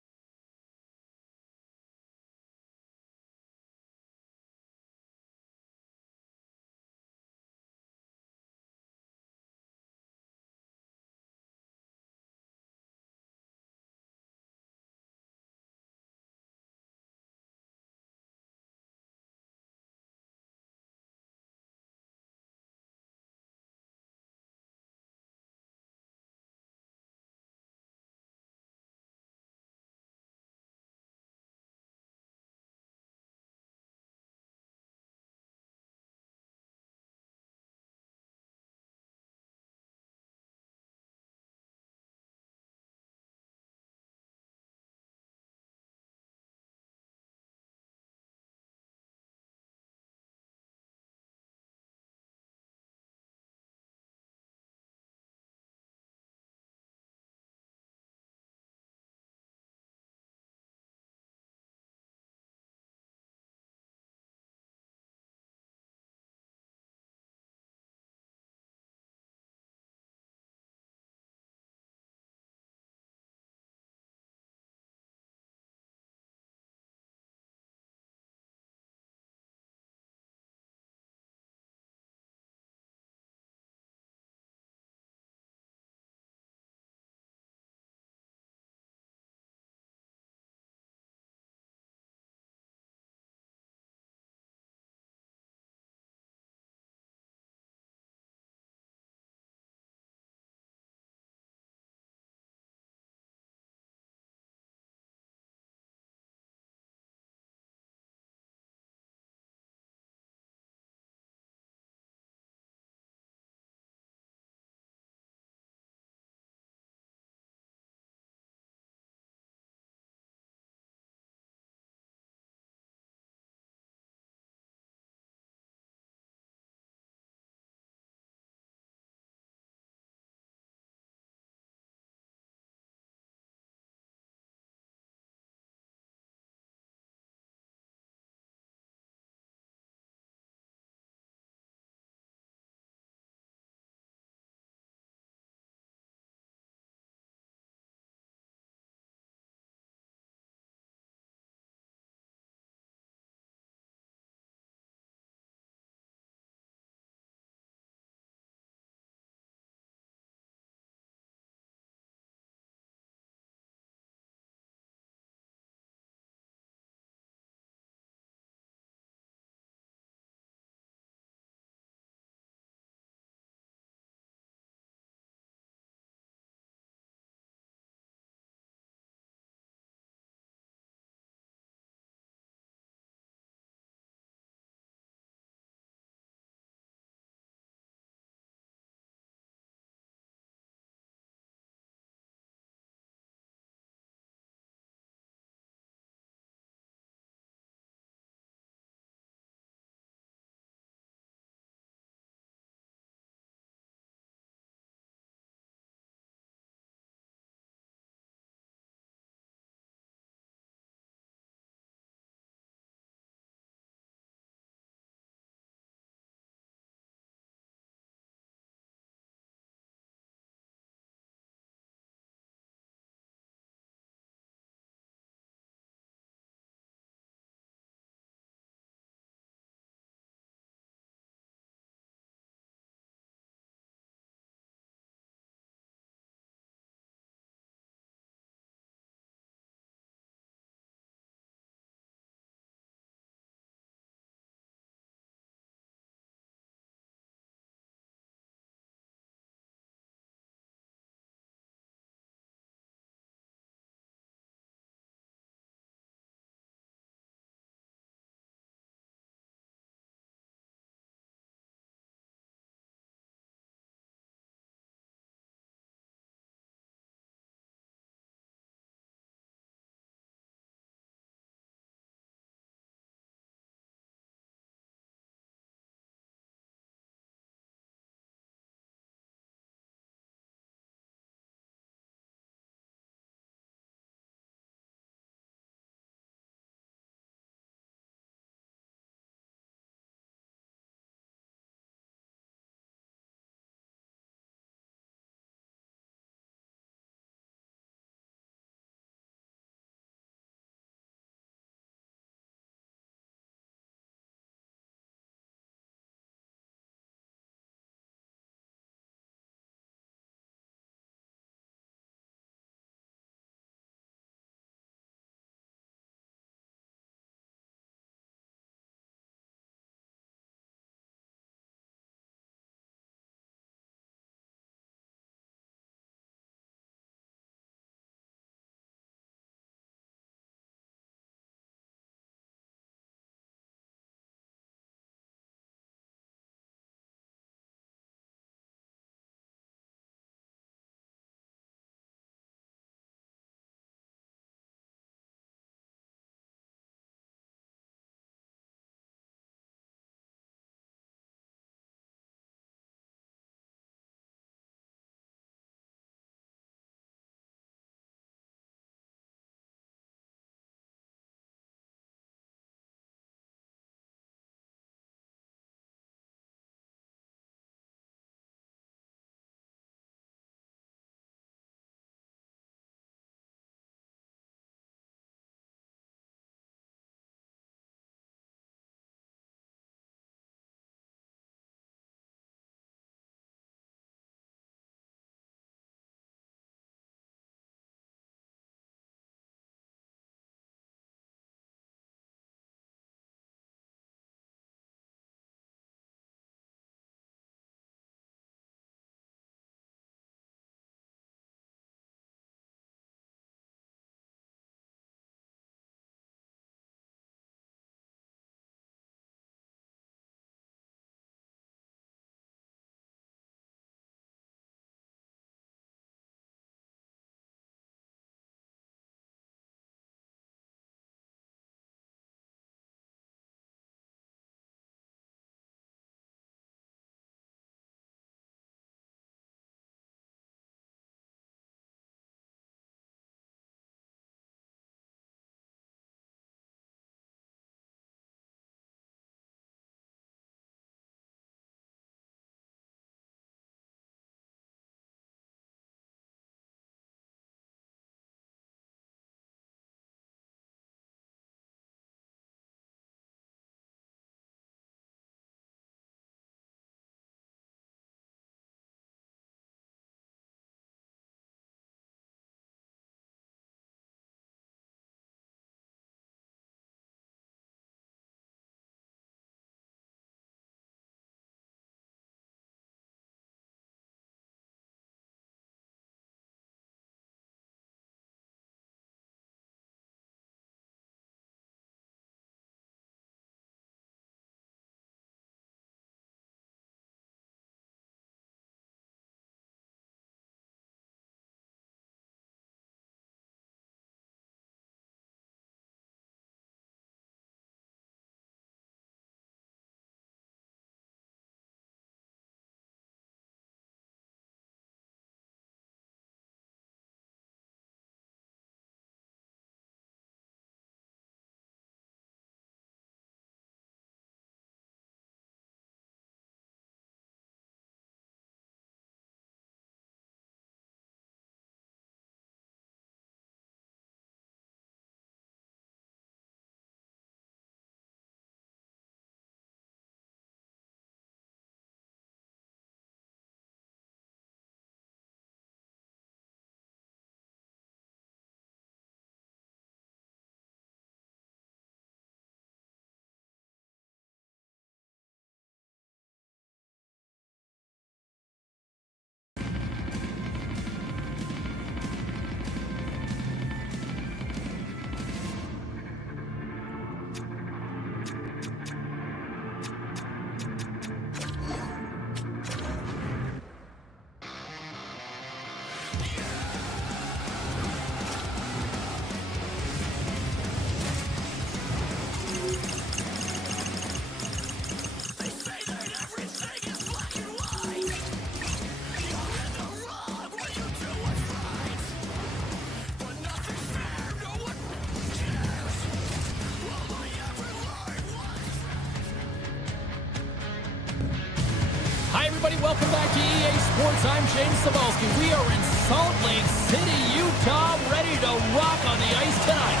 everybody. Welcome back to EA Sports. I'm James Cebulski. We are in Salt Lake City, Utah, ready to rock on the ice tonight.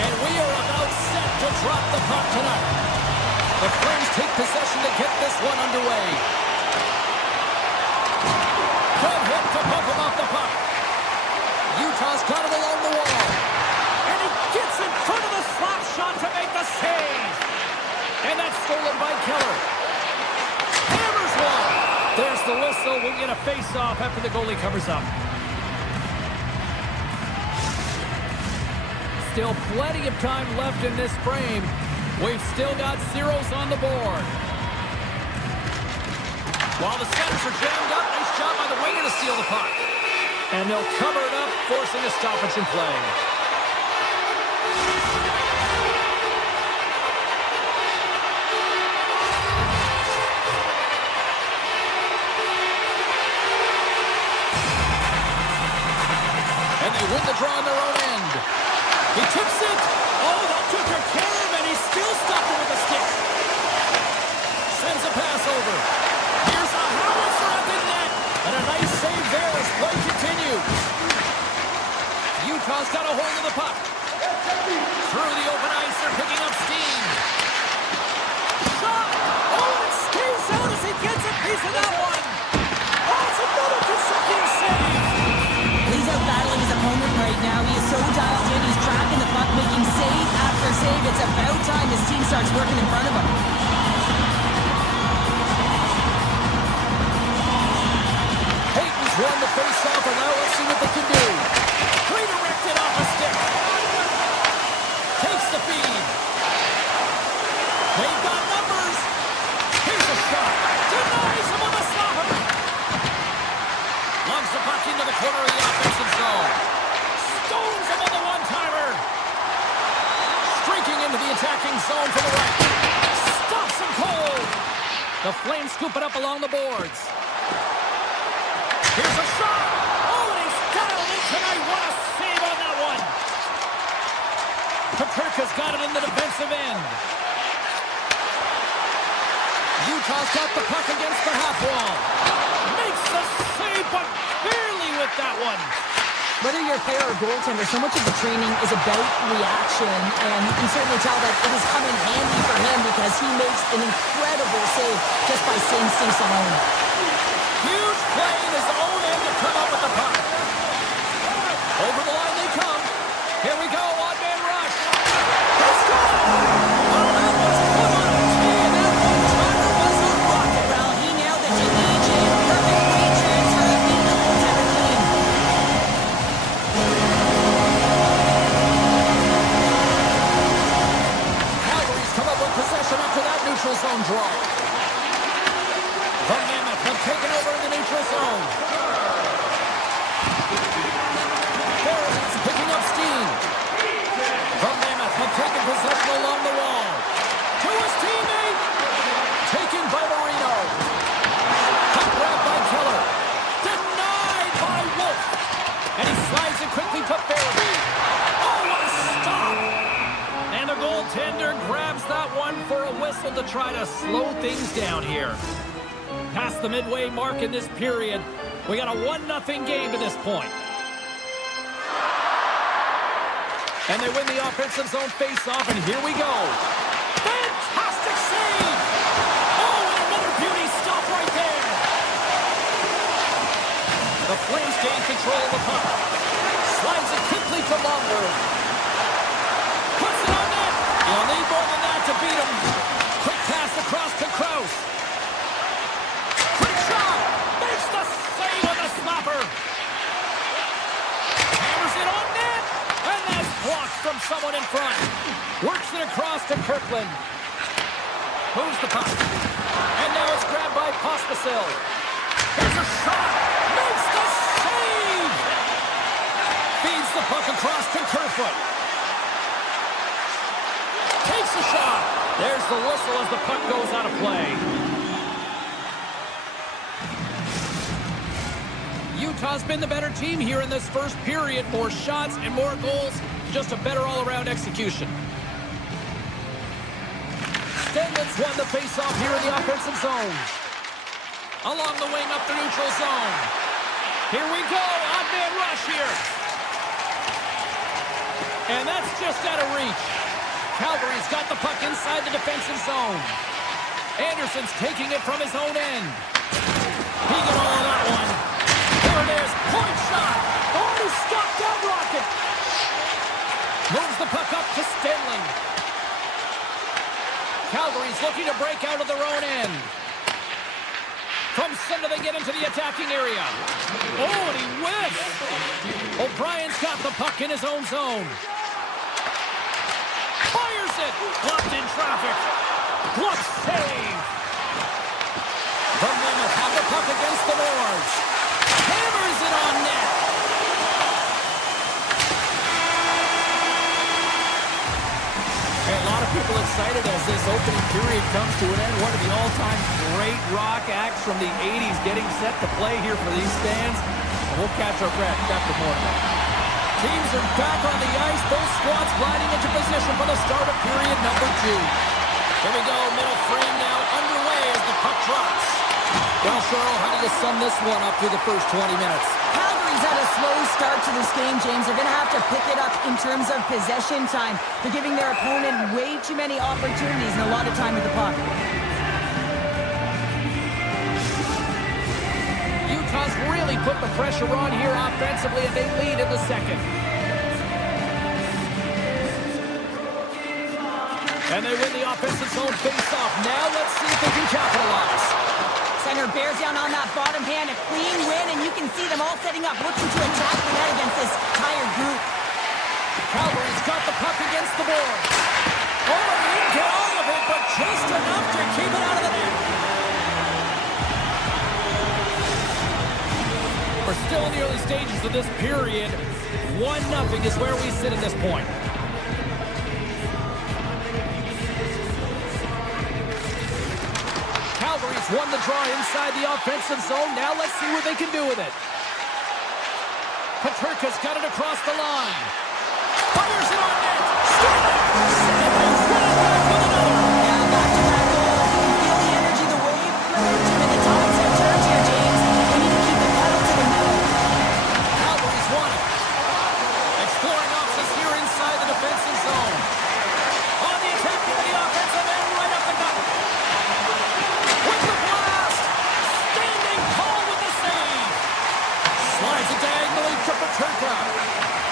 And we are about set to drop the puck tonight. The Flames take possession to get this one underway. Good hit to bump him off the puck. Utah's got it along the wall. And he gets in front of the slap shot to make the save. And that's stolen by Keller. Hammers one. There's the whistle. We'll get a face-off after the goalie covers up. Still plenty of time left in this frame. We've still got zeros on the board. While the centers are jammed up, nice job by the winger to steal the puck. And they'll cover it up, forcing a stoppage in play. And they win the draw on their own end. He tips it. Oh, that took her care of, and he still stopped it with a stick. Sends a pass over. Here's a howitzer at the net. And a nice save there as play continues. Utah's got a hold of the puck. Through the open ice, they're picking up steam. Shot! Oh, it stays out as he gets a piece of that one. Oh, it's another consecutive save. He's out battling his opponent right now. He is so dialed in. He's tracking the puck, making save after save. It's about time his team starts working in front of him. Hayton's won the face-off, and now let's see what they can do. Redirected off a stick. Takes the feed. They've got numbers. Here's a shot. Denies him with a slapper. Lungs the puck into the corner of the offensive zone. Stones him on the one-timer. Streaking into the attacking zone for the right. Stops him cold. The Flames scoop it up along the boards. Here's a shot. Oh, and he's dialed in tonight. What a save on that one. Paterka's got it in the defensive end. Utah's got the puck against the half wall. Makes the save, but barely with that one. Whether you're a player or goaltender, so much of the training is about reaction, and you can certainly tell that it has come in handy for him because he makes an incredible save just by instincts alone. Huge play in his own end to come up with the puck. Over the line they come. Here we go, one-man rush. Let's go! Oh, that was put on a tee, and that one-timer was a rocket. Well, he nailed it to EJ. Perfect weight transfer, beating the goaltender clean. Calgary's come up with possession after that neutral zone draw. Van Nemeth have taken over in the neutral zone. Barron's picking up steam. Van Nemeth have taken possession along the wall. To his teammate. Taken by Marino. Puck grabbed by Keller. Denied by Wolf. And he slides it quickly to Farabee. Oh, what a stop! And the goaltender grabs that one for a whistle to try to slow things down here. Past the midway mark in this period. We got a 1-0 game to this point. And they win the offensive zone face-off, and here we go. Fantastic save! Oh, and another beauty stop right there. The Flames gain control of the puck. Slides it quickly to Longberg. Puts it on net. You'll need more than that to beat him. Quick pass across to Krause. Quick shot. Makes the save with a slapper. Hammers it on net. And that's blocked from someone in front. Works it across to Kirkland. Moves the puck. And now it's grabbed by Pospisil. Here's a shot. Makes the save. Feeds the puck across to Kerfoot. Takes a shot. There's the whistle as the puck goes out of play. Utah's been the better team here in this first period. More shots and more goals. Just a better all-around execution. Stenlund's won the face-off here in the offensive zone. Along the wing up the neutral zone. Here we go. Odd man rush here. And that's just out of reach. Calgary's got the puck inside the defensive zone. Anderson's taking it from his own end. He got all of that one. There it is. Point shot. Oh, he stopped that rocket. Moves the puck up to Stenling. Calgary's looking to break out of their own end. From center, they get into the attacking area. Oh, and he whiffs. O'Brien's got the puck in his own zone. Fires it. Blocked in traffic. Glove save. The Mammoths have the puck against the boards. Hammers it on net. Hey, a lot of people excited as this opening period comes to an end. One of the all-time great rock acts from the 80s getting set to play here for these fans. And we'll catch our breath after more of that. Teams are back on the ice. Both squads gliding into position for the start of period number 2. Here we go. Middle frame now underway as the puck drops. Well, Cheryl, how do you sum this one up through the first 20 minutes? Calgary's had a slow start to this game, James. They're going to have to pick it up in terms of possession time. They're giving their opponent way too many opportunities and a lot of time with the puck. Utah's really put the pressure on here offensively, and they lead in the second. And they win the offensive zone face-off. Now let's see if they can capitalize. Center bears down on that bottom hand, a clean win, and you can see them all setting up, looking to attack the net against this tired group. Calgary's got the puck against the board. Oh, he didn't get all of it, but just enough to keep it out of the net. We're still in the early stages of this period. 1-0 is where we sit at this point. Calgary's won the draw inside the offensive zone. Now let's see what they can do with it. Peterka's got it across the line. Fires it on net. Stenling's running back with another. Yeah, back-to-back goals. You can feel the energy, the wave momentum, and the tides have turned here, James. We need to keep the pedal to the metal. Calgary's won it. Exploring options here inside the defensive zone. On the attack into the offensive end, right up the gut. With the blast. Standing tall with the save. Slides it diagonally to Peterka.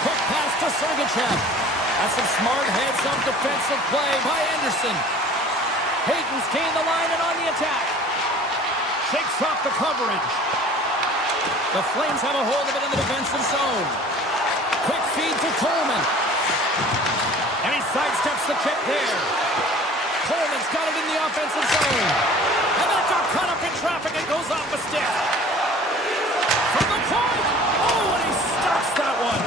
Quick pass to Sergachev. That's some smart heads-up defensive play by Anderson. Hayton's gained the line and on the attack. Shakes off the coverage. The Flames have a hold of it in the defensive zone. Quick feed to Coleman. And he sidesteps the check there. Coleman's got it in the offensive zone. And that got caught up in traffic and goes off the stick. From the point. Oh, and he stops that one.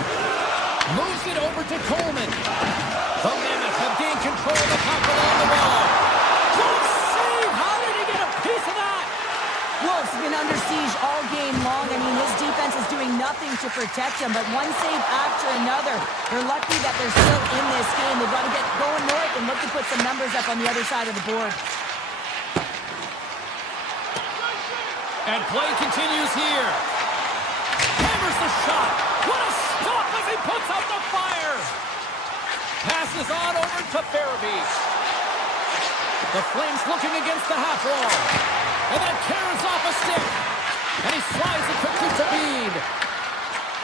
Moves it over to Coleman. The Mammoths have gained control of the puck along the wall. Good save. How did he get a piece of that? Wolf's been under siege all game long. I mean, his defense is doing nothing to protect him, but one save after another. They're lucky that they're still in this game. They've got to get going north and look to put some numbers up on the other side of the board. And play continues here. Hammers the shot. What a stop as he puts out the fire. Passes on over to Farabee. The Flames looking against the half wall. And then tears off a stick. And he slides it quickly to Bean.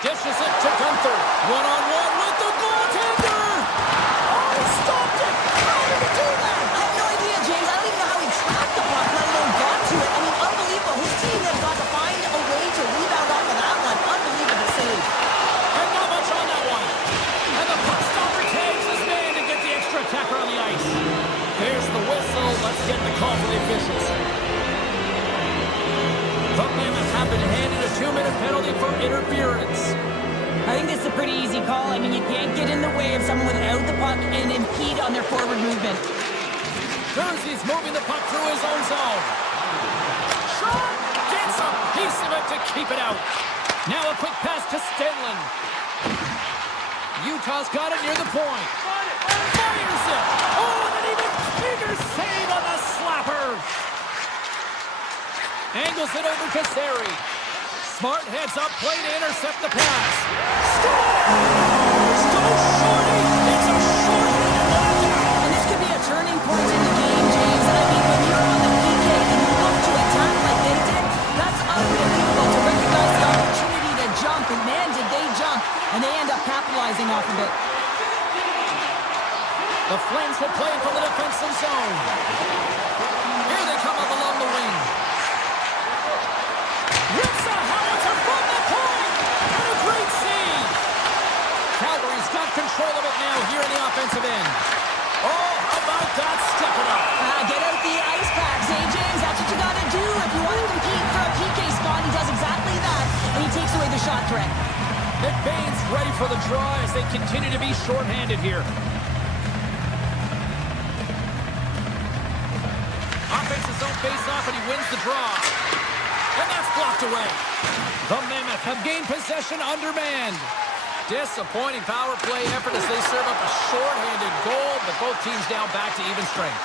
Dishes it to Gunther. One-on-one with the goaltender. Oh, he stopped it. How did he do that? I have no idea, James. I don't even know how he tracked the puck, let alone got to it. I mean, unbelievable. His team has got to find a way to rebound off of that one. Unbelievable save. And not much on that one. And the puck stopper tags his man to get the extra attacker on the ice. There's the whistle. Let's get the call for the officials. The Mammoths have been handed a 2-minute penalty for interference. I think this is a pretty easy call. I mean, you can't get in the way of someone without the puck and impede on their forward movement. Jersey's moving the puck through his own zone. Shot! Gets a piece of it to keep it out. Now a quick pass to Stenlin. Utah's got it near the point. Fires it! Oh, and an even bigger save on the slapper! Angles it over to Sari. Smart heads up, play to intercept the pass. Scores! Go Shorty! It's a short-handed knockout! And this could be a turning point in the game, James. I mean, when you're on the PK and you look to attack like they did, that's unbelievable to recognize the opportunity to jump. And man, did they jump. And they end up capitalizing off of it. The Flames will play from the defensive zone. Here they come up along the wing. Rips a howitzer from the point! And a great save! Calgary's got control of it now here in the offensive end. Oh, how about that? Step it up. Get out the ice packs, hey, James? That's what you got to do if you want to compete for a PK spot. He does exactly that, and he takes away the shot threat. McBain's ready for the draw as they continue to be shorthanded here. Offensive zone face-off, and he wins the draw. And that's blocked away. The Mammoth have gained possession undermanned. Disappointing power play effort as they serve up a shorthanded goal, but both teams now back to even strength.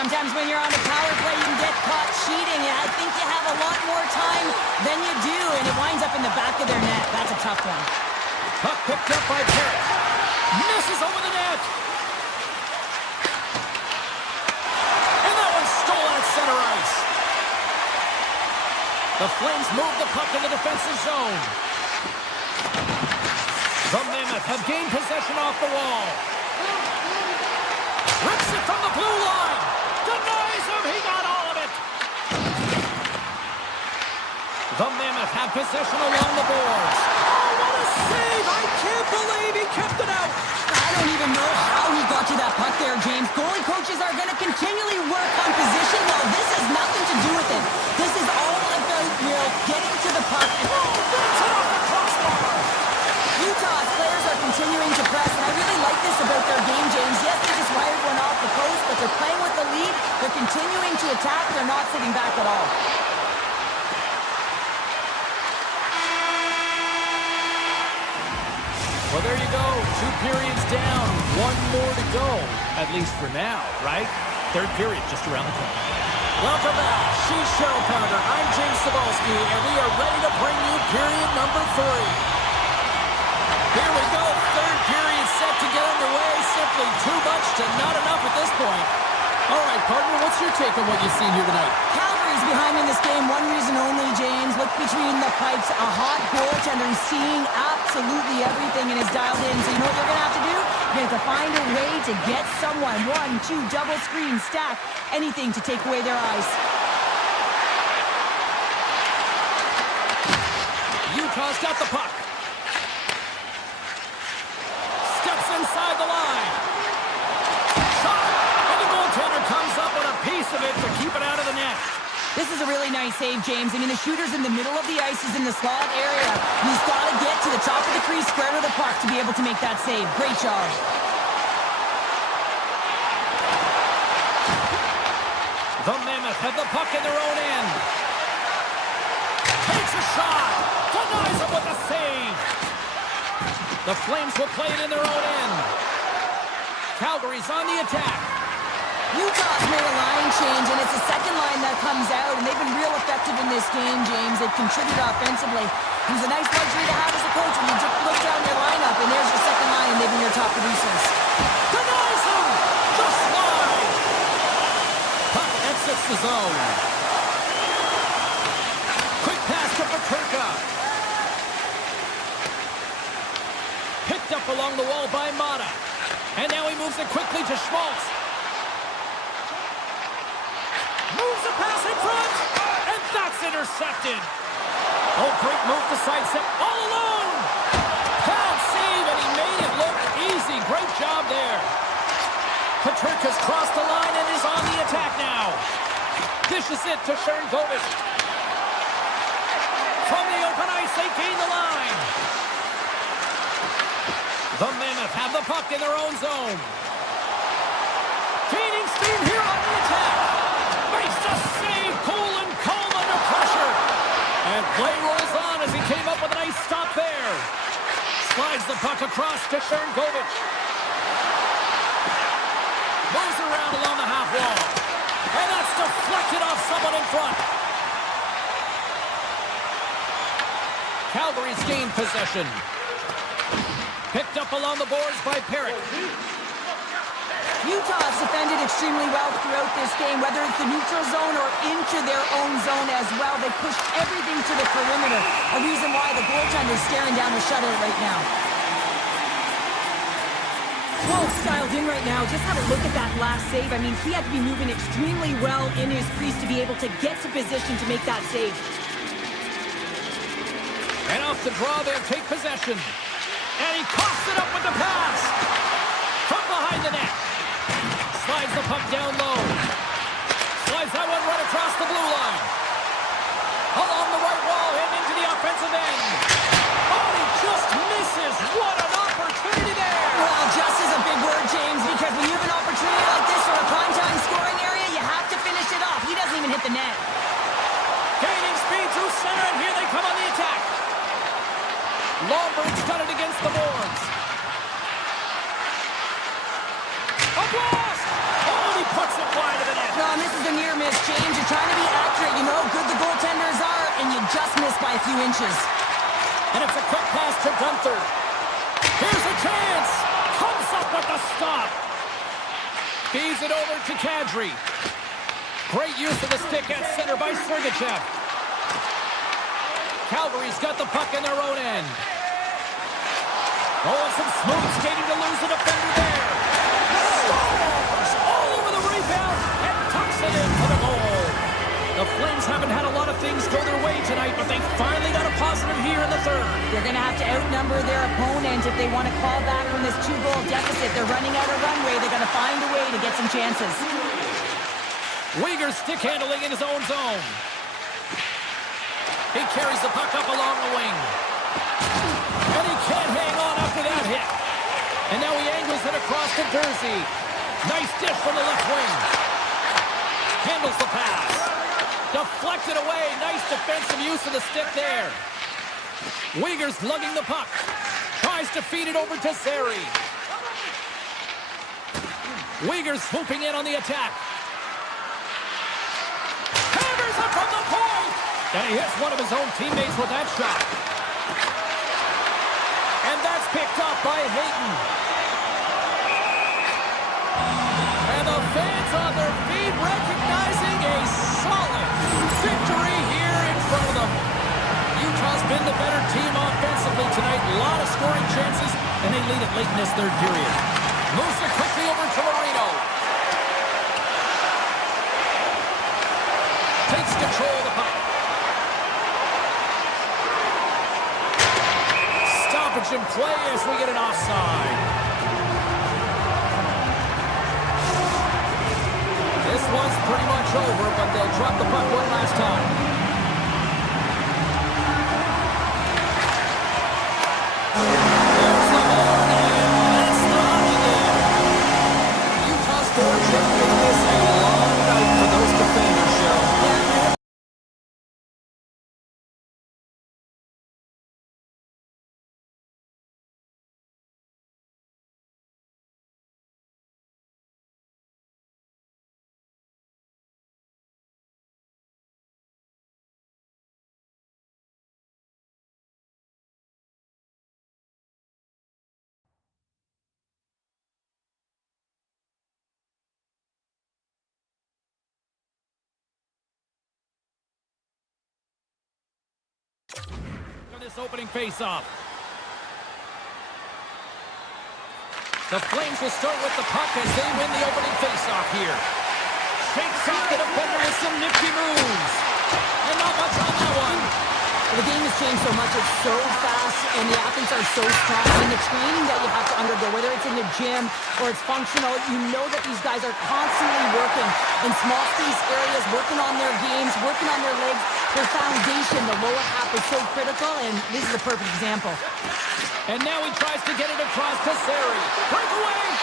Sometimes when you're on a power play, you can get caught cheating, and I think you have a lot more time than you do, and it winds up in the back of their net. That's a tough one. Puck picked up by Parrott. Misses over the net. And that one stole at center ice. The Flames move the puck in the defensive zone. The Mammoth have gained possession off the wall. Rips it from the blue line. Denies him. He got all of it. The Mammoth have possession along the boards. Oh, what a save. I can't believe he kept it out. I don't even know how he got to that puck there, James. Goalie coaches are going to continually work on position. Well, this has nothing to do with it. This is all about Will getting to the puck. Oh, that's it off the crossbar. Utah's players are continuing to press, and I really like this about their game, James. Yes, they just wired one off the post, but they're playing with the lead. They're continuing to attack. They're not sitting back at all. Well, there you go. 2 periods down. 1 more to go, at least for now, right? Third period just around the corner. Welcome back. She's Cheryl Pounder. I'm James Cebulski, and we are ready to bring you period number 3. Here we go. Third period set to get underway. Simply too much to not enough at this point. All right, partner, what's your take on what you've seen here tonight? Calgary's behind in this game. One reason only, James. Look between the pipes. A hot goaltender who's seeing absolutely everything and is dialed in. So you know what you're going to have to do? You're going to have to find a way to get someone. 1, 2, double screen, stack, anything to take away their eyes. Utah's got the puck. Steps inside the line. Shot. And the goaltender comes up with a piece of it to keep it out of the net. This is a really nice save, James. I mean, the shooter's in the middle of the ice. He's in the slot area. He's got to get to the top of the crease, square to the puck to be able to make that save. Great job. The Mammoth have the puck in their own end. Takes a shot. Denies him with a save. The Flames will play it in their own end. Calgary's on the attack. Utah's made a line change, and it's the second line that comes out, and they've been real effective in this game, James. They've contributed offensively. It was a nice luxury to have as a coach when you just look down your lineup, and there's your second line, and they've been your top producers. Denies him! The slide! Puck exits the zone. Quick pass to Petrarca. Picked up along the wall by Mata. And now he moves it quickly to Schmaltz. Moves the pass in front, and that's intercepted. Oh, great move to sidestep all alone. Pad save, and he made it look easy. Great job there. Petrarca's crossed the line and is on the attack now. Dishes it to Sharangovich. From the open ice, they gain the line. The Mammoth have the puck in their own zone. Gaining steam here on the attack. Makes a save. Colin calm under pressure. And play rolls on as he came up with a nice stop there. Slides the puck across to Sharangovich. Moves around along the half wall. And that's deflected off someone in front. Calgary's gained possession. Picked up along the boards by Perrick. Utah has defended extremely well throughout this game, whether it's the neutral zone or into their own zone as well. They pushed everything to the perimeter, a reason why the goaltender's staring down the shutout right now. Well styled in right now. Just have a look at that last save. I mean, he had to be moving extremely well in his crease to be able to get to position to make that save. And off the draw, they'll take possession. And he coughs it up with the pass. From behind the net. Slides the puck down low. Slides that one right across the blue line. Along the right wall and into the offensive end. Oh, he just misses. What an opportunity there. Well, just is a big word, James, because when you have an opportunity like this or a prime-time scoring area, you have to finish it off. He doesn't even hit the net. Gaining speed through center, and here they come on the attack. Lomberg's got it against the boards. A blast! Oh, and he puts it wide of the net. No, and this is a near miss, James. You're trying to be accurate. You know how good the goaltenders are, and you just miss by a few inches. And it's a quick pass to Gunther. Here's a chance. Comes up with the stop. Feeds it over to Kadri. Great use of the stick at center by Sergachev. Calgary's got the puck in their own end. Oh, and some smooth skating to lose the defender there. Stars all over the rebound and tucks it in for the goal. The Flames haven't had a lot of things go their way tonight, but they finally got a positive here in the third. They're going to have to outnumber their opponent if they want to claw back from this 2-goal deficit. They're running out of runway. They're going to find a way to get some chances. Uyghur stick handling in his own zone. He carries the puck up along the wing. And he can't hang on after that hit. And now he angles it across to Jersey. Nice dish from the left wing. Handles the pass. Deflected away. Nice defensive use of the stick there. Uyghur's lugging the puck. Tries to feed it over to Sari. Uyghur's swooping in on the attack. Hammers up from the point. And he hits one of his own teammates with that shot. And that's picked up by Hayton. And the fans on their feet recognizing a solid victory here in front of them. Utah's been the better team offensively tonight. A lot of scoring chances, and they lead it late in this third period. Moves it quickly over to Marino. Takes control of the puck. Stoppage in play as we get an offside. This one's pretty much over, but they'll drop the puck one last time. There's the horn, and that's the hockey game. Utah's fortune made this a long night for those defenders, Cheryl. This opening face-off. The Flames will start with the puck as they win the opening face-off here. Shakes off the defender with some nifty moves. And not much on that one. The game has changed so much. It's so fast, and the athletes are so strong. And the training that you have to undergo, whether it's in the gym or it's functional, you know that these guys are constantly working in small space areas, working on their games, working on their legs. Their foundation, the lower half, is so critical, and this is a perfect example. And now he tries to get it across to Sari. Breakaway!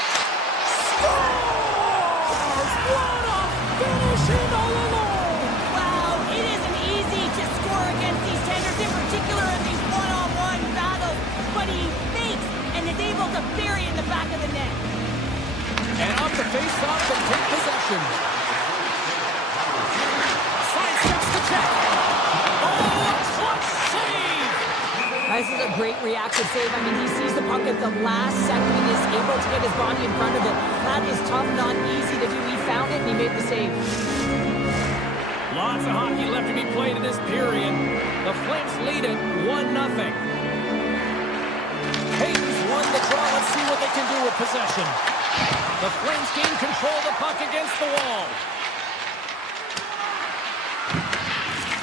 Scores! What a finishing all alone! Wow, it isn't easy to score against these tenders, in particular in these one-on-one battles, but he fakes and is able to bury it in the back of the net. And off the face-off, they take possession. Sidesteps the check. Oh, a clutch save! a great reactive save. I mean, he sees the puck at the last second and is able to get his body in front of it. That is tough, not easy to do. He found it and he made the save. Lots of hockey left to be played in this period. The Flames lead it 1-0. Hayden's won the draw. Let's see what they can do with possession. The Flames gain control of the puck against the wall.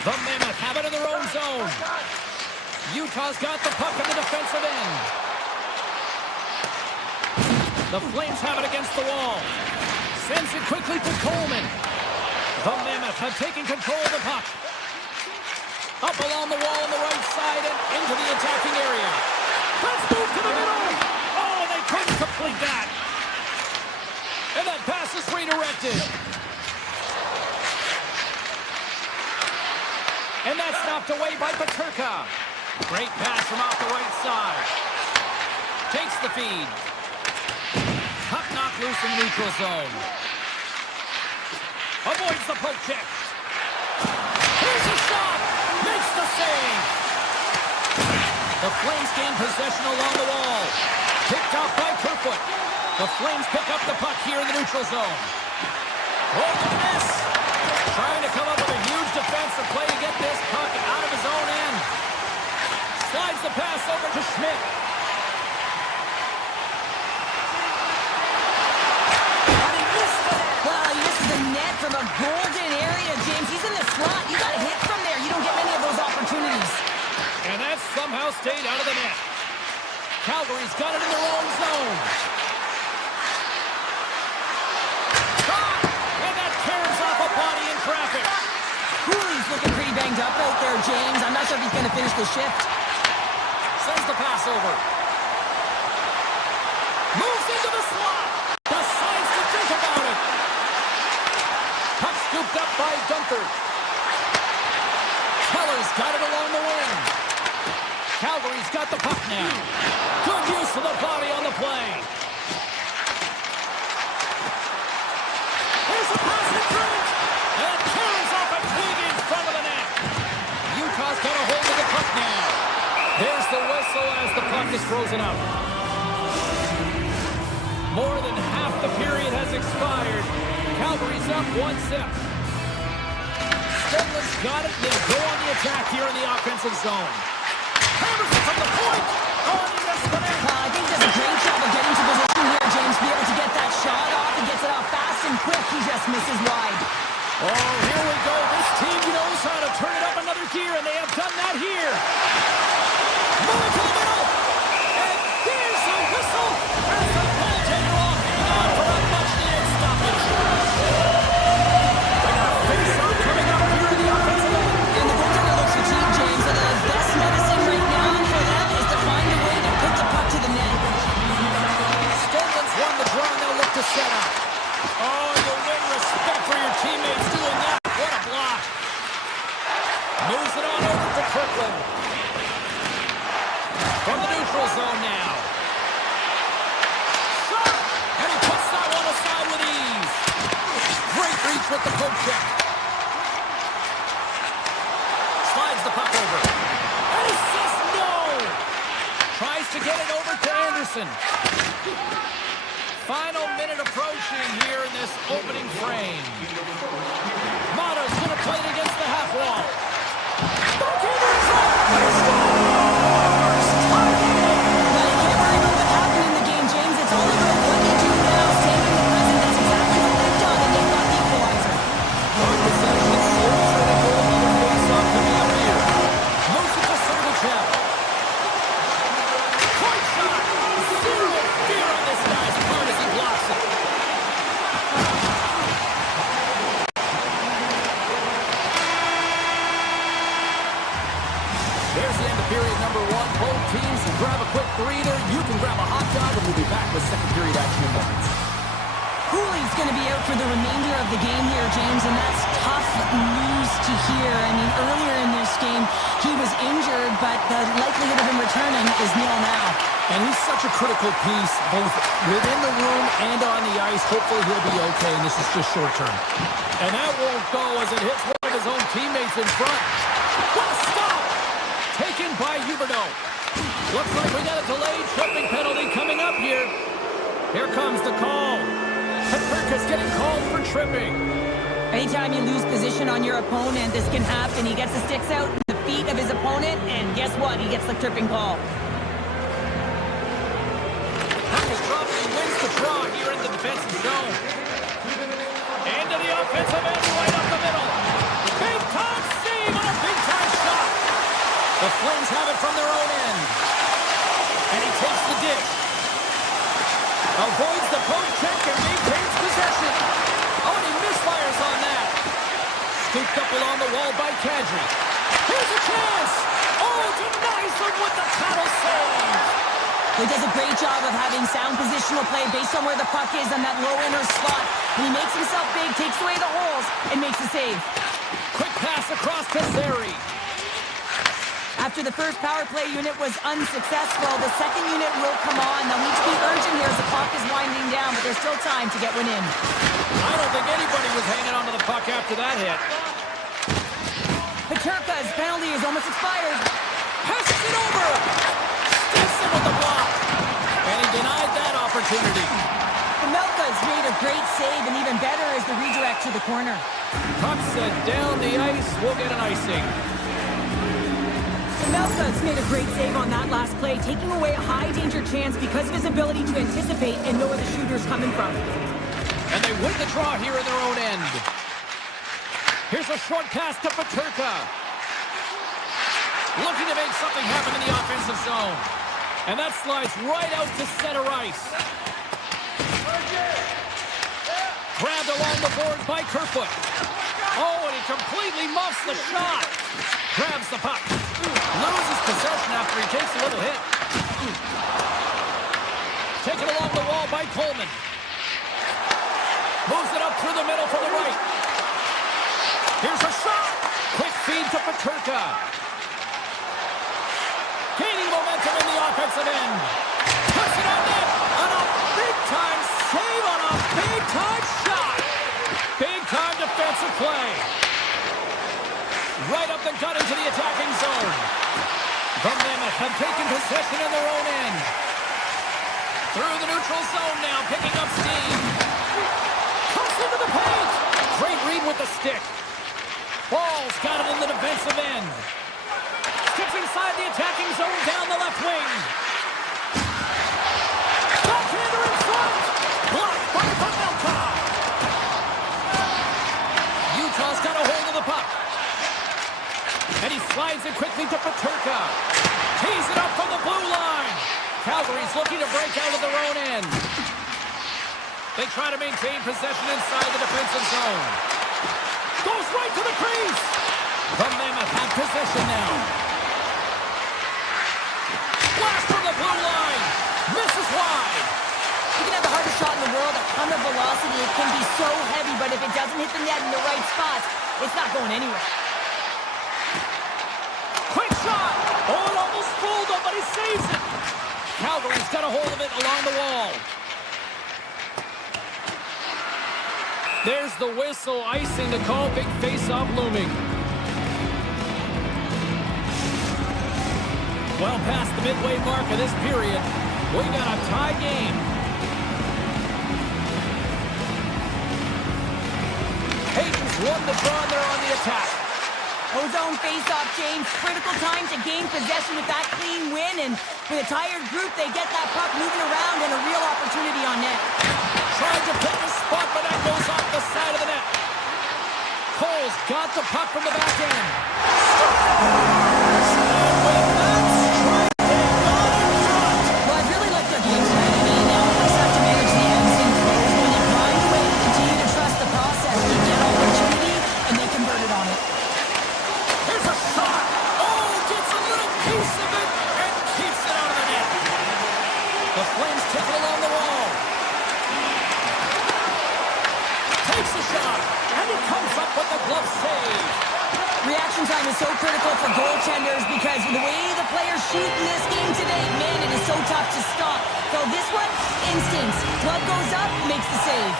The Mammoth have it in their own zone. Utah's got the puck in the defensive end. The Flames have it against the wall. Sends it quickly to Coleman. The Mammoth have taken control of the puck. Up along the wall on the right side and into the attacking area. Let's move to the middle. Oh, they couldn't complete that. And that pass is redirected. And that's knocked away by Paterka. Great pass from off the right side. Takes the feed. Puck knocked loose in the neutral zone. Avoids the poke check. Here's a shot. Makes the save. The Flames gain possession along the wall. Picked off by Kerfoot. The Flames pick up the puck here in the neutral zone. Oh, the miss. Trying to come up with a huge defensive play to get this puck out of his own end. Slides the pass over to Schmidt. And he missed it. Well, he misses the net from a golden area, James. He's in the slot. You got to hit from there. You don't get many of those opportunities. And that somehow stayed out of the net. Calgary's got it in their own zone. Shot! And that tears off a body in traffic. Cooley's looking pretty banged up out there, James. I'm not sure if he's going to finish the shift. Sends the pass over. Moves into the slot. Decides to think about it. Puck scooped up by Gunther. Keller's got it along the wing. Calgary's got the puck now. Good use of the body on the play. Here's a pass in front. And it turns off a twig in front of the net. Utah's got a hold of the puck now. There's the whistle as the puck is frozen up. More than half the period has expired. Calgary's up 1-0. Stedman's got it. They'll go on the attack here in the offensive zone. Hammers it from the point. Oh, he missed the net. I think he does a great job of getting to position here, James. Be able to get that shot off. He gets it off fast and quick. He just misses wide. Oh, here we go. This team knows how to turn it up another gear, and they have done that here. Moving to the middle. And there's a whistle as the goaltender will hang on for a much-needed stoppage. They got a face-off coming up here in the offensive end. And the goaltender looks fatigued, James. And the best medicine right now for them is to find a way to put the puck to the net. Stedman's won the draw, and they'll look to set up. Oh, you win respect for your teammates doing that. What a block. Moves it on over to Kirkland. From the neutral zone now. Shot! And he puts that one aside with ease. Great reach with the poke check. Slides the puck over. And he says no! Tries to get it over to Anderson. Final minute approaching here in this opening frame. Mata's going to play it against the half wall. Back into his own. He scores! Tie game! Well, you can't worry about what happened in the game, James. It's all about what you do now. Staying in the present. That's exactly what they've done, and they've got the equalizer. On possession, so critical on the face-off coming up here. Moves it to Sergachev. Point shot! Zero fear on this guy's part as he blocks it. There's the end of period number one. Both teams can grab a quick breather. You can grab a hot dog, and we'll be back with second period action in moments. Cooley's going to be out for the remainder of the game here, James, and that's tough news to hear. I mean, earlier in this game, he was injured, but the likelihood of him returning is nil now. And he's such a critical piece, both within the room and on the ice. Hopefully he'll be okay, and this is just short term. And that won't go as it hits one of his own teammates in front. What a stop! Taken by Huberdeau. Looks like we got a delayed tripping penalty coming up here. Here comes the call. Peterka's getting called for tripping. Anytime you lose position on your opponent, this can happen. He gets the sticks out in the feet of his opponent, and guess what? He gets the tripping call. He wins the draw here in the defensive zone. Into the offensive end, right up the middle. Big time save on a big time shot. The Flames have it from their own end. And he takes the dish. Avoids the poke check and maintains possession. Oh, and he misfires on that. Scooped up along the wall by Kadri. Here's a chance. Oh, denies them with the paddle save. He does a great job of having sound positional play based on where the puck is on that low inner slot. And he makes himself big, takes away the holes, and makes the save. Quick pass across to Zary. After the first power play unit was unsuccessful, the second unit will come on. They'll need to be urgent here as the clock is winding down, but there's still time to get one in. I don't think anybody was hanging onto the puck after that hit. Peterka's penalty is almost expired. Passes it over. Steps in with the block. And he denied that opportunity. Peterka's made a great save, and even better is the redirect to the corner. Puck set down the ice. We'll get an icing. Peterka's made a great save on that last play, taking away a high-danger chance because of his ability to anticipate and know where the shooter's coming from. And they win the draw here in their own end. Here's a short pass to Peterka. Looking to make something happen in the offensive zone. And that slides right out to center ice. Grabbed along the boards by Kerfoot. Oh, and he completely muffs the shot. Grabs the puck. Loses possession after he takes a little hit. Taken along the wall by Coleman. Moves it up through the middle for the right. Here's a shot. Quick feed to Peterka. Gaining momentum in the offensive end. Puts it on net. On a big-time save on a big-time shot. Big-time defensive play. Right up the gut into the attacking zone. The Mammoth have taken possession in their own end. Through the neutral zone now, picking up steam. Cuts into the paint. Great read with the stick. Ball's got it in the defensive end. Skips inside the attacking zone down the left wing. Backhander in front. Blocked by Pavelka. Utah's got a hold of the puck. And he slides it quickly to Peterka. Tees it up from the blue line. Calgary's looking to break out of their own end. They try to maintain possession inside the defensive zone. Goes right to the crease. The Mammoth have possession now. Blast from the blue line. Misses wide. You can have the hardest shot in the world, a ton of velocity. It can be so heavy, but if it doesn't hit the net in the right spots, it's not going anywhere. Quick shot. Oh, it almost fooled him, but he saves it. Calgary's got a hold of it along the wall. There's the whistle, icing the call, big face-off looming. Well past the midway mark of this period, we got a tie game. Hayden's won the draw, and they're on the attack. Ozone face-off, James. Critical time to gain possession with that clean win, and with a tired group, they get that puck moving around and a real opportunity on net. Trying to pick a spot, but that goes off the side of the net. Cole's got the puck from the back end. And with that strike, they've gone in front. Well, I really like their game plan. I mean, now we just have to manage the ebbs and flows. When you find a way to continue to trust the process, you get an opportunity, and they convert it on it. Here's a shot. Oh, gets a little piece of it and keeps it out of the net. The Flames tip it along the wall. Takes a shot, and he comes up with the glove save. Reaction time is so critical for goaltenders because the way the players shoot in this game today, man, it is so tough to stop. So this one, instincts. Glove goes up, makes the save.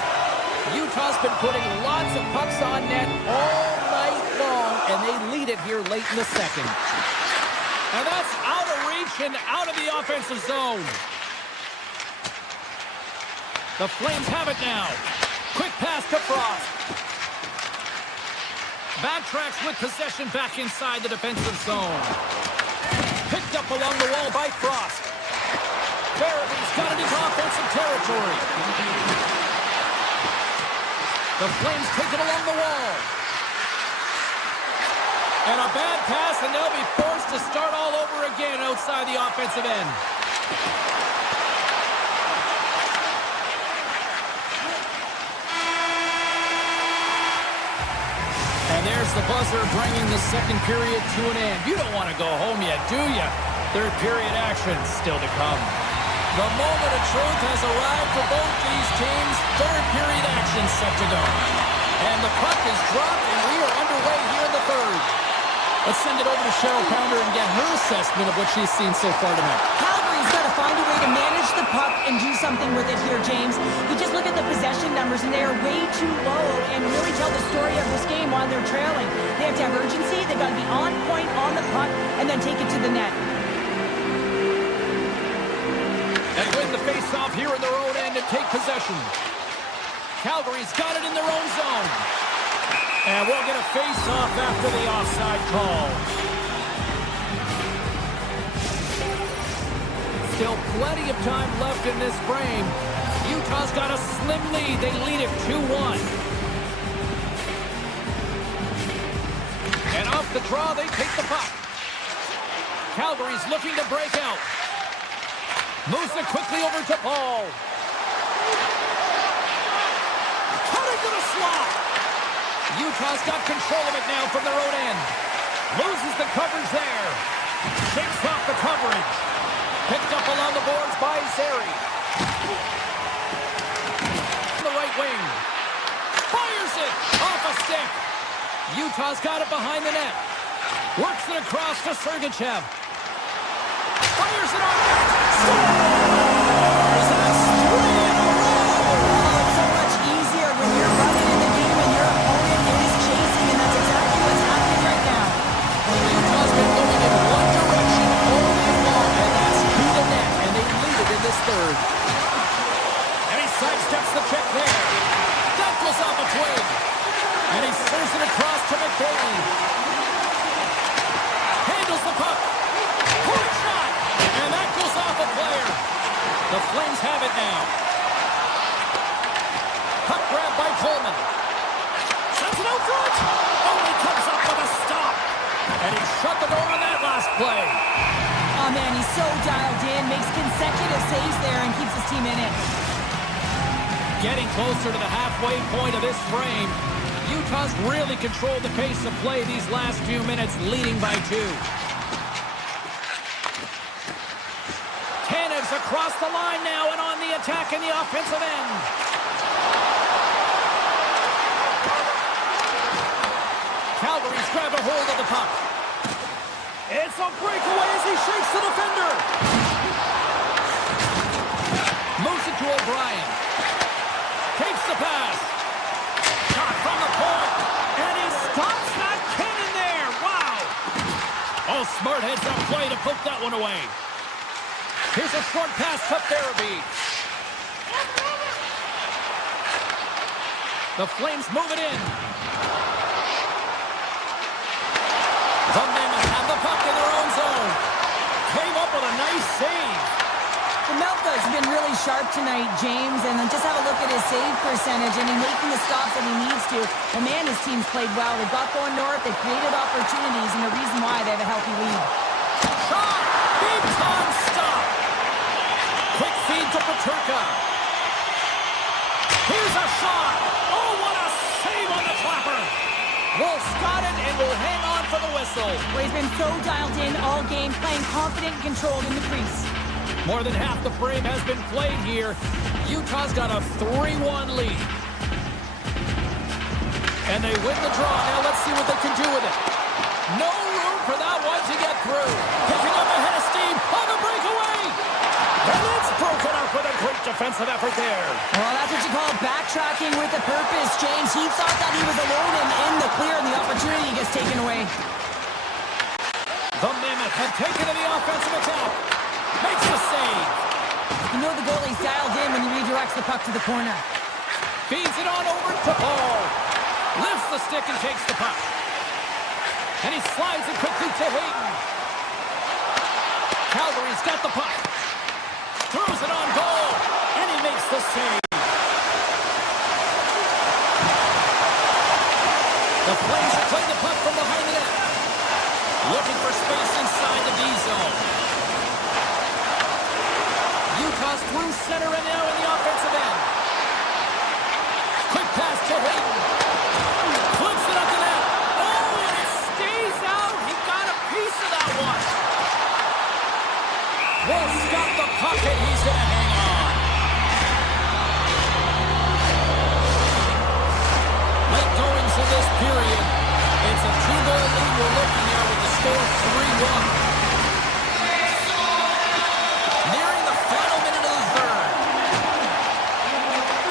Utah's been putting lots of pucks on net all night long, and they lead it here late in the second. And that's out of reach and out of the offensive zone. The Flames have it now. Quick pass to Frost. Backtracks with possession back inside the defensive zone. Picked up along the wall by Frost. Farabee's got it into offensive territory. The Flames take it along the wall. And a bad pass, and they'll be forced to start all over again outside the offensive end. And there's the buzzer bringing the second period to an end. You don't want to go home yet, do you? Third period action still to come. The moment of truth has arrived for both these teams. Third period action set to go. And the puck is dropped, and we are underway here in the third. Let's send it over to Cheryl Pounder and get her assessment of what she's seen so far tonight. Calgary's got to find a way to manage the puck and do something with it here, James. You just look at the possession numbers, and they are way too low and really tell the story of this game while they're trailing. They have to have urgency. They've got to be on point on the puck and then take it to the net. And win the face-off here in their own end and take possession. Calgary's got it in their own zone. And we'll get a face-off after the offside call. Still plenty of time left in this frame. Utah's got a slim lead. They lead it 2-1. And off the draw, they take the puck. Calgary's looking to break out. Moves it quickly over to Paul. Cutting to the slot. Utah's got control of it now from their own end. Loses the coverage there. Shakes off the coverage. Picked up along the boards by Zary. The right wing. Fires it off a stick. Utah's got it behind the net. Works it across to Sergachev. Fires it on net. Scores! That's 3 in a row! Oh, it's so much easier when you're running in the game and your opponent is chasing, and that's exactly what's happening right now. Utah's been going in one direction all day long, and that's to the net, and they lead it in this third. And he sidesteps the check there. That goes off a twig. And he serves it across to McDavid. Handles the puck. Point shot. And that goes off a player. The Flames have it now. Puck grab by Coleman. Sends it out front. Only comes up with a stop. And he shut the door on that last play. Oh, man, he's so dialed in, makes consecutive saves there, and keeps his team in it. Getting closer to the halfway point of this frame. Utah's really controlled the pace of play these last few minutes, leading by 2. Tanev's across the line now and on the attack in the offensive end. Calgary's grabbed a hold of the puck. It's a breakaway as he shakes the defender. Moves it to O'Brien. Takes the pass. Shot from the point. And he stops that cannon there. Wow. Oh, smart heads up play to poke that one away. Here's a short pass to Farabee. The Flames move it in. The Mammoths have the puck in their own zone. Came up with a nice save. Melka's been really sharp tonight, James, and then just have a look at his save percentage, and he's making the stops that he needs to. And man, his team's played well. They've got going north, they've created opportunities, and the reason why they have a healthy lead. Shot! Big time stop! Quick feed to Peterka. Here's a shot! Oh, what a save on the clapper! Wolf's got it and will hang on for the whistle. Well, he's been so dialed in all game, playing confident and controlled in the crease. More than half the frame has been played here. Utah's got a 3-1 lead. And they win the draw. Now let's see what they can do with it. No room for that one to get through. Picking up ahead of steam on the breakaway. And it's broken up with a great defensive effort there. Well, that's what you call backtracking with a purpose, James. He thought that he was alone and in the clear, and the opportunity gets taken away. The Mammoths have taken to the offensive attack. Makes the save. You know the goalie's dialed in when he redirects the puck to the corner. Feeds it on over to Paul. Lifts the stick and takes the puck. And he slides it quickly to Hayden. Calgary's got the puck. Throws it on goal. And he makes the save. The Flames have played the puck from behind the net. Looking for space inside the D zone. Utah's through center and now in the offensive end. Quick pass to Hayden. Flips it up to net. Oh, and it stays out. He got a piece of that one. Wolf's got the puck and he's going to hang on. Late goings of this period. It's a 2-goal lead we're looking at with the score 3-1. Nearing the final minute of the third.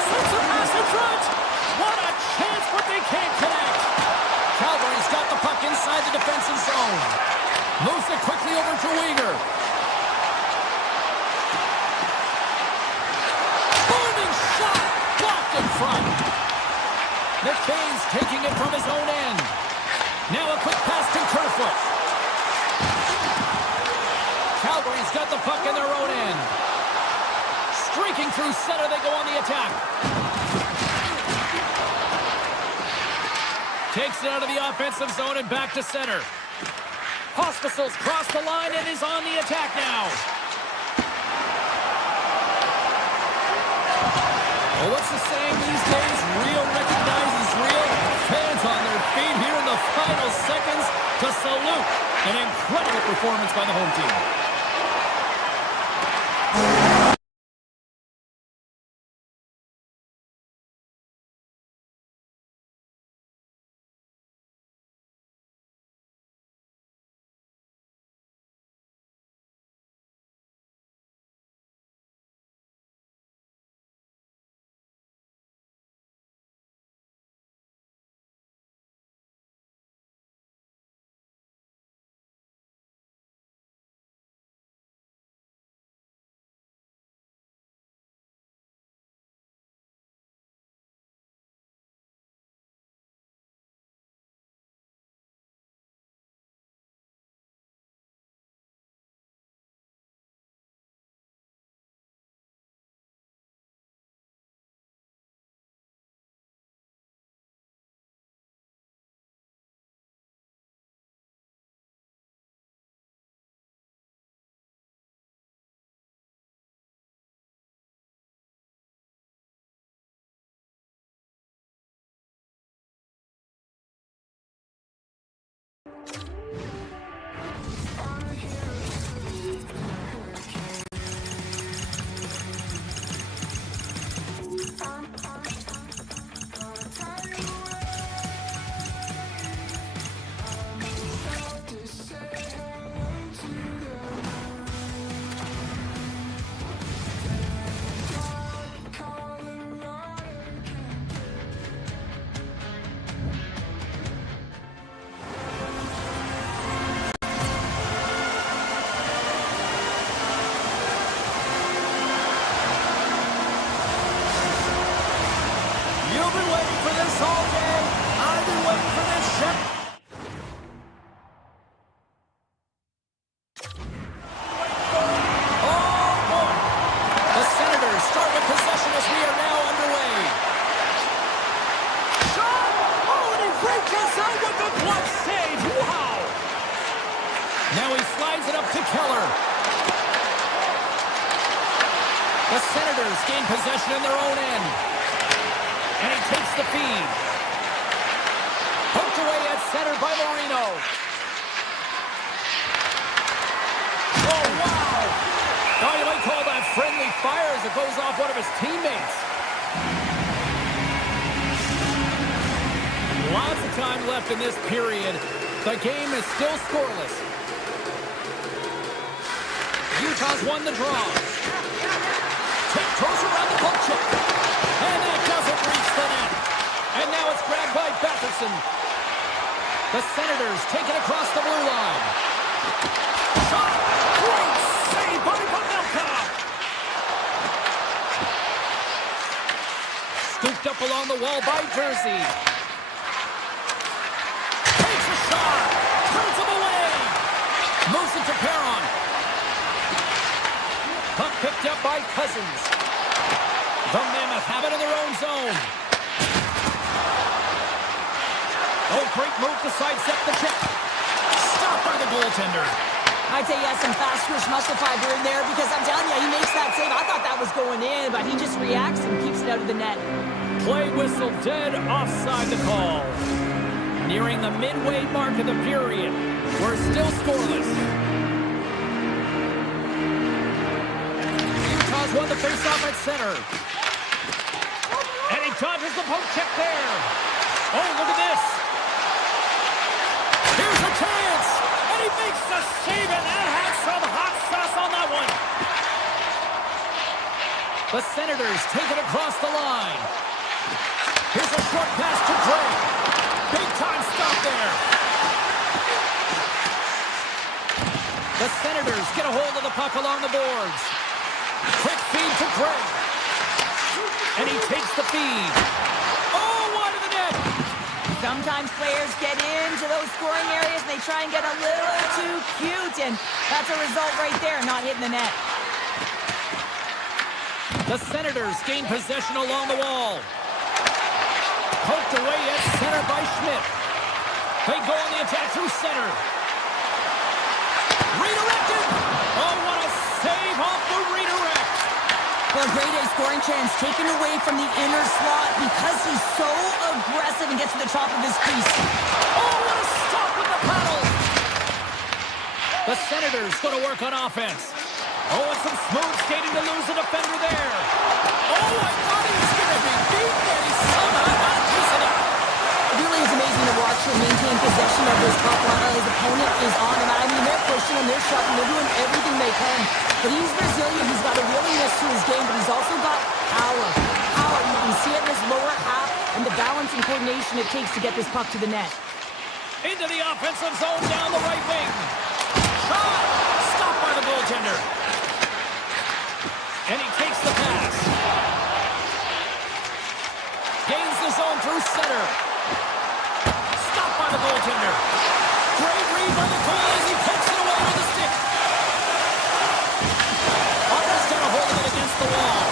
Sets a pass in front. What a chance, but they can't connect. Calgary's got the puck inside the defensive zone. Moves it quickly over to Weegar. Booming shot. Blocked in front. McBain's taking it from his own end. Now a quick pass to Kerfoot. Calgary's got the puck in their own end. Streaking through center, they go on the attack. Takes it out of the offensive zone and back to center. Hospitals cross the line and is on the attack now. Well, what's the saying these days? Real recognizes real. Fans on their feet here in the final seconds to salute an incredible performance by the home team. The Senators gain possession in their own end. And he takes the feed. Poked away at center by Marino. Oh, wow! Oh, you might call that friendly fire as it goes off one of his teammates. Lots of time left in this period. The game is still scoreless. Utah's won the draw. Throws around the puck check. And that doesn't reach the net. And now it's grabbed by Batherson. The Senators take it across the blue line. up along the wall by Jersey. Takes a shot. Turns him away. Moves it to Perron. Puck picked up by Cousins. The Mammoth have it in their own zone. Oh, great move to sidestep the check. Stopped by the goaltender. I'd say he has some fast twitch muscle fiber in there because I'm telling you, he makes that save. I thought that was going in, but he just reacts and keeps it out of the net. Play whistle dead, offside the call. Nearing the midway mark of the period. We're still scoreless. Utah's won the faceoff at center. And he dodges the poke check there. Oh, look at this. Here's a chance. And he makes the save, and that has some hot sauce on that one. The Senators take it across the line. Here's a short pass to Gray. Big time stop there. The Senators get a hold of the puck along the boards. Quick feed to Gray. And he takes the feed. Oh, wide of the net. Sometimes players get into those scoring areas and they try and get a little too cute, and that's a result right there, not hitting the net. The Senators gain possession along the wall. Poked away at center by Schmidt. They go on the attack through center. Redirected! Oh, what a save off the redirect! Well, great A scoring chance taken away from the inner slot because he's so aggressive and gets to the top of his crease. Oh, what a stop with the paddle! The Senators going to work on offense. Oh, and some smooth skating to lose the defender there. Oh, I thought he was going to be beat, but he somehow got a piece of it. It really is amazing to watch him maintain possession of his puck while his opponent is on him. I mean, they're pushing him, they're shoving, they're doing everything they can. But he's resilient, he's got a willingness to his game, but he's also got power. Power, you can see it in his lower half and the balance and coordination it takes to get this puck to the net. Into the offensive zone down the right wing. Shot! Stopped by the goaltender. And he takes the pass. Gains the zone through center. Stopped by the goaltender. Great read by the goalie as he pokes it away with the stick. Almost got a hold of it against the wall.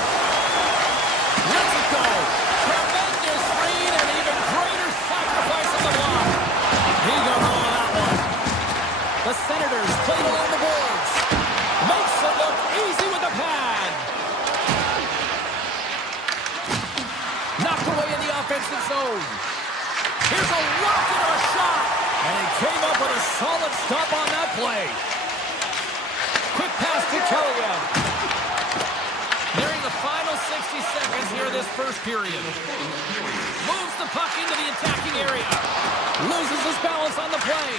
Lets it go. Tremendous read and even greater sacrifice on the block. He got all of that one. The Senators played along the boards. Makes it look easy with the pad. Knocked away in the offensive zone. Here's a rocket or a shot. And he came up with a solid stop on that play. Quick pass to Kellyanne. Nearing the final 60 seconds here of this first period. Moves the puck into the attacking area. Loses his balance on the play.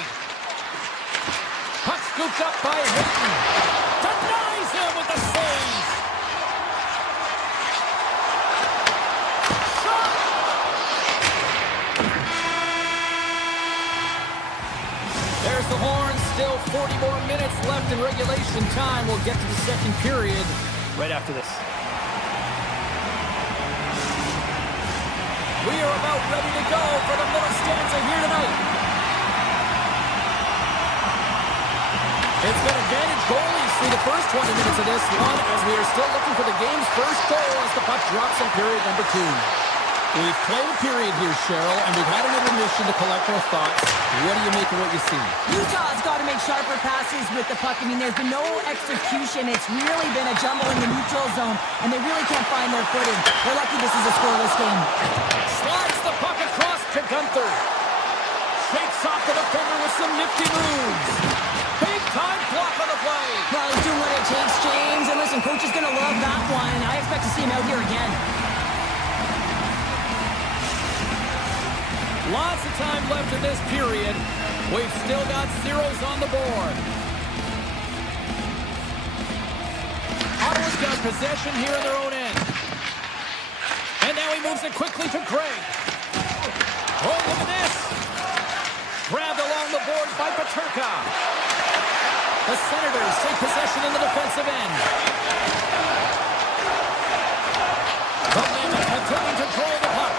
Puck scooped up by Hayton. Denies him with the save. Shot! There's the horn. Still 40 more minutes left in regulation time. We'll get to the second period right after this. We are about ready to go for the middle stanza here tonight. It's been advantage goalies through the first 20 minutes of this one as we are still looking for the game's first goal as the puck drops in period number 2. We've played a period here, Cheryl, and we've had an intermission to collect our thoughts. What do you make of what you see? Utah's got to make sharper passes with the puck. I mean, there's been no execution. It's really been a jumble in the neutral zone, and they really can't find their footing. They're lucky this is a scoreless game. Slides the puck across to Gunther. Shakes off the defender with some nifty moves. Big time block on the play. Well, he's doing what it takes, James. And listen, coach is going to love that one. I expect to see him out here again. Lots of time left in this period. We've still got zeros on the board. Ottawa's got possession here in their own end. And now he moves it quickly to Craig. Oh, look at this. Grabbed along the boards by Peterka. The Senators take possession in the defensive end. The Mammoth have taken control of the puck.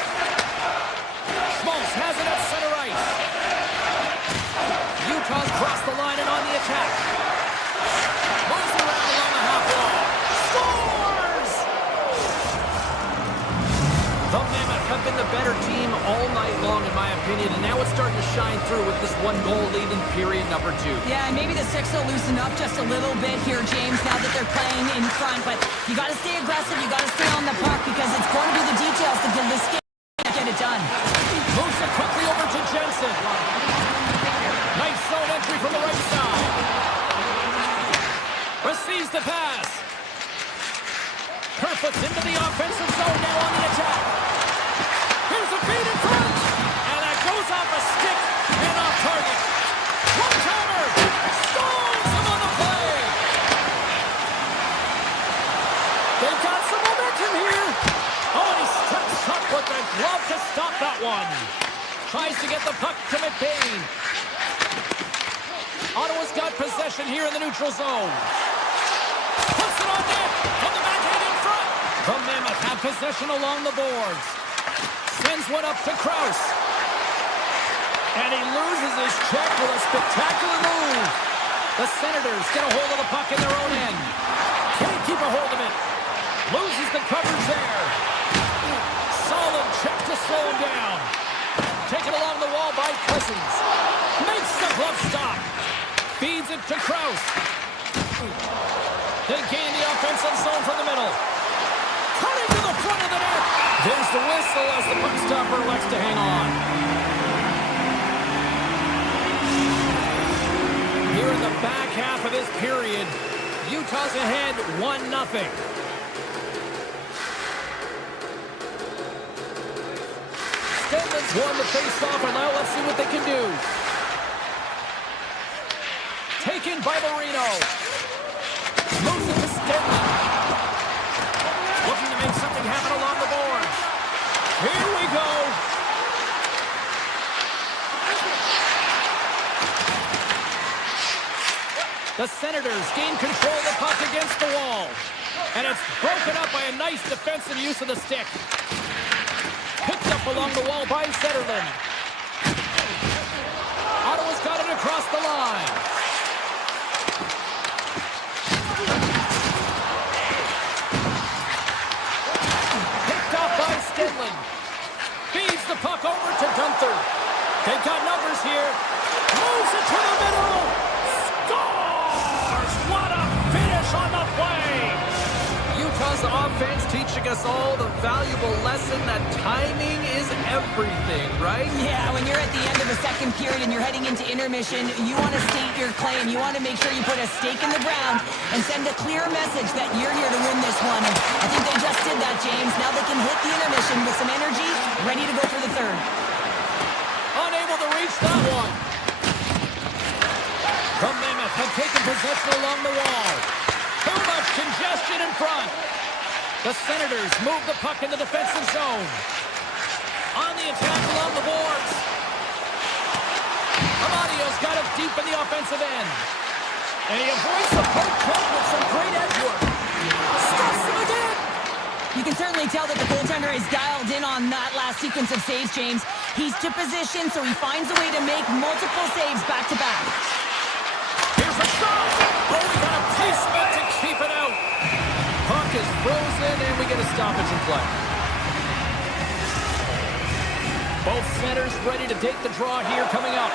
opinion, and now it's starting to shine through with this one-goal lead in period number 2. Yeah, and maybe the Six will loosen up just a little bit here, James, now that they're playing in front. But you got to stay aggressive. You got to stay on the puck because it's going to be the details that can get it done. Moves it quickly over to Jensen. Nice zone entry from the right side. Receives the pass. Kerfoot's into the offensive zone now on the attack. Here's a feed in front. And that goes off a stick and off target. One-timer. Stones him on the play. They've got some momentum here. Oh, and he steps up with the glove to stop that one. Tries to get the puck to McBain. Ottawa's got possession here in the neutral zone. Puts it on net. From the backhand in front. The Mammoth have possession along the boards. Sends one up to Krause. And he loses his check with a spectacular move. The Senators get a hold of the puck in their own end. Can't keep a hold of it. Loses the coverage there. Solid check to slow him down. Taken along the wall by Cousins. Makes the glove stop. Feeds it to Krause. They gain the offensive zone from the middle. Cutting to the front of the net. There's the whistle as the puck stopper elects to hang on. Here in the back half of this period, Utah's ahead 1-0. Stenman's won the face-off, and now let's see what they can do. Taken by Marino. Moves it to Stenman. Looking to make something happen along the boards. Here we go. The Senators gain control of the puck against the wall. And it's broken up by a nice defensive use of the stick. Picked up along the wall by Zetterlund. Ottawa's got it across the line. Picked off by Stenlund. Feeds the puck over to Gunther. They've got numbers here. Moves it to the middle. Scores! What a finish on the play! Utah's offense teaching us all the valuable lesson that timing is everything, right? Yeah, when you're at the end of the second period and you're heading into intermission, you want to state your claim. You want to make sure you put a stake in the ground and send a clear message that you're here to win this one. And I think they just did that, James. Now they can hit the intermission with some energy, ready to go for the third. Unable to reach that one. The Mammoth have taken possession along the wall. Too much congestion in front. The Senators move the puck in the defensive zone. On the attack along the boards. Amadio's got it deep in the offensive end. And he avoids the poke check with some great edge work. Stops him again. You can certainly tell that the goaltender is dialed in on that last sequence of saves, James. He's to position, so he finds a way to make multiple saves back-to-back. Here's a shot. Oh, we got a placement to keep it out. Puck is frozen, and we get a stoppage in play. Both centers ready to take the draw here coming up.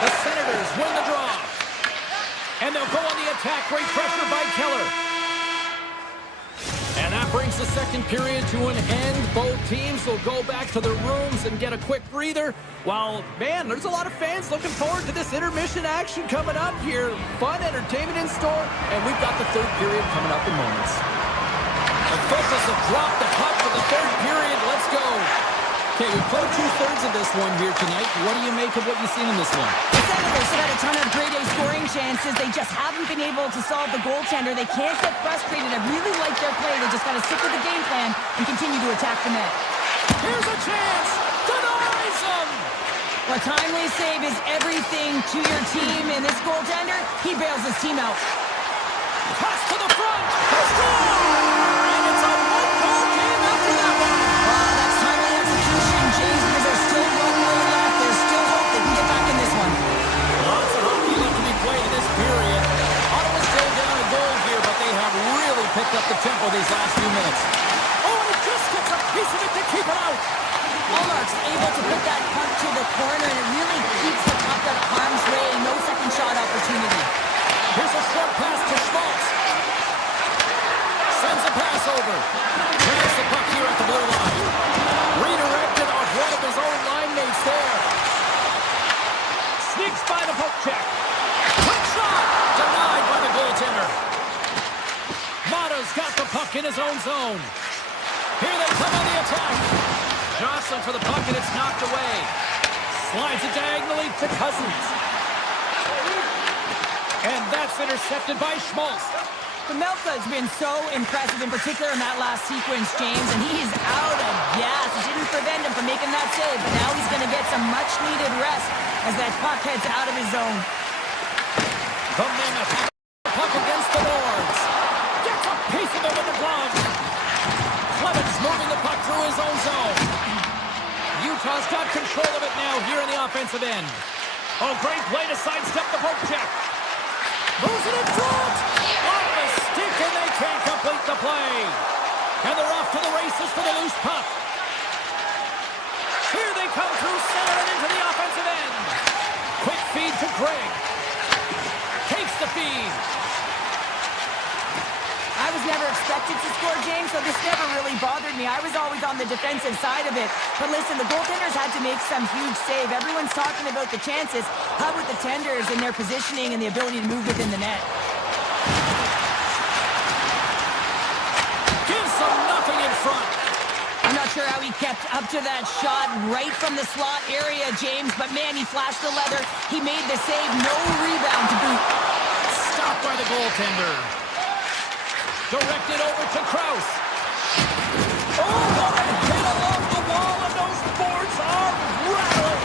The Senators win the draw. And they'll go on the attack. Great pressure by Keller. And that brings the second period to an end. Both teams will go back to their rooms and get a quick breather. While, man, there's a lot of fans looking forward to this intermission action coming up here. Fun entertainment in store. And we've got the third period coming up in moments. The Focus have dropped the puck for the third period. Let's go. Okay, we played two-thirds of this one here tonight. What do you make of what you've seen in this one? The Senators have had a ton of grade A scoring chances. They just haven't been able to solve the goaltender. They can't get frustrated. I really like their play. They just got to stick with the game plan and continue to attack the net. Here's a chance. Denies him. A timely save is everything to your team, and this goaltender, he bails his team out. Pass to the front. Score! And it's a one-goal game after that one. That's timely execution, James, because there's still one more left. There's still hope they can get back in this one. Lots of hockey left to be played in this period. Ottawa's still down a goal here, but they have really picked up the tempo these last few minutes. Oh, and piece of it to keep it out. Allmark's able to put that puck to the corner, and it really keeps the puck out of harm's way. No second shot opportunity. Here's a short pass to Schmaltz. Sends a pass over. Grabs the puck here at the blue line. Redirected off one of his own line mates there. Sneaks by the poke check. Quick shot! Denied by the goaltender. Motto's got the puck in his own zone. Here they come on the attack. Johnson for the puck, and it's knocked away. Slides it diagonally to Cousins. And that's intercepted by Schmaltz. Pamelka has been so impressive, in particular in that last sequence, James, and he's out of gas. It didn't prevent him from making that save, but now he's going to get some much-needed rest as that puck heads out of his zone. The Mammoth have the puck against the boards. Gets a piece of it with the glove. Clemens moving the puck through his own zone. Utah's got control of it now here in the offensive end. Oh, great play to sidestep the poke check. Moves it in front. Off the stick, and they can't complete the play. And they're off to the races for the loose puck. Here they come through center and into the offensive end. Quick feed to Craig. Takes the feed. I was never expected to score, James, so this never really bothered me. I was always on the defensive side of it. But listen, the goaltenders had to make some huge save. Everyone's talking about the chances. How about the tenders and their positioning and the ability to move within the net? Gives them nothing in front. I'm not sure how he kept up to that shot right from the slot area, James, but man, he flashed the leather. He made the save. No rebound to boot. Stopped by the goaltender. Directed over to Krause. Oh, what a hit along the wall, and those boards are rattling.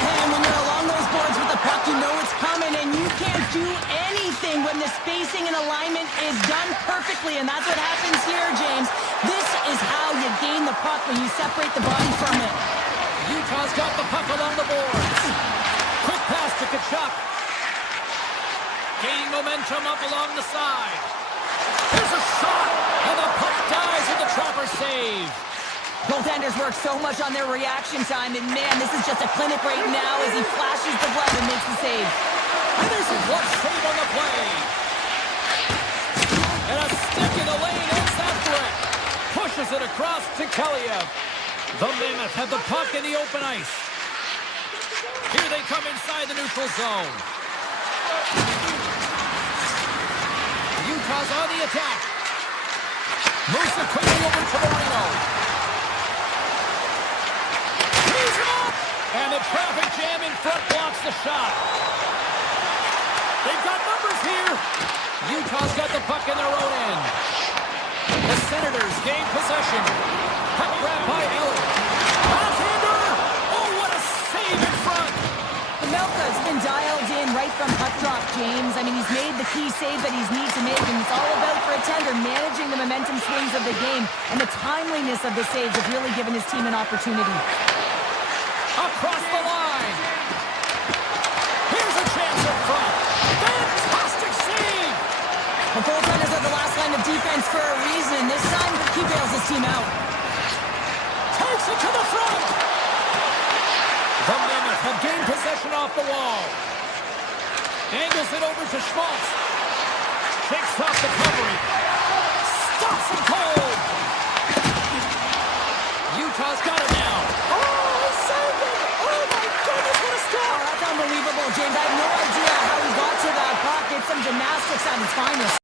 And when you're along those boards with the puck, you know it's coming, and you can't do anything when the spacing and alignment is done perfectly, and that's what happens here, James. This is how you gain the puck when you separate the body from it. Utah's got the puck along the boards. Quick pass to Tkachuk. Gaining momentum up along the side. Here's a shot, and the puck dies with the Trapper save. Goaltenders work so much on their reaction time, and man, this is just a clinic right now as he flashes the glove and makes the save. And there's a glove save on the play. And a stick in the lane ends that threat. Pushes it across to Kaliev. The Mammoth have the puck in the open ice. Here they come inside the neutral zone. Utah's on the attack. Moves it quickly over to Marino. He's up! And the traffic jam in front blocks the shot. They've got numbers here. Utah's got the puck in their own end. The Senators gain possession. Puck grab by Eller. Backhander! Oh, what a save in front! Pamelka's been dialed in right from puck drop, James. I mean, he's made the key save that he's needs to make, and it's all about for a tender managing the momentum swings of the game, and the timeliness of the saves have really given his team an opportunity. Across the line. Here's a chance in front. Fantastic save! The goaltenders are the last line of defense for a reason. This time, he bails his team out. Takes it to the front. The Mammoth have gained possession off the wall. Angles it over to Schmaltz. Shakes off the covering. Stops him cold. Utah's got it now. Oh, he saved it. Oh, my goodness, what a stop. Oh, that's unbelievable, James. I have no idea how he got to that puck. It's some gymnastics at its finest.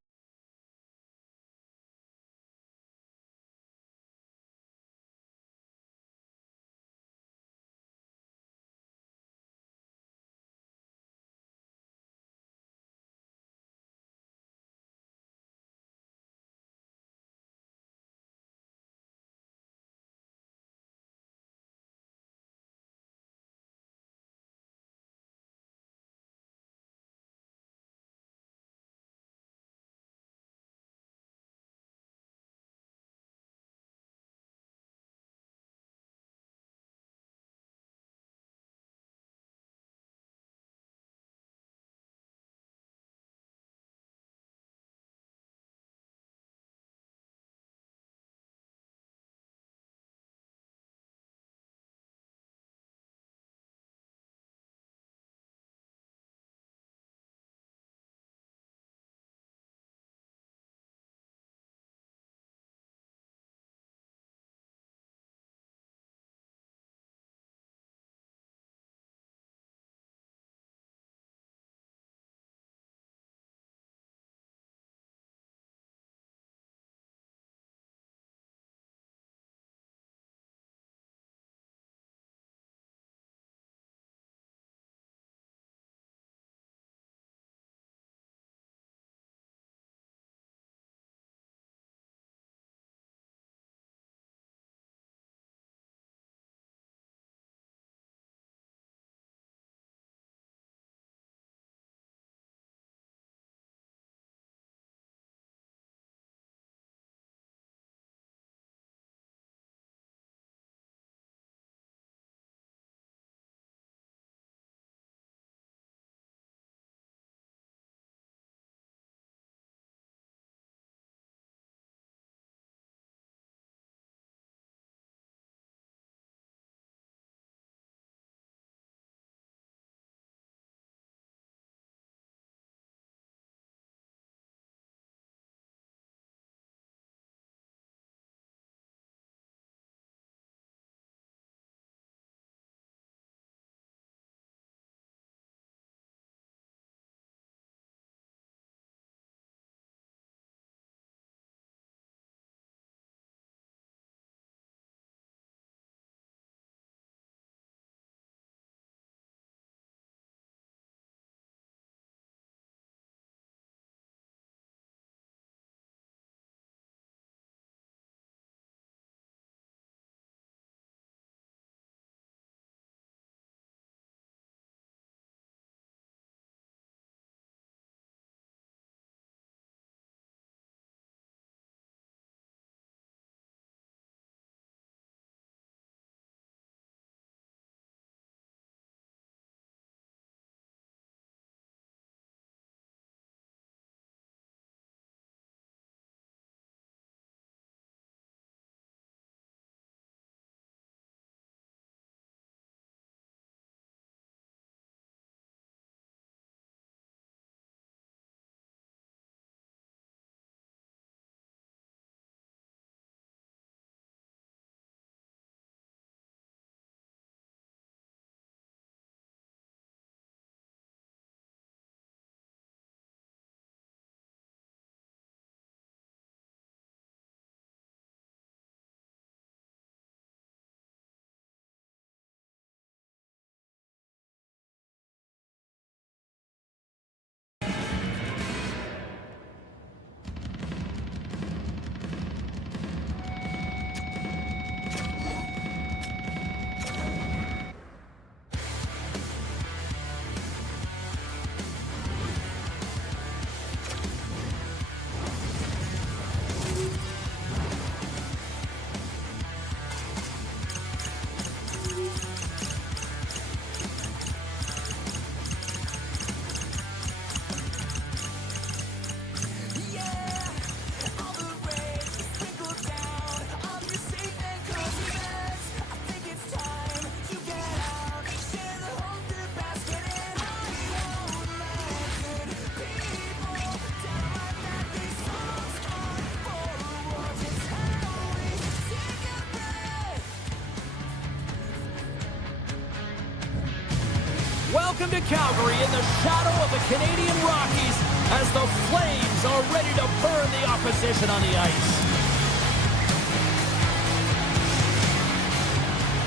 Welcome to Calgary in the shadow of the Canadian Rockies as the Flames are ready to burn the opposition on the ice.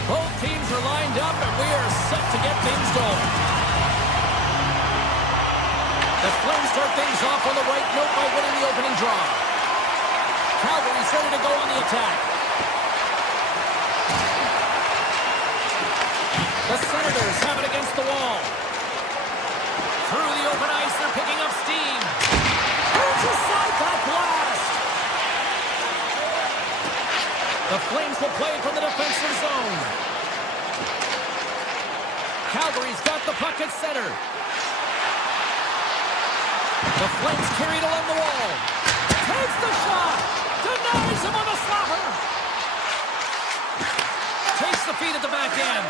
Both teams are lined up and we are set to get things going. The Flames start things off on the right note by winning the opening draw. Calgary's ready to go on the attack. The Senators have it against the wall. Through the open ice, they're picking up steam. Who's aside that blast? The Flames will play from the defensive zone. Calgary's got the puck at center. The Flames carried along the wall. Takes the shot. Denies him on the slapper. Takes the feed at the back end.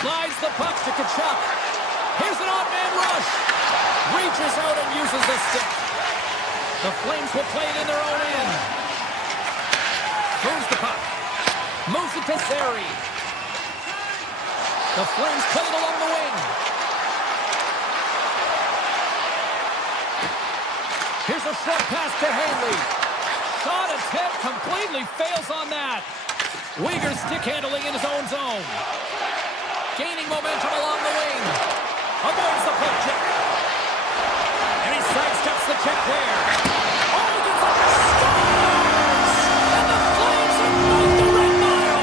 Slides the puck to Tkachuk. Here's an odd man rush. Reaches out and uses the stick. The Flames will play it in their own end. Moves the puck. Moves it to Zary. The Flames play it along the wing. Here's a short pass to Hanley. Shot attempt completely fails on that. Uyghur stick handling in his own zone. Gaining momentum along the wing. Avoids the poke check. And he sidesteps the check there. Oh, he gets up and scores! And the Flames ignite the Red Mile.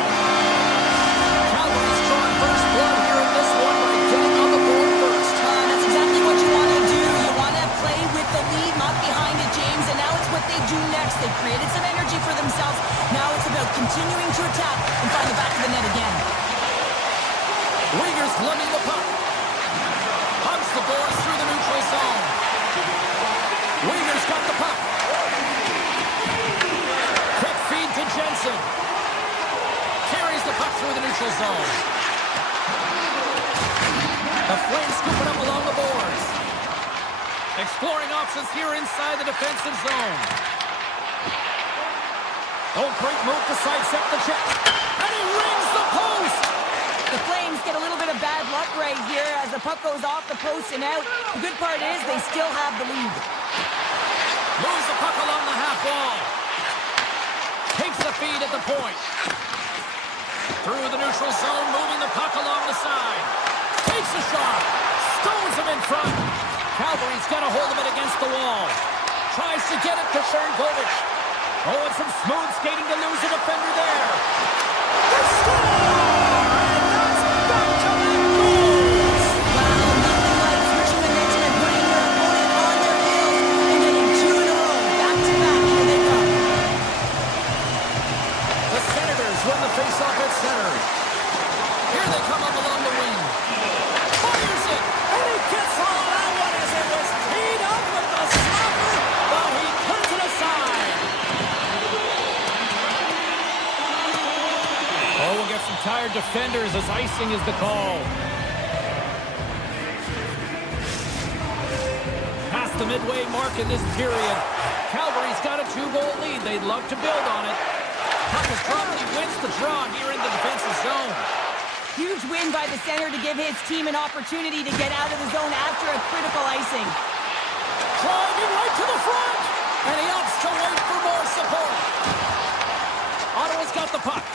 Calgary's drawing first blood here in this one by getting on the board first. That's exactly what you want to do. You want to play with the lead, not behind it, James. And now it's what they do next. They created some energy for themselves. Now it's about continuing to attack and find the back of the net again. Uyghur's lugging the puck. Hugs the boards through the neutral zone. Uyghur's got the puck. Quick feed to Jensen. Carries the puck through the neutral zone. The Flames scoop it up along the boards. Exploring options here inside the defensive zone. Oh, great move to sidestep the check. And he rings the post. The Flames get a little bit of bad luck right here as the puck goes off the post and out. The good part is they still have the lead. Moves the puck along the half wall. Takes the feed at the point. Through the neutral zone, moving the puck along the side. Takes a shot. Stones him in front. Calgary's got a hold of it against the wall. Tries to get it to Sharangovich. Oh, and some smooth skating to lose a defender there. They score! Face-off at center. Here they come up along the wing. Fires it, and he gets all that one as it was teed up with the slapper, but he puts it aside. Oh, we'll get some tired defenders as icing is the call. Past the midway mark in this period. Calgary's got a 2-goal lead. They'd love to build on it. Puck is dropped, he wins the draw here in the defensive zone. Huge win by the center to give his team an opportunity to get out of the zone after a critical icing. Driving right to the front, and he opts to wait for more support. Ottawa's got the puck.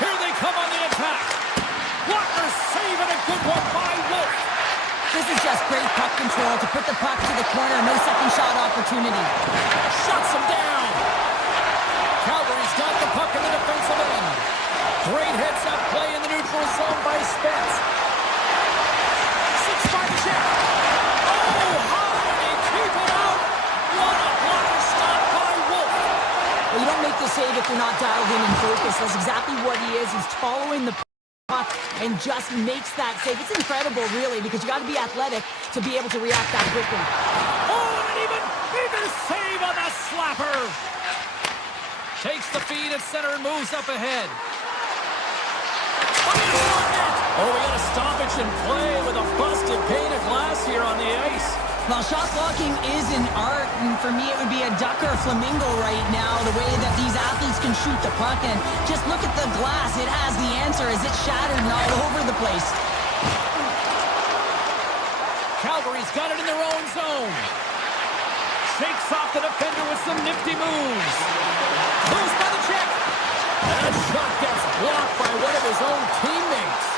Here they come on the attack. Walker saving a good one by Wolf. This is just great puck control to put the puck to the corner. No second shot opportunity. Shuts him down. Calgary's got the puck in the defensive end. Great heads-up play in the neutral zone by Spence. 6-5 check. Oh, high, they keep it out. What a blocker stop by Wolf. Well, you don't make the save if you're not dialed in and focused. That's exactly what he is. He's following the puck and just makes that save. It's incredible, really, because you got to be athletic to be able to react that quickly. Oh, and an even bigger save on the slapper. Takes the feed at center and moves up ahead. Oh, we got a stoppage in play with a busted pane of glass here on the ice. Well, shot blocking is an art, and for me it would be a duck or flamingo right now, the way that these athletes can shoot the puck. And just look at the glass. It has the answer as it's shattered and all over the place. Calgary's got it in their own zone. Shakes off the defender with some nifty moves. Moves by the check. And that shot gets blocked by one of his own teammates.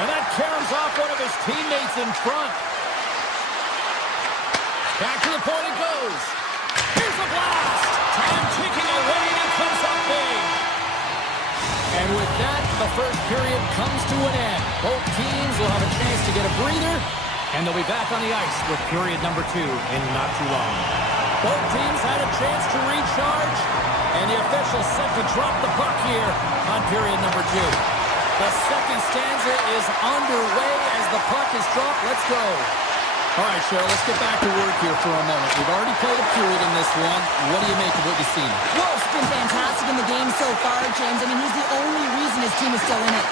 And that caroms off one of his teammates in front. Back to the point it goes. Here's a blast. Time ticking away and it comes up big. And with that, the first period comes to an end. Both teams will have a chance to get a breather, and they'll be back on the ice with period number 2 in not too long. Both teams had a chance to recharge, and the officials set to drop the puck here on period number 2. The second stanza is underway as the puck is dropped. Let's go. All right, Cheryl, let's get back to work here for a moment. We've already played a period in this one. What do you make of what you've seen? Well, it's been fantastic in the game so far, James. I mean, he's the only reason his team is still in it.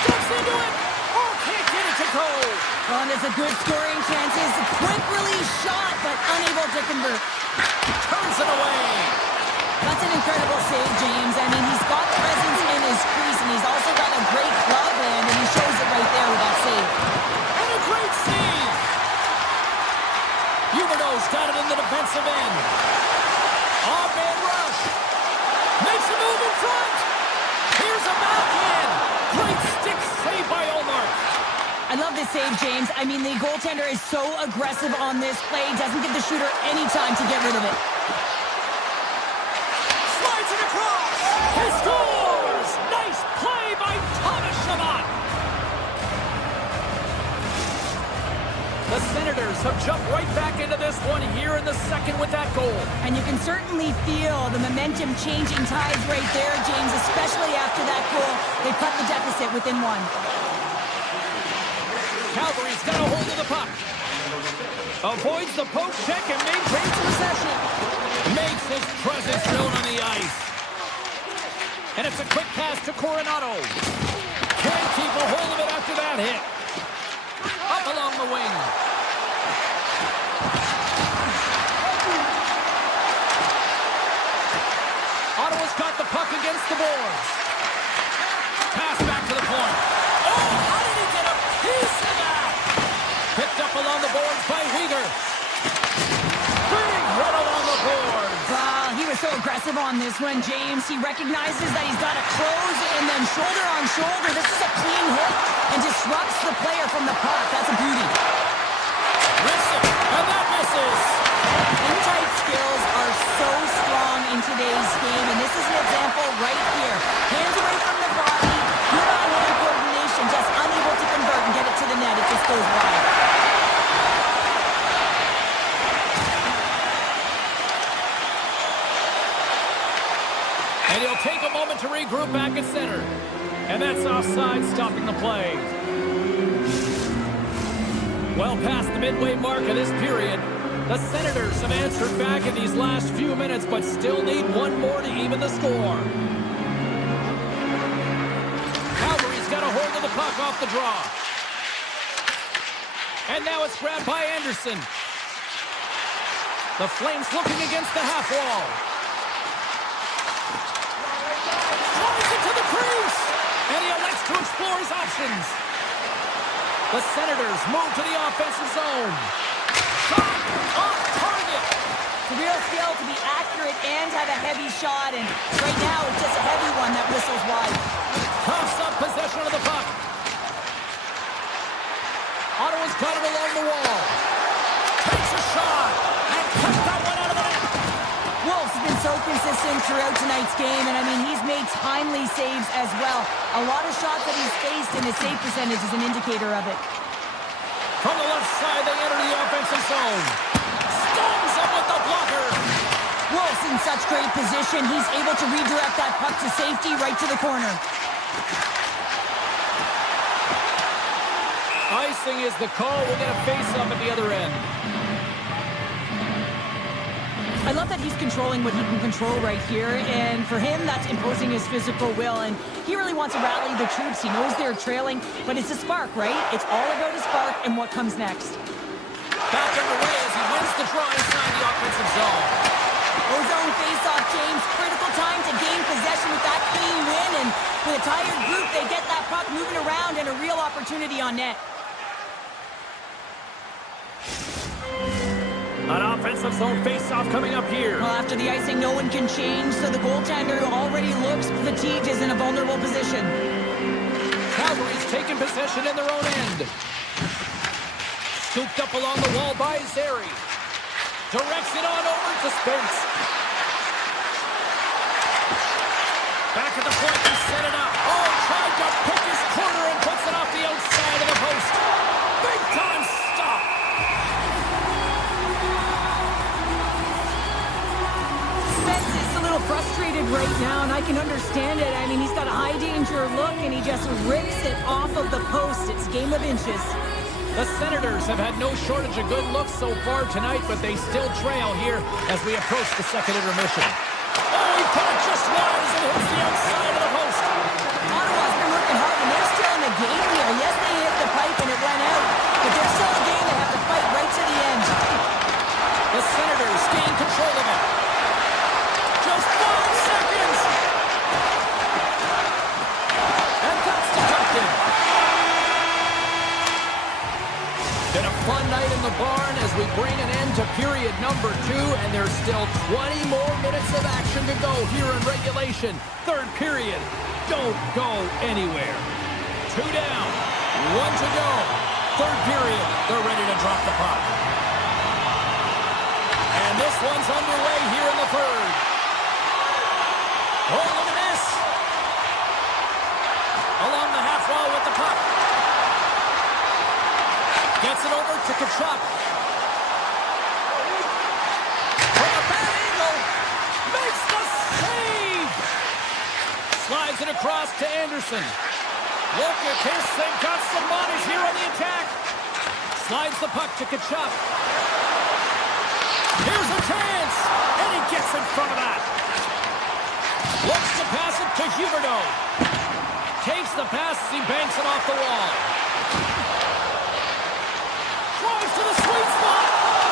Steps into it. Oh, can't get it to go. Well, and there's a good scoring chances. A quick release shot, but unable to convert. Turns it away. That's an incredible save, James. I mean, he's got presence in his crease, and he's also got a great glove hand, and he shows it right there with that save. And a great save. Huberdeau's got it in the defensive end. Off-man rush. Makes a move in front. Here's a backhand. Great stick save by Omar. I love this save, James. I mean, the goaltender is so aggressive on this play. Doesn't give the shooter any time to get rid of it. Slides it across. He scores. Nice play by Thomas Chabot. The Senators have jumped right back into this one here in the second with that goal. And you can certainly feel the momentum changing tides right there, James, especially after that goal. They cut the deficit within one. Calgary's got a hold of the puck. Avoids the poke check and maintains possession. Makes his presence known on the ice. And it's a quick pass to Coronado. Can't keep a hold of it after that hit. Up along the wing. Ottawa's got the puck against the boards. Pass back to the point. Oh, how did he get a piece of that? Picked up along the boards by Weegar. Big hit along the boards. Wow, he was so aggressive on this one, James. He recognizes that he's got to close and then shoulder on shoulder. This is a clean hit and disrupts the player from the puck. That's a beauty. Rips it, and that misses. In-tight skills are so strong in today's game, and this is an example right here. Hands away from the body, good on-hand coordination, just unable to convert and get it to the net. It just goes wide. And he'll take a moment to regroup back at center. And that's offside, stopping the play. Well past the midway mark of this period, the Senators have answered back in these last few minutes, but still need one more to even the score. Calgary's got a hold of the puck off the draw. And now it's grabbed by Anderson. The Flames looking against the half wall. Drives it to the crease. And he elects to explore his options. The Senators move to the offensive zone. Shot off target. It's a real skill to be accurate and have a heavy shot, and right now it's just a heavy one that whistles wide. Coughs up possession of the puck. Ottawa's got it along the wall. Takes a shot and cuts that one out of the net. Wolf's been so consistent throughout tonight's game, and I mean, he's made timely saves as well. A lot of shots that he's faced, and his save percentage is an indicator of it. From the left side, they enter the offensive zone. Stones him with the blocker. Wolf's in such great position, he's able to redirect that puck to safety right to the corner. Icing is the call. We'll get a face-up at the other end. I love that he's controlling what he can control right here, and for him, that's imposing his physical will, and he really wants to rally the troops. He knows they're trailing, but it's a spark, right? It's all about a spark and what comes next. Back underway as he wins the draw inside the offensive zone. Ozone face-off, James. Critical time to gain possession with that clean win, and with a tired group, they get that puck moving around and a real opportunity on net. An offensive zone face-off coming up here. Well, after the icing, no one can change, so the goaltender who already looks fatigued is in a vulnerable position. Calgary's taking possession in their own end. Scooped up along the wall by Zary. Directs it on over to Spence. Back at the point, he set it up. Oh, tried to pick his corner and puts it off the outside of the post. Big time stop. Spence is a little frustrated right now, and I can understand it. I mean, he's got a high-danger look, and he just rips it off of the post. It's a game of inches. The Senators have had no shortage of good looks so far tonight, but they still trail here as we approach the second intermission. Oh, he put it just wide as it hits the outside of the post. Ottawa's been working hard, and they're still in the game here. Yes, they hit the pipe and it went out, but they're still in the game. They have to fight right to the end. The Senators gain control of it. Just 5 seconds. And that's deducted. Been a fun night in the barn as we bring an end to period number 2, and there's still 20 more minutes of action to go here in regulation. Third period. Don't go anywhere. 2 down, 1 to go. Third period. They're ready to drop the puck. And this one's underway here in the third. Oh, look at this. Along the half wall with the puck. Gets it over to Tkachuk. From a bad angle. Makes the save. Slides it across to Anderson. Lokakis, they've got some bodies here on the attack. Slides the puck to Tkachuk. Here's a chance. And he gets in front of that. Looks to pass it to Huberdeau. Takes the pass as he banks it off the wall. Drives to the sweet spot.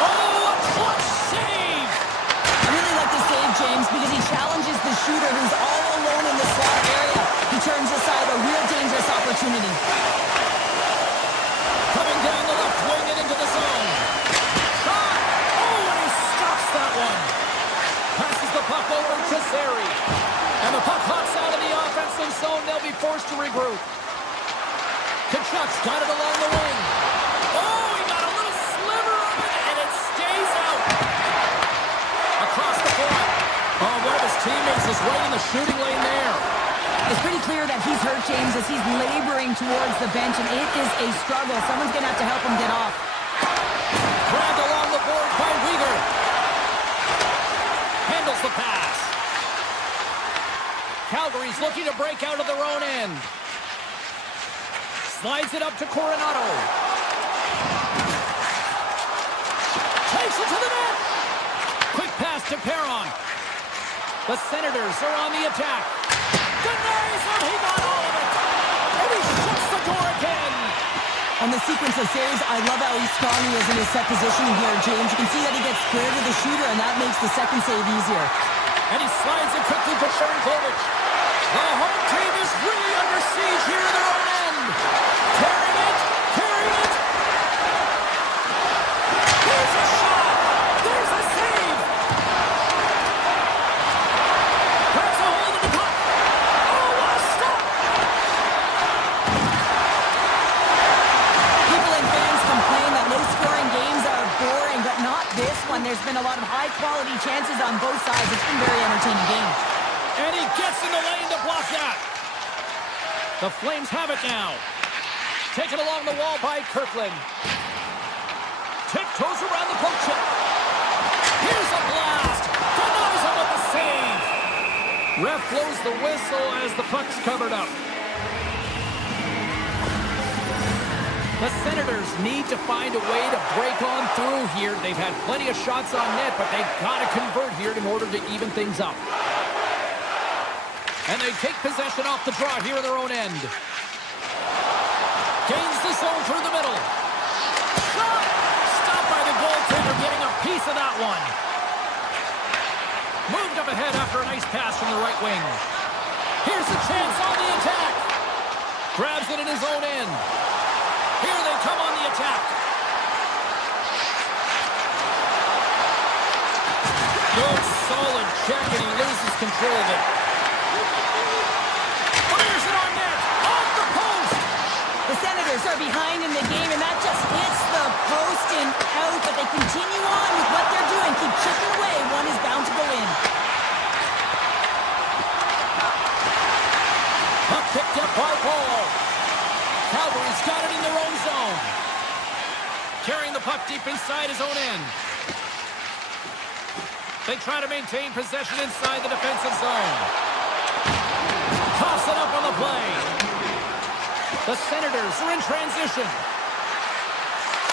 Oh, a clutch save. I really like the save, James, because he challenges the shooter who's all alone in the slot area. He turns aside a real dangerous opportunity. Coming down the left wing and into the zone. Shot. Oh, and he stops that one. Passes the puck over to Zary. And the puck hops out of the offensive zone. They'll be forced to regroup. Tkachuk's got it along the wing. Oh, he got a little sliver of it, and it stays out. Across the point. Oh, one of his teammates is right in the shooting lane there. It's pretty clear that he's hurt, James, as he's laboring towards the bench, and it is a struggle. Someone's going to have to help him get off. Grabbed along the board by Weegar. Handles the pass. Calgary's looking to break out of their own end. Slides it up to Coronado. Takes it to the net. Quick pass to Perron. The Senators are on the attack. Denies him. He got all of it. And he shuts the door again. On the sequence of saves, I love how strong he is in his set positioning here, James. You can see that he gets square to the shooter, and that makes the second save easier. And he slides it quickly to Sharankovic. The home team is really under siege here in their own end. Carrying it. Here's a shot. There's a save. Grabs a hold of the puck. Oh, what a stop. People and fans complain that low-scoring games are boring, but not this one. There's been a lot of high-quality chances on both sides. It's been a very entertaining game. And he gets in the lane to block that. The Flames have it now. Taken along the wall by Kirkland. Tiptoes around the poke check. Here's a blast. Denies him with the save. Ref blows the whistle as the puck's covered up. The Senators need to find a way to break on through here. They've had plenty of shots on net, but they've got to convert here in order to even things up. And they take possession off the draw here in their own end. Gains the zone through the middle. Shot! Stopped by the goaltender, getting a piece of that one. Moved up ahead after a nice pass from the right wing. Here's a chance on the attack. Grabs it in his own end. Here they come on the attack. Good, solid check, and he loses control of it. Fires it on net. Off the post. The Senators are behind in the game, and that just hits the post and out, but they continue on with what they're doing. Keep chipping away. One is bound to go in. Puck picked up by Paul. Calgary's got it in their own zone. Carrying the puck deep inside his own end. They try to maintain possession inside the defensive zone. Toss it up on the play. The Senators are in transition.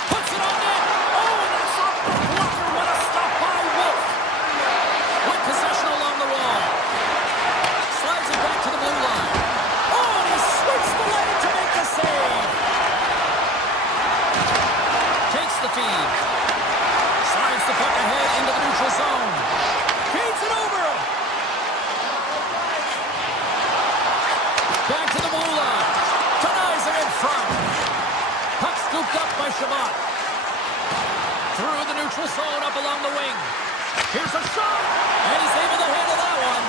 Puts it on net. Oh, and that's off the blocker. What a stop by Wolf. With possession along the wall. Slides it back to the blue line. Oh, and he swings the lane to make the save. Takes the feed. Slides the puck ahead into the neutral zone. Feeds it over. Back to the blue line. Denies it in front. Puck scooped up by Shabbat. Through the neutral zone up along the wing. Here's a shot. And he's able to handle that one.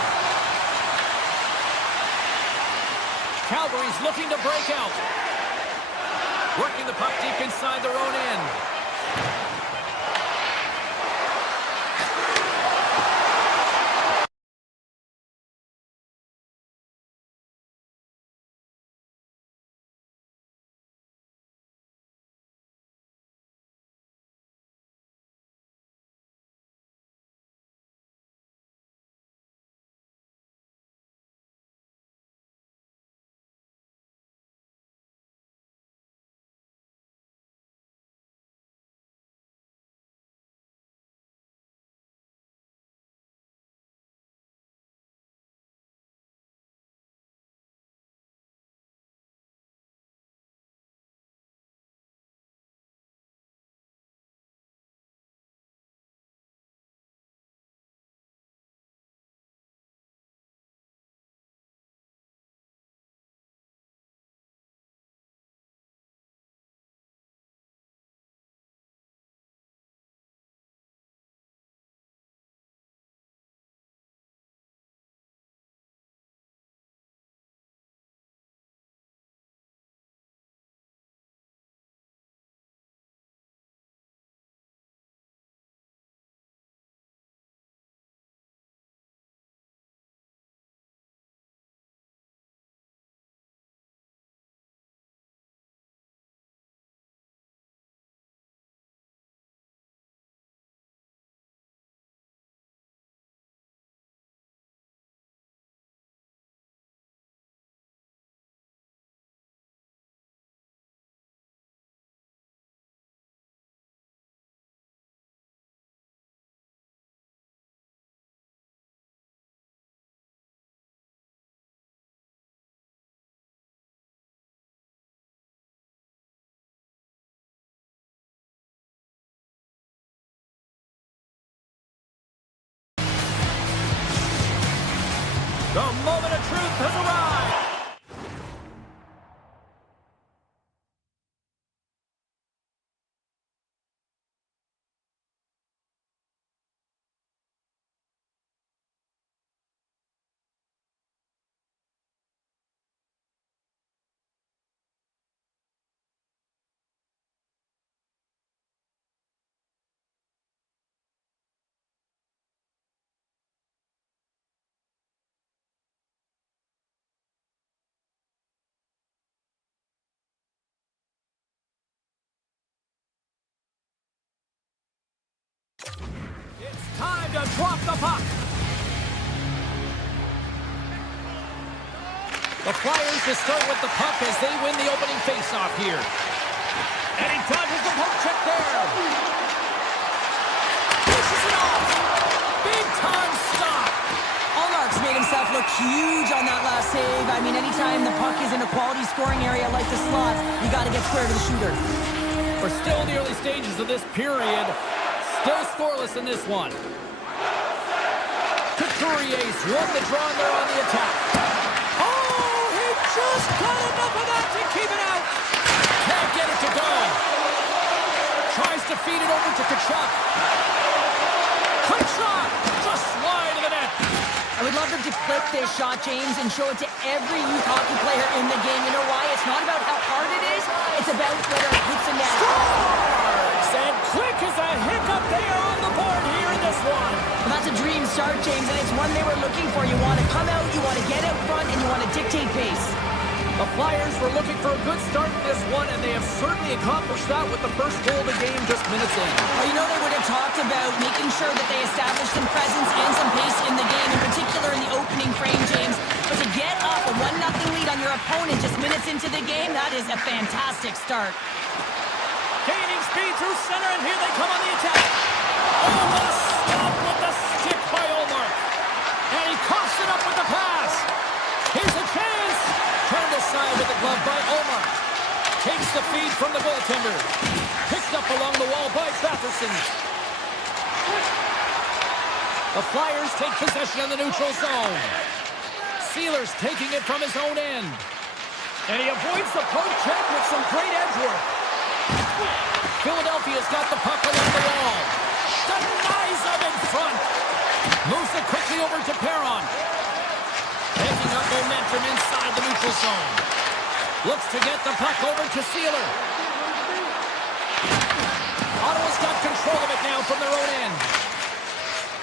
Calgary's looking to break out. Working the puck deep inside their own end. The moment of truth has arrived. It's time to drop the puck. The Flyers will start with the puck as they win the opening faceoff here. And he dodges the poke check there. Pushes it off. Big time stop. Allmark's made himself look huge on that last save. I mean, anytime the puck is in a quality scoring area like the slot, you got to get square to the shooter. We're still in the early stages of this period. Still scoreless in this one. Couturier's won the draw and they're on the attack. Oh, he just got enough of that to keep it out. Can't get it to go. Tries to feed it over to Tkachuk. Quick shot. Just wide of the net. I would love them to clip this shot, James, and show it to every youth hockey player in the game. You know why? It's not about how hard it is. It's about whether it hits the net. Scores! And quick as a hiccup, they are on the board here in this one. Well, that's a dream start, James, and it's one they were looking for. You want to come out, you want to get out front, and you want to dictate pace. The Flyers were looking for a good start in this one, and they have certainly accomplished that with the first goal of the game just minutes in. Well, you know they would have talked about making sure that they established some presence and some pace in the game, in particular in the opening frame, James. But to get up a 1-0 lead on your opponent just minutes into the game, that is a fantastic start. Gaining speed through center, and here they come on the attack. Oh, what a stop with the stick by Ullmark. And he coughs it up with the pass. Here's a chance. Turned aside with the glove by Ullmark. Takes the feed from the goaltender. Picked up along the wall by Batherson. The Flyers take possession of the neutral zone. Sealer's taking it from his own end. And he avoids the poke check with some great edge work. Philadelphia's got the puck along the wall. Denies him in front. Moves it quickly over to Perron. Taking up momentum inside the neutral zone. Looks to get the puck over to Sealer. Ottawa's got control of it now from their own end.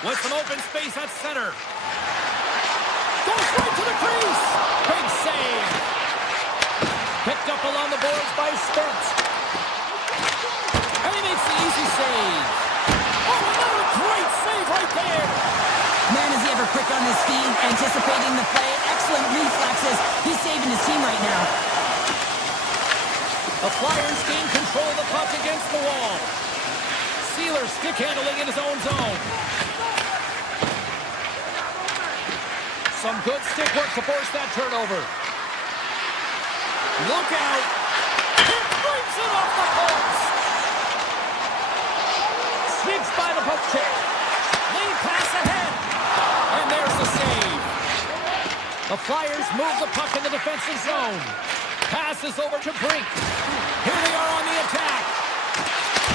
With some open space at center. Goes right to the crease. Big save. Picked up along the boards by Spence. And he makes the easy save. Oh, another great save right there. Man, is he ever quick on his feet, anticipating the play. Excellent reflexes. He's saving his team right now. The Flyers gain control of the puck against the wall. Sealer stick handling in his own zone. Some good stick work to force that turnover. Look out. It brings it off the post. Sneaks by the poke check. Lead pass ahead. And there's the save. The Flyers move the puck in the defensive zone. Passes over to Brink. Here they are on the attack.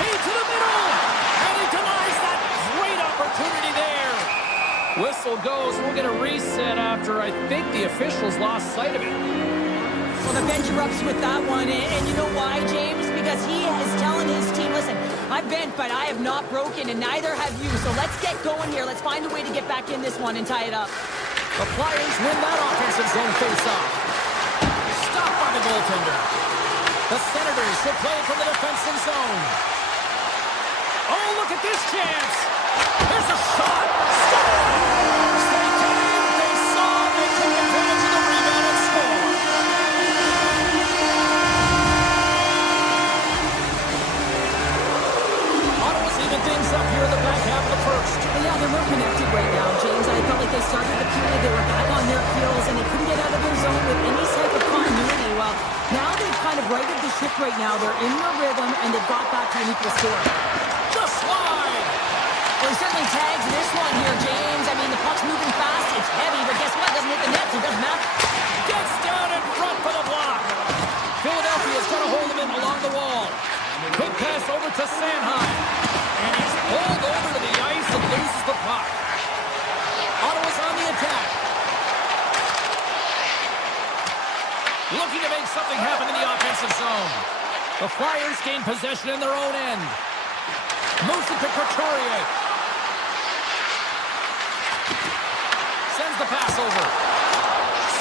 Feed to the middle. And he denies that great opportunity there. Whistle goes. We'll get a reset after I think the officials lost sight of it. Well, the bench erupts with that one, and you know why, James? Because he is telling his team, listen, I've bent, but I have not broken, and neither have you. So let's get going here. Let's find a way to get back in this one and tie it up. The Flyers win that offensive zone face-off. Stopped by the goaltender. The Senators will play from the defensive zone. Oh, look at this chance. There's a shot. Scores! They came, they saw, they took advantage of the rebound and scored. Ottawa's even things up here in the back half of the first. Well, yeah, they're more connected right now, James. I felt like they started the period, they were back on their heels, and they couldn't get out of their zone with any type of continuity. Well, now they've kind of righted the ship right now. They're in their rhythm, and they've got back to an equal score. Just wide. Well, he certainly tags this one here, James. I mean, the puck's moving fast. It's heavy, but guess what? It doesn't hit the net, so it doesn't matter. Gets down in front for the block. Philadelphia's got a hold of him along the wall. Quick pass over to Sanheim. And he's pulled over to the ice and loses the puck. Ottawa's on the attack. Looking to make something happen in the offensive zone. The Flyers gain possession in their own end. Moves it to Couturier. Sends the pass over.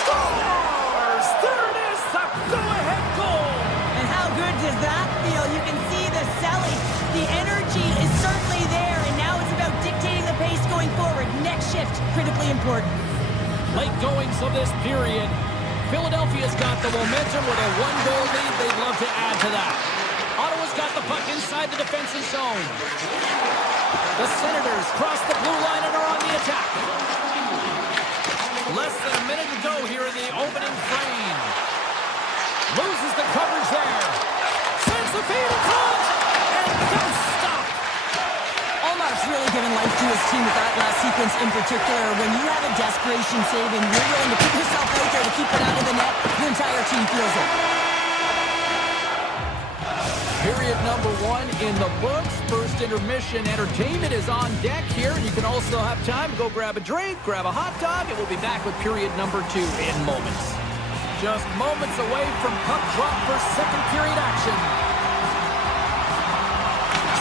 Scores! There it is, the go-ahead goal! And how good does that feel? You can see the selling. The energy is certainly there, and now it's about dictating the pace going forward. Next shift, critically important. Late goings of this period. Philadelphia's got the momentum with a one-goal lead. They'd love to add to that. Ottawa's got the puck inside the defensive zone. The Senators cross the blue line and are on the attack. Less than a minute to go here in the opening frame. Loses the coverage there. Sends the feed in front. And no stop. Allmark's really given life to his team with that last sequence in particular. When you have a desperation save and you're willing to put yourself out there to keep it out of the net, your entire team feels it. Period number 1 in the books. First intermission entertainment is on deck here. You can also have time to go grab a drink, grab a hot dog, and we'll be back with period number 2 in moments. Just moments away from puck drop for second period action.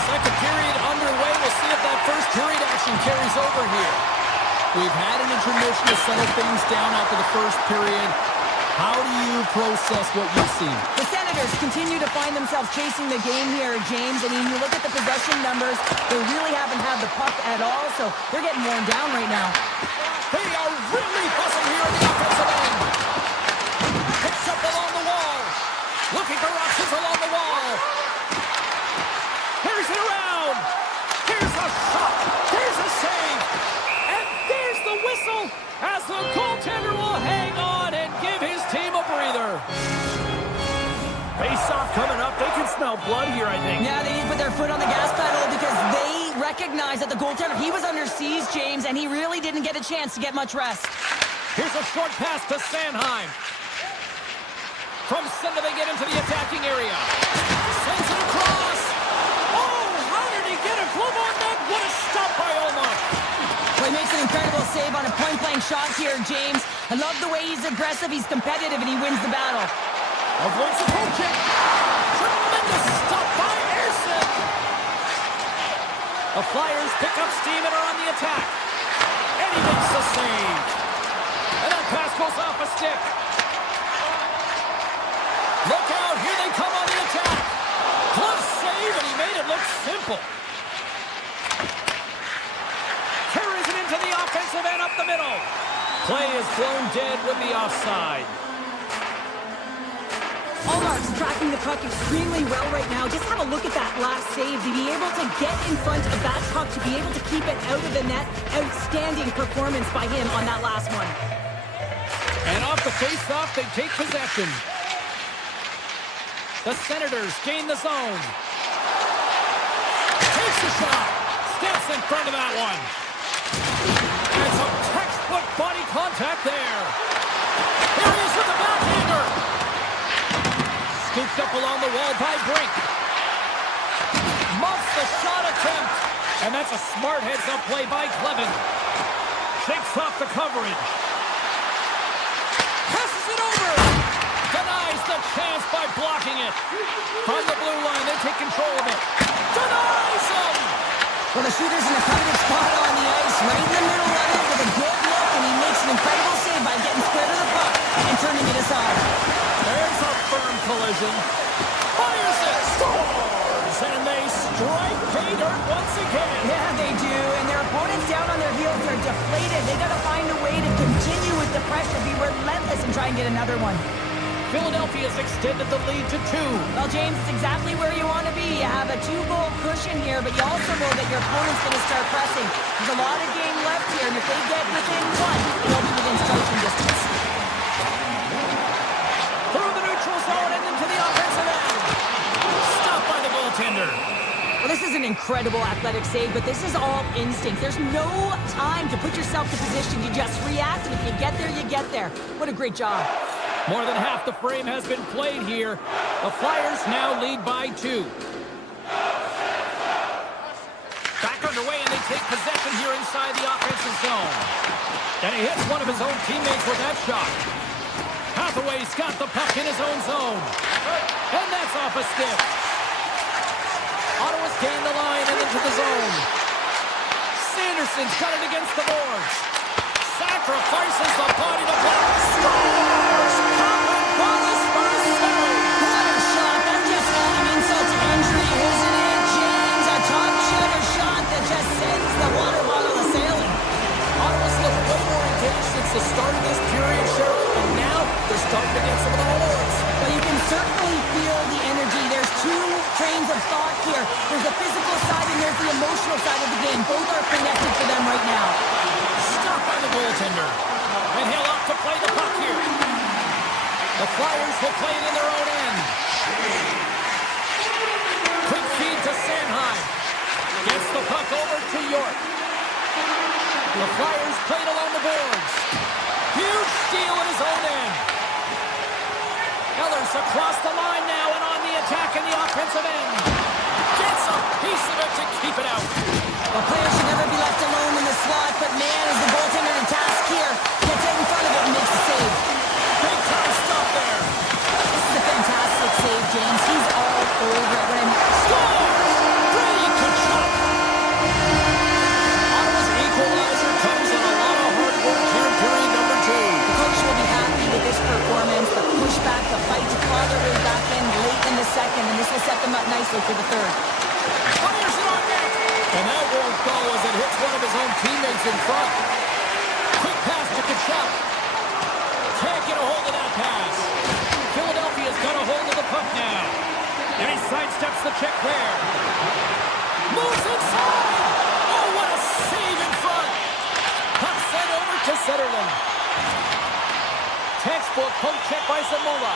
Second period underway. We'll see if that first period action carries over here. We've had an intermission to settle things down after the first period. How do you process what you've seen? The Senators continue to find themselves chasing the game here, James. I mean, you look at the possession numbers, they really haven't had the puck at all, so they're getting worn down right now. They are really buzzing here in the offensive end. Picks up along the wall. Looking for options along the wall. Here's it around. Here's a shot. Here's a save. And there's the whistle as the goaltender will hang on and give his team a breather. Face-off coming up. They can smell blood here, I think. Yeah, they need to put their foot on the gas pedal because they recognize that the goaltender, he was under siege, James, and he really didn't get a chance to get much rest. Here's a short pass to Sanheim. From center, they get into the attacking area. Sends it across. Oh, how did he get a glove on that? What a stop by Omar. Well, he makes an incredible save on a point-blank shot here, James. I love the way he's aggressive, he's competitive, and he wins the battle. Avoids the poke check. Tremendous stop by Ersson. The Flyers pick up steam and are on the attack. And he makes the save. And that pass goes off a stick. Look out, here they come on the attack. Close save, and he made it look simple. Carries it into the offensive end up the middle. Play is blown dead with the offside. Allmark's tracking the puck extremely well right now. Just have a look at that last save. To be able to get in front of that puck, to be able to keep it out of the net, outstanding performance by him on that last one. And off the face-off, they take possession. The Senators gain the zone. Takes the shot. Steps in front of that one. And some textbook body contact there. Here he is with the backhander. Scooped up along the wall by Brink. Muffs the shot attempt. And that's a smart heads-up play by Clevin. Shakes off the coverage. Passes it over. Denies the chance by blocking it. From the blue line, they take control of it. Denies him. Well, the shooter's in a coveted spot on the ice, right in the middle of it with a good look, and he makes an incredible save by getting square to the puck and turning it aside. There's a firm collision. Fires it. Scores. And they strike pay dirt once again. Yeah, they do. And their opponents down on their heels are deflated. They got to find a way to continue with the pressure, be relentless, and try and get another one. Philadelphia's extended the lead to 2. Well, James, it's exactly where you want to be. You have a 2-goal cushion here, but you also know that your opponent's going to start pressing. There's a lot of game left here, and if they get within 1, they'll be within striking distance. Through the neutral zone and into the offensive end. Stopped by the goaltender. Well, this is an incredible athletic save, but this is all instinct. There's no time to put yourself in position. You just react, and if you get there, you get there. What a great job. More than half the frame has been played here. The Flyers now lead by 2. Back underway, and they take possession here inside the offensive zone. And he hits one of his own teammates with that shot. Hathaway's got the puck in his own zone. And that's off a stick. Ottawa's gained the line and into the zone. Sanderson's got it against the boards. Sacrifices the body to block. Scores! Cameron Wallace for a save. What a shot. That's just adding insult to injury, isn't it, James? A top shutter shot that just sends the water bottle a-sailing. Ottawa's looked way more engaged since the start of this period, Cheryl, and now they're starting to get some of the awards. But you can certainly feel the energy. There's 2 trains of thought here. There's the physical side and there's the emotional side of the game. Both are connected for them right now. Stopped by the goaltender. And he'll opt to play the puck here. The Flyers will play it in their own end. Quick feed to Sanheim. Gets the puck over to York. The Flyers played along the boards. Huge steal in his own end. Ellers across the line now and on the attack in the offensive end. Gets a piece of it to keep it out. A player should never be left alone in the slot, but man, is the goaltender in task here. Gets out in front of it and makes the save. Big time stop there. This is a fantastic save, James. He's all over it. When Scores! Brady Tkachuk. Ottawa's equalizer comes in a lot of hard work here in period number 2. the coach will be happy with this performance, the pushback, the fight to claw their way back in late in the second, and this will set them up nicely for the third. Fires it on net. And that won't go as it hits one of his own teammates in front. Quick pass to Tkachuk. Can't get a hold of that pass. Philadelphia's got a hold of the puck now. And he sidesteps the check there. Moves inside. Oh, what a save in front. Puck sent over to Zetterlund. Textbook poke check by Zamula.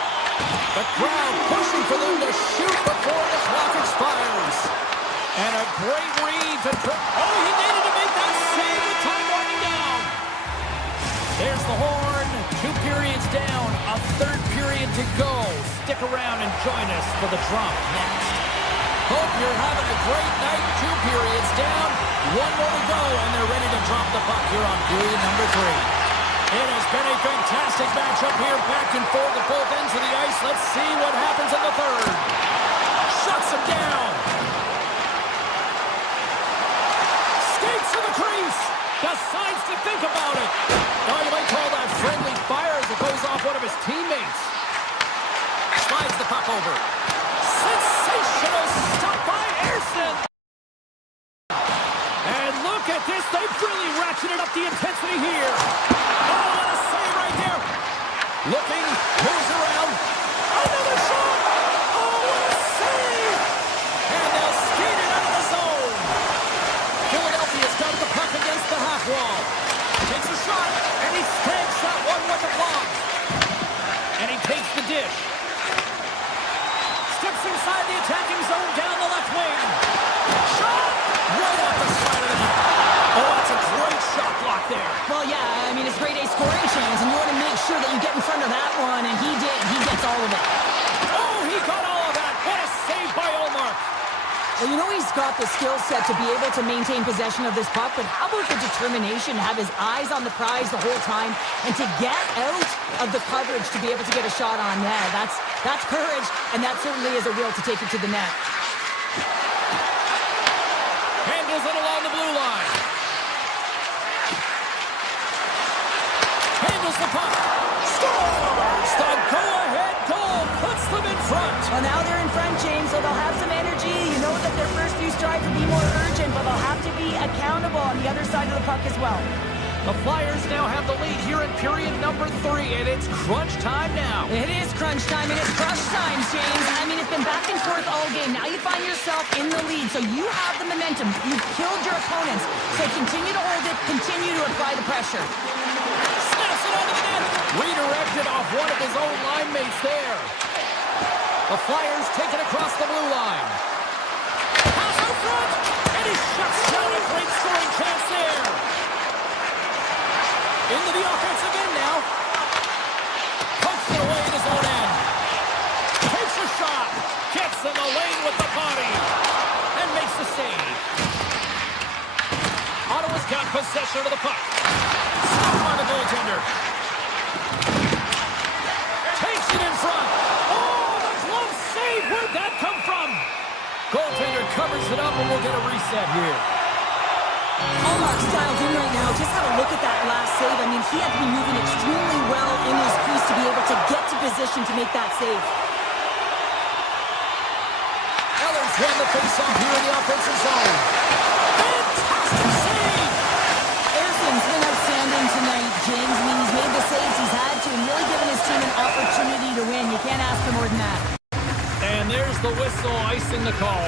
The crowd pushing for them to shoot before the clock expires. And a great read to... Oh, he needed to make that save with time winding down. There's the horn. 2 periods down. A third period to go. Stick around and join us for the drop next. Hope you're having a great night. 2 periods down. 1 more to go, and they're ready to drop the puck here on period number 3. It has been a fantastic matchup here, back and forth at both ends of the ice. Let's see what happens in the third. Shuts him down. Skates to the crease. Decides to think about it. Oh, you might call that friendly fire as it goes off one of his teammates. Slides the puck over. Sensational stop by Ersson. And look at this. They've really ratcheted up the intensity here. Oh, what a save right there. Looking, moves around. Another shot. Oh, what a save. And they'll skate it out of the zone. Philadelphia's got the puck against the half wall. Takes a shot, and he snags that one with the block. And he takes the dish. Steps inside the attacking zone down the left wing. Shot! Right off the side of the net. Oh, that's a great shot block there. Well, yeah, I mean, it's grade A scoring chance, and you want to make sure that you get in front of that one, and he did. He gets all of it. Oh, he got all of that. What a save by Omar. Well, you know he's got the skill set to be able to maintain possession of this puck, but how about the determination to have his eyes on the prize the whole time and to get out of the coverage to be able to get a shot on net? That's courage, and that certainly is a will to take it to the net. Handles it along the blue line. Handles the puck. Scores! The go-ahead goal puts them in front. Well, now they're in front, James, so they'll have some energy. You know that their first few strides will be more urgent, but they'll have to be accountable on the other side of the puck as well. The Flyers now have the lead here in period number 3, and it's crunch time now. It is crunch time, and it's crush time, James. I mean, it's been back and forth all game. Now you find yourself in the lead, so you have the momentum. You've killed your opponents, so continue to hold it, continue to apply the pressure. Snaps it onto the net. Redirected off one of his own line mates there. The Flyers take it across the blue line. Pass out front, and he shuts down a great scoring chance there. Into the offensive end now. Pokes it away in his own end. Takes a shot. Gets in the lane with the body. And makes the save. Ottawa's got possession of the puck. Stopped by the goaltender. Takes it in front. Oh, the glove save. Where'd that come from? Goaltender covers it up, and we'll get a reset here. Allmark's dialed in right now. Just have a look at that last save. I mean, he had to be moving extremely well in his crease to be able to get to position to make that save. Ellers won the faceoff here in the offensive zone. Fantastic save! Erson's been outstanding tonight, James. I mean, he's made the saves he's had to and really given his team an opportunity to win. You can't ask for more than that. And there's the whistle icing the call.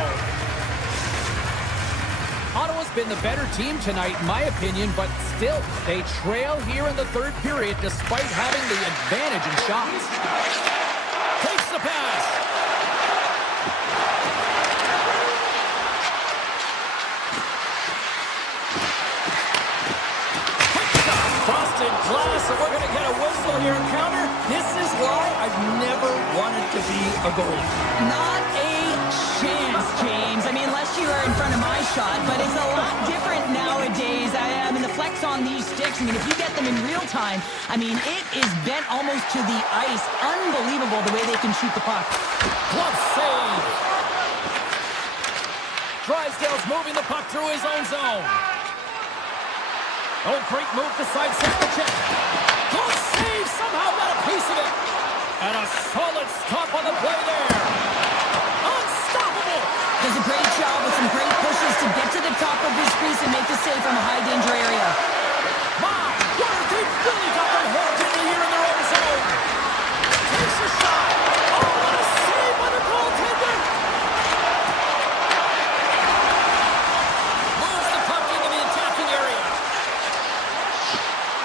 been the better team tonight, in my opinion, but still, they trail here in the third period despite having the advantage in shots. Takes the pass. Quick shot. Frosted glass, and we're going to get a whistle here. Counter. This is why I've never wanted to be a goalie. Not a chance, James. I mean, unless you are in front of my shot, but it's a lot different nowadays. I mean, the flex on these sticks, I mean, if you get them in real time, I mean, it is bent almost to the ice. Unbelievable the way they can shoot the puck. Glove save. Drysdale's moving the puck through his own zone. Oh, great move to sidestep the check. Glove save, somehow got a piece of it. And a solid stop on the play there. Unstoppable. Does a great job with some great pushes to get to the top of his crease and make the save from a high-danger area. My word, they've really got their heads in the here in their own zone. Takes a shot. Oh, what a save by the goaltender. Moves the puck into the attacking area.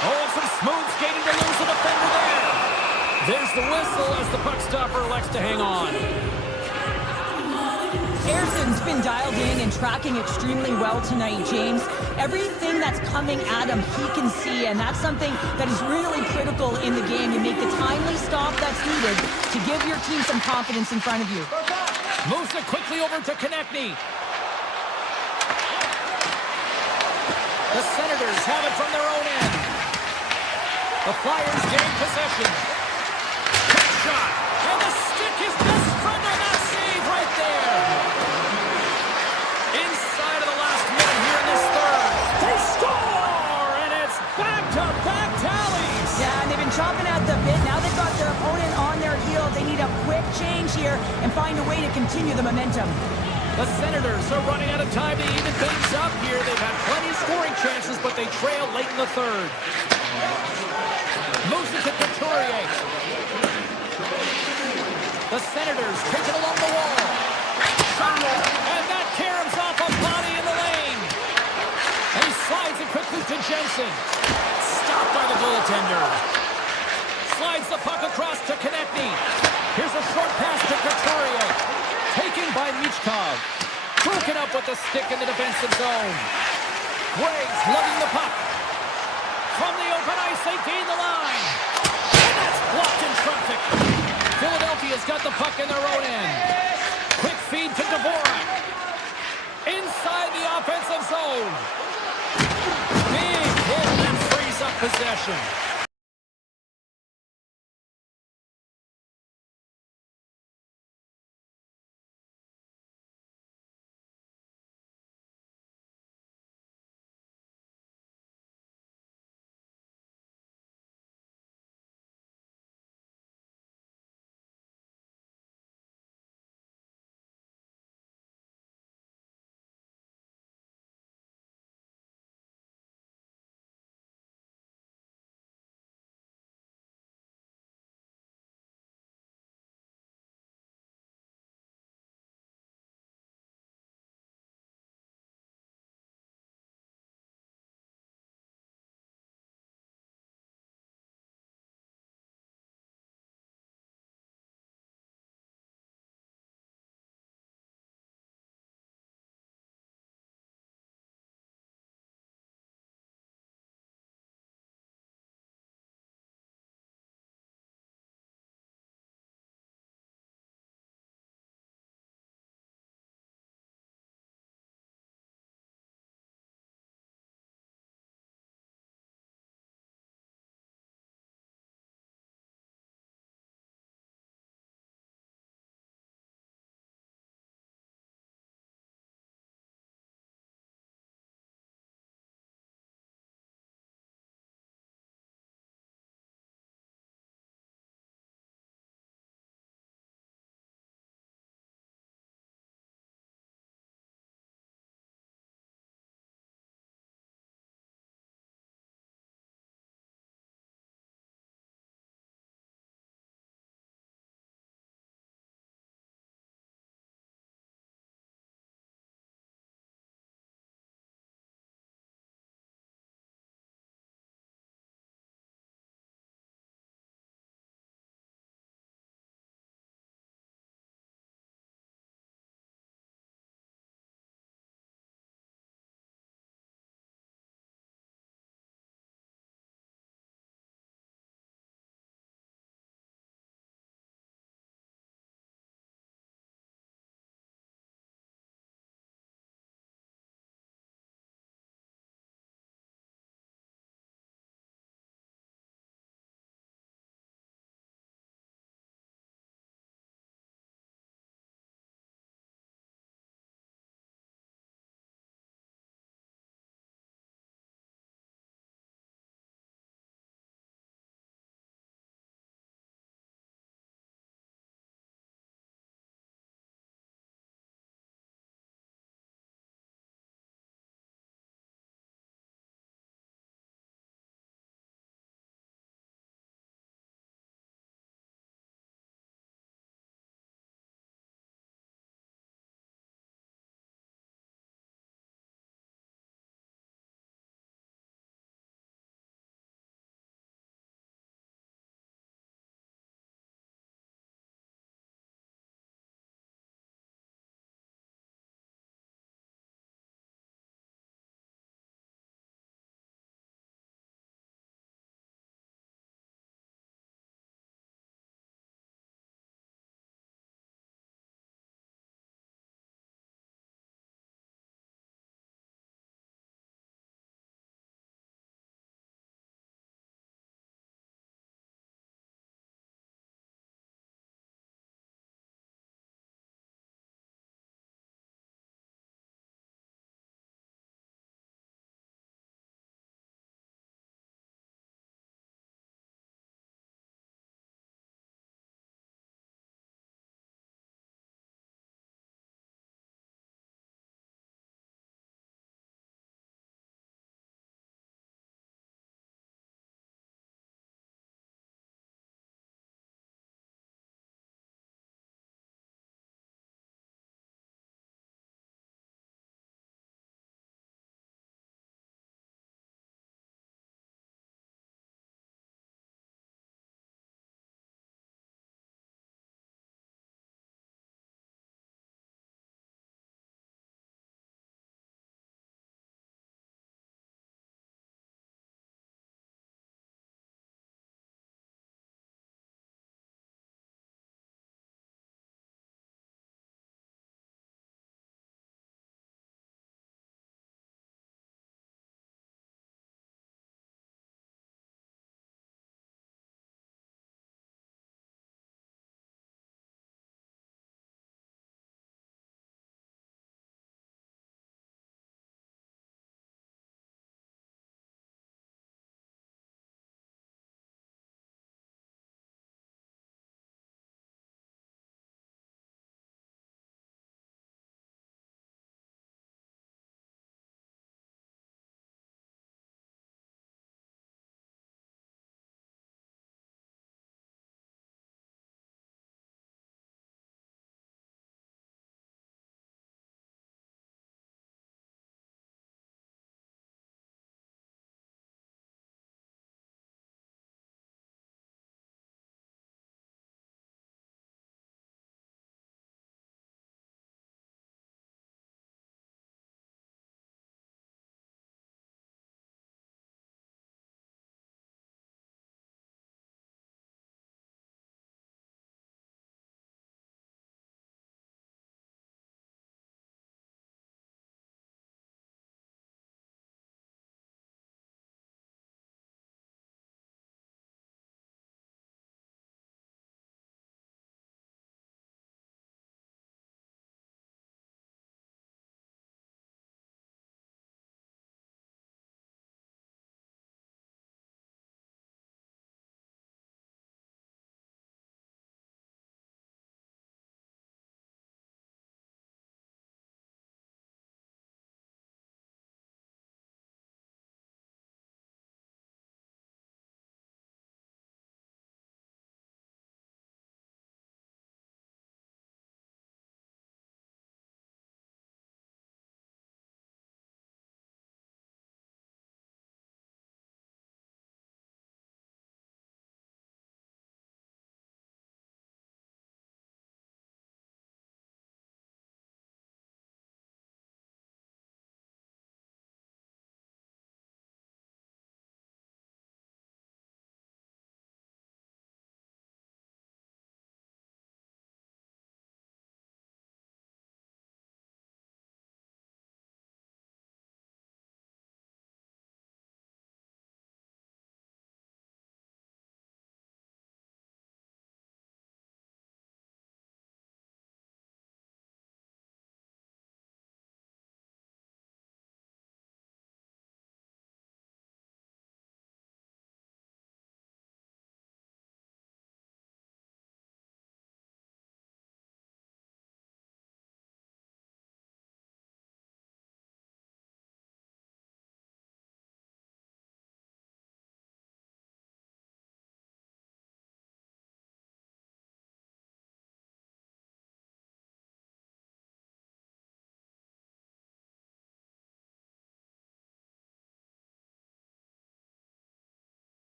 Oh, some smooth skating to lose the defender there. There's the whistle as the puck stopper elects to hang on. Harrison's been dialed in and tracking extremely well tonight, James. Everything that's coming at him, he can see, and that's something that is really critical in the game. You make the timely stop that's needed to give your team some confidence in front of you. Moves it quickly over to Konechny. The Senators have it from their own end. The Flyers gain possession. Quick shot. And the stick is best friend on that save right there. Inside of the last minute here in this third. They score! And it's back-to-back tallies. Yeah, and they've been chopping at the bit. Now they've got their opponent on their heels. They need a quick change here and find a way to continue the momentum. The Senators are running out of time to even things up here. They've had plenty of scoring chances, but they trail late in the third. Moves it to Couturier. The Senators kick it along the wall. Shot, and that caroms off a body in the lane. And he slides it quickly to Jensen. Stopped by the goaltender. Slides the puck across to Konechny. Here's a short pass to Couturier. Taken by Michkov. Broken up with the stick in the defensive zone. Greg's lugging the puck. From the open ice, they gain the line. And that's blocked in traffic. Philadelphia's got the puck in their own end. Quick feed to Dvorak. Inside the offensive zone. Big hit and frees up possession.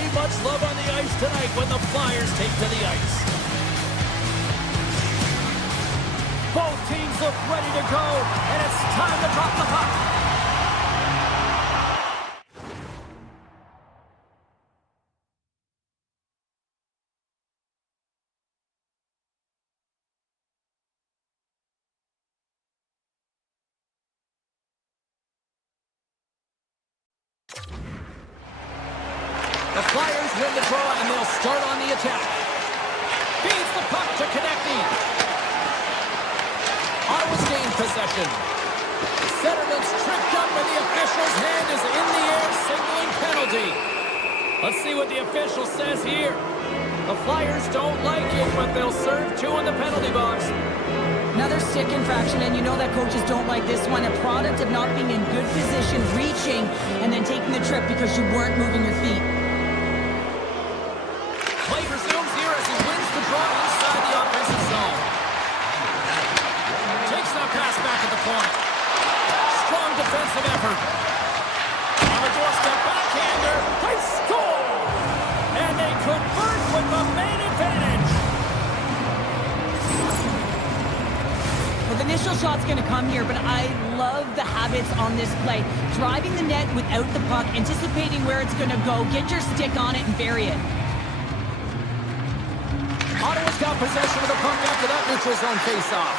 Very much love on the ice tonight when the Flyers take to the ice. Both teams look ready to go, and it's time to drop the puck. The Flyers win the draw, and they'll start on the attack. Feeds the puck to Konechny. Ottawa's gained possession. Centerman's tripped up, and the official's hand is in the air, signaling penalty. Let's see what the official says here. The Flyers don't like it, but they'll serve 2 in the penalty box. Another stick infraction, and you know that coaches don't like this one. A product of not being in good position, reaching, and then taking the trip because you weren't moving your feet. Play resumes here as he wins the draw inside the offensive zone. Takes that pass back at the point. Strong defensive effort. On the doorstep, backhander. They score! And they convert with the main advantage. Well, the initial shot's going to come here, but I love the habits on this play. Driving the net without the puck, anticipating where it's going to go, get your stick on it and bury it. Ottawa's got possession of the puck after that neutral zone face-off.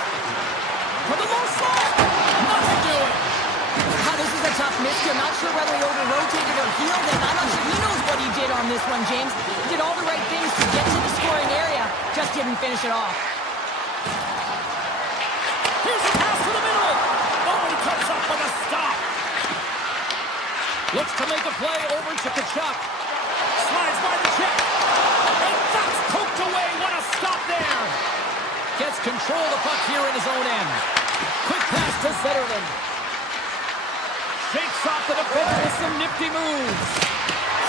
For the low slide, nothing doing. This is a tough miss here. Not sure whether he over-rotated or healed it. I'm not sure he knows what he did on this one, James. He did all the right things to get to the scoring area, just didn't finish it off. Here's a pass to the middle. Oh, he comes up with a stop. Looks to make a play over to Kachuk. Slides by the check. And that's poked away. What a stop there. Gets control of the puck here in his own end. Quick pass to Zetterlund. Shakes off the defender with some nifty moves.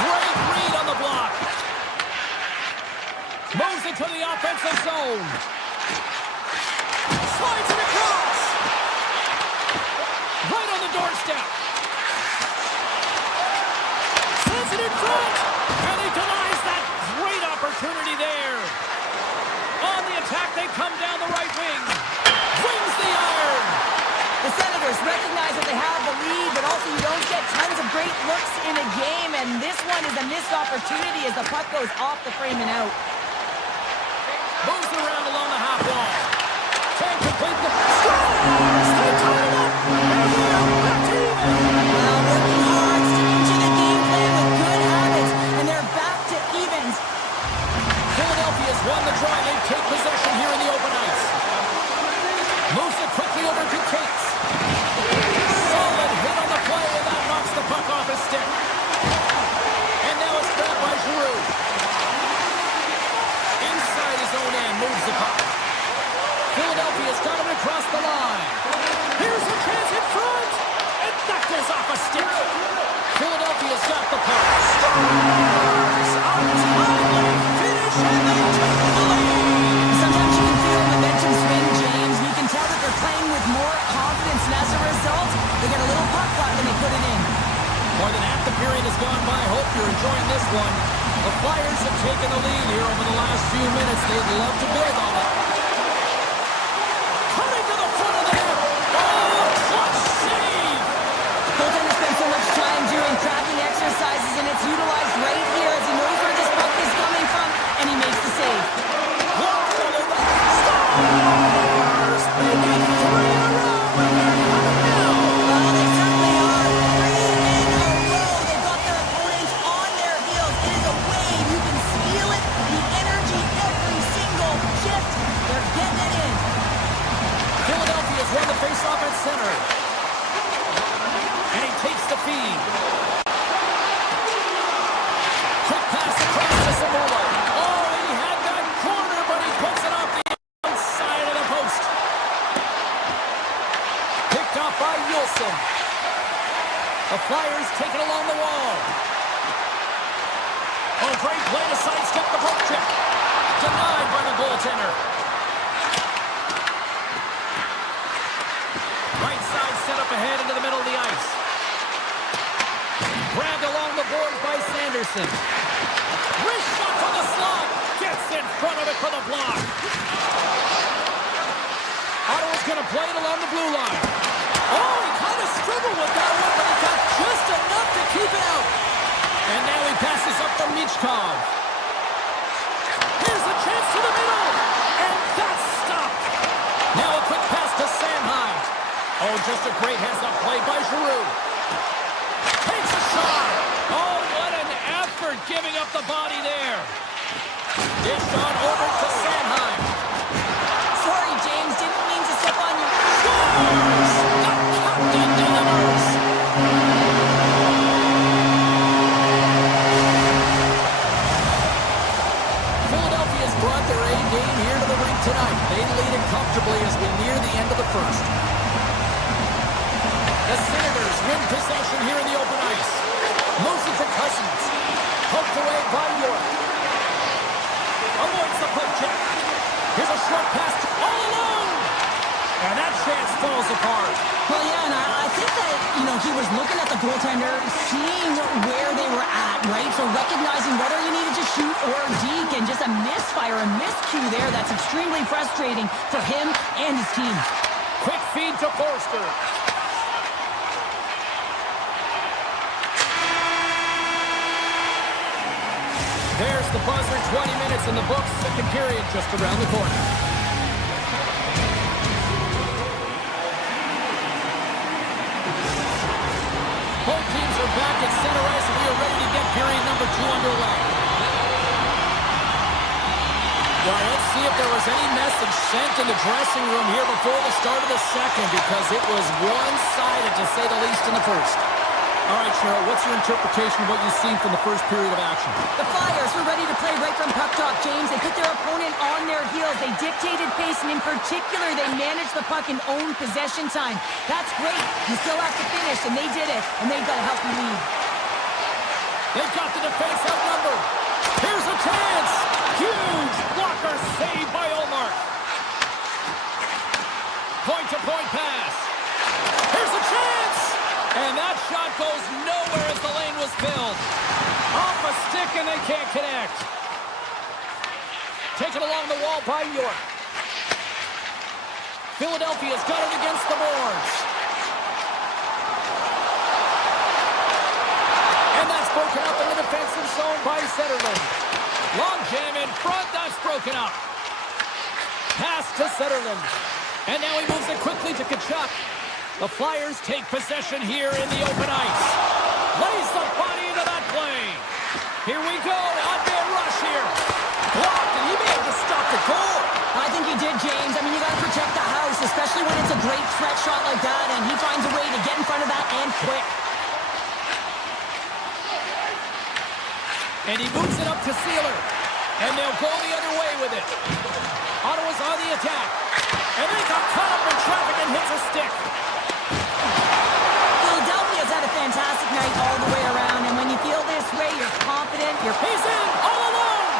Great read on the block. Moves into the offensive zone. Slides it across. Right on the doorstep. Sends it in front. And he denies that great opportunity there. On the attack, they come down the right wing. Wings the iron. The Senators recognize that they have the lead, but also you don't get tons of great looks in a game, and this one is a missed opportunity as the puck goes off the frame and out. Moves around along the half wall. Can't complete the scores! They tie it up! And they are back to even! Well, working hard, sticking to the game plan with good habits, and they're back to evens. Philadelphia's won the draw. They take possession here in the open ice. Moves it quickly over to Cates. Solid hit on the play, and that knocks the puck off his stick. And now it's grabbed by Giroux. Inside his own end, moves the puck. Philadelphia's got him across the line. Here's a chance in front. And that goes off a stick. Philadelphia's got the puck. Stars! A timely finish, and they take the lead. Sometimes you can feel momentum swing, James. You can tell that they're playing with more confidence, and as a result, they get a little puck luck and they put it in. More than half the period has gone by. Hope you're enjoying this one. The Flyers have taken the lead here over the last few minutes. They'd love to build on it. Coming to the front of the net. Oh, clutch save! Goaltender spent so much time doing cracking exercises, and it's utilized right here as he knows where this puck is coming from, and he makes the save. Blocked on the right. Stars! Making 3 in a row, and they're coming now. Well, they certainly are. 3 in a row. They've got their opponents on their heels. It is a wave. You can feel it. The energy every single shift. They're getting it in. Philadelphia's won the faceoff at center. And he takes the feed. Quick pass across to Samuel. Oh, he had that corner, but he puts it off the outside of the post. Picked off by Wilson. The Flyers take it along the wall. Oh, great play to sidestep the poke check. Denied by the goaltender. Right side set up ahead into the middle of the ice. Grabbed along the boards by Sanderson. Wrist shot from the slot. Gets in front of it for the block. Ottawa's going to play it along the blue line. Oh, he kind of struggled with that one, but he got just enough to keep it out. And now he passes up for Michkov. Here's a chance to the middle. And that's stopped. Now a quick pass to Sanheim. Oh, just a great heads-up play by Giroux. Takes a shot. Oh, what an effort giving up the body there. Dished on over to Sanheim. Sorry, James. Didn't mean to step on you. Scores! The captain delivers. Philadelphia's brought their A game here to the rink tonight. They lead it comfortably as we near the end of the first. The Senators win possession here in the open ice. Moves it to Cousins. Poked away by York. Avoids the poke check. Here's a short pass all alone. And that chance falls apart. Well, yeah, and I think that, he was looking at the goaltender, seeing where they were at, right? So recognizing whether you needed to shoot or deke, and just a misfire, a miscue there. That's extremely frustrating for him and his team. Quick feed to Forster. There's the buzzer, 20 minutes in the books, second period just around the corner. Both teams are back at center ice, and we are ready to get period number 2 underway. Well, let's see if there was any message sent in the dressing room here before the start of the second, because it was one-sided, to say the least, in the first. All right, Cheryl, what's your interpretation of what you've seen from the first period of action? The Flyers were ready to play right from puck drop, James. They put their opponent on their heels. They dictated pace, and in particular, they managed the puck in own possession time. That's great. You still have to finish, and they did it, and they've got a healthy lead. They've got the defense outnumbered. Here's a chance. Huge blocker saved by Ullmark. Point-to-point pass. Here's a chance. And that shot goes nowhere as the lane was filled. Off a stick, and they can't connect. Taken along the wall by York. Philadelphia's got it against the boards. And that's broken up in the defensive zone by Zetterlund. Long jam in front, that's broken up. Pass to Zetterlund. And now he moves it quickly to Tkachuk. The Flyers take possession here in the open ice. Lays the body into that play. Here we go. On-man rush here. Blocked, and he may have to stop the goal. I think he did, James. I mean, you got to protect the house, especially when it's a great threat shot like that, and he finds a way to get in front of that and quick. And he moves it up to Sealer. And they'll go the other way with it. Ottawa's on the attack. And they got caught up in traffic and hits a stick. Philadelphia's had a fantastic night all the way around, and when you feel this way, you're confident. He's in, all alone.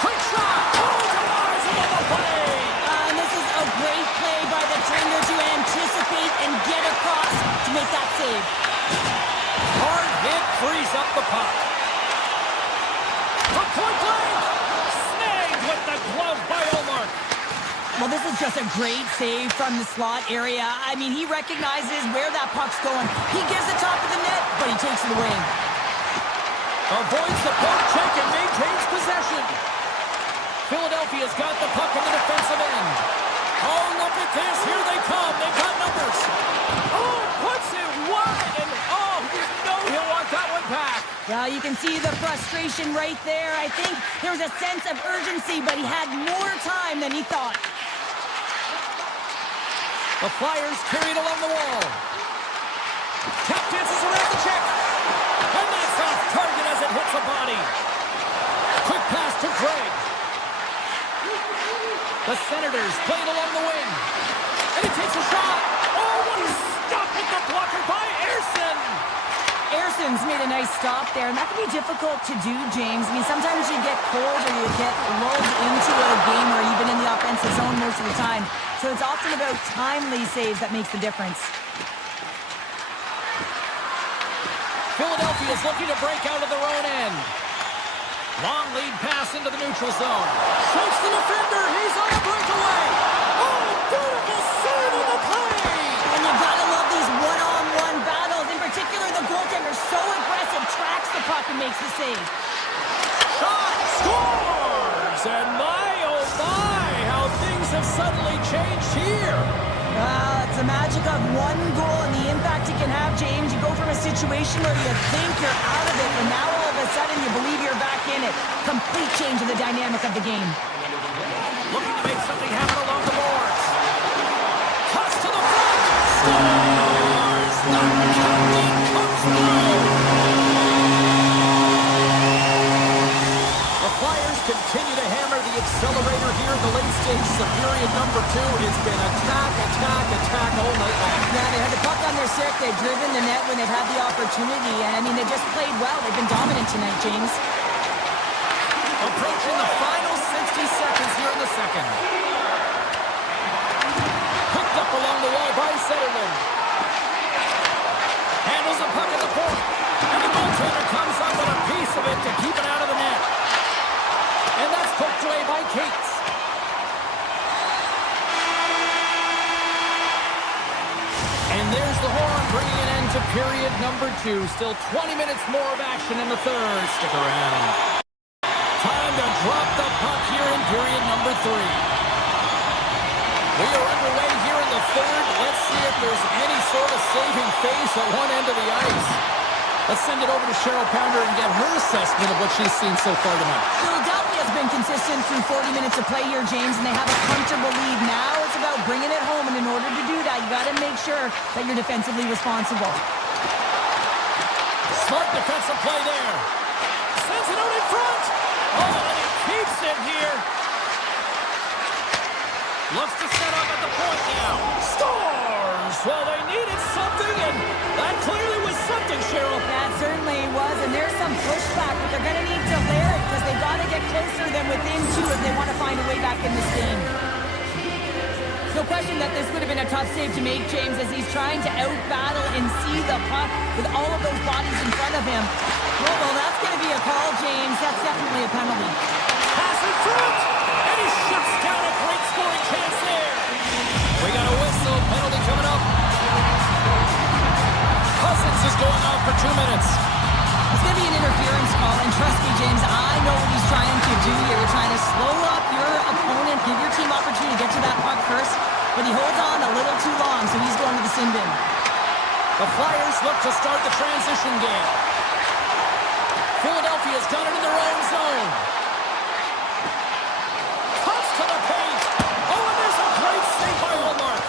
Quick shot. Oh, Tavares above the play. And this is a great play by the defender to anticipate and get across to make that save. Hard hit frees up the puck. From point blank. Snagged with the glove by Ullmark. Well, this is just a great save from the slot area. I mean, he recognizes where that puck's going. He gives the top of the net, but he takes it away. Avoids the poke check and maintains possession. Philadelphia's got the puck in the defensive end. Oh, look at this. Here they come. They've got numbers. Oh, puts it wide. And, oh, you know he'll want that one back. Well, you can see the frustration right there. I think there was a sense of urgency, but he had more time than he thought. The Flyers carry it along the wall. Tap dances around the check. And that's off target as it hits a body. Quick pass to Craig. The Senators play it along the wing. And he takes a shot. Oh, what a stop with the blocker by Ersson. Erson's made a nice stop there, and that can be difficult to do, James. I mean, sometimes you get cold or you get lulled into a game where you've been in the offensive zone most of the time. So it's often about timely saves that makes the difference. Philadelphia is looking to break out of their own end. Long lead pass into the neutral zone. Shakes the defender. He's on a breakaway. Oh, beautiful save on the play. And you gotta love these one-on-one battles. In particular, the goaltender so aggressive, tracks the puck and makes the save. Shot scores! And my, oh my, how things have suddenly changed here. Well, it's the magic of one goal and the impact it can have, James. You go from a situation where you think you're out of it, and now all of a sudden you believe you're back in it. Complete change of the dynamic of the game. Looking to make something happen along the boards. Cuts to the front. Scores! The captain comes through. The Flyers continue to hammer the accelerator here in the late stages of period number 2. It's been attack, attack, attack all night long. Yeah, they had the puck on their stick. They've driven the net when they've had the opportunity. And, I mean, they just played well. They've been dominant tonight, James. Approaching the final 60 seconds here in the second. Picked up along the wall by Zetterman. Handles the puck at the point. And the goaltender comes up with a piece of it to keep it out of the net. And that's poked away by Cates. And there's the horn bringing an end to period number 2. Still 20 minutes more of action in the third. Stick around. Time to drop the puck here in period number 3. We are underway here in the third. Let's see if there's any sort of saving face at one end of the ice. Let's send it over to Cheryl Pounder and get her assessment of what she's seen so far tonight. Philadelphia's been consistent through 40 minutes of play here, James, and they have a comfortable lead. Now it's about bringing it home, and in order to do that, you got to make sure that you're defensively responsible. Smart defensive play there. Sends it out in front. Oh, and he keeps it here. Looks to set up at the point now. Scores! Well, they needed something, and that clearly was something, Cheryl. That certainly was, and there's some pushback, but they're going to need to layer it because they've got to get closer than within 2 if they want to find a way back in this game. No question that this would have been a tough save to make, James, as he's trying to out-battle and see the puck with all of those bodies in front of him. Well, that's going to be a call, James. That's definitely a penalty. Pass in front, and he shuts down a great scoring chance there. We got a whistle, penalty coming up. Cousins is going off for 2 minutes. It's going to be an interference call, and trust me, James, I know what he's trying to do here. You're trying to slow up your opponent, give your team opportunity to get to that puck first, but he holds on a little too long, so he's going to the sin bin. The Flyers look to start the transition game. Philadelphia's done it in their own zone. Cuts to the paint. Oh, and there's a great save by Ullmark.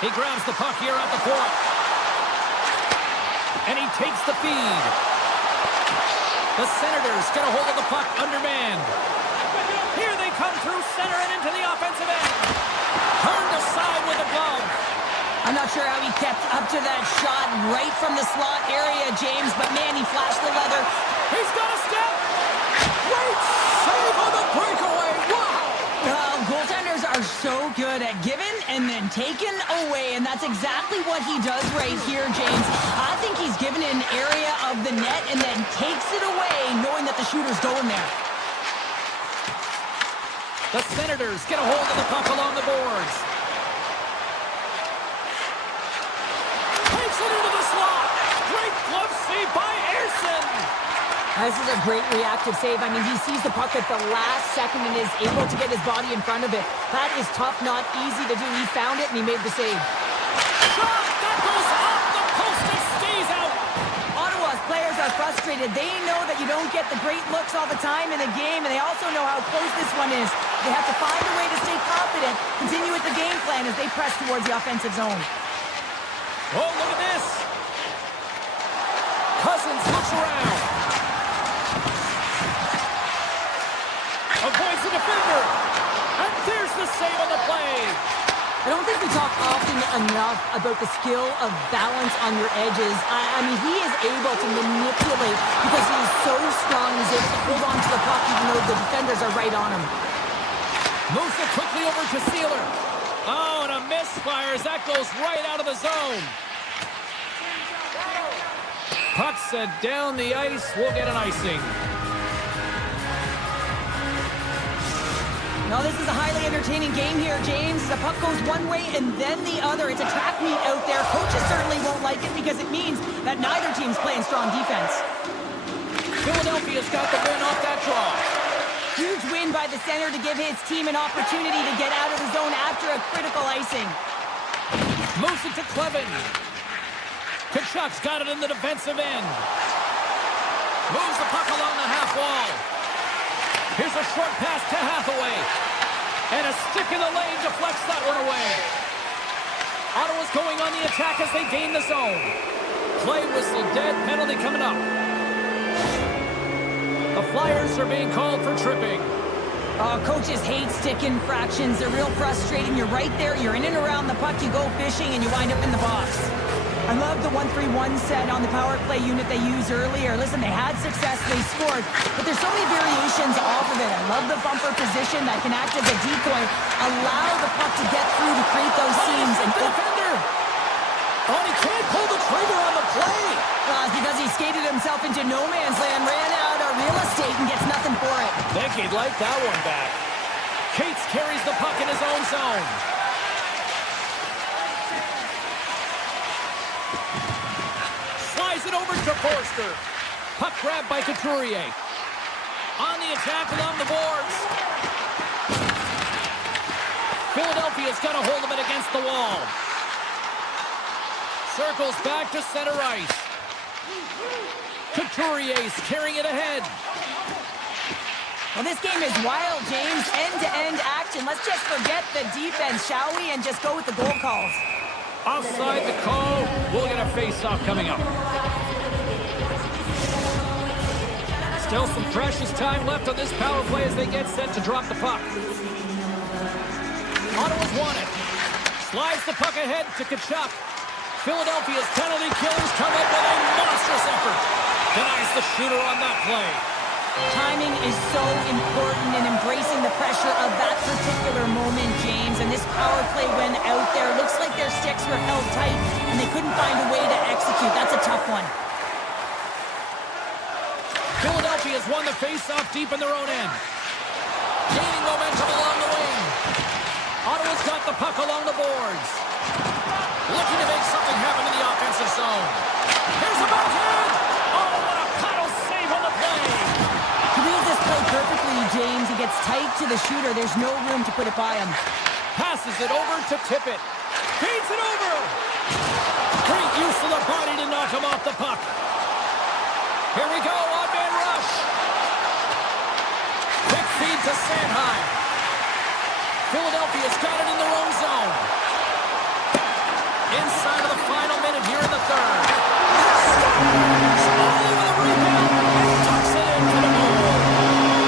He grabs the puck here at the point. And he takes the feed. The Senators get a hold of the puck undermanned. Here they come through center and into the offensive end. Turned aside with a glove. I'm not sure how he kept up to that shot right from the slot area, James, but man, he flashed the leather. He's got a step. Great save on the breakaway. Wow. Goaltenders are so good at giving and then taking away, and that's exactly what he does right here, James. I think he's given an area of the net and then takes it away, knowing that the shooter's going there. The Senators get a hold of the puck along the boards. Takes it into the slot. Great glove save by Ersson. This is a great reactive save. I mean, he sees the puck at the last second and is able to get his body in front of it. That is tough, not easy to do. He found it and he made the save. Shot that goes off the post and stays out. Ottawa's players are frustrated. They know that you don't get the great looks all the time in a game, and they also know how close this one is. They have to find a way to stay confident, continue with the game plan as they press towards the offensive zone. Oh, look at this. Cousins looks around. Avoids the defender. And there's the save on the play. I don't think we talk often enough about the skill of balance on your edges. I mean, he is able to manipulate because he is so strong. He's able to hold on to the puck even though the defenders are right on him. Moves it quickly over to Sealer. Oh, and a misfire as that goes right out of the zone. Puck sent down the ice. We'll get an icing. Now this is a highly entertaining game here, James. The puck goes one way and then the other. It's a track meet out there. Coaches certainly won't like it because it means that neither team's playing strong defense. Philadelphia's got the win off that draw. Huge win by the center to give his team an opportunity to get out of the zone after a critical icing. Moves it to Clevin. Kachuk's got it in the defensive end. Moves the puck along the half wall. Here's a short pass to Hathaway. And a stick in the lane deflects that one away. Ottawa's going on the attack as they gain the zone. Play whistle dead, penalty coming up. The Flyers are being called for tripping. Coaches hate stick infractions. They're real frustrating. You're right there. You're in and around the puck. You go fishing and you wind up in the box. I love the 1-3-1 set on the power play unit they used earlier. Listen, they had success, they scored, but there's so many variations off of it. I love the bumper position that can act as a decoy, allow the puck to get through to create those seams. And the defender! Oh, he can't pull the trigger on the play! It's because he skated himself into no man's land, ran out of real estate, and gets nothing for it. Think he'd like that one back. Cates carries the puck in his own zone. Slides it over to Forster. Puck grabbed by Couturier. On the attack along the boards. Philadelphia's got a hold of it against the wall. Circles back to center ice. Couturier's carrying it ahead. Well, this game is wild, James. End-to-end action. Let's just forget the defense, shall we? And just go with the goal calls. Offside the call. We'll get a face-off coming up. Still some precious time left on this power play as they get set to drop the puck. Ottawa's won it. Slides the puck ahead to Tkachuk. Philadelphia's penalty killers come up with a monstrous effort. Denies the shooter on that play. Timing is so important in embracing the pressure of that particular moment, James. And this power play went out there. Looks like their sticks were held tight, and they couldn't find a way to execute. That's a tough one. Philadelphia's won the face-off deep in their own end. Gaining momentum along the wing. Ottawa's got the puck along the boards. Looking to make something happen in the offensive zone. Here's a backhand! Oh, what a paddle save on the play! He reads this play perfectly, James. He gets tight to the shooter. There's no room to put it by him. Passes it over to Tippett. Feeds it over! Great use of the body to knock him off the puck. Here we go, on-man rush. Quick feed to Sanheim. Philadelphia's got it in their own zone. Inside of the final minute here in the third. All over the rebound and tucks it into the goal.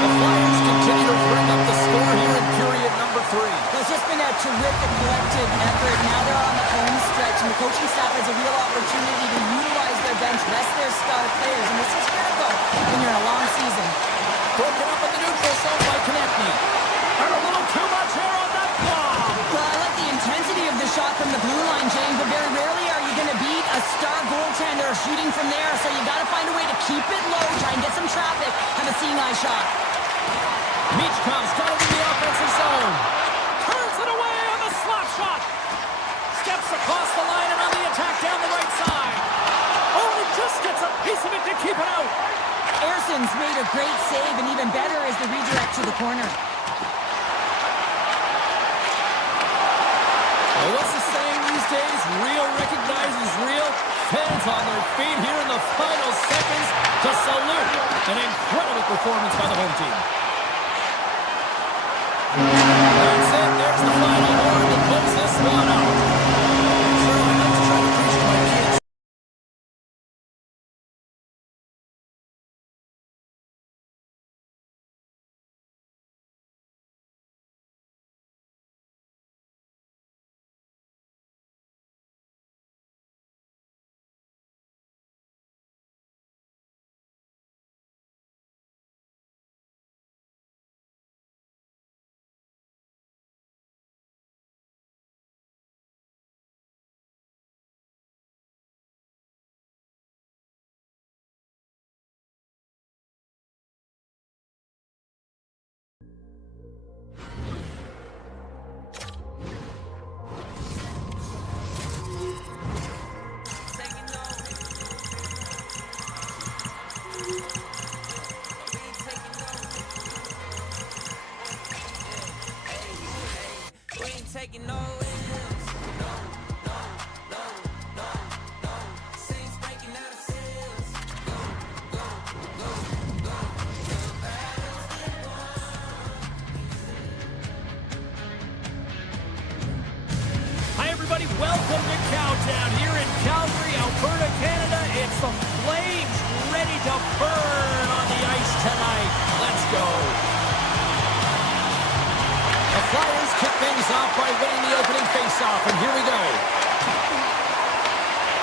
The Flyers continue to bring up the score here in period number 3. It's just been a terrific collective effort. Now they're on the home stretch, and the coaching staff has a real opportunity to utilize their bench, rest their star players, and this is critical when you're in a long season. Broken up in the neutral zone by Konechny. And a little too much air on that bomb. Well, I like the intensity of the shot from the blue line, James, but very rarely are you going to beat a star goaltender shooting from there, so you got to find a way to keep it low, try and get some traffic, have a seeing eye shot. Michkov's got it in the offensive zone. Turns it away on the slap shot. Steps across the line and on the attack down the right side. Oh, he just gets a piece of it to keep it out. Erson's made a great save, and even better is the redirect to the corner. Well, what's the saying these days? Real recognizes real. Fans on their feet here in the final seconds to salute an incredible performance by the home team. That's it. There's the final horn to close this one out. taking no L's. No, no, no, no, no. Saints breaking out of seals. Go, go, go, go. The battle's been won. Hi, everybody. Welcome to Countdown here in Calgary, Alberta, Canada. It's the Flames ready to burn on the ice tonight. Let's go. The Flyers kick things off by winning the opening faceoff, and here we go.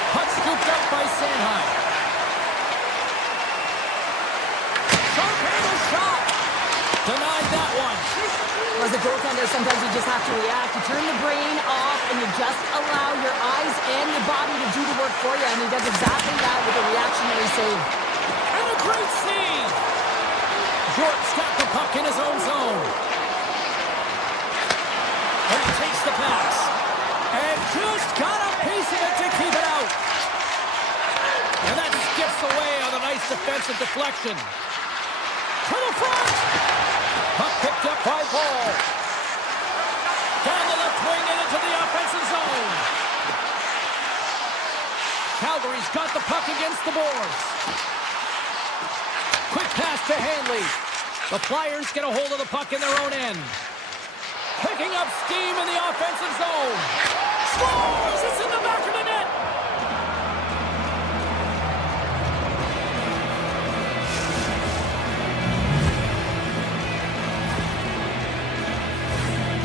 Puck scooped up by Sanheim. Sharp handle shot. Denied that one. As a goaltender, sometimes you just have to react. You turn the brain off and you just allow your eyes and your body to do the work for you. And he does exactly that with a reactionary save. And a great save. Jordan's got the puck in his own zone. And he takes the pass. And just got a piece of it to keep it out. And that skips away on a nice defensive deflection. To the front. Puck picked up by Paul. Down the left wing and into the offensive zone. Calgary's got the puck against the boards. Quick pass to Hanley. The Flyers get a hold of the puck in their own end. Picking up steam in the offensive zone. Scores! It's in the back of the net.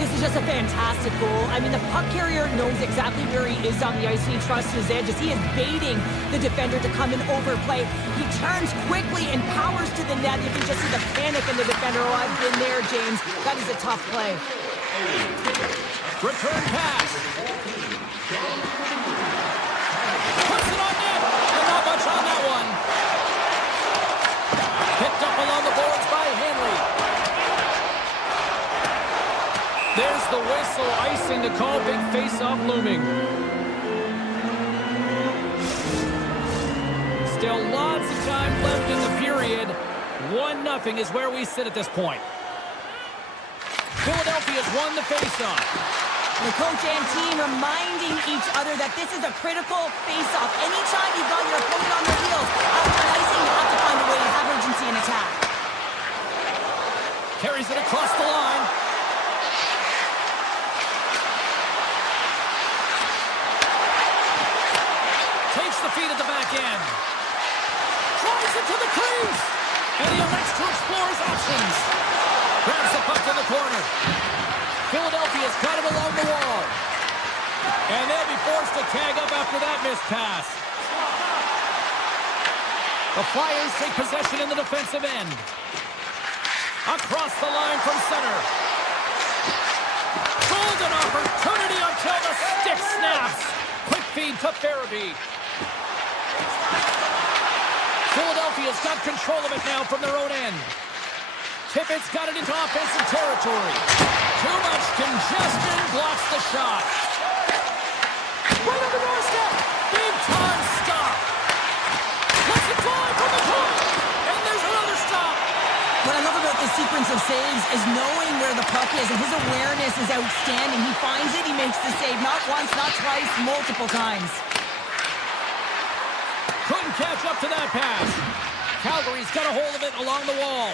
This is just a fantastic goal. I mean, the puck carrier knows exactly where he is on the ice, and he trusts his edges. He is baiting the defender to come and overplay. He turns quickly and powers to the net. You can just see the panic in the defender. Oh, I've been there, James. That is a tough play. Return pass. Puts it on net. And not much on that one. Picked up along the boards by Hanley. There's the whistle, icing the call. Big face-off looming. Still lots of time left in the period. 1-0 is where we sit at this point. Philadelphia's won the face-off. The coach and team reminding each other that this is a critical face-off. Anytime you've got your opponent on their heels, after an icing, you have to find a way to have urgency in attack. Carries it across the line. Takes the feed at the back end. Drives it to the crease. And he elects to explore his options. Grabs the puck in the corner. Philadelphia's got it along the wall. And they'll be forced to tag up after that missed pass. The Flyers take possession in the defensive end. Across the line from center. Golden opportunity until the stick snaps. Quick feed to Farabee. Philadelphia's got control of it now from their own end. Tippett's got it into offensive territory. Too much congestion blocks the shot. Right on the doorstep. Big time stop. Let's it fly from the point. And there's another stop. What I love about this sequence of saves is knowing where the puck is, and his awareness is outstanding. He finds it, he makes the save. Not once, not twice, multiple times. Couldn't catch up to that pass. Calgary's got a hold of it along the wall.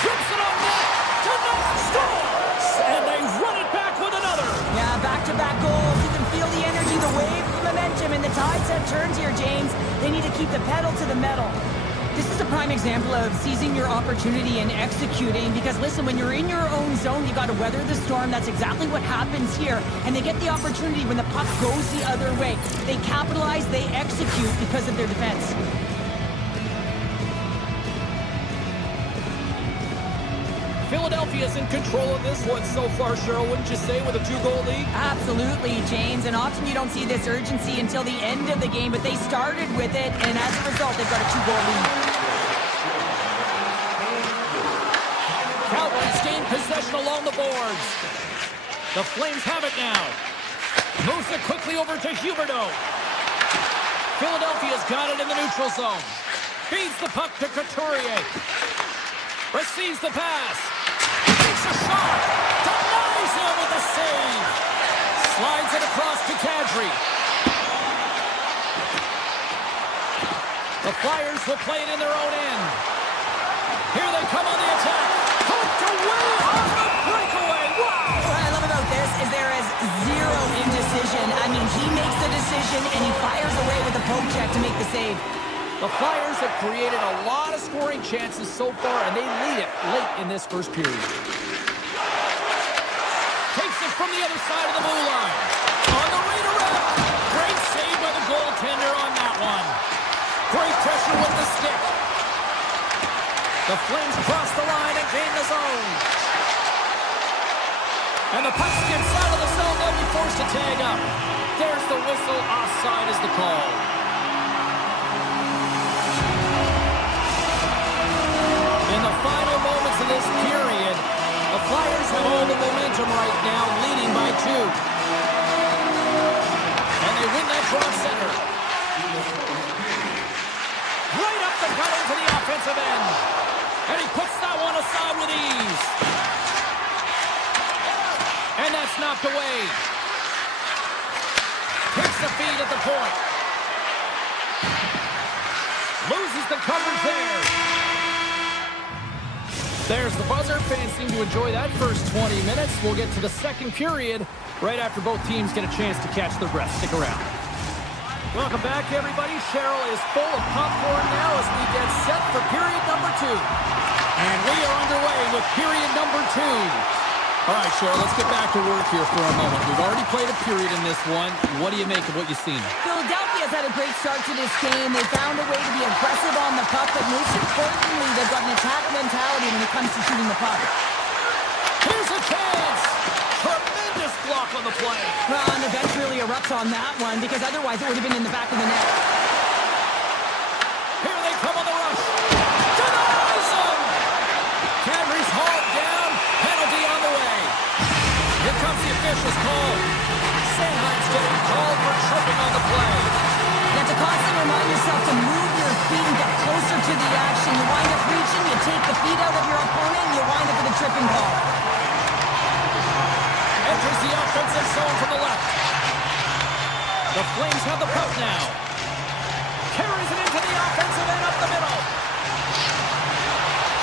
Trips it on net. Tonight scores! And they run it back with another. Yeah, back-to-back goals. You can feel the energy, the wave, the momentum, and the tides have turned here, James. They need to keep the pedal to the metal. This is a prime example of seizing your opportunity and executing, because listen, when you're in your own zone, you got to weather the storm. That's exactly what happens here. And they get the opportunity when the puck goes the other way. They capitalize, they execute because of their defense. Philadelphia's in control of this one so far, Cheryl, wouldn't you say, with a 2-goal lead? Absolutely, James, and often you don't see this urgency until the end of the game, but they started with it, and as a result, they've got a 2-goal lead. Calgary's gained possession along the boards. The Flames have it now. Moves it quickly over to Huberdeau. Philadelphia's got it in the neutral zone. Feeds the puck to Couturier. Receives the pass. Takes a shot. Denies across to Kadri. The Flyers will play it in their own end. Here they come on the attack. Poked away on the breakaway. Wow! What I love about this is there is zero indecision. I mean, he makes the decision, and he fires away with a poke check to make the save. The Flyers have created a lot of scoring chances so far, and they lead it late in this first period. Takes it from the other side of the blue line. On the redirect. Great save by the goaltender on that one. Great pressure with the stick. The Flames cross the line and gain the zone. And the puck skips out of the zone. They'll be forced to tag up. There's the whistle. Offside is the call. In the final moments of this period, the Flyers have all the momentum right now, leading by 2. And they win that draw center. Right up the gut into the offensive end. And he puts that one aside with ease. And that's knocked away. Takes the feed at the point. Loses the coverage there. There's the buzzer. Fans seem to enjoy that first 20 minutes. We'll get to the second period right after both teams get a chance to catch their breath. Stick around. Welcome back, everybody. Cheryl is full of popcorn now as we get set for period number 2. And we are underway with period number 2. All right, Cheryl, let's get back to work here for a moment. We've already played a period in this one. What do you make of what you've seen? Philadelphia's had a great start to this game. They found a way to be aggressive on the puck, but most importantly, they've got an attack mentality when it comes to shooting the puck. Here's a chance. Tremendous block on the play. Well, and the bench really erupts on that one because otherwise it would have been in the back of the net. Here they come on the rush. Denies him. Kadri's hauled down. Penalty on the way. Here comes the official's call. Sanheim's getting called for tripping on the play. You have to constantly remind yourself to move your feet and get closer to the action. You wind up reaching, you take the feet out of your opponent, and you wind up with a tripping call. Enters the offensive zone from the left. The Flames have the puck now. Carries it into the offensive end up the middle.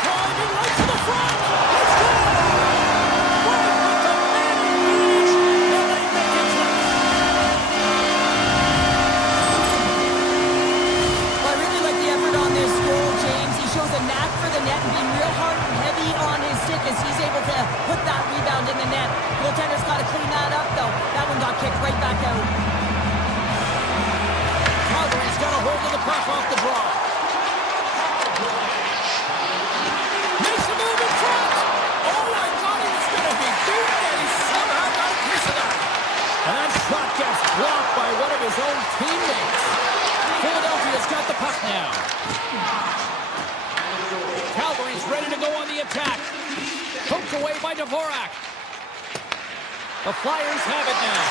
Driving right to the front. Let's go! Right with the man in reach. And they make it click. Well, I really like the effort on this goal, James. He shows a knack for the net and being real hard and heavy on his stick as he's able to put that rebound in the net. Goaltender's got to clean that up, though. That one got kicked right back out. Calgary's got a hold of the puck off the draw. Makes a move in front. Oh, I thought he was going to be beaten, and he somehow got a piece of that. And that shot gets blocked by one of his own teammates. Philadelphia's got the puck now. Calgary's ready to go on the attack. Poked away by Dvorak. The Flyers have it now.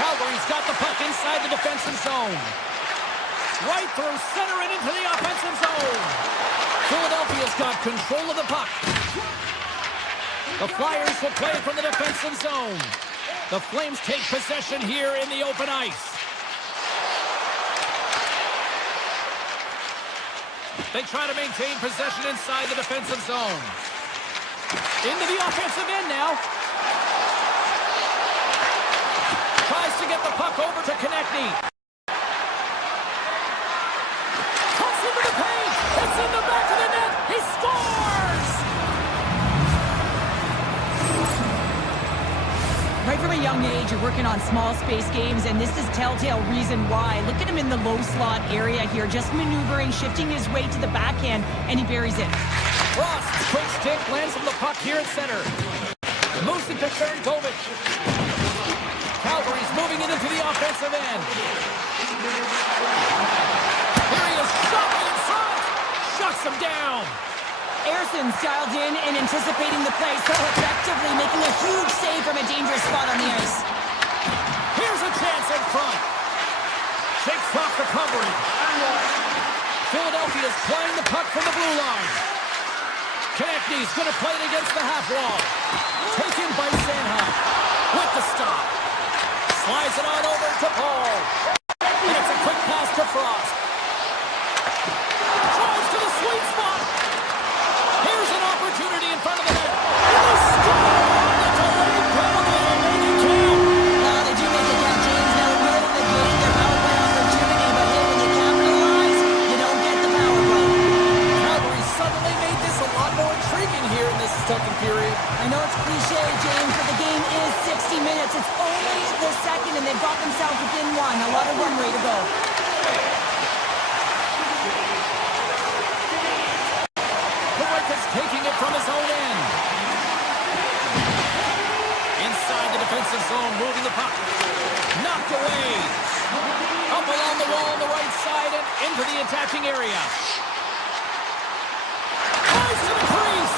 Calgary's got the puck inside the defensive zone. Right through center and into the offensive zone. Philadelphia's got control of the puck. The Flyers will play from the defensive zone. The Flames take possession here in the open ice. They try to maintain possession inside the defensive zone. Into the offensive end now. Tries to get the puck over to Konechny. Cuts into the paint. It's in the back of the net. He scores! Right from a young age, you're working on small space games, and this is telltale reason why. Look at him in the low slot area here, just maneuvering, shifting his way to the backhand, and he buries it. Frost, quick stick, lands on the puck here at center. Moves it to Sharangovich. Calgary's moving it into the offensive end. Here he is, shot in front. Shuts him down. Erson's dialed in and anticipating the play so effectively, making a huge save from a dangerous spot on the ice. Here's a chance in front. Shakes off the coverage. Philadelphia's playing the puck from the blue line. Konechny's going to play it against the half wall. Taken by Sanheim with the stop. Flies it on over to Paul. And it's a quick pass to Frost. Drives to the sweet spot. Here's an opportunity in front of the net. And they score! The delayed penalty and made it count. Well, they do make it count, James. Now, early in the game, their power play opportunity, but hey, when you capitalize, you don't get the power play. Calgary suddenly made this a lot more intriguing here in this second period. I know it's cliche, James, but the game is 60 minutes. It's only the second, and they've got themselves within one. A lot of runway to go. Is taking it from his own end. Inside the defensive zone, moving the puck. Knocked away. Up along the wall on the right side and into the attacking area. Flies to the crease.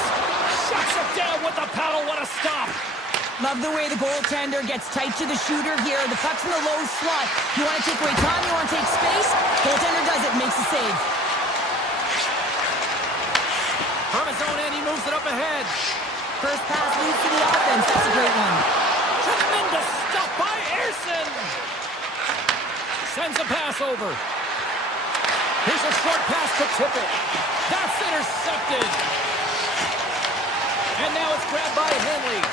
Shuts it down with the paddle. What a stop. Love the way the goaltender gets tight to the shooter here. The puck's in the low slot. You want to take away time, you want to take space. Goaltender does it, makes the save. From his own end, he moves it up ahead. First pass leads to the offense. That's a great one. Tremendous stop by Ersson. Sends a pass over. Here's a short pass to Tippett. That's intercepted. And now it's grabbed by Henley.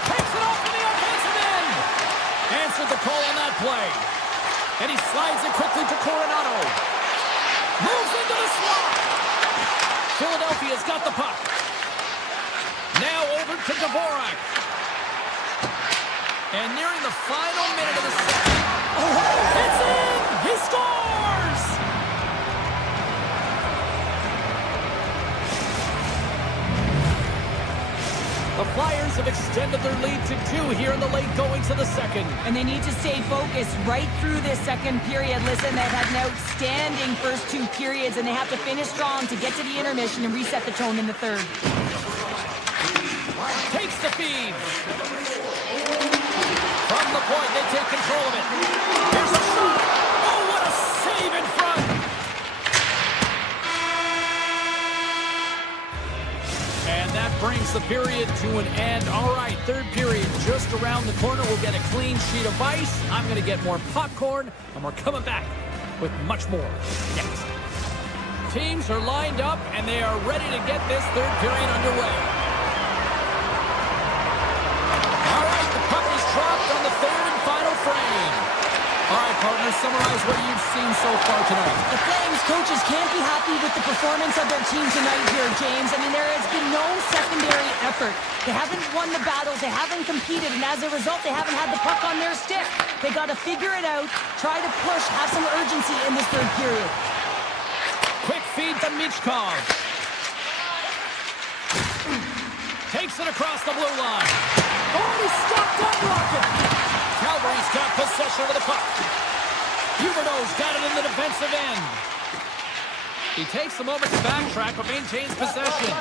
Takes it off to the offensive end. Answered the call on that play. And he slides it quickly to Coronado. Moves into the slot. Philadelphia's got the puck. Now over to Dvorak. And nearing the final minute of the second. Oh, it's in! He scores! The Flyers have extended their lead to 2 here in the late goings of the second. And they need to stay focused right through this second period. Listen, they've had an outstanding first 2 periods, and they have to finish strong to get to the intermission and reset the tone in the third. Takes the feed. From the point, they take control of it. Here's a shot. Oh, what a save in front. And that brings the period to an end. All right, third period just around the corner. We'll get a clean sheet of ice. I'm going to get more popcorn, and we're coming back with much more next. Teams are lined up, and they are ready to get this third period underway. All right, the puck is dropped on the third and final frame. All right, partners, summarize what you've seen so far tonight. The Flames coaches can't be happy with the performance of their team tonight here, James. I mean, there has been no secondary effort. They haven't won the battles. They haven't competed. And as a result, they haven't had the puck on their stick. They got to figure it out, try to push, have some urgency in this third period. Quick feed to Michkov. Takes it across the blue line. Oh, he stopped that rocket. Calgary's got possession of the puck. Huberdeau's got it in the defensive end. He takes a moment to backtrack, but maintains possession.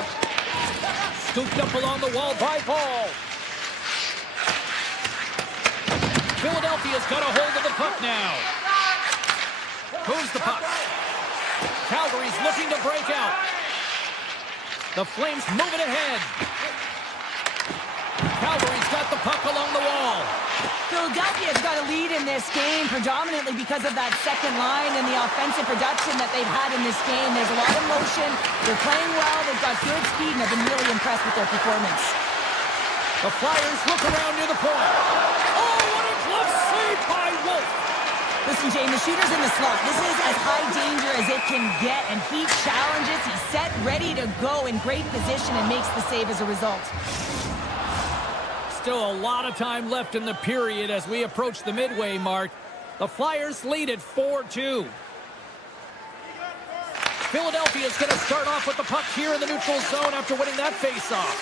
Scooped up along the wall by Paul. Philadelphia's got a hold of the puck now. Moves the puck. Calgary's looking to break out. The Flames move it ahead. Calgary's got the puck along the wall. Philadelphia's got a lead in this game predominantly because of that second line and the offensive production that they've had in this game. There's a lot of motion. They're playing well. They've got good speed, and I've been really impressed with their performance. The Flyers look around near the point. Oh, what a glove save by Wolf. Listen, Jane, the shooter's in the slot. This is as high danger as it can get, and he challenges. He's set, ready to go in great position, and makes the save as a result. Still a lot of time left in the period as we approach the midway mark. The Flyers lead at 4-2. Philadelphia's going to start off with the puck here in the neutral zone after winning that faceoff.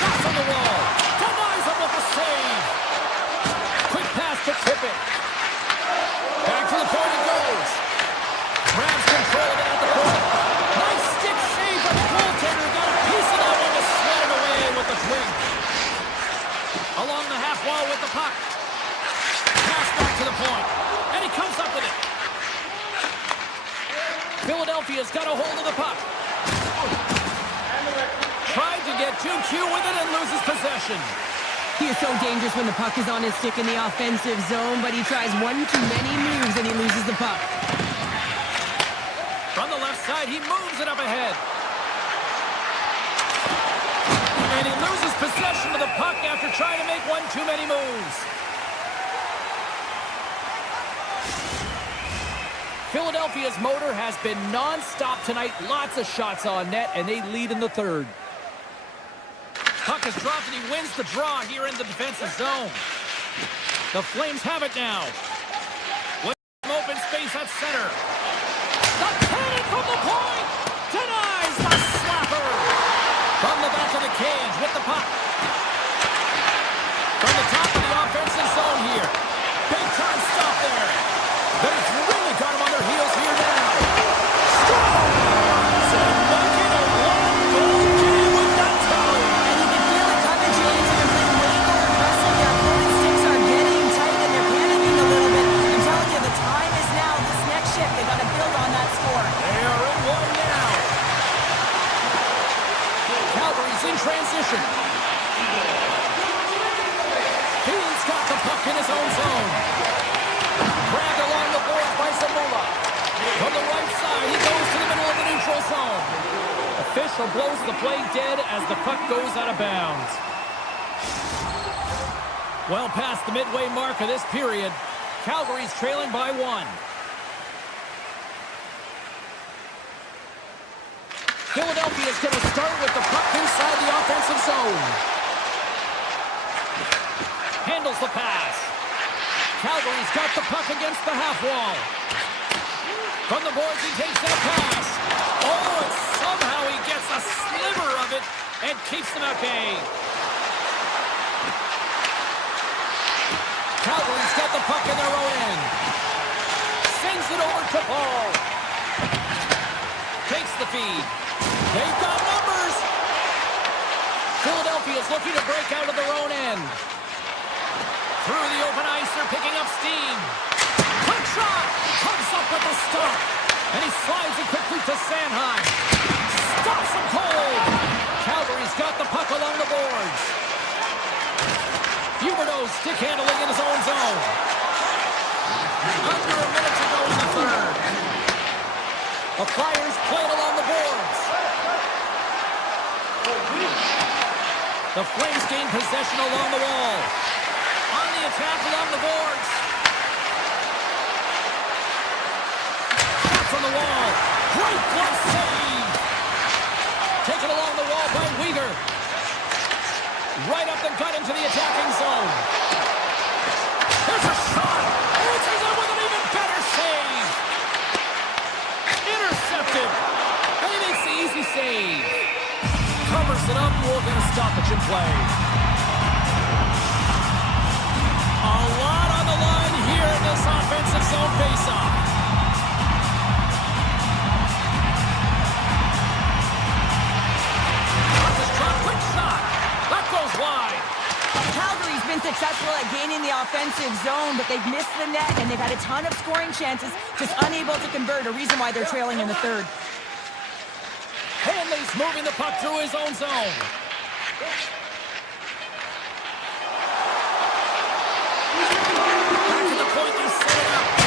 Shots on the wall. Denies him with a save. Quick pass to Tippett. Back to the point it goes. Grabs control of it at the point. Nice stick save by the goaltender. Got a piece of that one to sweat it away with the twig. Along the half wall with the puck. Pass back to the point. And he comes up with it. Philadelphia's got a hold of the puck. Tried to get too cute with it and loses possession. He is so dangerous when the puck is on his stick in the offensive zone, but he tries one too many moves and he loses the puck. From the left side, he moves it up ahead. And he loses possession of the puck after trying to make one too many moves. Philadelphia's motor has been non-stop tonight. Lots of shots on net, and they lead in the third. Puck is dropped, and he wins the draw here in the defensive zone. The Flames have it now. With some open space at center. The cannon from the point! Denies the slapper! From the back of the cage with the puck. From the top of the offensive zone here. Big time stop there. They've really got him on their heels here now. Scores! And make it a one-goal game with that tally. And you can feel it coming, James. They're playing way more aggressive. Their opponent's sticks are getting tight and they're panicking a little bit. I'm telling you, the time is now. This next shift, they got to build on that score. They are in one now. Calgary's in transition. He's got the puck in his own zone. Grabbed along the boards by Zamula. From the right side, he goes to the middle of the neutral zone. Official blows the play dead as the puck goes out of bounds. Well past the midway mark of this period, Calgary's trailing by 1. Philadelphia's going to start with the puck inside the offensive zone. Handles the pass. Calgary's got the puck against the half wall. From the boards, he takes that pass. Oh, and somehow he gets a sliver of it and keeps them at bay. Calgary's got the puck in their own end. Sends it over to Paul. Takes the feed. They've got numbers. Philadelphia's looking to break out of their own end. Through the open ice, they're picking up steam. Quick shot! Comes up with the stop. And he slides it quickly to Sanheim. Stops him cold. Calgary's got the puck along the boards. Huberdeau stick handling in his own zone. Under a minute to go in the third. The Flyers play it along the boards. The Flames gain possession along the wall. On the attack along the boards. Shot from the wall. Great glove save. Taken along the wall by Weegar. Right up the gut into the attacking zone. There's a shot. Answers it with an even better save. Intercepted. And he makes the easy save. Covers it up. We'll get a stoppage in play. A lot on the line here in this offensive zone faceoff. Quick shot. That goes wide. Calgary's been successful at gaining the offensive zone, but they've missed the net, and they've had a ton of scoring chances, just unable to convert, a reason why they're trailing in the third. Hanley's moving the puck through his own zone. Back to the point, they set it up.